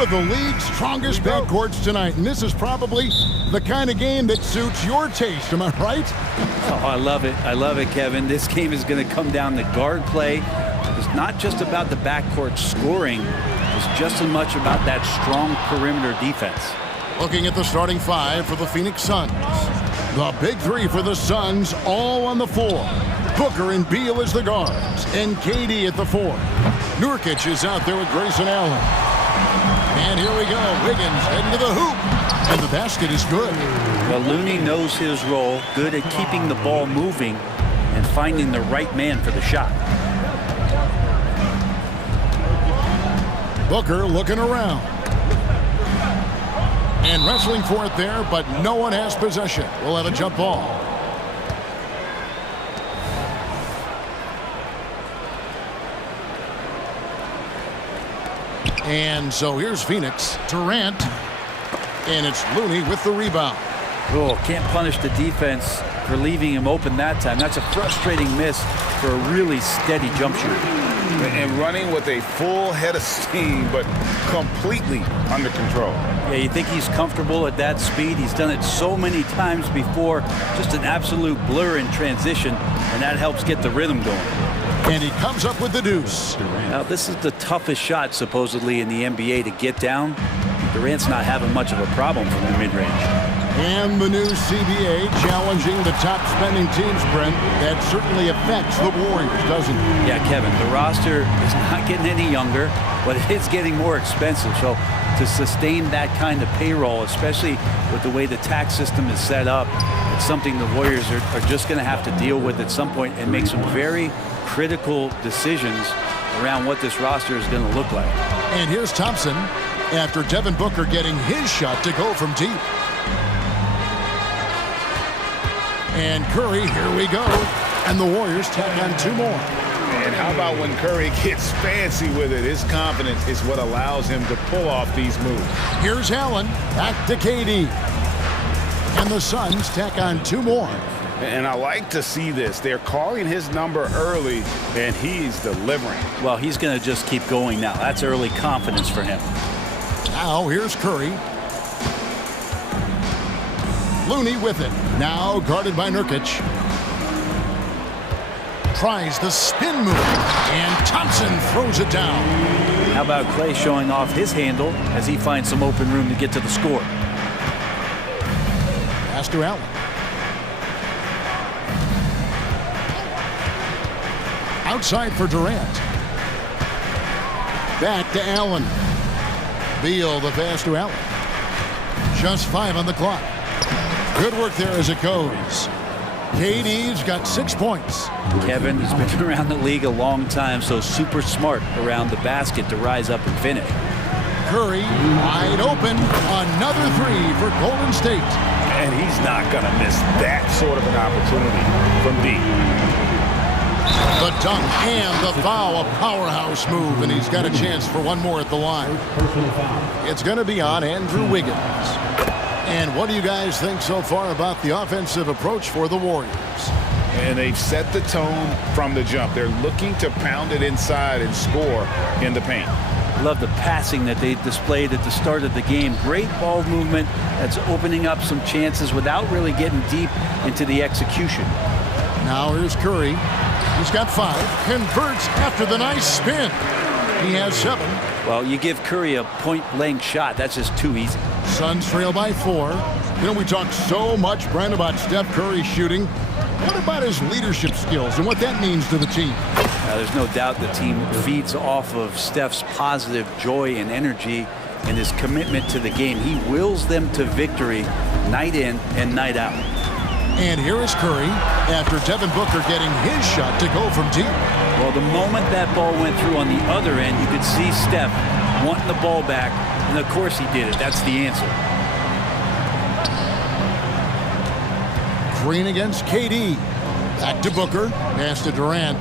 of the league's strongest backcourts tonight, and this is probably the kind of game that suits your taste. Am I right? Oh, I love it. I love it, Kevin. This game is going to come down to guard play. It's not just about the backcourt scoring. It's just as much about that strong perimeter defense. Looking at the starting five for the Phoenix Suns. The big three for the Suns all on the floor. Booker and Beal as the guards, and KD at the four. Nurkic is out there with Grayson Allen. And here we go. Wiggins heading to the hoop. And the basket is good. Well, Looney knows his role, good at keeping the ball moving and finding the right man for the shot. Booker looking around. And wrestling for it there, but no one has possession. We'll have a jump ball. And so here's Phoenix. Durant. And it's Looney with the rebound. Oh, can't punish the defense for leaving him open that time. That's a frustrating miss for a really steady jump shooter. And running with a full head of steam, but completely under control. Yeah, you think he's comfortable at that speed. He's done it so many times before. Just an absolute blur in transition, and that helps get the rhythm going. And he comes up with the deuce. Now, this is the toughest shot, supposedly, in the NBA to get down. Durant's not having much of a problem from the mid-range. And the new CBA challenging the top spending teams, Brent. That certainly affects the Warriors, doesn't it? Yeah, Kevin, the roster is not getting any younger, but it's getting more expensive. So to sustain that kind of payroll, especially with the way the tax system is set up, it's something the Warriors are just going to have to deal with at some point and make some very critical decisions around what this roster is going to look like. And here's Thompson after Devin Booker getting his shot to go from deep. And Curry, here we go. And the Warriors tack on two more. And how about when Curry gets fancy with it? His confidence is what allows him to pull off these moves. Here's Allen, back to KD. And the Suns tack on two more. And I like to see this. They're calling his number early, and he's delivering. Well, he's going to just keep going now. That's early confidence for him. Now here's Curry. Looney with it. Now guarded by Nurkic. Tries the spin move. And Thompson throws it down. How about Clay showing off his handle as he finds some open room to get to the score? Pass to Allen. Outside for Durant. Back to Allen. Beal, the pass to Allen. Just 5 on the clock. Good work there as it goes. KD's got 6 points. Kevin, he's been around the league a long time, so super smart around the basket to rise up and finish. Curry wide open. Another three for Golden State. And he's not going to miss that sort of an opportunity from deep. The dunk and the foul, a powerhouse move, and he's got a chance for one more at the line. It's going to be on Andrew Wiggins. And what do you guys think so far about the offensive approach for the Warriors? And they've set the tone from the jump. They're looking to pound it inside and score in the paint. Love the passing that they displayed at the start of the game. Great ball movement that's opening up some chances without really getting deep into the execution. Now here's Curry. He's got 5. Converts after the nice spin. He has 7. Well, you give Curry a point-blank shot. That's just too easy. Suns trail by 4. You know, we talk so much, Brent, about Steph Curry shooting. What about his leadership skills and what that means to the team? There's no doubt the team feeds off of Steph's positive joy and energy and his commitment to the game. He wills them to victory night in and night out. And here is Curry after Devin Booker getting his shot to go from deep. Well, the moment that ball went through on the other end, you could see Steph wanting the ball back, and of course he did it. That's the answer. Green against KD. Back to Booker. Pass to Durant.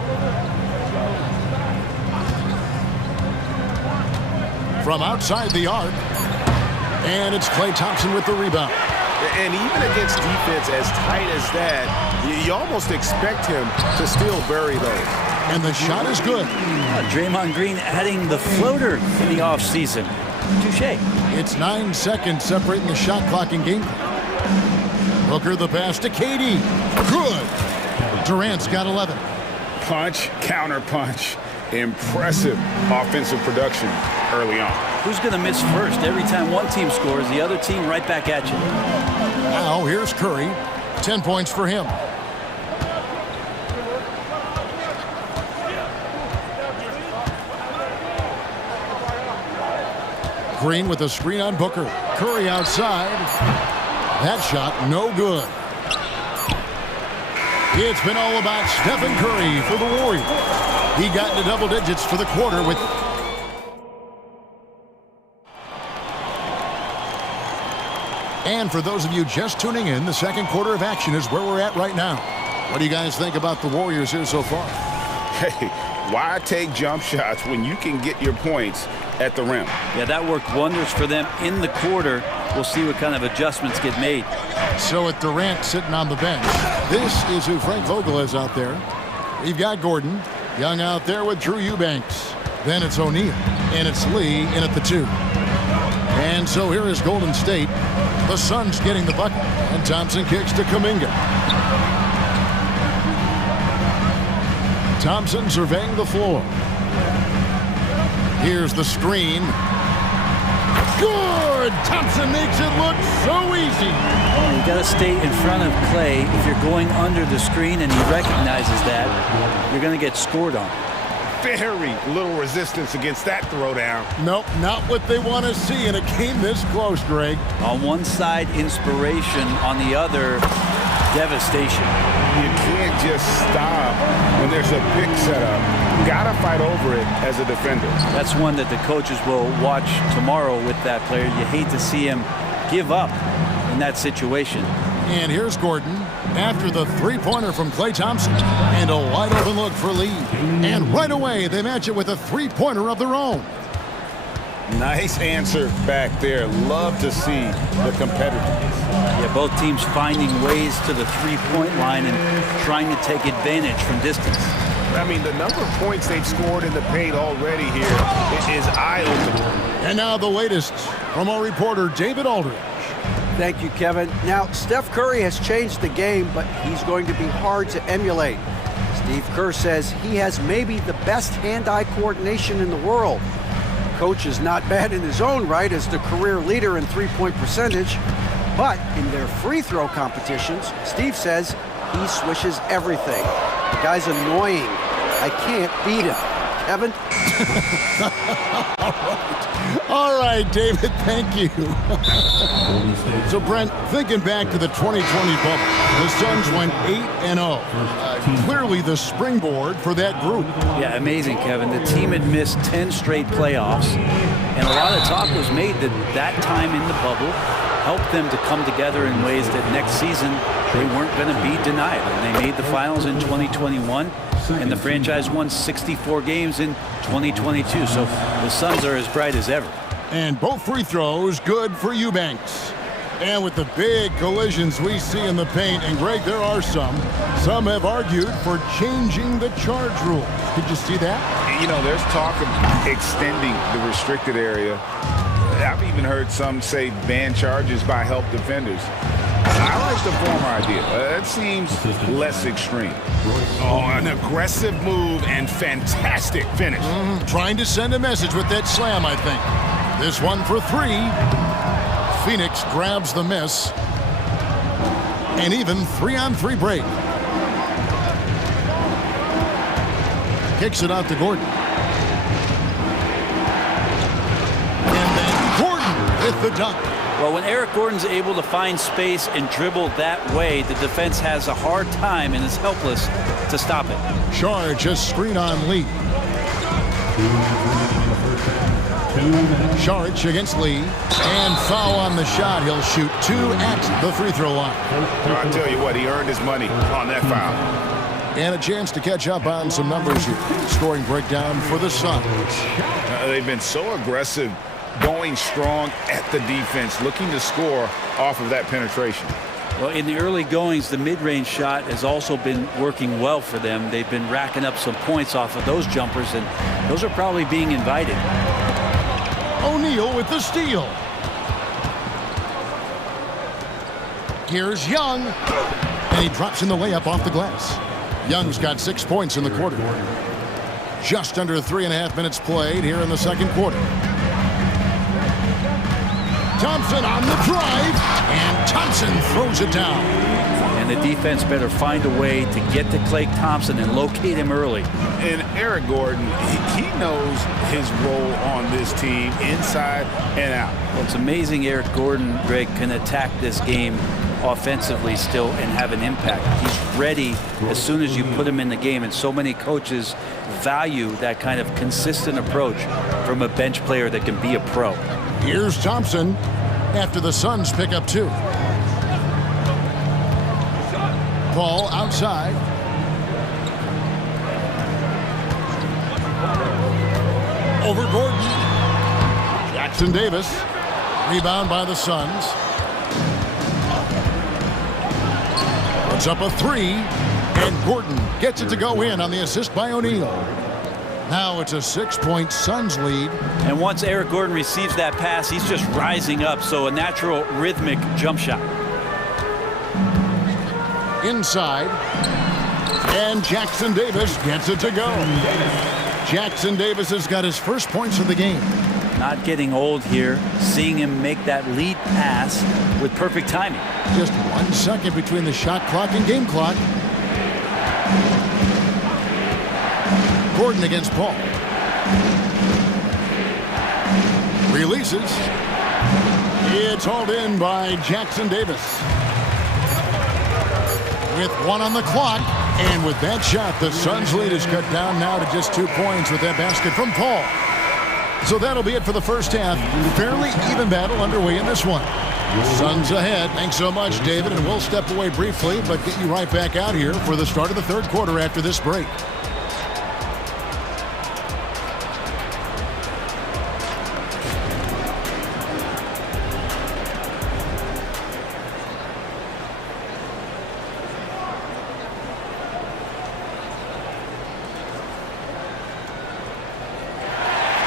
From outside the arc. And it's Klay Thompson with the rebound. And even against defense as tight as that, you almost expect him to still bury those. And the shot is good. Draymond Green adding the floater in the offseason. touche. It's 9 seconds separating the shot clock and game clock. Booker the pass to Katie. Good. Durant's got 11. Punch, counter punch. Impressive offensive production early on. Who's going to miss first? Every time one team scores, the other team right back at you. Now here's Curry. 10 points for him. Green with a screen on Booker. Curry outside. That shot no good. It's been all about Stephen Curry for the Warriors. He got into double digits for the quarter with... And for those of you just tuning in, the second quarter of action is where we're at right now. What do you guys think about the Warriors here so far? Hey, why take jump shots when you can get your points at the rim? Yeah, that worked wonders for them in the quarter. We'll see what kind of adjustments get made. So with Durant sitting on the bench, this is who Frank Vogel is out there. We've got Gordon, Young out there with Drew Eubanks. Then it's O'Neal, and it's Lee in at the 2. And so here is Golden State. The Suns getting the bucket, and Thompson kicks to Kuminga. Thompson surveying the floor. Here's the screen. Good! Thompson makes it look so easy. You got to stay in front of Clay. If you're going under the screen and he recognizes that, you're going to get scored on. Very little resistance against that throwdown. Nope, not what they want to see in a game this close, Greg. On one side, inspiration. On the other, devastation. You can't just stop when there's a pick set up. You got to fight over it as a defender. That's one that the coaches will watch tomorrow with that player. You hate to see him give up in that situation. And here's Gordon after the three-pointer from Klay Thompson. And a wide open look for Lee. And right away, they match it with a three-pointer of their own. Nice answer back there. Love to see the competitiveness. Yeah, both teams finding ways to the three-point line and trying to take advantage from distance. I mean, the number of points they've scored in the paint already here is eye-opening. And now the latest from our reporter, David Aldridge. Thank you, Kevin. Now, Steph Curry has changed the game, but he's going to be hard to emulate. Steve Kerr says he has maybe the best hand-eye coordination in the world. Coach is not bad in his own right as the career leader in three-point percentage, but in their free throw competitions, Steve says he swishes everything. The guy's annoying. I can't beat him. Kevin? All right, David, thank you. So, Brent, thinking back to the 2020 bubble, the Suns went 8-0. Clearly the springboard for that group. Yeah, amazing, Kevin. The team had missed 10 straight playoffs, and a lot of talk was made that time in the bubble helped them to come together in ways that next season they weren't going to be denied. And they made the finals in 2021, and the franchise won 64 games in 2022. So the Suns are as bright as ever. And both free throws good for Eubanks. And with the big collisions we see in the paint, and Greg, there are some have argued for changing the charge rule. Did you see that? You know, there's talk of extending the restricted area. I've even heard some say ban charges by help defenders. I like the former idea. That seems less extreme. Oh, an aggressive move and fantastic finish. Trying to send a message with that slam, I think. This one for 3. Phoenix grabs the miss. And even 3-on-3 break. Kicks it out to Gordon. And then Gordon with the dunk. Well, when Eric Gordon's able to find space and dribble that way, the defense has a hard time and is helpless to stop it. Charge a screen on Lee. Charge against Lee. And foul on the shot. He'll shoot 2 at the free throw line. I'll tell you what, he earned his money on that foul. And a chance to catch up on some numbers here. Scoring breakdown for the Suns. They've been so aggressive, going strong at the defense, looking to score off of that penetration. Well, in the early goings, the mid-range shot has also been working well for them. They've been racking up some points off of those jumpers, and those are probably being invited. O'Neal with the steal. Here's Young, and he drops in the layup off the glass. Young's got 6 points in the quarter. Just under 3.5 minutes played here in the second quarter. Thompson on the drive, and Thompson throws it down. And the defense better find a way to get to Klay Thompson and locate him early. And Eric Gordon, he knows his role on this team inside and out. Well, it's amazing Eric Gordon, Greg, can attack this game offensively still and have an impact. He's ready as soon as you put him in the game, and so many coaches value that kind of consistent approach from a bench player that can be a pro. Here's Thompson after the Suns pick up 2. Ball outside. Over Gordon. Jackson Davis. Rebound by the Suns. Puts up a 3. And Gordon gets it to go in on the assist by O'Neal. Now it's a 6-point Suns lead. And once Eric Gordon receives that pass, he's just rising up, so a natural rhythmic jump shot. Inside, and Jackson Davis gets it to go. Jackson Davis has got his first points of the game. Not getting old here, seeing him make that lead pass with perfect timing. Just 1 second between the shot clock and game clock. Gordon against Paul. Releases. It's hauled in by Jackson Davis. With 1 on the clock, and with that shot, the Suns' lead is cut down now to just 2 points with that basket from Paul. So that'll be it for the first half. Fairly even battle underway in this one. Suns ahead. Thanks so much, David, and we'll step away briefly, but get you right back out here for the start of the third quarter after this break.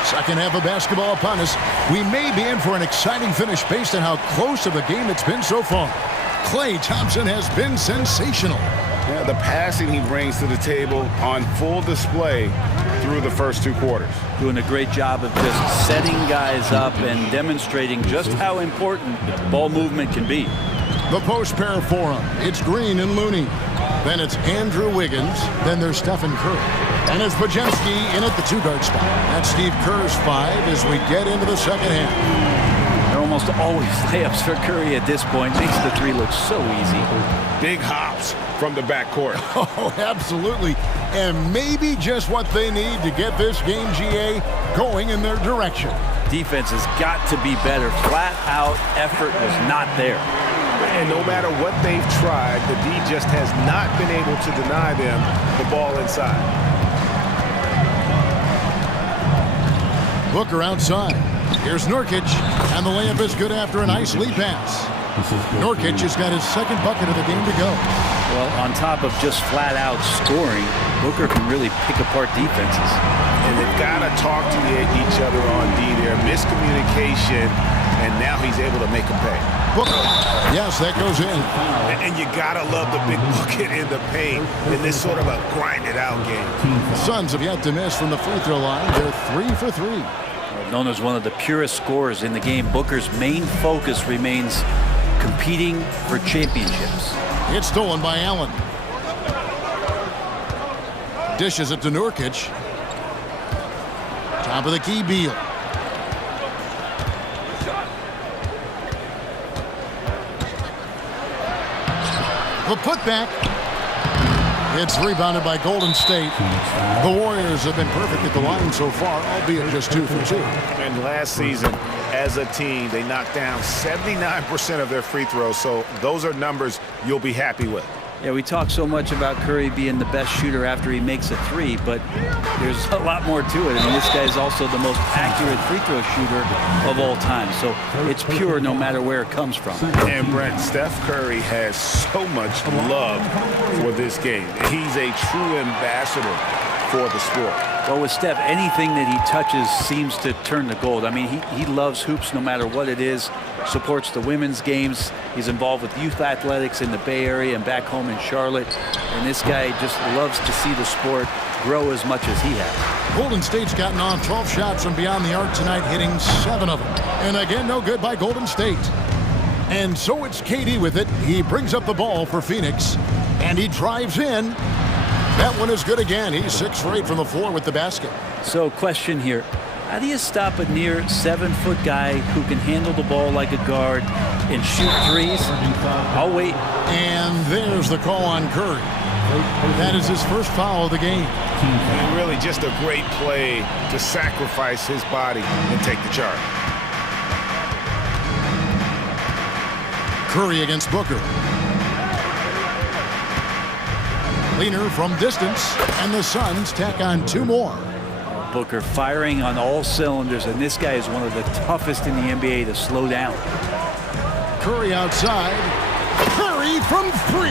Second half of basketball upon us. We may be in for an exciting finish based on how close of a game it's been so far. Klay Thompson has been sensational. Yeah, the passing he brings to the table on full display through the first 2 quarters. Doing a great job of just setting guys up and demonstrating just how important ball movement can be. The post pair for him. It's Green and Looney. Then it's Andrew Wiggins. Then there's Stephen Curry. And it's Pajemski in at the 2-guard spot. That's Steve Kerr's 5 as we get into the second half. They're almost always layups for Curry at this point. Makes the 3 look so easy. Big hops from the backcourt. Oh, absolutely. And maybe just what they need to get this game, GA, going in their direction. Defense has got to be better. Flat out effort was not there. And no matter what they've tried, the D just has not been able to deny them the ball inside. Booker outside. Here's Nurkic, and the layup is good after a nice lead pass. Nurkic has got his second bucket of the game to go. Well, on top of just flat-out scoring, Booker can really pick apart defenses. And they've got to talk to each other on D there. Miscommunication, and now he's able to make a pay. Booker. Yes, that goes in. And you got to love the big bucket in the paint in this sort of a grinded-out game. The Suns have yet to miss from the free throw line. They're 3 for 3. Known as one of the purest scorers in the game, Booker's main focus remains competing for championships. It's stolen by Allen. Dishes it to Nurkic. Top of the key, Beal. The putback. It's rebounded by Golden State. The Warriors have been perfect at the line so far, albeit just 2 for 2. And last season, as a team, they knocked down 79% of their free throws, so those are numbers you'll be happy with. Yeah, we talk so much about Curry being the best shooter after he makes a 3, but there's a lot more to it. I mean, this guy is also the most accurate free throw shooter of all time, so it's pure no matter where it comes from. And Brent, Steph Curry has so much love for this game. He's a true ambassador for the sport. Well, with Steph, anything that he touches seems to turn to gold. I mean, he loves hoops no matter what it is, supports the women's games. He's involved with youth athletics in the Bay Area and back home in Charlotte. And this guy just loves to see the sport grow as much as he has. Golden State's gotten off 12 shots from beyond the arc tonight, hitting 7 of them. And again, no good by Golden State. And so it's KD with it. He brings up the ball for Phoenix, and he drives in. That one is good again. He's 6 for 8 from the floor with the basket. So, question here. How do you stop a near 7-foot guy who can handle the ball like a guard and shoot threes? I'll wait. And there's the call on Curry. That is his first foul of the game. And really just a great play to sacrifice his body and take the charge. Curry against Booker. Leaner from distance, and the Suns tack on 2 more. Booker firing on all cylinders, and this guy is one of the toughest in the NBA to slow down. Curry outside. Curry from 3.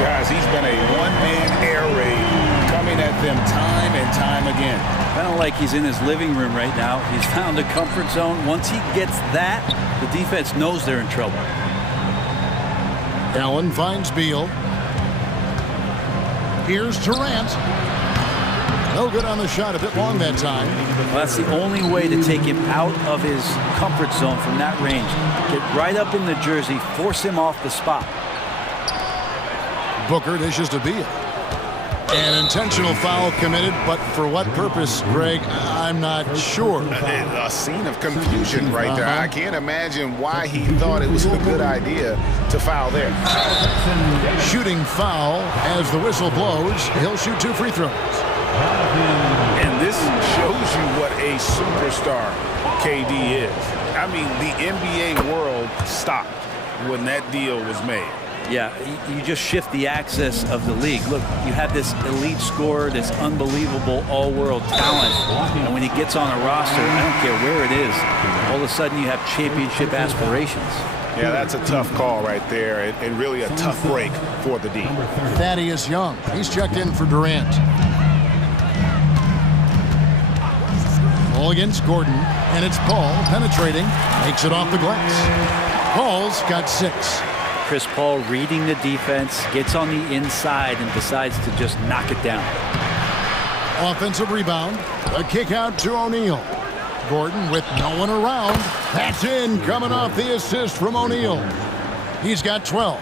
Guys, he's been a one-man air raid coming at them time and time again. Kind of like he's in his living room right now. He's found a comfort zone. Once he gets that, the defense knows they're in trouble. Allen finds Beal. Here's Durant. No good on the shot, a bit long that time. Well, that's the only way to take him out of his comfort zone from that range. Get right up in the jersey, force him off the spot. Booker dishes to Beal. An intentional foul committed, but for what purpose, Greg, I'm not sure. A scene of confusion right there. I can't imagine why he thought it was a good idea to foul there. Shooting foul as the whistle blows. He'll shoot 2 free throws. And this shows you what a superstar KD is. I mean, the NBA world stopped when that deal was made. Yeah, you just shift the axis of the league. Look, you have this elite scorer, this unbelievable all-world talent, and when he gets on a roster, I don't care where it is, all of a sudden you have championship aspirations. Yeah, that's a tough call right there, and really a tough break for the D. Thaddeus Young, he's checked in for Durant. Ball against Gordon, and it's Paul penetrating, makes it off the glass. Paul's got 6. Chris Paul reading the defense, gets on the inside and decides to just knock it down. Offensive rebound, a kick out to O'Neal. Gordon with no one around. That's in, coming off the assist from O'Neal. He's got 12.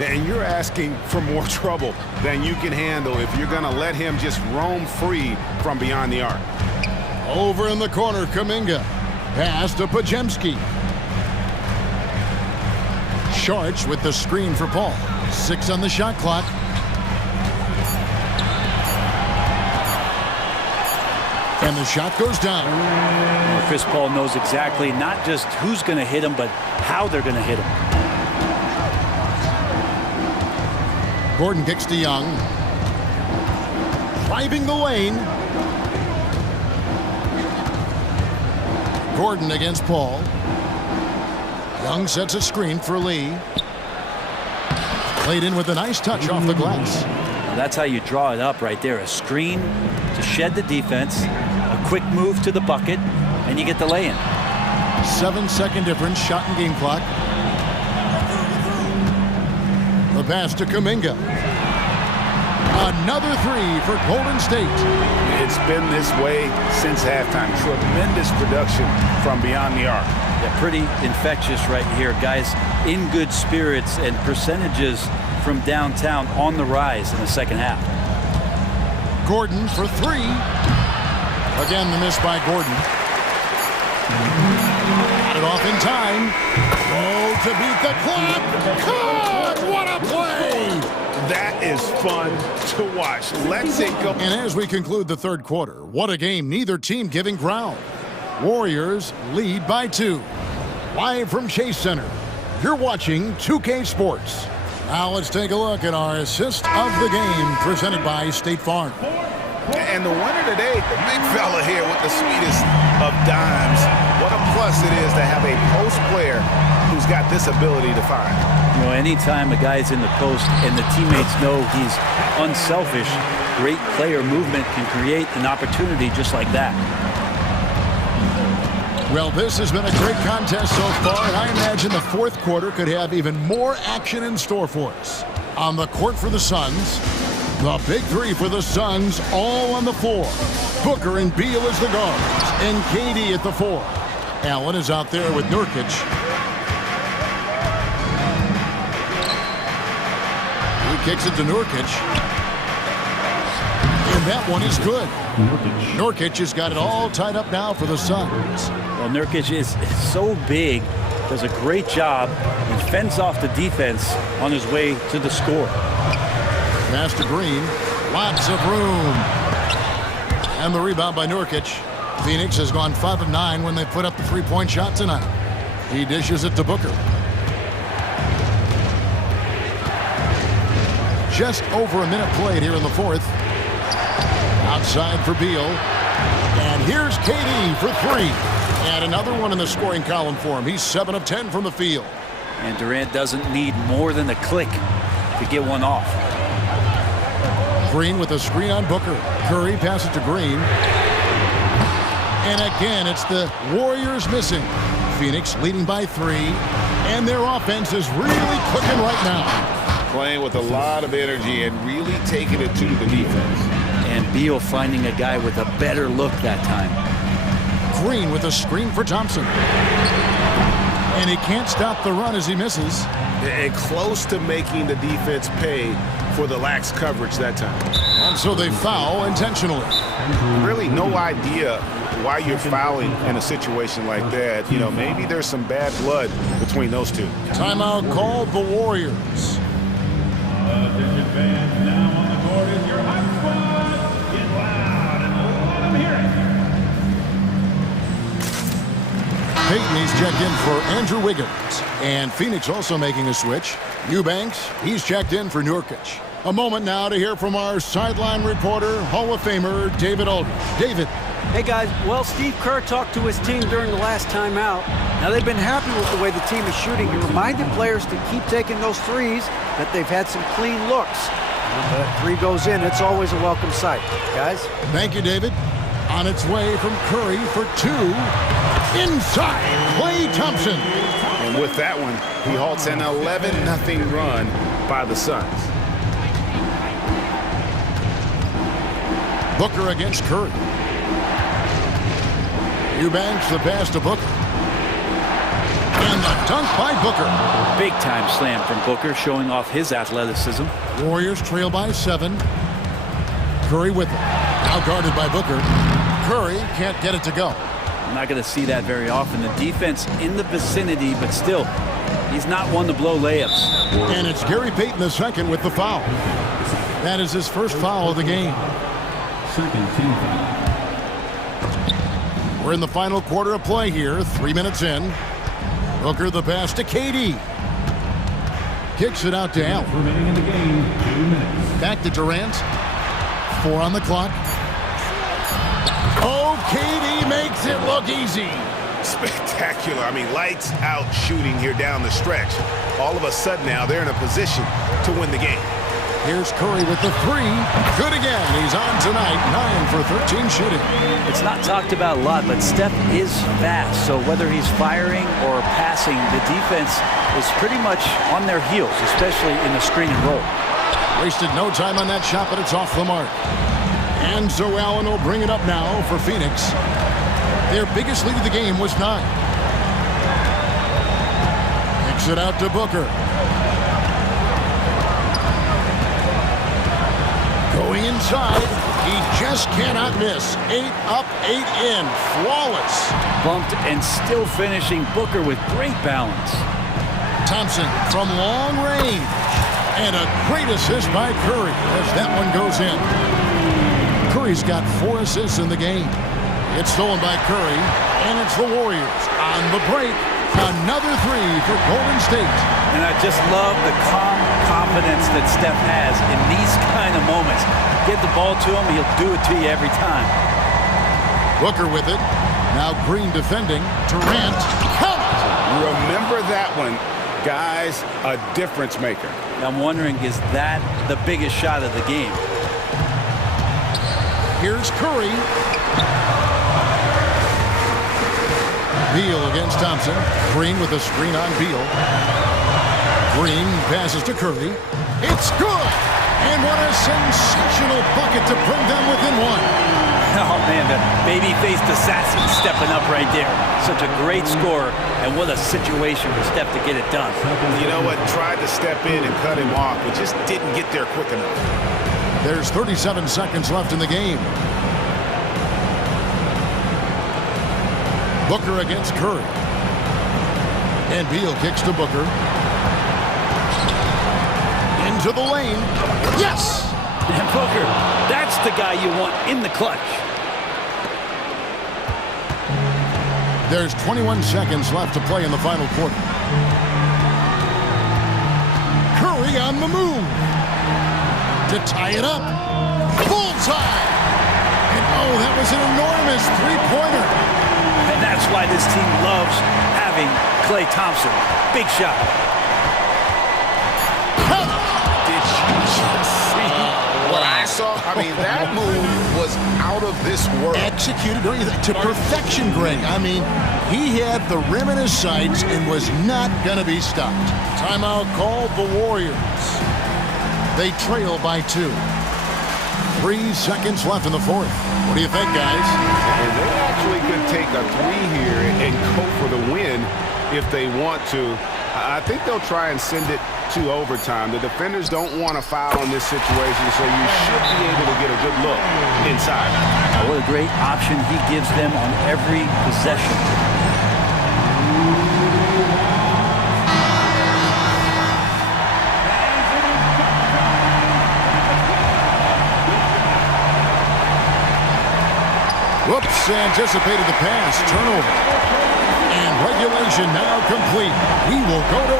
And you're asking for more trouble than you can handle if you're going to let him just roam free from beyond the arc. Over in the corner, Kuminga. Pass to Podziemski. Sharch with the screen for Paul. 6 on the shot clock. And the shot goes down. Chris Paul knows exactly not just who's going to hit him, but how they're going to hit him. Gordon kicks to Young. Driving the lane. Gordon against Paul. Young sets a screen for Lee. Played in with a nice touch off the glass. Well, that's how you draw it up right there. A screen to shed the defense, a quick move to the bucket, and you get the lay-in. 7-second difference, shot and game clock. The pass to Kuminga. Another 3 for Golden State. It's been this way since halftime. Tremendous production from beyond the arc. Yeah, pretty infectious right here. Guys in good spirits and percentages from downtown on the rise in the second half. Gordon for 3. Again, the miss by Gordon. Got it off in time. Oh, to beat the clock. God, what a play! That is fun to watch. Let's go. And as we conclude the third quarter, what a game, neither team giving ground. Warriors lead by 2. Live from Chase Center, you're watching 2K Sports. Now let's take a look at our assist of the game presented by State Farm. And the winner today, the big fella here with the sweetest of dimes. What a play. plus it is to have a post player who's got this ability to find. You know, anytime a guy's in the post and the teammates know he's unselfish, great player movement can create an opportunity just like that. Well, this has been a great contest so far, and I imagine the fourth quarter could have even more action in store for us. On the court for the Suns, the big three for the Suns all on the floor. Booker and Beal as the guards, and KD at the 4. Allen is out there with Nurkic. He kicks it to Nurkic. And that one is good. Nurkic has got it all tied up now for the Suns. Well, Nurkic is so big, does a great job, and fends off the defense on his way to the score. Pass to Green. Lots of room. And the rebound by Nurkic. Phoenix has gone 5 of 9 when they put up the three-point shot tonight. He dishes it to Booker. Just over a minute played here in the fourth. Outside for Beal. And here's KD for 3. And another one in the scoring column for him. He's 7 of 10 from the field. And Durant doesn't need more than a click to get one off. Green with a screen on Booker. Curry passes to Green. And again, it's the Warriors missing. Phoenix leading by 3. And their offense is really cooking right now. Playing with a lot of energy and really taking it to the defense. And Beal finding a guy with a better look that time. Green with a screen for Thompson. And he can't stop the run as he misses. And close to making the defense pay for the lax coverage that time. And so they foul intentionally. Really no idea why you're fouling in a situation like that. You know, maybe there's some bad blood between those two. Timeout called the Warriors. Attention fans, now on the court is your hot squad. Get loud and let them hear it. Peyton, he's checked in for Andrew Wiggins. And Phoenix also making a switch. Eubanks, he's checked in for Nurkic. A moment now to hear from our sideline reporter, Hall of Famer David Aldridge. David. Hey guys, well, Steve Kerr talked to his team during the last timeout. Now they've been happy with the way the team is shooting. He reminded players to keep taking those threes, that they've had some clean looks. When the 3 goes in, it's always a welcome sight. Guys? Thank you, David. On its way from Curry for 2. Inside, Klay Thompson. And with that one, he halts an 11-0 run by the Suns. Booker against Curry. Eubanks the pass to Booker. And the dunk by Booker. Big time slam from Booker, showing off his athleticism. Warriors trail by 7. Curry with it. Now guarded by Booker. Curry can't get it to go. I'm not going to see that very often. The defense in the vicinity, but still, he's not one to blow layups. And it's Gary Payton the second with the foul. That is his first foul of the game. Second team foul. We're in the final quarter of play here, 3 minutes in. Booker the pass to KD. Kicks it out to Allen. Remaining in the game, 2 minutes. Back to Durant. 4 on the clock. Oh, KD makes it look easy. Spectacular. I mean, lights out shooting here down the stretch. All of a sudden now they're in a position to win the game. Here's Curry with the 3. Good again. He's on tonight. 9 for 13 shooting. It's not talked about a lot, but Steph is fast. So whether he's firing or passing, the defense is pretty much on their heels, especially in the screen and roll. Wasted no time on that shot, but it's off the mark. And so Allen will bring it up now for Phoenix. Their biggest lead of the game was 9. Kicks it out to Booker. Going inside, he just cannot miss. 8 up, 8 in, flawless. Bumped and still finishing. Booker with great balance. Thompson from long range. And a great assist by Curry as that one goes in. Curry's got 4 assists in the game. It's stolen by Curry, and it's the Warriors on the break. Another 3 for Golden State. And I just love the calm confidence that Steph has in these kind of moments. Give the ball to him, he'll do it to you every time. Booker with it. Now Green defending. Durant. Count! Remember that one. Guys, a difference maker. I'm wondering, is that the biggest shot of the game? Here's Curry. Beal against Thompson. Green with a screen on Beal. Green passes to Curry. It's good! And what a sensational bucket to bring them within one. Oh, man, the baby-faced assassin stepping up right there. Such a great score, and what a situation for Steph to get it done. You know what? Tried to step in and cut him off, but just didn't get there quick enough. There's 37 seconds left in the game. Booker against Curry. And Beal kicks to Booker. Into the lane. Yes! And Booker, that's the guy you want in the clutch. There's 21 seconds left to play in the final quarter. Curry on the move. To tie it up. Bullseye! And oh, that was an enormous three-pointer. And that's why this team loves having Klay Thompson. Big shot. Did you just see what I saw? I mean, that move was out of this world. Executed, don't you think? To perfection, Greg. I mean, he had the rim in his sights and was not going to be stopped. Timeout called the Warriors. They trail by 2. 3 seconds left in the fourth. What do you think, guys? And they actually could take a 3 here and go for the win if they want to. I think they'll try and send it to overtime. The defenders don't want to foul in this situation, so you should be able to get a good look inside. What a great option he gives them on every possession. Whoops, anticipated the pass. Turnover. And regulation now complete. We will go to...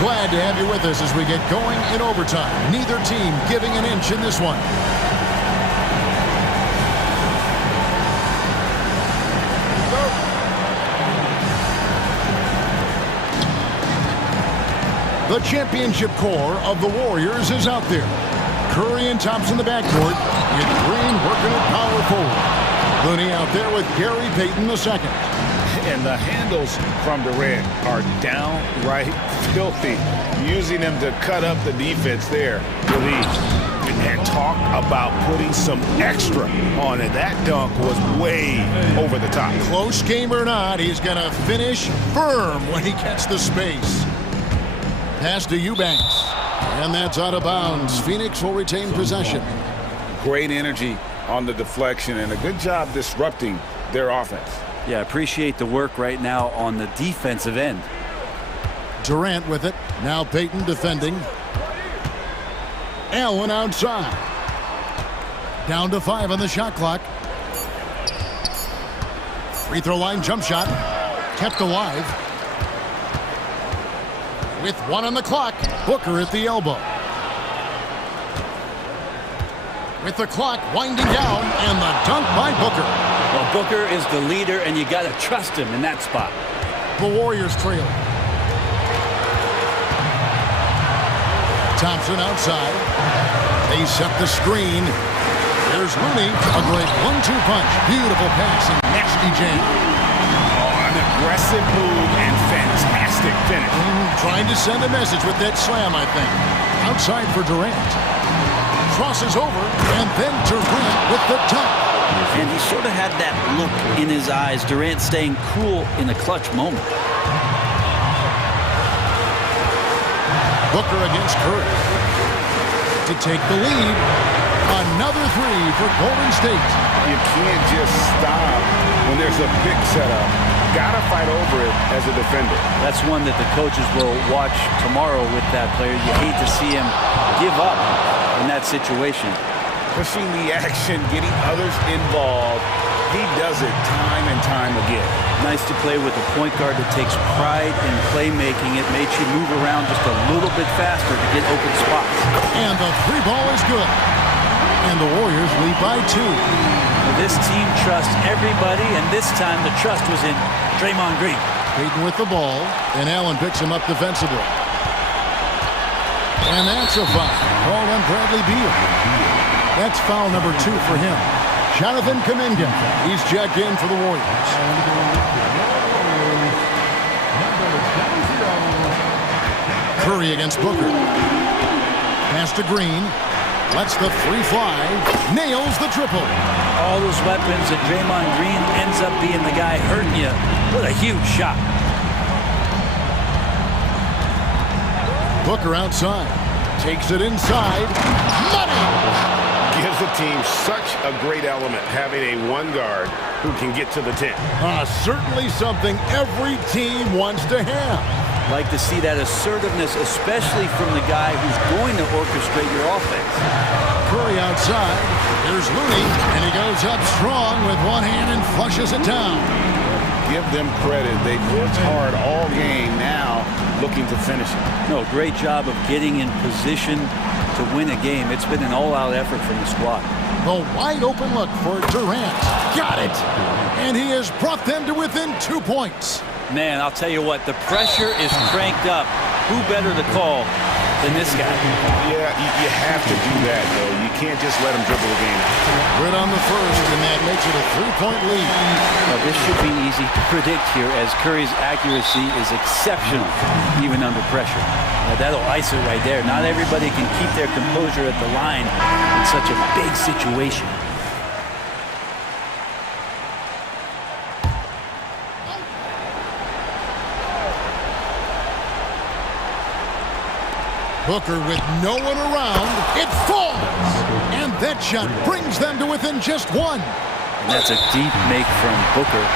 Glad to have you with us as we get going in overtime. Neither team giving an inch in this one. The championship core of the Warriors is out there. Curry and Thompson in the backcourt, and Green working at power forward. Looney out there with Gary Payton II. And the handles from Durant are downright filthy, using them to cut up the defense there with ease. And talk about putting some extra on it. That dunk was way over the top. Close game or not, he's going to finish firm when he gets the space. Pass to Eubanks. And that's out of bounds. Phoenix will retain possession. Great energy on the deflection and a good job disrupting their offense. Yeah, appreciate the work right now on the defensive end. Durant with it. Now Payton defending. Allen outside. Down to 5 on the shot clock. Free throw line jump shot. Kept alive. With 1 on the clock, Booker at the elbow. With the clock winding down, and the dunk by Booker. Well, Booker is the leader, and you got to trust him in that spot. The Warriors trail. Thompson outside. They set the screen. There's Looney, a great 1-2 punch. Beautiful pass and nasty jam. An aggressive move and fantastic finish. Trying to send a message with that slam, I think. Outside for Durant. Crosses over, and then Durant with the dunk. And he sort of had that look in his eyes. Durant staying cool in a clutch moment. Booker against Curry. To take the lead. Another 3 for Golden State. You can't just stop when there's a pick set up. Gotta fight over it as a defender. That's one that the coaches will watch tomorrow with that player. You hate to see him give up in that situation. Pushing the action, getting others involved. He does it time and time again. Nice to play with a point guard that takes pride in playmaking. It makes you move around just a little bit faster to get open spots. And the 3 ball is good. And the Warriors lead by 2. Well, this team trusts everybody, and this time the trust was in Draymond Green. Payton with the ball, and Allen picks him up defensively. And that's a foul. Called on Bradley Beal. That's foul number 2 for him. Jonathan Kuminga, he's checked in for the Warriors. Curry against Booker. Pass to Green. Lets the 3 fly. Nails the triple. All those weapons, and Draymond Green ends up being the guy hurting you. What a huge shot. Booker outside. Takes it inside. Money! Gives the team such a great element having a one guard who can get to the 10. Certainly something every team wants to have. Like to see that assertiveness, especially from the guy who's going to orchestrate your offense. Curry outside. Here's Looney, and he goes up strong with one hand and flushes it down. Give them credit. They've worked hard all game, now looking to finish it. No, great job of getting in position to win a game. It's been an all-out effort from the squad. The wide open look for Durant. Got it! And he has brought them to within 2 points. Man, I'll tell you what, the pressure is cranked up. Who better to call than this guy? Yeah, you have to do that, though. You can't just let him dribble the game out. Good on the first, and that makes it a 3-point lead. Well, this should be easy to predict here, as Curry's accuracy is exceptional, even under pressure. Now, that'll ice it right there. Not everybody can keep their composure at the line in such a big situation. Booker with no one around. It falls! And that shot brings them to within just 1. And that's a deep make from Booker.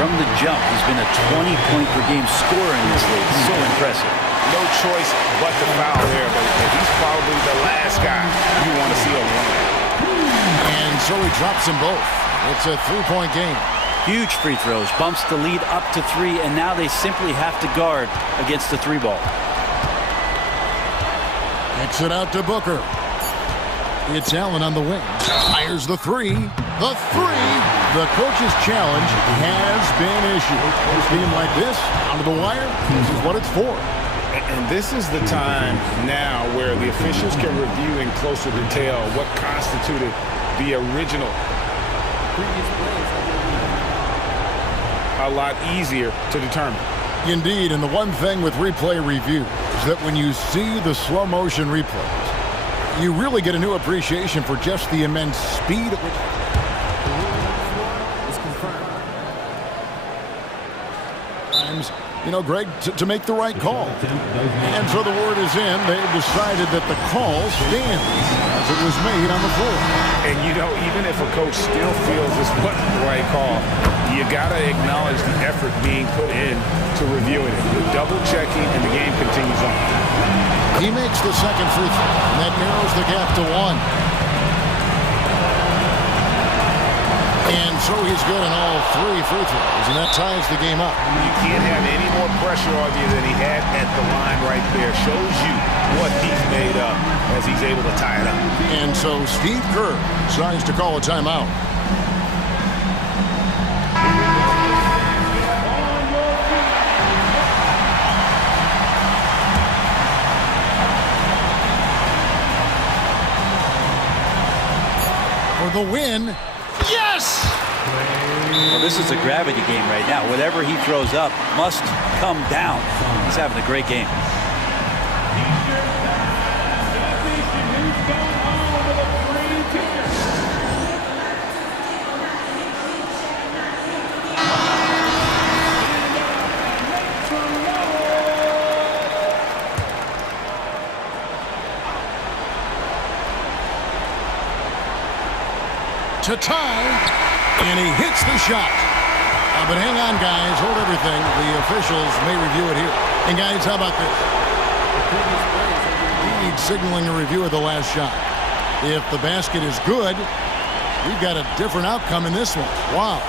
From the jump, he's been a 20-point-per-game scorer in this league. So impressive. No choice but the foul there, but he's probably the last guy you want to see on one. And so he drops them both. It's a 3-point game. Huge free throws, bumps the lead up to 3, and now they simply have to guard against the 3-ball. Kicks it out to Booker. It's Allen on the wing. Fires the 3. The 3. The coach's challenge has been issued. This game like this, down to the wire, this is what it's for. And this is the time now where the officials can review in closer detail what constituted the original. A lot easier to determine. Indeed, and the one thing with replay review is that when you see the slow motion replays, you really get a new appreciation for just the immense speed at which the rule is confirmed. Times, you know, Greg, to make the right call. And so the word is in. They've decided that the call stands as it was made on the floor. And, you know, even if a coach still feels this wasn't the right call, you got to acknowledge the effort being put in to reviewing it. The double checking, and the game continues on. He makes the second free throw, and that narrows the gap to 1. And so he's good in all 3 free throws, and that ties the game up. You can't have any more pressure on you than he had at the line right there. Shows you what he's made of as he's able to tie it up. And so Steve Kerr decides to call a timeout. For the win. Yes! Well, this is a gravity game right now. Whatever he throws up must come down. He's having a great game. To tie, and he hits the shot. But hang on, guys. Hold everything. The officials may review it here. And, guys, how about this? The previous plays indeed signaling a review of the last shot. If the basket is good, we've got a different outcome in this one. Wow.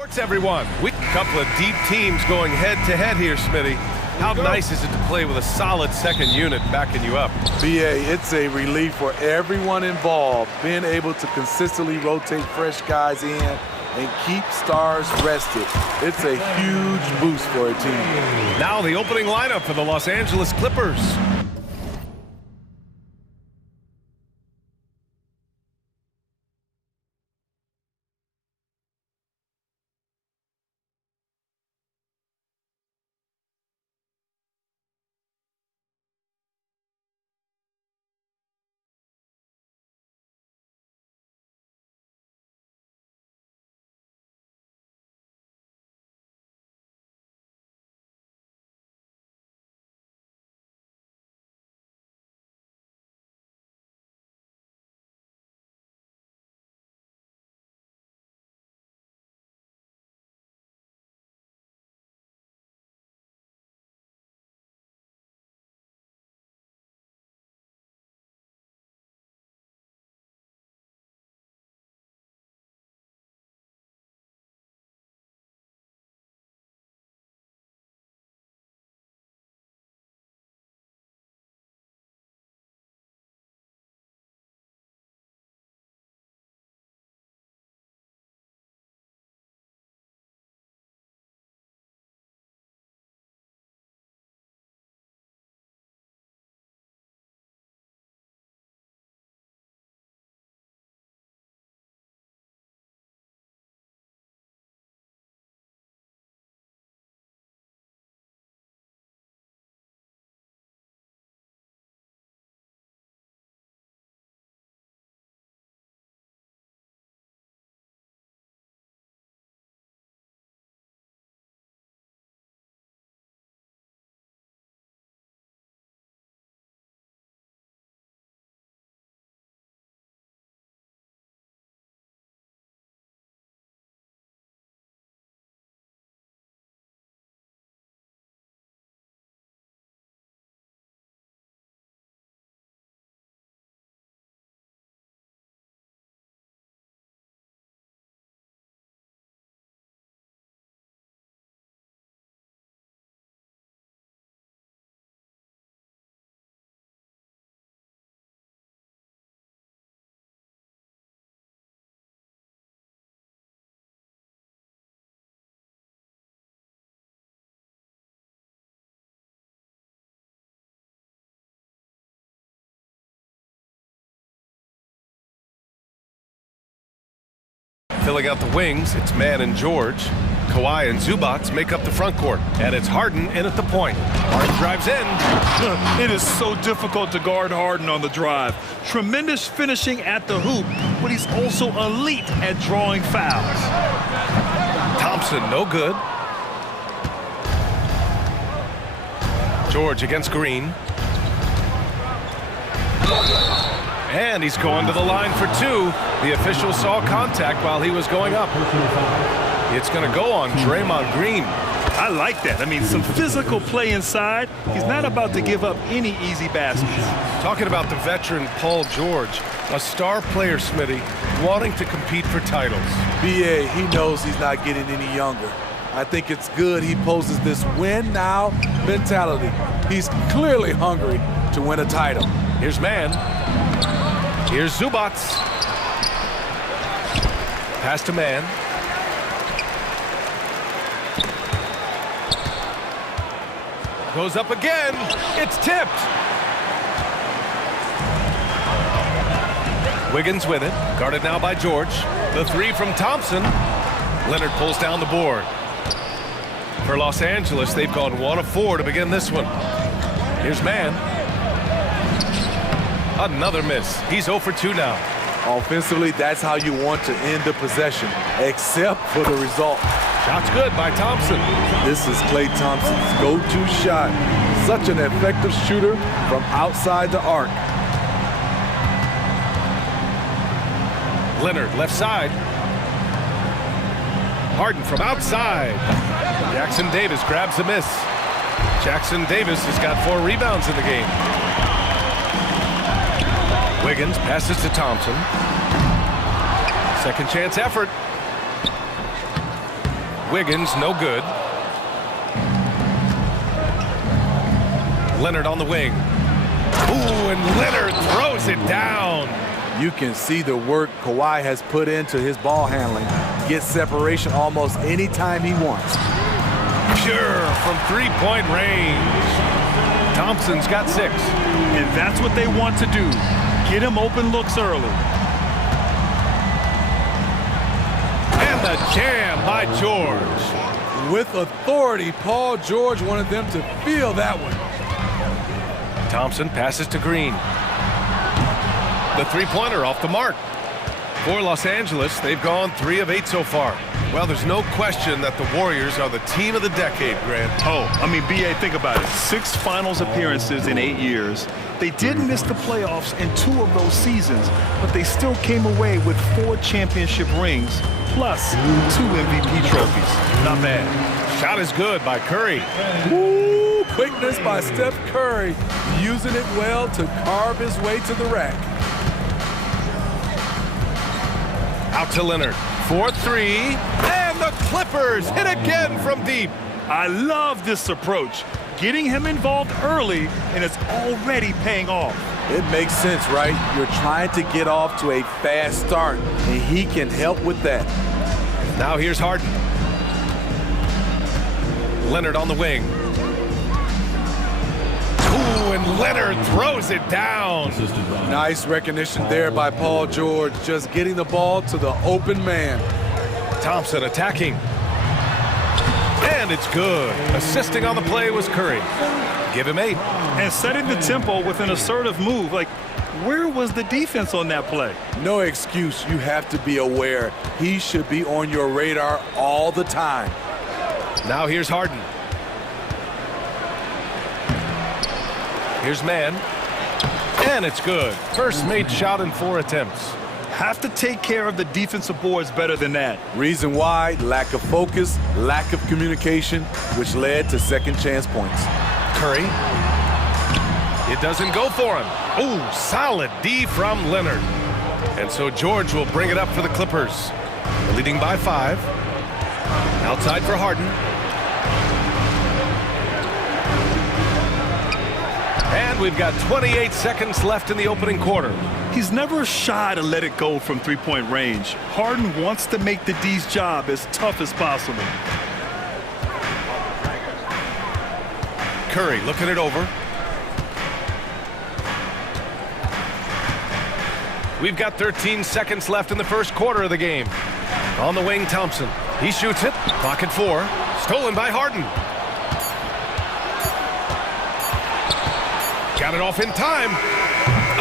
Sports, everyone. We couple of deep teams going head-to-head here, Smitty. How nice is it to play with a solid second unit backing you up? BA, it's a relief for everyone involved, being able to consistently rotate fresh guys in and keep stars rested. It's a huge boost for a team. Now the opening lineup for the Los Angeles Clippers. Filling out the wings, it's Mann and George. Kawhi and Zubac make up the front court. And it's Harden in at the point. Harden drives in. It is so difficult to guard Harden on the drive. Tremendous finishing at the hoop, but he's also elite at drawing fouls. Thompson, no good. George against Green. And he's going to the line for two. The official saw contact while he was going up. It's going to go on Draymond Green. I like that. I mean, some physical play inside. He's not about to give up any easy baskets. Talking about the veteran Paul George, a star player, Smitty, wanting to compete for titles. BA, he knows he's not getting any younger. I think it's good he poses this win now mentality. He's clearly hungry to win a title. Here's Mann. Here's Zubac. Pass to Mann. Goes up again. It's tipped. Wiggins with it. Guarded now by George. The three from Thompson. Leonard pulls down the board. For Los Angeles, they've gone 1 of 4 to begin this one. Here's Mann. Another miss. He's 0 for 2 now. Offensively, that's how you want to end the possession, except for the result. Shot's good by Thompson. This is Klay Thompson's go-to shot. Such an effective shooter from outside the arc. Leonard, left side. Harden from outside. Jackson Davis grabs a miss. Jackson Davis has got 4 rebounds in the game. Wiggins passes to Thompson. Second chance effort. Wiggins, no good. Leonard on the wing. Ooh, and Leonard throws it down. You can see the work Kawhi has put into his ball handling. Gets separation almost any time he wants. Pure from three-point range. Thompson's got 6. And that's what they want to do. Get him open looks early. And the jam by George. With authority, Paul George wanted them to feel that one. Thompson passes to Green. The three-pointer off the mark. For Los Angeles, they've gone 3 of 8 so far. Well, there's no question that the Warriors are the team of the decade, Grant. Oh, I mean, B.A., think about it. 6 finals appearances in 8 years. They did miss the playoffs in 2 of those seasons, but they still came away with 4 championship rings, plus 2 MVP trophies. Not bad. Shot is good by Curry. Ooh, quickness by Steph Curry, using it well to carve his way to the rack. Out to Leonard. 4-3. And the Clippers hit again from deep. I love this approach. Getting him involved early, and it's already paying off. It makes sense, right? You're trying to get off to a fast start, and he can help with that. Now here's Harden. Leonard on the wing. Ooh, and Leonard throws it down. Nice recognition there by Paul George, just getting the ball to the open man. Thompson attacking. And it's good. Assisting on the play was Curry. Give him 8. And setting the tempo with an assertive move. Like, where was the defense on that play? No excuse. You have to be aware. He should be on your radar all the time. Now here's Harden. Here's Mann. And it's good. First made shot in 4 attempts. Have to take care of the defensive boards better than that. Reason why? Lack of focus, lack of communication, which led to second chance points. Curry. It doesn't go for him. Ooh, solid D from Leonard. And so George will bring it up for the Clippers. They're leading by 5. Outside for Harden. And we've got 28 seconds left in the opening quarter. He's never shy to let it go from three-point range. Harden wants to make the D's job as tough as possible. Curry looking it over. We've got 13 seconds left in the first quarter of the game. On the wing, Thompson. He shoots it. Clock at 4. Stolen by Harden. Got it off in time.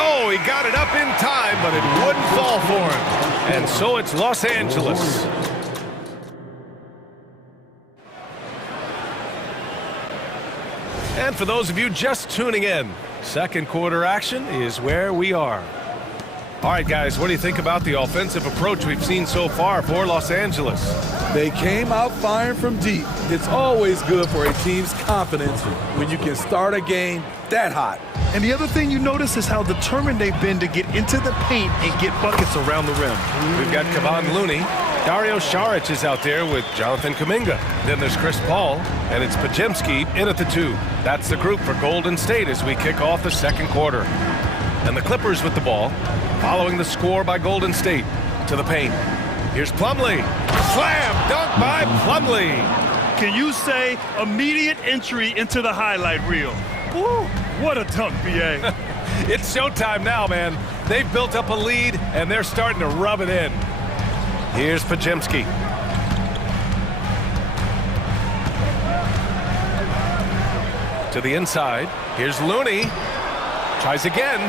Oh, he got it up in time, but it wouldn't fall for him. And so it's Los Angeles. And for those of you just tuning in, second quarter action is where we are. All right, guys, what do you think about the offensive approach we've seen so far for Los Angeles? They came out firing from deep. It's always good for a team's confidence when you can start a game that hot. And the other thing you notice is how determined they've been to get into the paint and get buckets around the rim. We've got Kevon Looney. Dario Saric is out there with Jonathan Kuminga. Then there's Chris Paul, and it's Podziemski in at the 2. That's the group for Golden State as we kick off the second quarter. And the Clippers with the ball, following the score by Golden State to the paint. Here's Plumlee. Slam dunk by Plumlee. Can you say immediate entry into the highlight reel? Woo, what a dunk, B.A. It's showtime now, man. They've built up a lead, and they're starting to rub it in. Here's Podziemski. To the inside. Here's Looney. Tries again.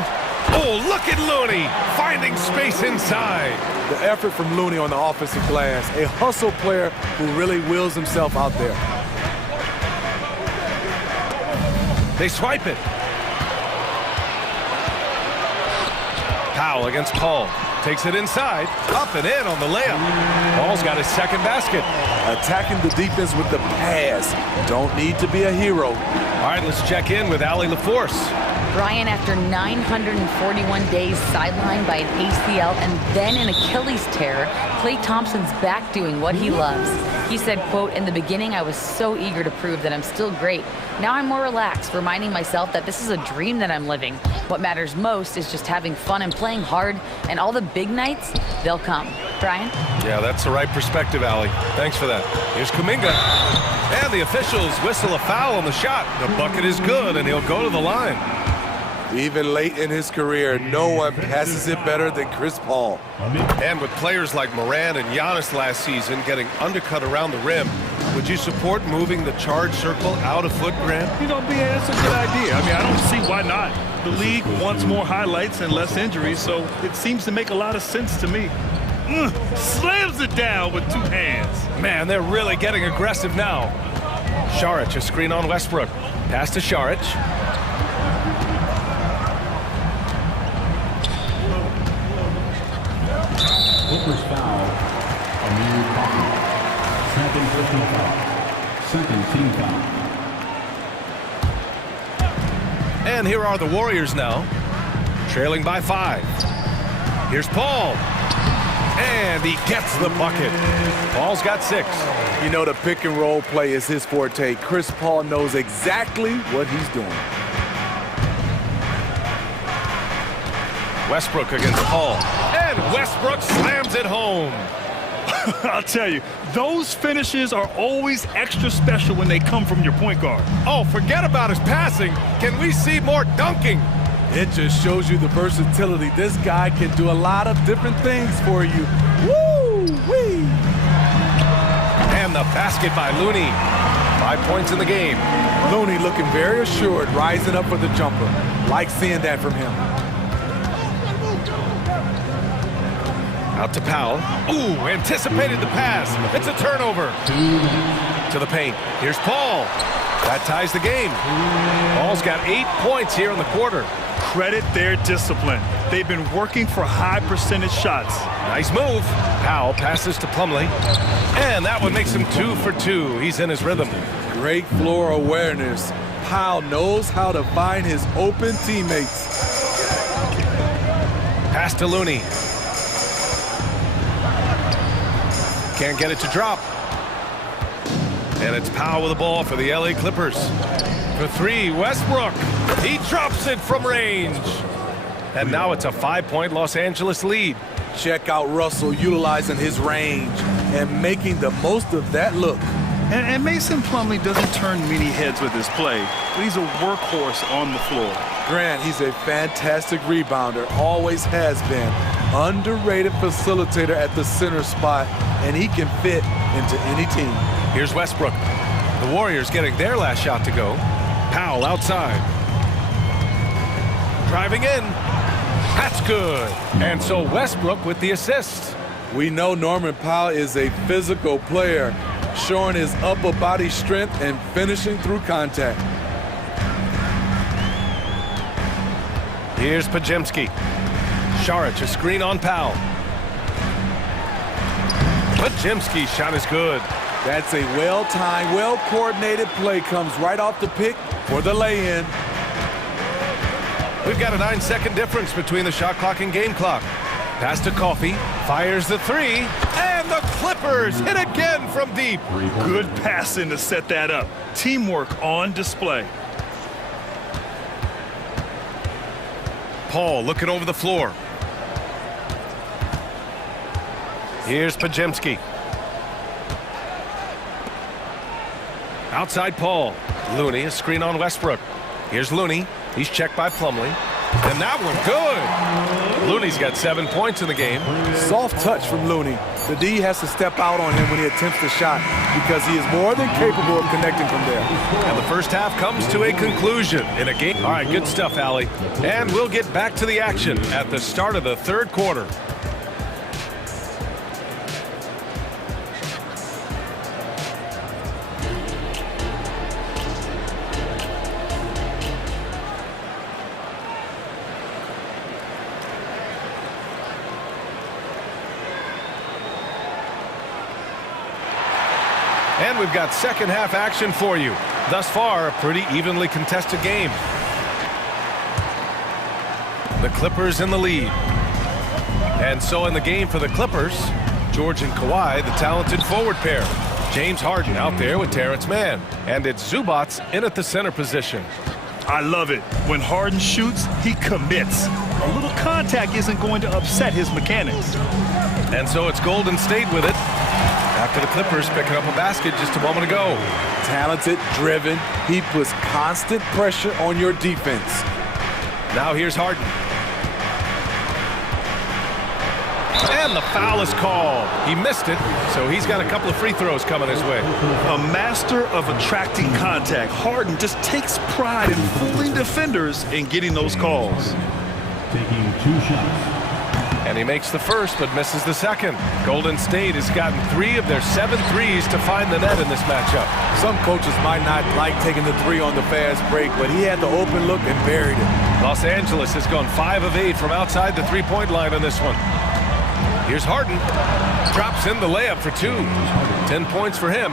Oh, look at Looney finding space inside. The effort from Looney on the offensive glass. A hustle player who really wills himself out there. They swipe it. Powell against Paul. Takes it inside. Up and in on the layup. Paul's got his second basket. Attacking the defense with the pass. Don't need to be a hero. All right, let's check in with Allie LaForce. Brian, after 941 days sidelined by an ACL and then an Achilles tear, Klay Thompson's back doing what he loves. He said, quote, "In the beginning, I was so eager to prove that I'm still great. Now I'm more relaxed, reminding myself that this is a dream that I'm living. What matters most is just having fun and playing hard, and all the big nights, they'll come." Brian? Yeah, that's the right perspective, Allie. Thanks for that. Here's Kuminga. And the officials whistle a foul on the shot. The bucket is good, and he'll go to the line. Even late in his career, no one passes it better than Chris Paul. And with players like Morant and Giannis last season getting undercut around the rim, would you support moving the charge circle out a foot, Grant? You know, BA, that's a good idea. I mean, I don't see why not. The league wants more highlights and less injuries, so it seems to make a lot of sense to me. Slams it down with two hands. Man, they're really getting aggressive now. Šarić, a screen on Westbrook. Pass to Šarić. Clippers foul on the pocket. Second personal foul. Second team foul. And here are the Warriors now, trailing by 5. Here's Paul. And he gets the bucket. Paul's got 6. You know, the pick and roll play is his forte. Chris Paul knows exactly what he's doing. Westbrook against Paul. And Westbrook slams it home. I'll tell you, those finishes are always extra special when they come from your point guard. Oh, forget about his passing. Can we see more dunking? It just shows you the versatility. This guy can do a lot of different things for you. Woo-wee! And the basket by Looney. 5 points in the game. Looney looking very assured, rising up for the jumper. Like seeing that from him. Out to Powell. Ooh, anticipated the pass. It's a turnover. To the paint. Here's Paul. That ties the game. Paul's got 8 points here in the quarter. Credit their discipline. They've been working for high percentage shots. Nice move. Powell passes to Plumlee. And that one makes him 2 for 2. He's in his rhythm. Great floor awareness. Powell knows how to find his open teammates. Pass to Looney. Can't get it to drop. And it's Powell with the ball for the LA Clippers. For 3, Westbrook. He drops it from range. And now it's a 5-point Los Angeles lead. Check out Russell utilizing his range and making the most of that look. And Mason Plumlee doesn't turn many heads with his play, but he's a workhorse on the floor. Grant, he's a fantastic rebounder, always has been. Underrated facilitator at the center spot, and he can fit into any team. Here's Westbrook. The Warriors getting their last shot to go. Powell outside. Driving in. That's good. And so Westbrook with the assist. We know Norman Powell is a physical player, showing his upper body strength and finishing through contact. Here's Podziemski. Šarić, a screen on Powell. Podziemski's shot is good. That's a well-timed, well-coordinated play. Comes right off the pick for the lay-in. We've got a 9-second difference between the shot clock and game clock. Pass to Coffey, fires the 3, and the Clippers hit again from deep. Good passing to set that up. Teamwork on display. Paul looking over the floor. Here's Podziemski. Outside Paul. Looney, a screen on Westbrook. Here's Looney. He's checked by Plumlee. And that one good. Looney's got 7 points in the game. Soft touch from Looney. The D has to step out on him when he attempts the shot because he is more than capable of connecting from there. And the first half comes to a conclusion in a game. All right, good stuff, Allie. And we'll get back to the action at the start of the third quarter. And we've got second half action for you. Thus far, a pretty evenly contested game. The Clippers in the lead. And so in the game for the Clippers, George and Kawhi, the talented forward pair. James Harden out there with Terrence Mann. And it's Zubats in at the center position. I love it. When Harden shoots, he commits. A little contact isn't going to upset his mechanics. And so it's Golden State with it. After the Clippers picking up a basket just a moment ago. Talented, driven. He puts constant pressure on your defense. Now here's Harden. And the foul is called. He missed it, so he's got a couple of free throws coming his way. A master of attracting contact. Harden just takes pride in fooling defenders and getting those calls. Taking 2 shots. And he makes the first, but misses the second. Golden State has gotten 3 of their 7 threes to find the net in this matchup. Some coaches might not like taking the 3 on the fast break, but he had the open look and buried it. Los Angeles has gone 5 of 8 from outside the three-point line on this one. Here's Harden. Drops in the layup for 2. 10 points for him.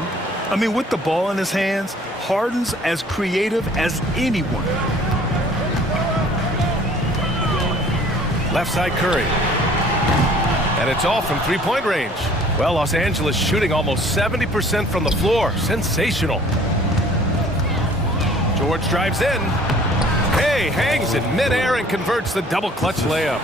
I mean, with the ball in his hands, Harden's as creative as anyone. Left side Curry. And it's off from three-point range. Well, Los Angeles shooting almost 70% from the floor. Sensational. George drives in. Hey, hangs in midair and converts the double clutch layup.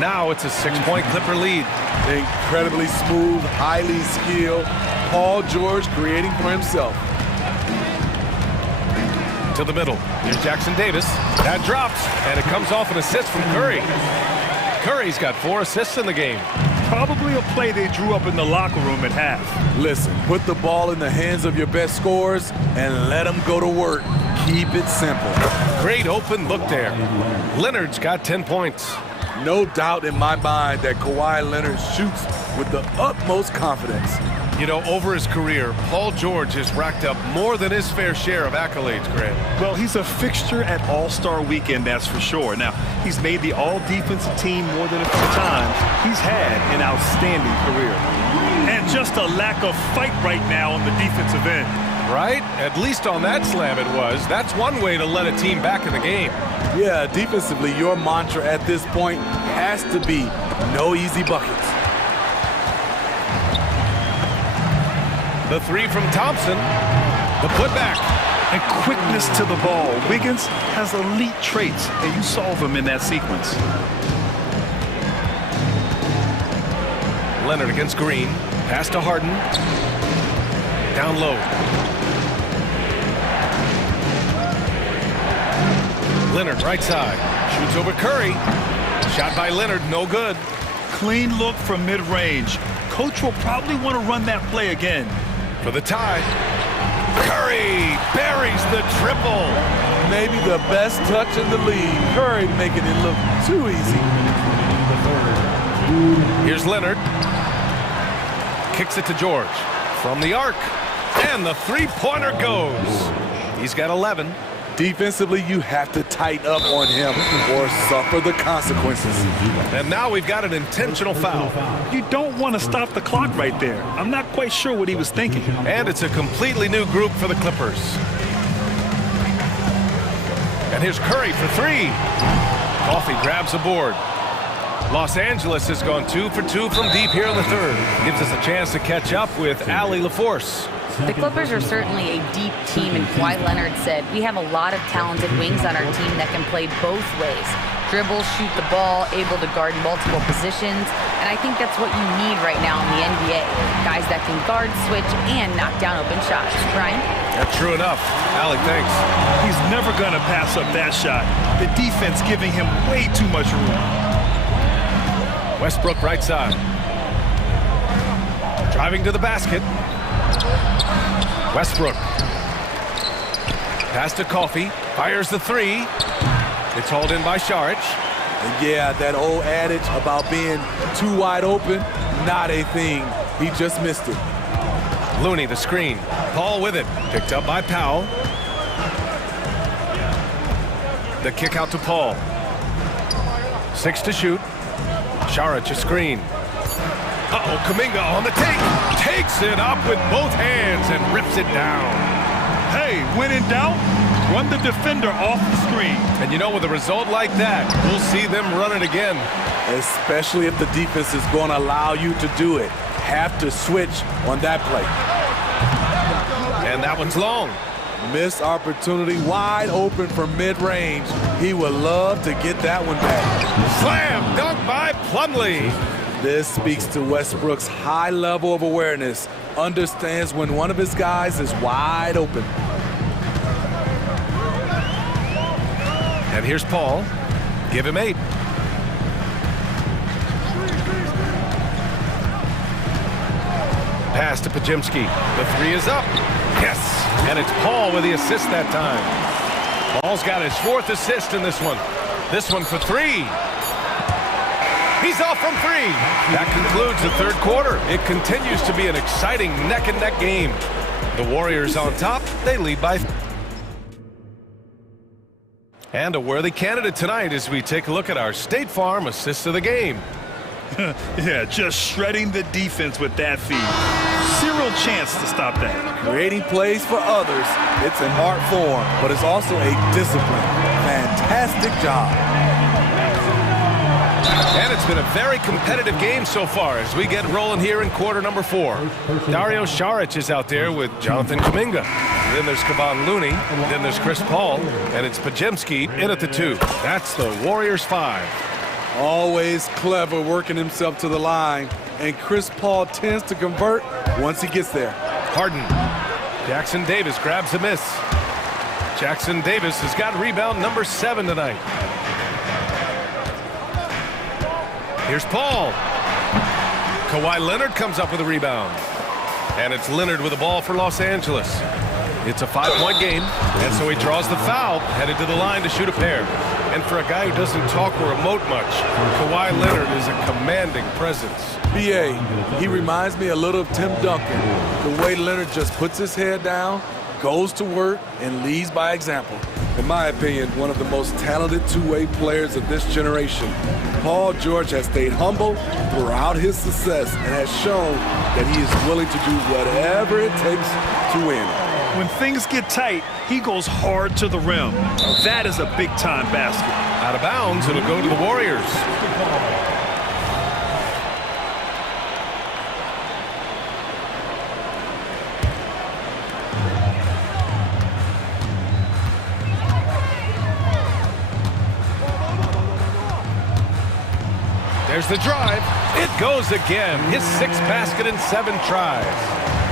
Now it's a 6-point Clipper lead. Incredibly smooth, highly skilled. Paul George creating for himself. To the middle. Here's Jackson Davis. That drops, and it comes off an assist from Curry. Curry's got 4 assists in the game. Probably a play they drew up in the locker room at half. Listen, put the ball in the hands of your best scorers and let them go to work. Keep it simple. Great open look there. Leonard's got 10 points. No doubt in my mind that Kawhi Leonard shoots with the utmost confidence. You know, over his career, Paul George has racked up more than his fair share of accolades, Grant. Well, he's a fixture at All-Star Weekend, that's for sure. Now, he's made the All-Defensive team more than a few times. He's had an outstanding career. And just a lack of fight right now on the defensive end. Right? At least on that slam it was. That's one way to let a team back in the game. Yeah, defensively, your mantra at this point has to be no easy buckets. The 3 from Thompson. The putback. And quickness to the ball. Wiggins has elite traits, and you saw them in that sequence. Leonard against Green. Pass to Harden. Down low. Leonard right side. Shoots over Curry. Shot by Leonard, no good. Clean look from mid-range. Coach will probably want to run that play again. For the tie. Curry buries the triple. Maybe the best touch in the league. Curry making it look too easy. Here's Leonard. Kicks it to George. From the arc. And the three-pointer goes. He's got 11. Defensively, you have to tighten up on him or suffer the consequences. And now we've got an intentional foul. You don't want to stop the clock right there. I'm not quite sure what he was thinking. And it's a completely new group for the Clippers. And here's Curry for 3. Coffey grabs a board. Los Angeles has gone 2 for 2 from deep here in the third. Gives us a chance to catch up with Allie LaForce. The Clippers are certainly a deep team, and Kawhi Leonard said, we have a lot of talented wings on our team that can play both ways. Dribble, shoot the ball, able to guard multiple positions, and I think that's what you need right now in the NBA. Guys that can guard, switch, and knock down open shots. Ryan? That's true enough. Allie, thanks. He's never going to pass up that shot. The defense giving him way too much room. Westbrook right side. Driving to the basket. Westbrook. Pass to Coffey. Fires the 3. It's hauled in by Saric. And yeah, that old adage about being too wide open, not a thing. He just missed it. Looney, the screen. Paul with it. Picked up by Powell. The kick out to Paul. 6 to shoot. Saric a screen. Uh-oh, Kuminga on the take. Takes it up with both hands and rips it down. Hey, when in doubt, Run the defender off the screen. And you know, with a result like that, we'll see them run it again. Especially if the defense is going to allow you to do it. Have to switch on that play. And that one's long. Missed opportunity, wide open from mid-range. He would love to get that one back. Slam dunk by Plumlee. This speaks to Westbrook's high level of awareness. Understands when one of his guys is wide open. And here's Paul. Give him 8. Pass to Pajimski. The 3 is up. Yes. And it's Paul with the assist that time. Paul's got his 4th assist in this one. This one for 3. He's off from 3. That concludes the 3rd quarter. It continues to be an exciting neck-and-neck game. The Warriors on top. They lead by... And a worthy candidate tonight as we take a look at our State Farm assist of the game. Yeah, just shredding the defense with that feed. Zero chance to stop that. Creating plays for others, it's an art form, but it's also a discipline. Fantastic job. And it's been a very competitive game so far as we get rolling here in quarter number 4. Dario Saric is out there with Jonathan Kuminga. Then there's Kevon Looney. Then there's Chris Paul. And it's Pajimski in at the 2. That's the Warriors 5. Always clever working himself to the line. And Chris Paul tends to convert once he gets there. Harden. Jackson Davis grabs a miss. Jackson Davis has got rebound number 7 tonight. Here's Paul. Kawhi Leonard comes up with a rebound. And it's Leonard with the ball for Los Angeles. It's a 5-point game, and so he draws the foul, headed to the line to shoot a pair. And for a guy who doesn't talk or emote much, Kawhi Leonard is a commanding presence. B.A., he reminds me a little of Tim Duncan. The way Leonard just puts his head down, goes to work, and leads by example. In my opinion, one of the most talented two-way players of this generation. Paul George has stayed humble throughout his success and has shown that he is willing to do whatever it takes to win. When things get tight, he goes hard to the rim. That is a big-time basket. Out of bounds, it'll go to the Warriors. There's the drive. It goes again. His 6th basket in 7 tries.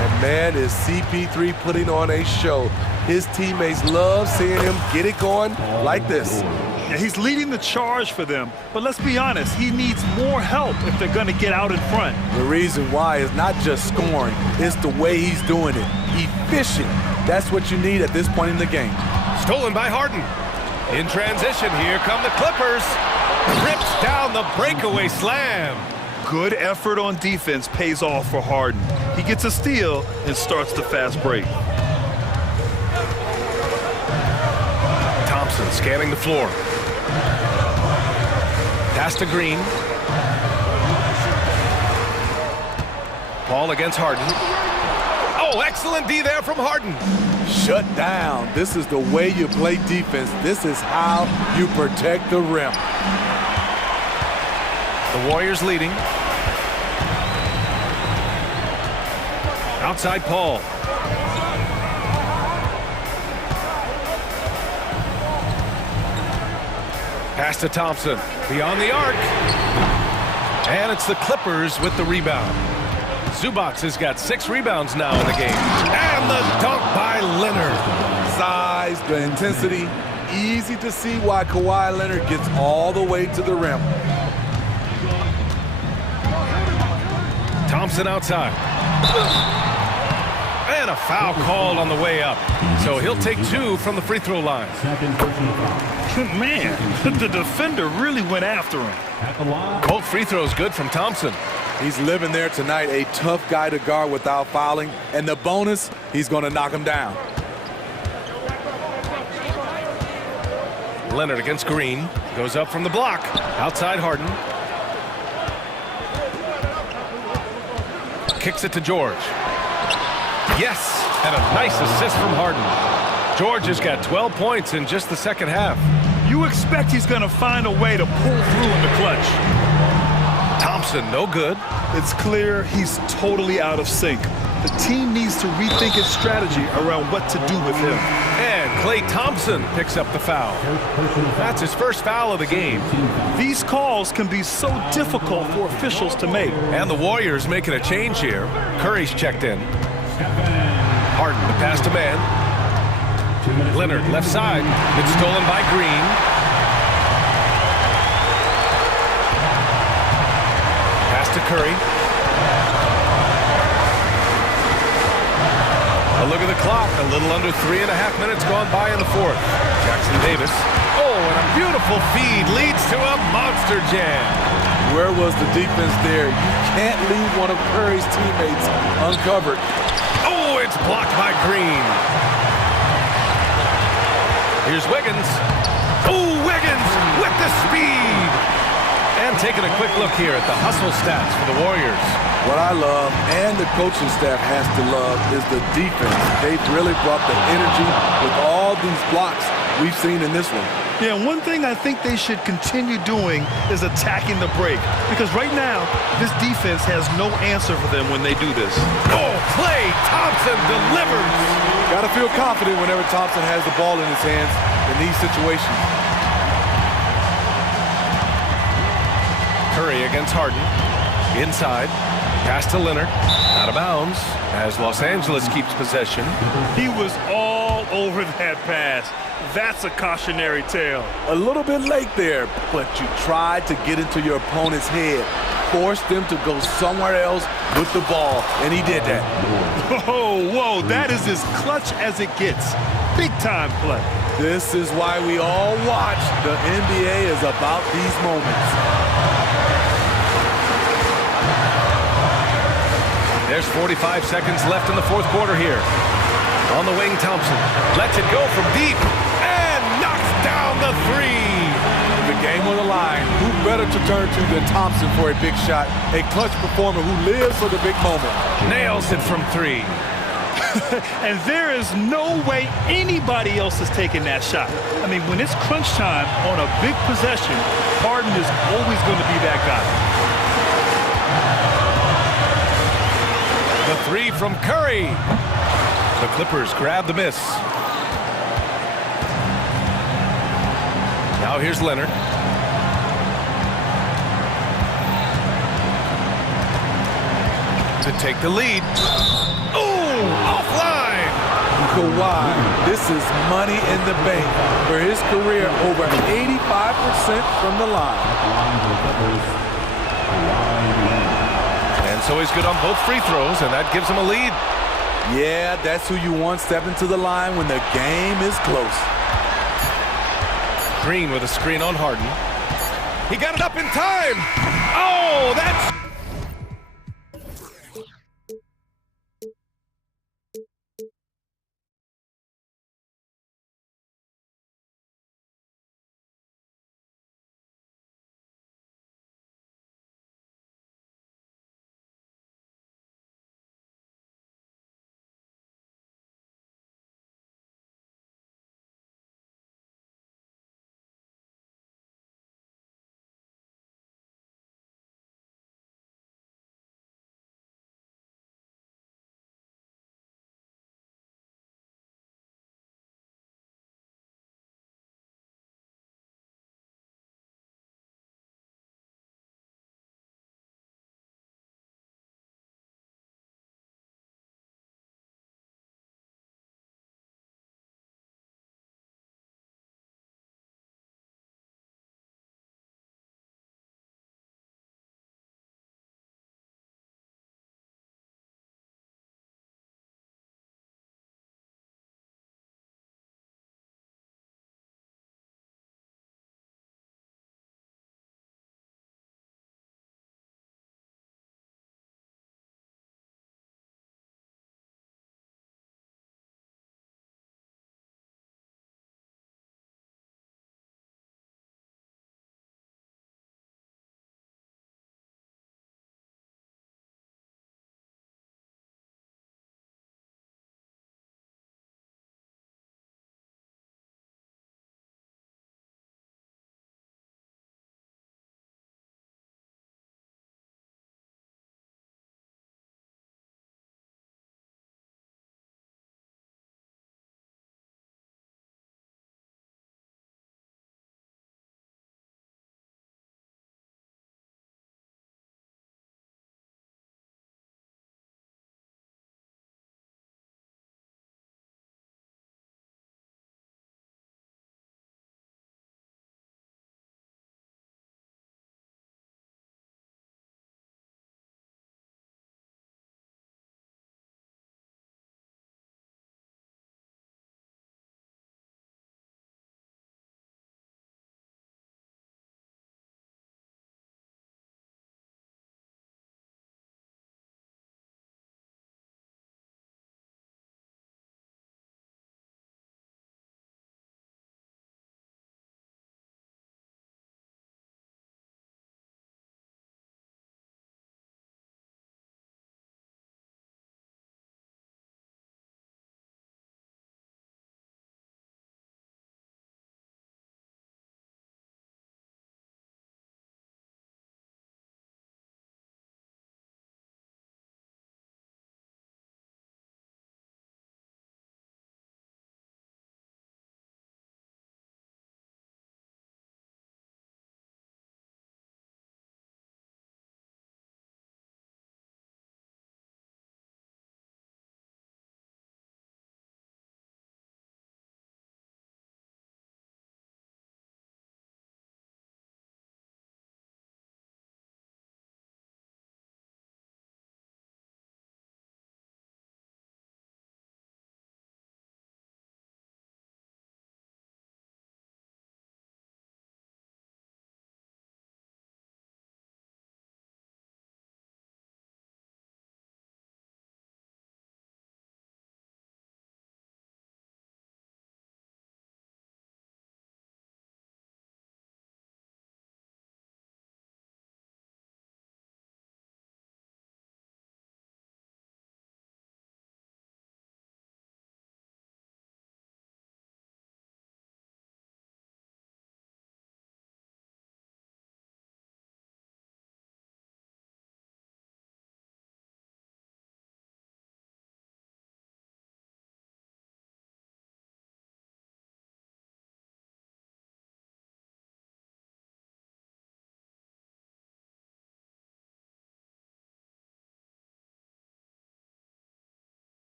And man, is CP3 putting on a show. His teammates love seeing him get it going like this. Yeah, he's leading the charge for them, but let's be honest, he needs more help if they're going to get out in front. The reason why is not just scoring, it's the way he's doing it. Efficient. That's what you need at this point in the game. Stolen by Harden. In transition, here come the Clippers. Rips down the breakaway slam. Good effort on defense pays off for Harden. He gets a steal and starts the fast break. Thompson scanning the floor. Pass to Green. Paul against Harden. Oh, excellent D there from Harden. Shut down. This is the way you play defense. This is how you protect the rim. The Warriors leading. Outside Paul. Pass to Thompson. Beyond the arc. And it's the Clippers with the rebound. Zubac has got 6 rebounds now in the game. And the dunk by Leonard. Size, the intensity. Easy to see why Kawhi Leonard gets all the way to the rim. Thompson outside. And a foul called on the way up. So he'll take 2 from the free throw line. Man, the defender really went after him. Both free throws good from Thompson. He's living there tonight, a tough guy to guard without fouling. And the bonus, he's going to knock him down. Leonard against Green. Goes up from the block. Outside Harden. Kicks it to George. Yes, and a nice assist from Harden. George has got 12 points in just the second half. You expect he's going to find a way to pull through in the clutch. Thompson, no good. It's clear he's totally out of sync. The team needs to rethink its strategy around what to do with him. And Klay Thompson picks up the foul. That's his first foul of the game. These calls can be so difficult for officials to make. And the Warriors making a change here. Curry's checked in. Harden, the pass to man. Leonard, left side. It's stolen by Green. Pass to Curry. A look at the clock. A little under 3.5 minutes gone by in the fourth. Jackson Davis. Oh, and a beautiful feed leads to a monster jam. Where was the defense there? You can't leave one of Curry's teammates uncovered. Oh, it's blocked by Green. Here's Wiggins. Oh, Wiggins with the speed. And taking a quick look here at the hustle stats for the Warriors. What I love, and the coaching staff has to love, is the defense. They've really brought the energy with all these blocks we've seen in this one. Yeah, one thing I think they should continue doing is attacking the break. Because right now, this defense has no answer for them when they do this. Oh, Klay Thompson delivers. Got to feel confident whenever Thompson has the ball in his hands in these situations. Curry against Harden. Inside. Pass to Leonard. Out of bounds as Los Angeles keeps possession. He was all over that pass. That's a cautionary tale. A little bit late there, but you tried to get into your opponent's head. Force them to go somewhere else with the ball, and he did that. Whoa, that is as clutch as it gets. Big time play. This is why we all watch. The NBA is about these moments. There's 45 seconds left in the fourth quarter here. On the wing, Thompson lets it go from deep and knocks down the three. The game on the line. Who better to turn to than Thompson for a big shot? A clutch performer who lives for the big moment. Nails it from three. And there is no way anybody else is taking that shot. I mean, when it's crunch time on a big possession, Harden is always going to be that guy. The three from Curry. The Clippers grab the miss. Now here's Leonard. To take the lead. Oh, offline. Kawhi, this is money in the bank for his career, over 85% from the line. And so he's good on both free throws, and that gives him a lead. Yeah, that's who you want stepping to the line when the game is close. Green with a screen on Harden. He got it up in time. Oh, that's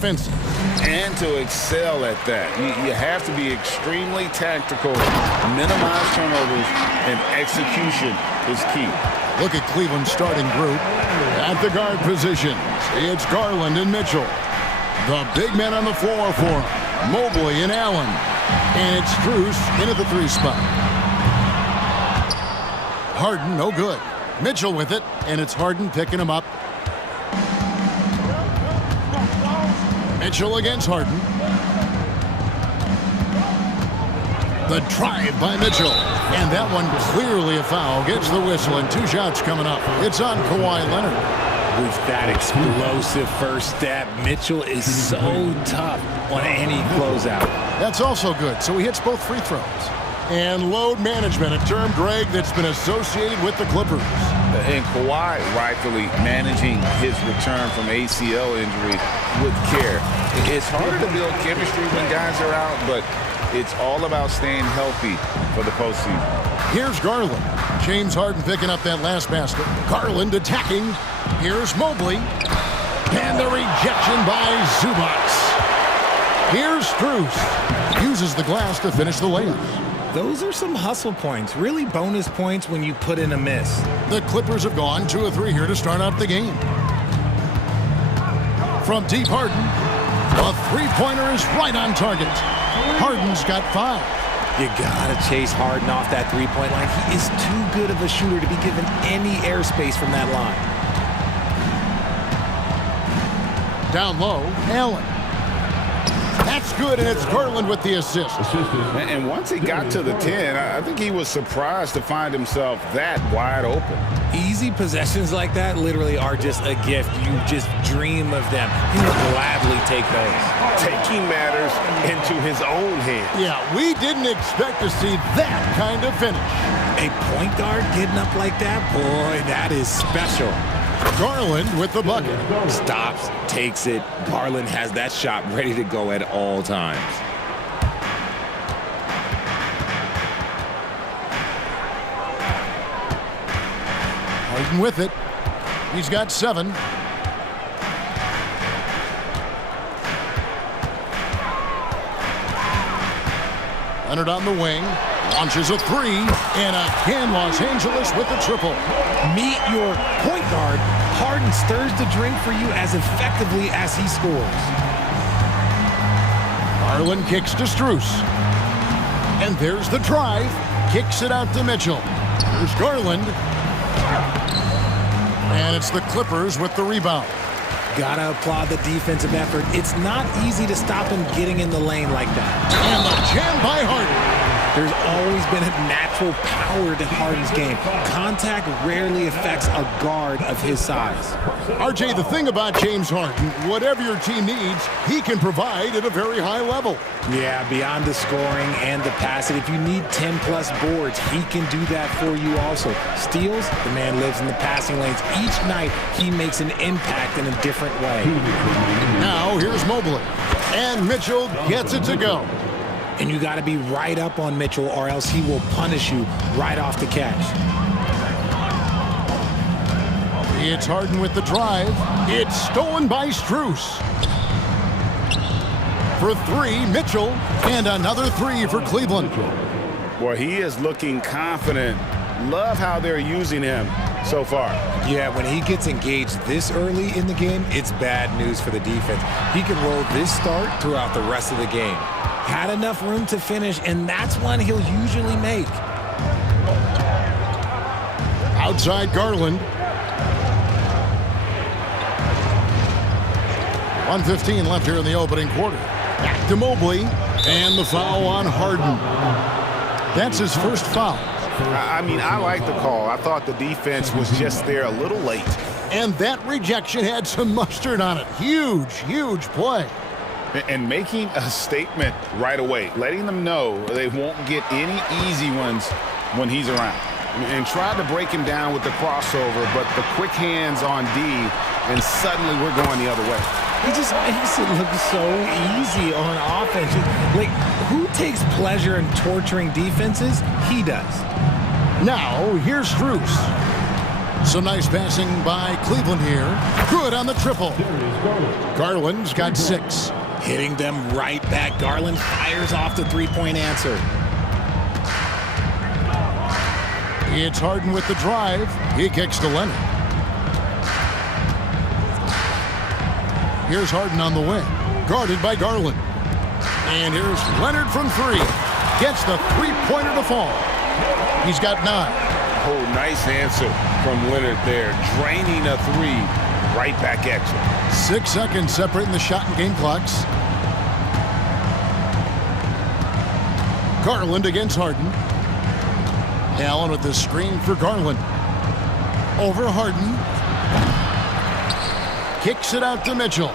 offensive. And to excel at that, you have to be extremely tactical, minimize turnovers, and execution is key. Look at Cleveland's starting group. At the guard positions, it's Garland and Mitchell. The big men on the floor for him, Mobley and Allen. And it's Strus into the 3 spot. Harden, no good. Mitchell with it, and it's Harden picking him up. Mitchell against Harden. The drive by Mitchell. And that one clearly a foul. Gets the whistle, and 2 shots coming up. It's on Kawhi Leonard. With that explosive first step, Mitchell is so tough on any closeout. That's also good, so he hits both free throws. And load management, a term, Greg, that's been associated with the Clippers. And Kawhi rightfully managing his return from ACL injury with care. It's harder to build chemistry when guys are out, but it's all about staying healthy for the postseason. Here's Garland. James Harden picking up that last basket. Garland attacking. Here's Mobley. And the rejection by Zubac. Here's Strus. Uses the glass to finish the layup. Those are some hustle points, really bonus points when you put in a miss. The Clippers have gone 2 of 3 here to start out the game. From deep, Harden. A 3-pointer is right on target. Harden's got 5. You gotta chase Harden off that 3-point line. He is too good of a shooter to be given any airspace from that line. Down low, Allen. That's good, and it's Garland with the assist. And once he got to the 10, I think he was surprised to find himself that wide open. Easy possessions like that literally are just a gift. You just dream of them. He would gladly take those. Taking matters into his own hands. Yeah, we didn't expect to see that kind of finish. A point guard getting up like that, boy, that is special. Garland with the bucket. Stops, takes it. Garland has that shot ready to go at all times. Harden with it. He's got 7. Leonard on the wing. Launches a 3. And again, Los Angeles with the triple. Meet your point guard. Harden stirs the drink for you as effectively as he scores. Garland kicks to Strus. And there's the drive. Kicks it out to Mitchell. Here's Garland. And it's the Clippers with the rebound. Gotta applaud the defensive effort. It's not easy to stop him getting in the lane like that. And the jam by Harden. There's always been a natural power to Harden's game. Contact rarely affects a guard of his size. RJ, the thing about James Harden, whatever your team needs, he can provide at a very high level. Yeah, beyond the scoring and the passing, if you need 10-plus boards, he can do that for you also. Steals, the man lives in the passing lanes. Each night, he makes an impact in a different way. Now, here's Mobley. And Mitchell gets it to go. And you got to be right up on Mitchell or else he will punish you right off the catch. It's Harden with the drive. It's stolen by Strus. For 3, Mitchell. And another 3 for Cleveland. Well, he is looking confident. Love how they're using him so far. Yeah, when he gets engaged this early in the game, it's bad news for the defense. He can roll this start throughout the rest of the game. Had enough room to finish, and that's one he'll usually make. Outside Garland. 1:15 left here in the opening quarter. Back to Mobley, and the foul on Harden. That's his first foul. I mean, I like the call. I thought the defense was just there a little late. And that rejection had some mustard on it. Huge, huge play. And making a statement right away, letting them know they won't get any easy ones when he's around. And tried to break him down with the crossover, but the quick hands on D, and suddenly we're going the other way. He just makes it look so easy on offense. Like, who takes pleasure in torturing defenses? He does. Now, here's Strus. Some nice passing by Cleveland here. Good on the triple. Garland's got 6. Hitting them right back. Garland fires off the three-point answer. It's Harden with the drive. He kicks to Leonard. Here's Harden on the wing. Guarded by Garland. And here's Leonard from 3. Gets the three-pointer to fall. He's got 9. Oh, nice answer from Leonard there. Draining a 3 right back at you. 6 seconds separating the shot and game clocks. Garland against Harden. Allen with the screen for Garland. Over Harden. Kicks it out to Mitchell.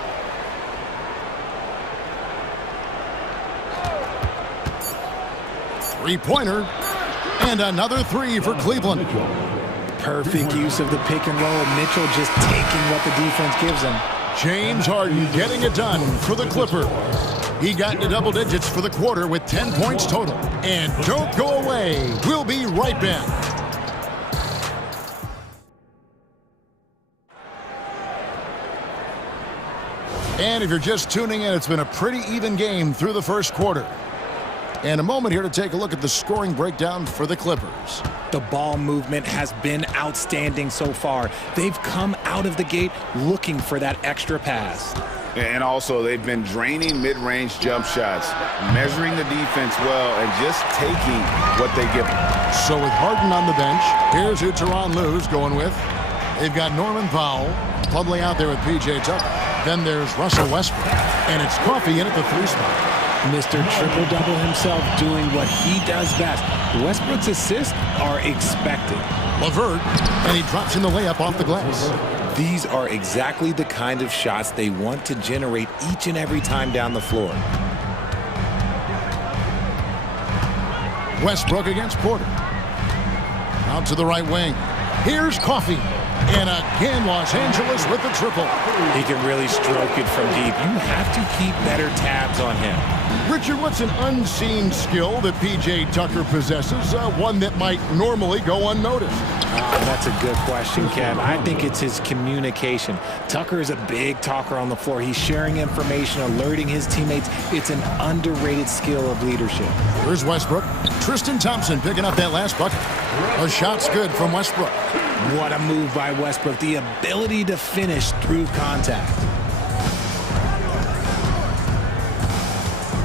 Three-pointer. And another 3 for Cleveland. Perfect use of the pick and roll. Mitchell just taking what the defense gives him. James Harden getting it done for the Clippers. He got into double digits for the quarter with 10 points total. And don't go away. We'll be right back. And if you're just tuning in, it's been a pretty even game through the first quarter. And a moment here to take a look at the scoring breakdown for the Clippers. The ball movement has been outstanding so far. They've come out of the gate looking for that extra pass. And also, they've been draining mid-range jump shots, measuring the defense well, and just taking what they give them. So with Harden on the bench, here's who Tyronn Lue's going with. They've got Norman Powell, Plumlee out there with P.J. Tucker. Then there's Russell Westbrook, and it's Coffey in at the 3 spot. Mr. Triple-Double himself doing what he does best. Westbrook's assists are expected. LeVert, and he drops in the layup off the glass. These are exactly the kind of shots they want to generate each and every time down the floor. Westbrook against Porter. Out to the right wing. Here's Coffey. And again, Los Angeles with the triple. He can really stroke it from deep. You have to keep better tabs on him. Richard, what's an unseen skill that P.J. Tucker possesses, one that might normally go unnoticed? That's a good question, Kev. I think it's his communication. Tucker is a big talker on the floor. He's sharing information, alerting his teammates. It's an underrated skill of leadership. Here's Westbrook. Tristan Thompson picking up that last bucket. A shot's good from Westbrook. What a move by Westbrook. The ability to finish through contact.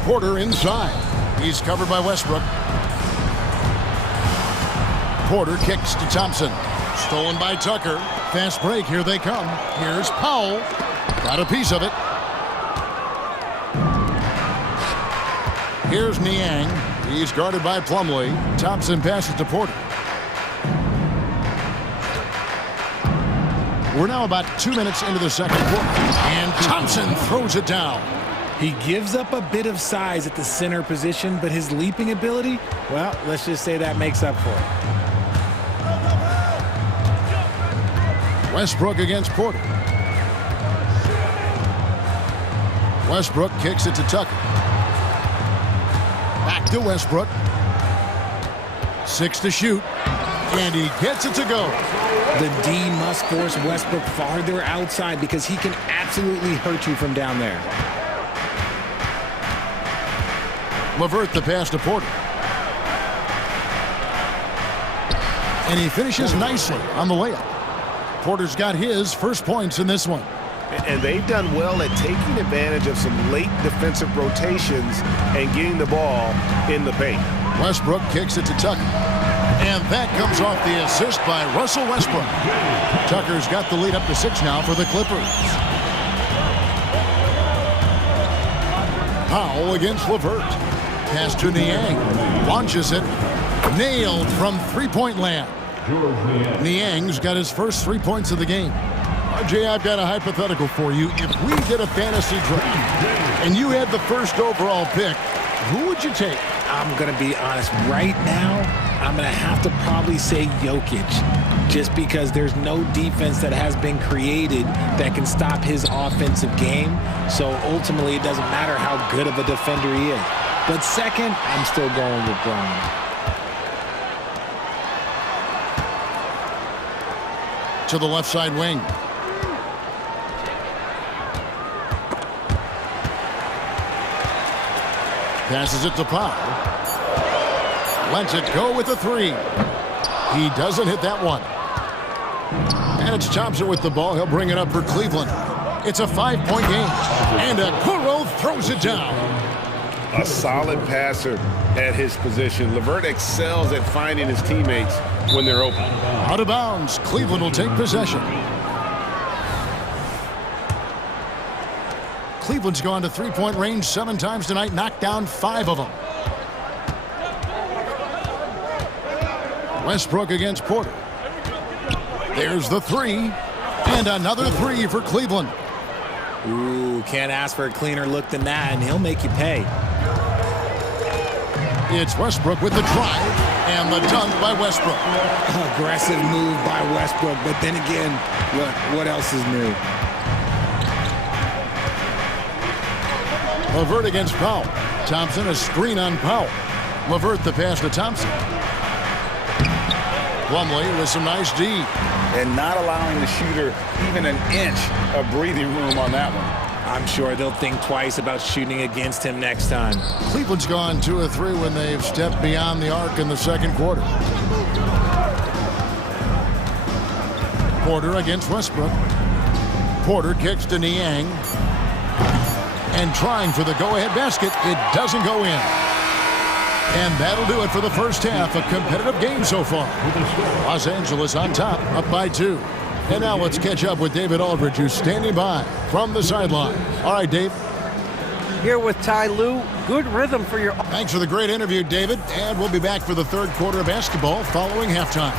Porter inside. He's covered by Westbrook. Porter kicks to Thompson. Stolen by Tucker. Fast break. Here they come. Here's Powell. Got a piece of it. Here's Niang. He's guarded by Plumlee. Thompson passes to Porter. We're now about 2 minutes into the second quarter. And Thompson throws it down. He gives up a bit of size at the center position, but his leaping ability, well, let's just say that makes up for it. Westbrook against Porter. Westbrook kicks it to Tucker. Back to Westbrook. 6 to shoot. And he gets it to go. The D must force Westbrook farther outside because he can absolutely hurt you from down there. LeVert the pass to Porter. And he finishes nicely on the layup. Porter's got his first points in this one. And they've done well at taking advantage of some late defensive rotations and getting the ball in the paint. Westbrook kicks it to Tucker. And that comes off the assist by Russell Westbrook. Tucker's got the lead up to 6 now for the Clippers. Powell against LeVert. Pass to Niang. Launches it. Nailed from three-point land. Niang's got his first 3 points of the game. RJ, I've got a hypothetical for you. If we did a fantasy draft and you had the first overall pick, who would you take? I'm going to be honest. Right now, I'm going to have to probably say Jokic, just because there's no defense that has been created that can stop his offensive game. So ultimately, it doesn't matter how good of a defender he is. But second, I'm still going with Bron. to the left side wing. Passes it to Powell. Lets it go with the three. He doesn't hit that one. And it's Thompson with the ball. He'll bring it up for Cleveland. It's a 5-point game. And Okoro throws it down. A solid passer at his position. LeVert excels at finding his teammates when they're open. Out of bounds. Cleveland will take possession. Cleveland's gone to three-point range 7 times tonight, knocked down 5 of them. Westbrook against Porter. There's the three. And another three for Cleveland. Ooh, can't ask for a cleaner look than that, and he'll make you pay. It's Westbrook with the drive, and the dunk by Westbrook. Aggressive move by Westbrook, but then again, what else is new? LeVert against Powell. Thompson, a screen on Powell. LeVert the pass to Thompson. Plumlee with some nice D. And not allowing the shooter even an inch of breathing room on that one. I'm sure they'll think twice about shooting against him next time. Cleveland's gone 2 of 3 when they've stepped beyond the arc in the second quarter. Porter against Westbrook. Porter kicks to Niang. And trying for the go-ahead basket. It doesn't go in. And that'll do it for the first half. A competitive game so far. Los Angeles on top, up by 2. And now let's catch up with David Aldridge, who's standing by from the sideline. All right, Dave. Here with Ty Lue. Good rhythm for your... Thanks for the great interview, David. And we'll be back for the third quarter of basketball following halftime.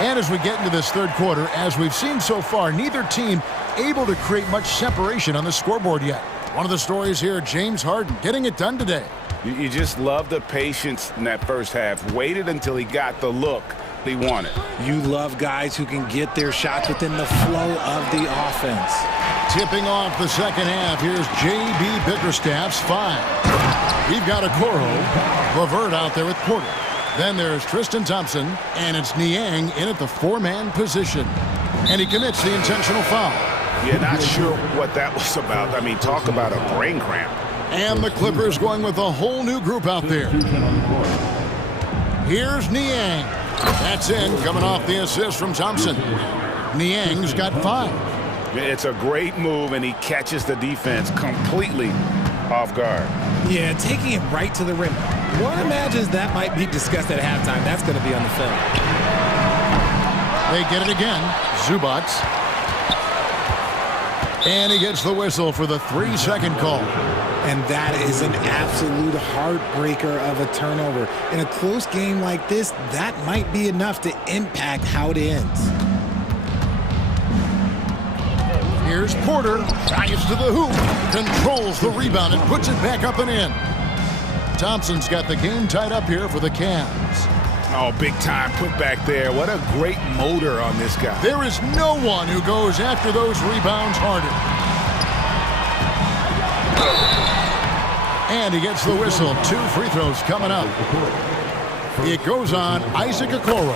And as we get into this third quarter, as we've seen so far, neither team able to create much separation on the scoreboard yet. One of the stories here, James Harden getting it done today. You just love the patience in that first half. Waited until he got the look he wanted. You love guys who can get their shots within the flow of the offense. Tipping off the second half, here's J.B. Bickerstaff's 5. We've got Okoro, LeVert out there with Porter. Then there's Tristan Thompson, and it's Niang in at the 4-man position. And he commits the intentional foul. Yeah, not sure what that was about. I mean, talk about a brain cramp. And the Clippers going with a whole new group out there. Here's Niang. That's in, coming off the assist from Thompson. Niang's got 5. It's a great move, and he catches the defense completely off guard. Yeah, taking it right to the rim. One imagines that might be discussed at halftime. That's going to be on the film. They get it again. Zubac. And he gets the whistle for the 3-second call. And that is an absolute heartbreaker of a turnover. In a close game like this, that might be enough to impact how it ends. Here's Porter, drives to the hoop, controls the rebound and puts it back up and in. Thompson's got the game tied up here for the Cavs. Oh, big time put back there. What a great motor on this guy. There is no one who goes after those rebounds harder. And he gets the whistle. 2 free throws coming up. It goes on Isaac Okoro.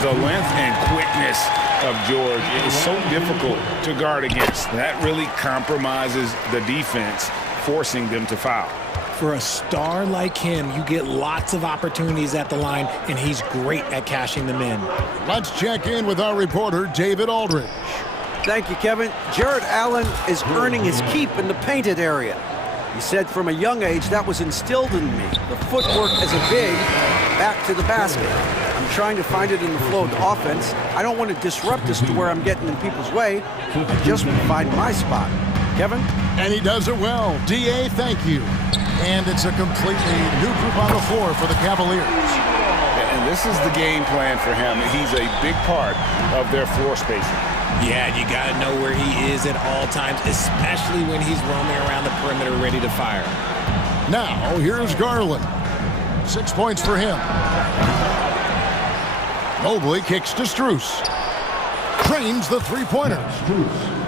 The length and quickness of George is so difficult to guard against. That really compromises the defense, forcing them to foul. For a star like him, you get lots of opportunities at the line, and he's great at cashing them in. Let's check in with our reporter, David Aldridge. Thank you, Kevin. Jared Allen is earning his keep in the painted area. He said from a young age that was instilled in me. The footwork as a big, back to the basket. I'm trying to find it in the flow of the offense. I don't want to disrupt this to where I'm getting in people's way. I just want to find my spot. Kevin? And he does it well. D.A., thank you. And it's a completely new group on the floor for the Cavaliers. And this is the game plan for him. He's a big part of their floor spacing. Yeah, you got to know where he is at all times, especially when he's roaming around the perimeter ready to fire. Now, here's Garland. 6 points for him. Mobley kicks to Strus. Trains the three-pointer.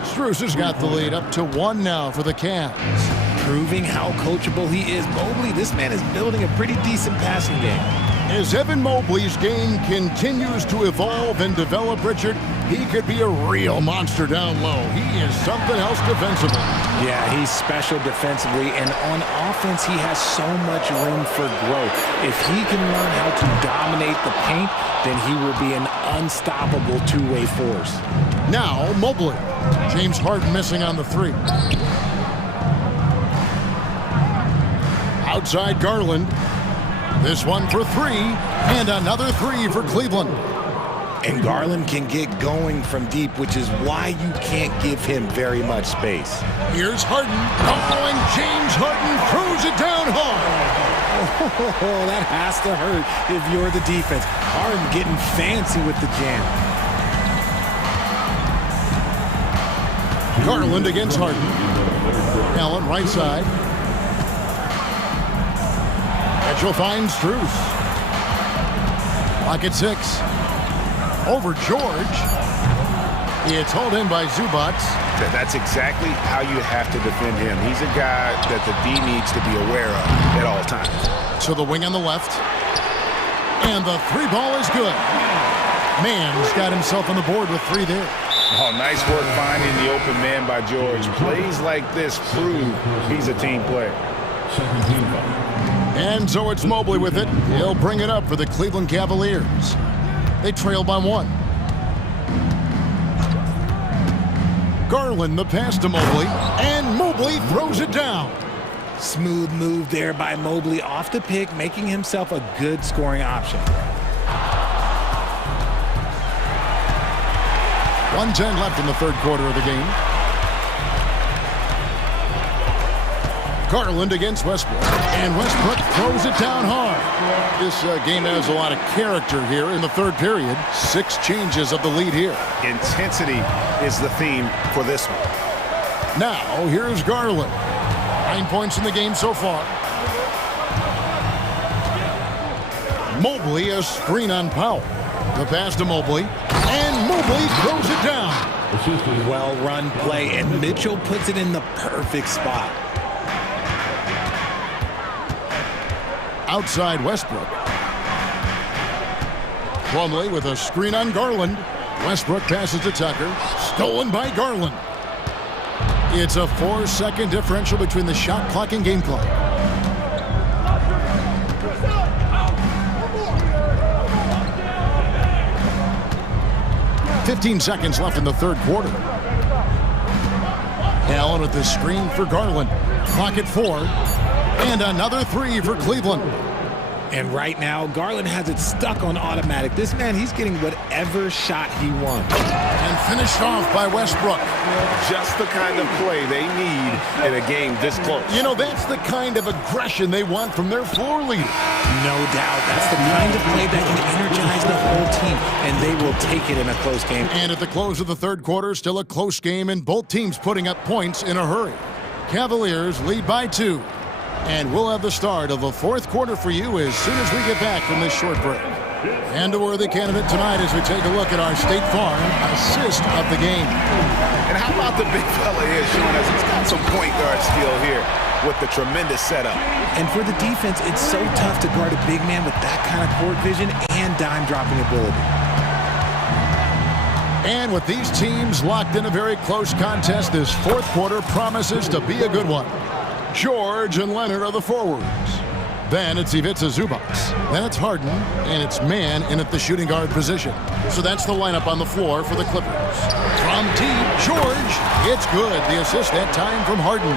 Strus has got the lead up to 1 now for the Cavs. Proving how coachable he is. Mobley, this man is building a pretty decent passing game. As Evan Mobley's game continues to evolve and develop, Richard, he could be a real monster down low. He is something else defensively. Yeah, he's special defensively, and on offense, he has so much room for growth. If he can learn how to dominate the paint, then he will be an unstoppable two-way force. Now, Mobley. James Harden missing on the three. Outside Garland. This one for three, and another three for Cleveland. And Garland can get going from deep, which is why you can't give him very much space. Here's Harden. Oh, and James Harden throws it down hard. Oh, that has to hurt if you're the defense. Harden getting fancy with the jam. Garland against Harden. Allen right side. Mitchell finds Strus. Clock at 6. Over George. It's hauled in by Zubac. That's exactly how you have to defend him. He's a guy that the D needs to be aware of at all times. So the wing on the left. And the three ball is good. Mann's got himself on the board with 3 there. Oh, nice work finding the open man by George. Plays like this prove he's a team player. And so it's Mobley with it. He'll bring it up for the Cleveland Cavaliers. They trail by 1. Garland the pass to Mobley, and Mobley throws it down. Smooth move there by Mobley off the pick, making himself a good scoring option. 1:10 left in the third quarter of the game. Garland against Westbrook, and Westbrook throws it down hard. This game has a lot of character here in the third period. 6 changes of the lead here. Intensity is the theme for this one. Now, here's Garland. 9 points in the game so far. Mobley, a screen on Powell. The pass to Mobley, and Mobley throws it down. Well-run play, and Mitchell puts it in the perfect spot. Outside Westbrook. Plumlee with a screen on Garland. Westbrook passes to Tucker. Stolen by Garland. It's a 4-second differential between the shot clock and game clock. "15 seconds left in the third quarter. Allen with the screen for Garland. Clock at 4. And another 3 for Cleveland. And right now, Garland has it stuck on automatic. This man, he's getting whatever shot he wants. And finished off by Westbrook. Just the kind of play they need in a game this close. You know, that's the kind of aggression they want from their floor leader. No doubt. That's the kind of play that can energize the whole team, and they will take it in a close game. And at the close of the third quarter, still a close game, and both teams putting up points in a hurry. Cavaliers lead by 2. And we'll have the start of the fourth quarter for you as soon as we get back from this short break. And a worthy candidate tonight as we take a look at our State Farm assist of the game. And how about the big fella here showing us he's got some point guard skill here with the tremendous setup. And for the defense, it's so tough to guard a big man with that kind of court vision and dime-dropping ability. And with these teams locked in a very close contest, this fourth quarter promises to be a good one. George and Leonard are the forwards. Then it's Ivica Zubac. Then it's Harden, and it's Mann in at the shooting guard position. So that's the lineup on the floor for the Clippers. From deep, George. It's good. The assist that time from Harden.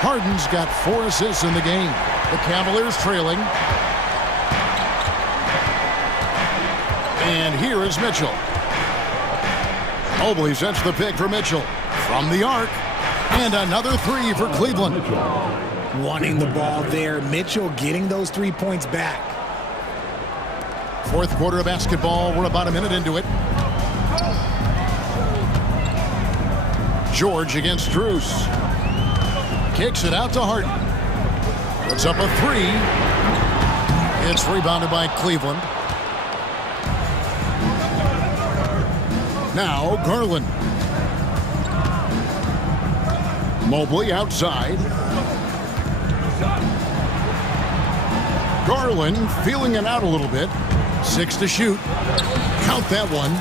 Harden's got 4 assists in the game. The Cavaliers trailing. And here is Mitchell. Mobley sets the pick for Mitchell. From the arc. And another 3 for Cleveland. Wanting the ball there. Mitchell getting those 3 points back. Fourth quarter of basketball. We're about a minute into it. George against Drews. Kicks it out to Harden. Puts up a three. It's rebounded by Cleveland. Now Garland. Mobley outside. Garland feeling it out a little bit. 6 to shoot. Count that one.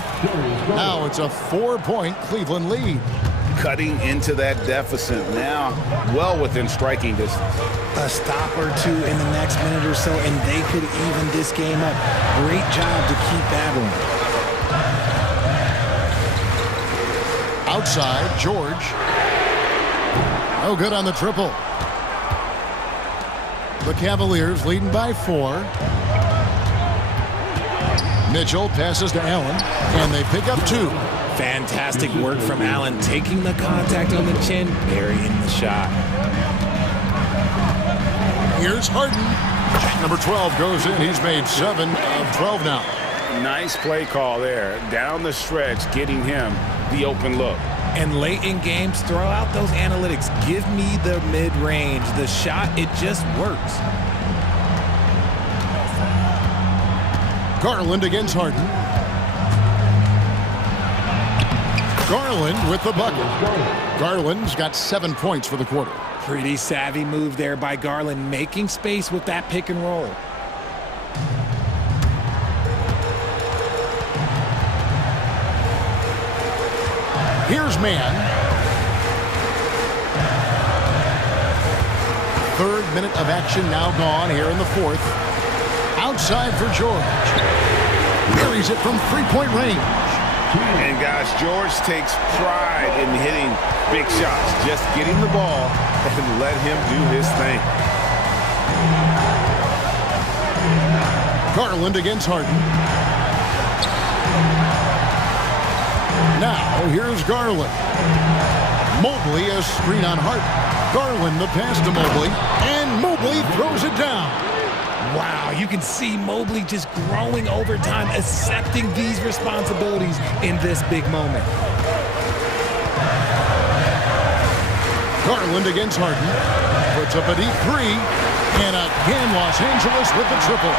Now it's a 4-point Cleveland lead. Cutting into that deficit now, well within striking distance. A stop or two in the next minute or so, and they could even this game up. Great job to keep battling. Outside, George. No good on the triple. The Cavaliers leading by 4. Mitchell passes to Allen, and they pick up 2. Fantastic work from Allen, taking the contact on the chin, burying the shot. Here's Harden. Number 12 goes in. He's made 7 of 12 now. Nice play call there. Down the stretch, getting him the open look. And late in games, throw out those analytics. Give me the mid-range. The shot, it just works. Garland against Harden. Garland with the bucket. Garland's got 7 points for the quarter. Pretty savvy move there by Garland, making space with that pick and roll. Here's man. 3rd minute of action now gone here in the 4th. Outside for George. Carries it from 3-point range. And guys, George takes pride in hitting big shots. Just get him the ball and let him do his thing. Garland against Harden. Now, here's Garland. Mobley, a screen on Harden. Garland, the pass to Mobley. And Mobley throws it down. Wow, you can see Mobley just growing over time, accepting these responsibilities in this big moment. Garland against Harden. Puts up a deep 3. And again, Los Angeles with the triple.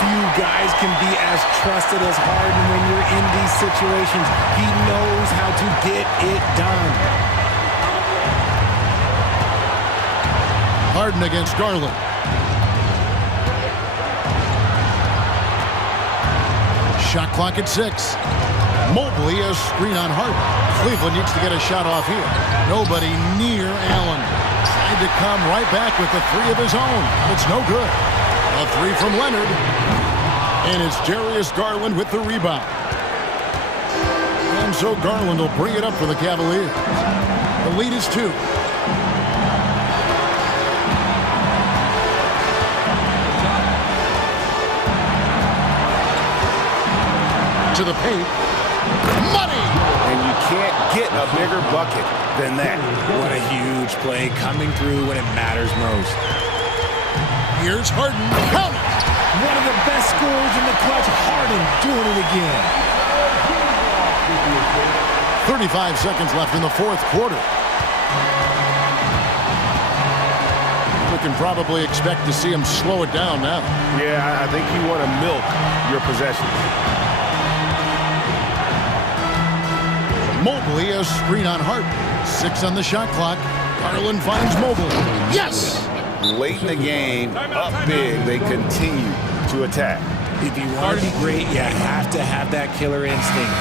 Few guys can be as trusted as Harden when you're in these situations. He knows how to get it done. Harden against Garland. Shot clock at 6. Mobley, a screen on Harden. Cleveland needs to get a shot off here. Nobody near Allen. Tried to come right back with the 3 of his own. It's no good. A 3 from Leonard. And it's Darius Garland with the rebound. And so Garland will bring it up for the Cavaliers. The lead is 2. To the paint. Money! And you can't get a bigger bucket than that. What a huge play coming through when it matters most. Here's Harden. Count it! One of the best scorers in the clutch. Harden doing it again. 35 seconds left in the 4th quarter. We can probably expect to see him slow it down now. Yeah, I think you want to milk your possession. Mobley, a screen on Harden. 6 on the shot clock. Garland finds Mobley. Yes! Late in the game, up big, they continue to attack. If you want to be great, you have to have that killer instinct.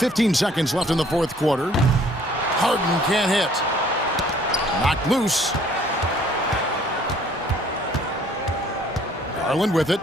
15 seconds left in the 4th quarter. Harden can't hit. Knocked loose. Garland with it.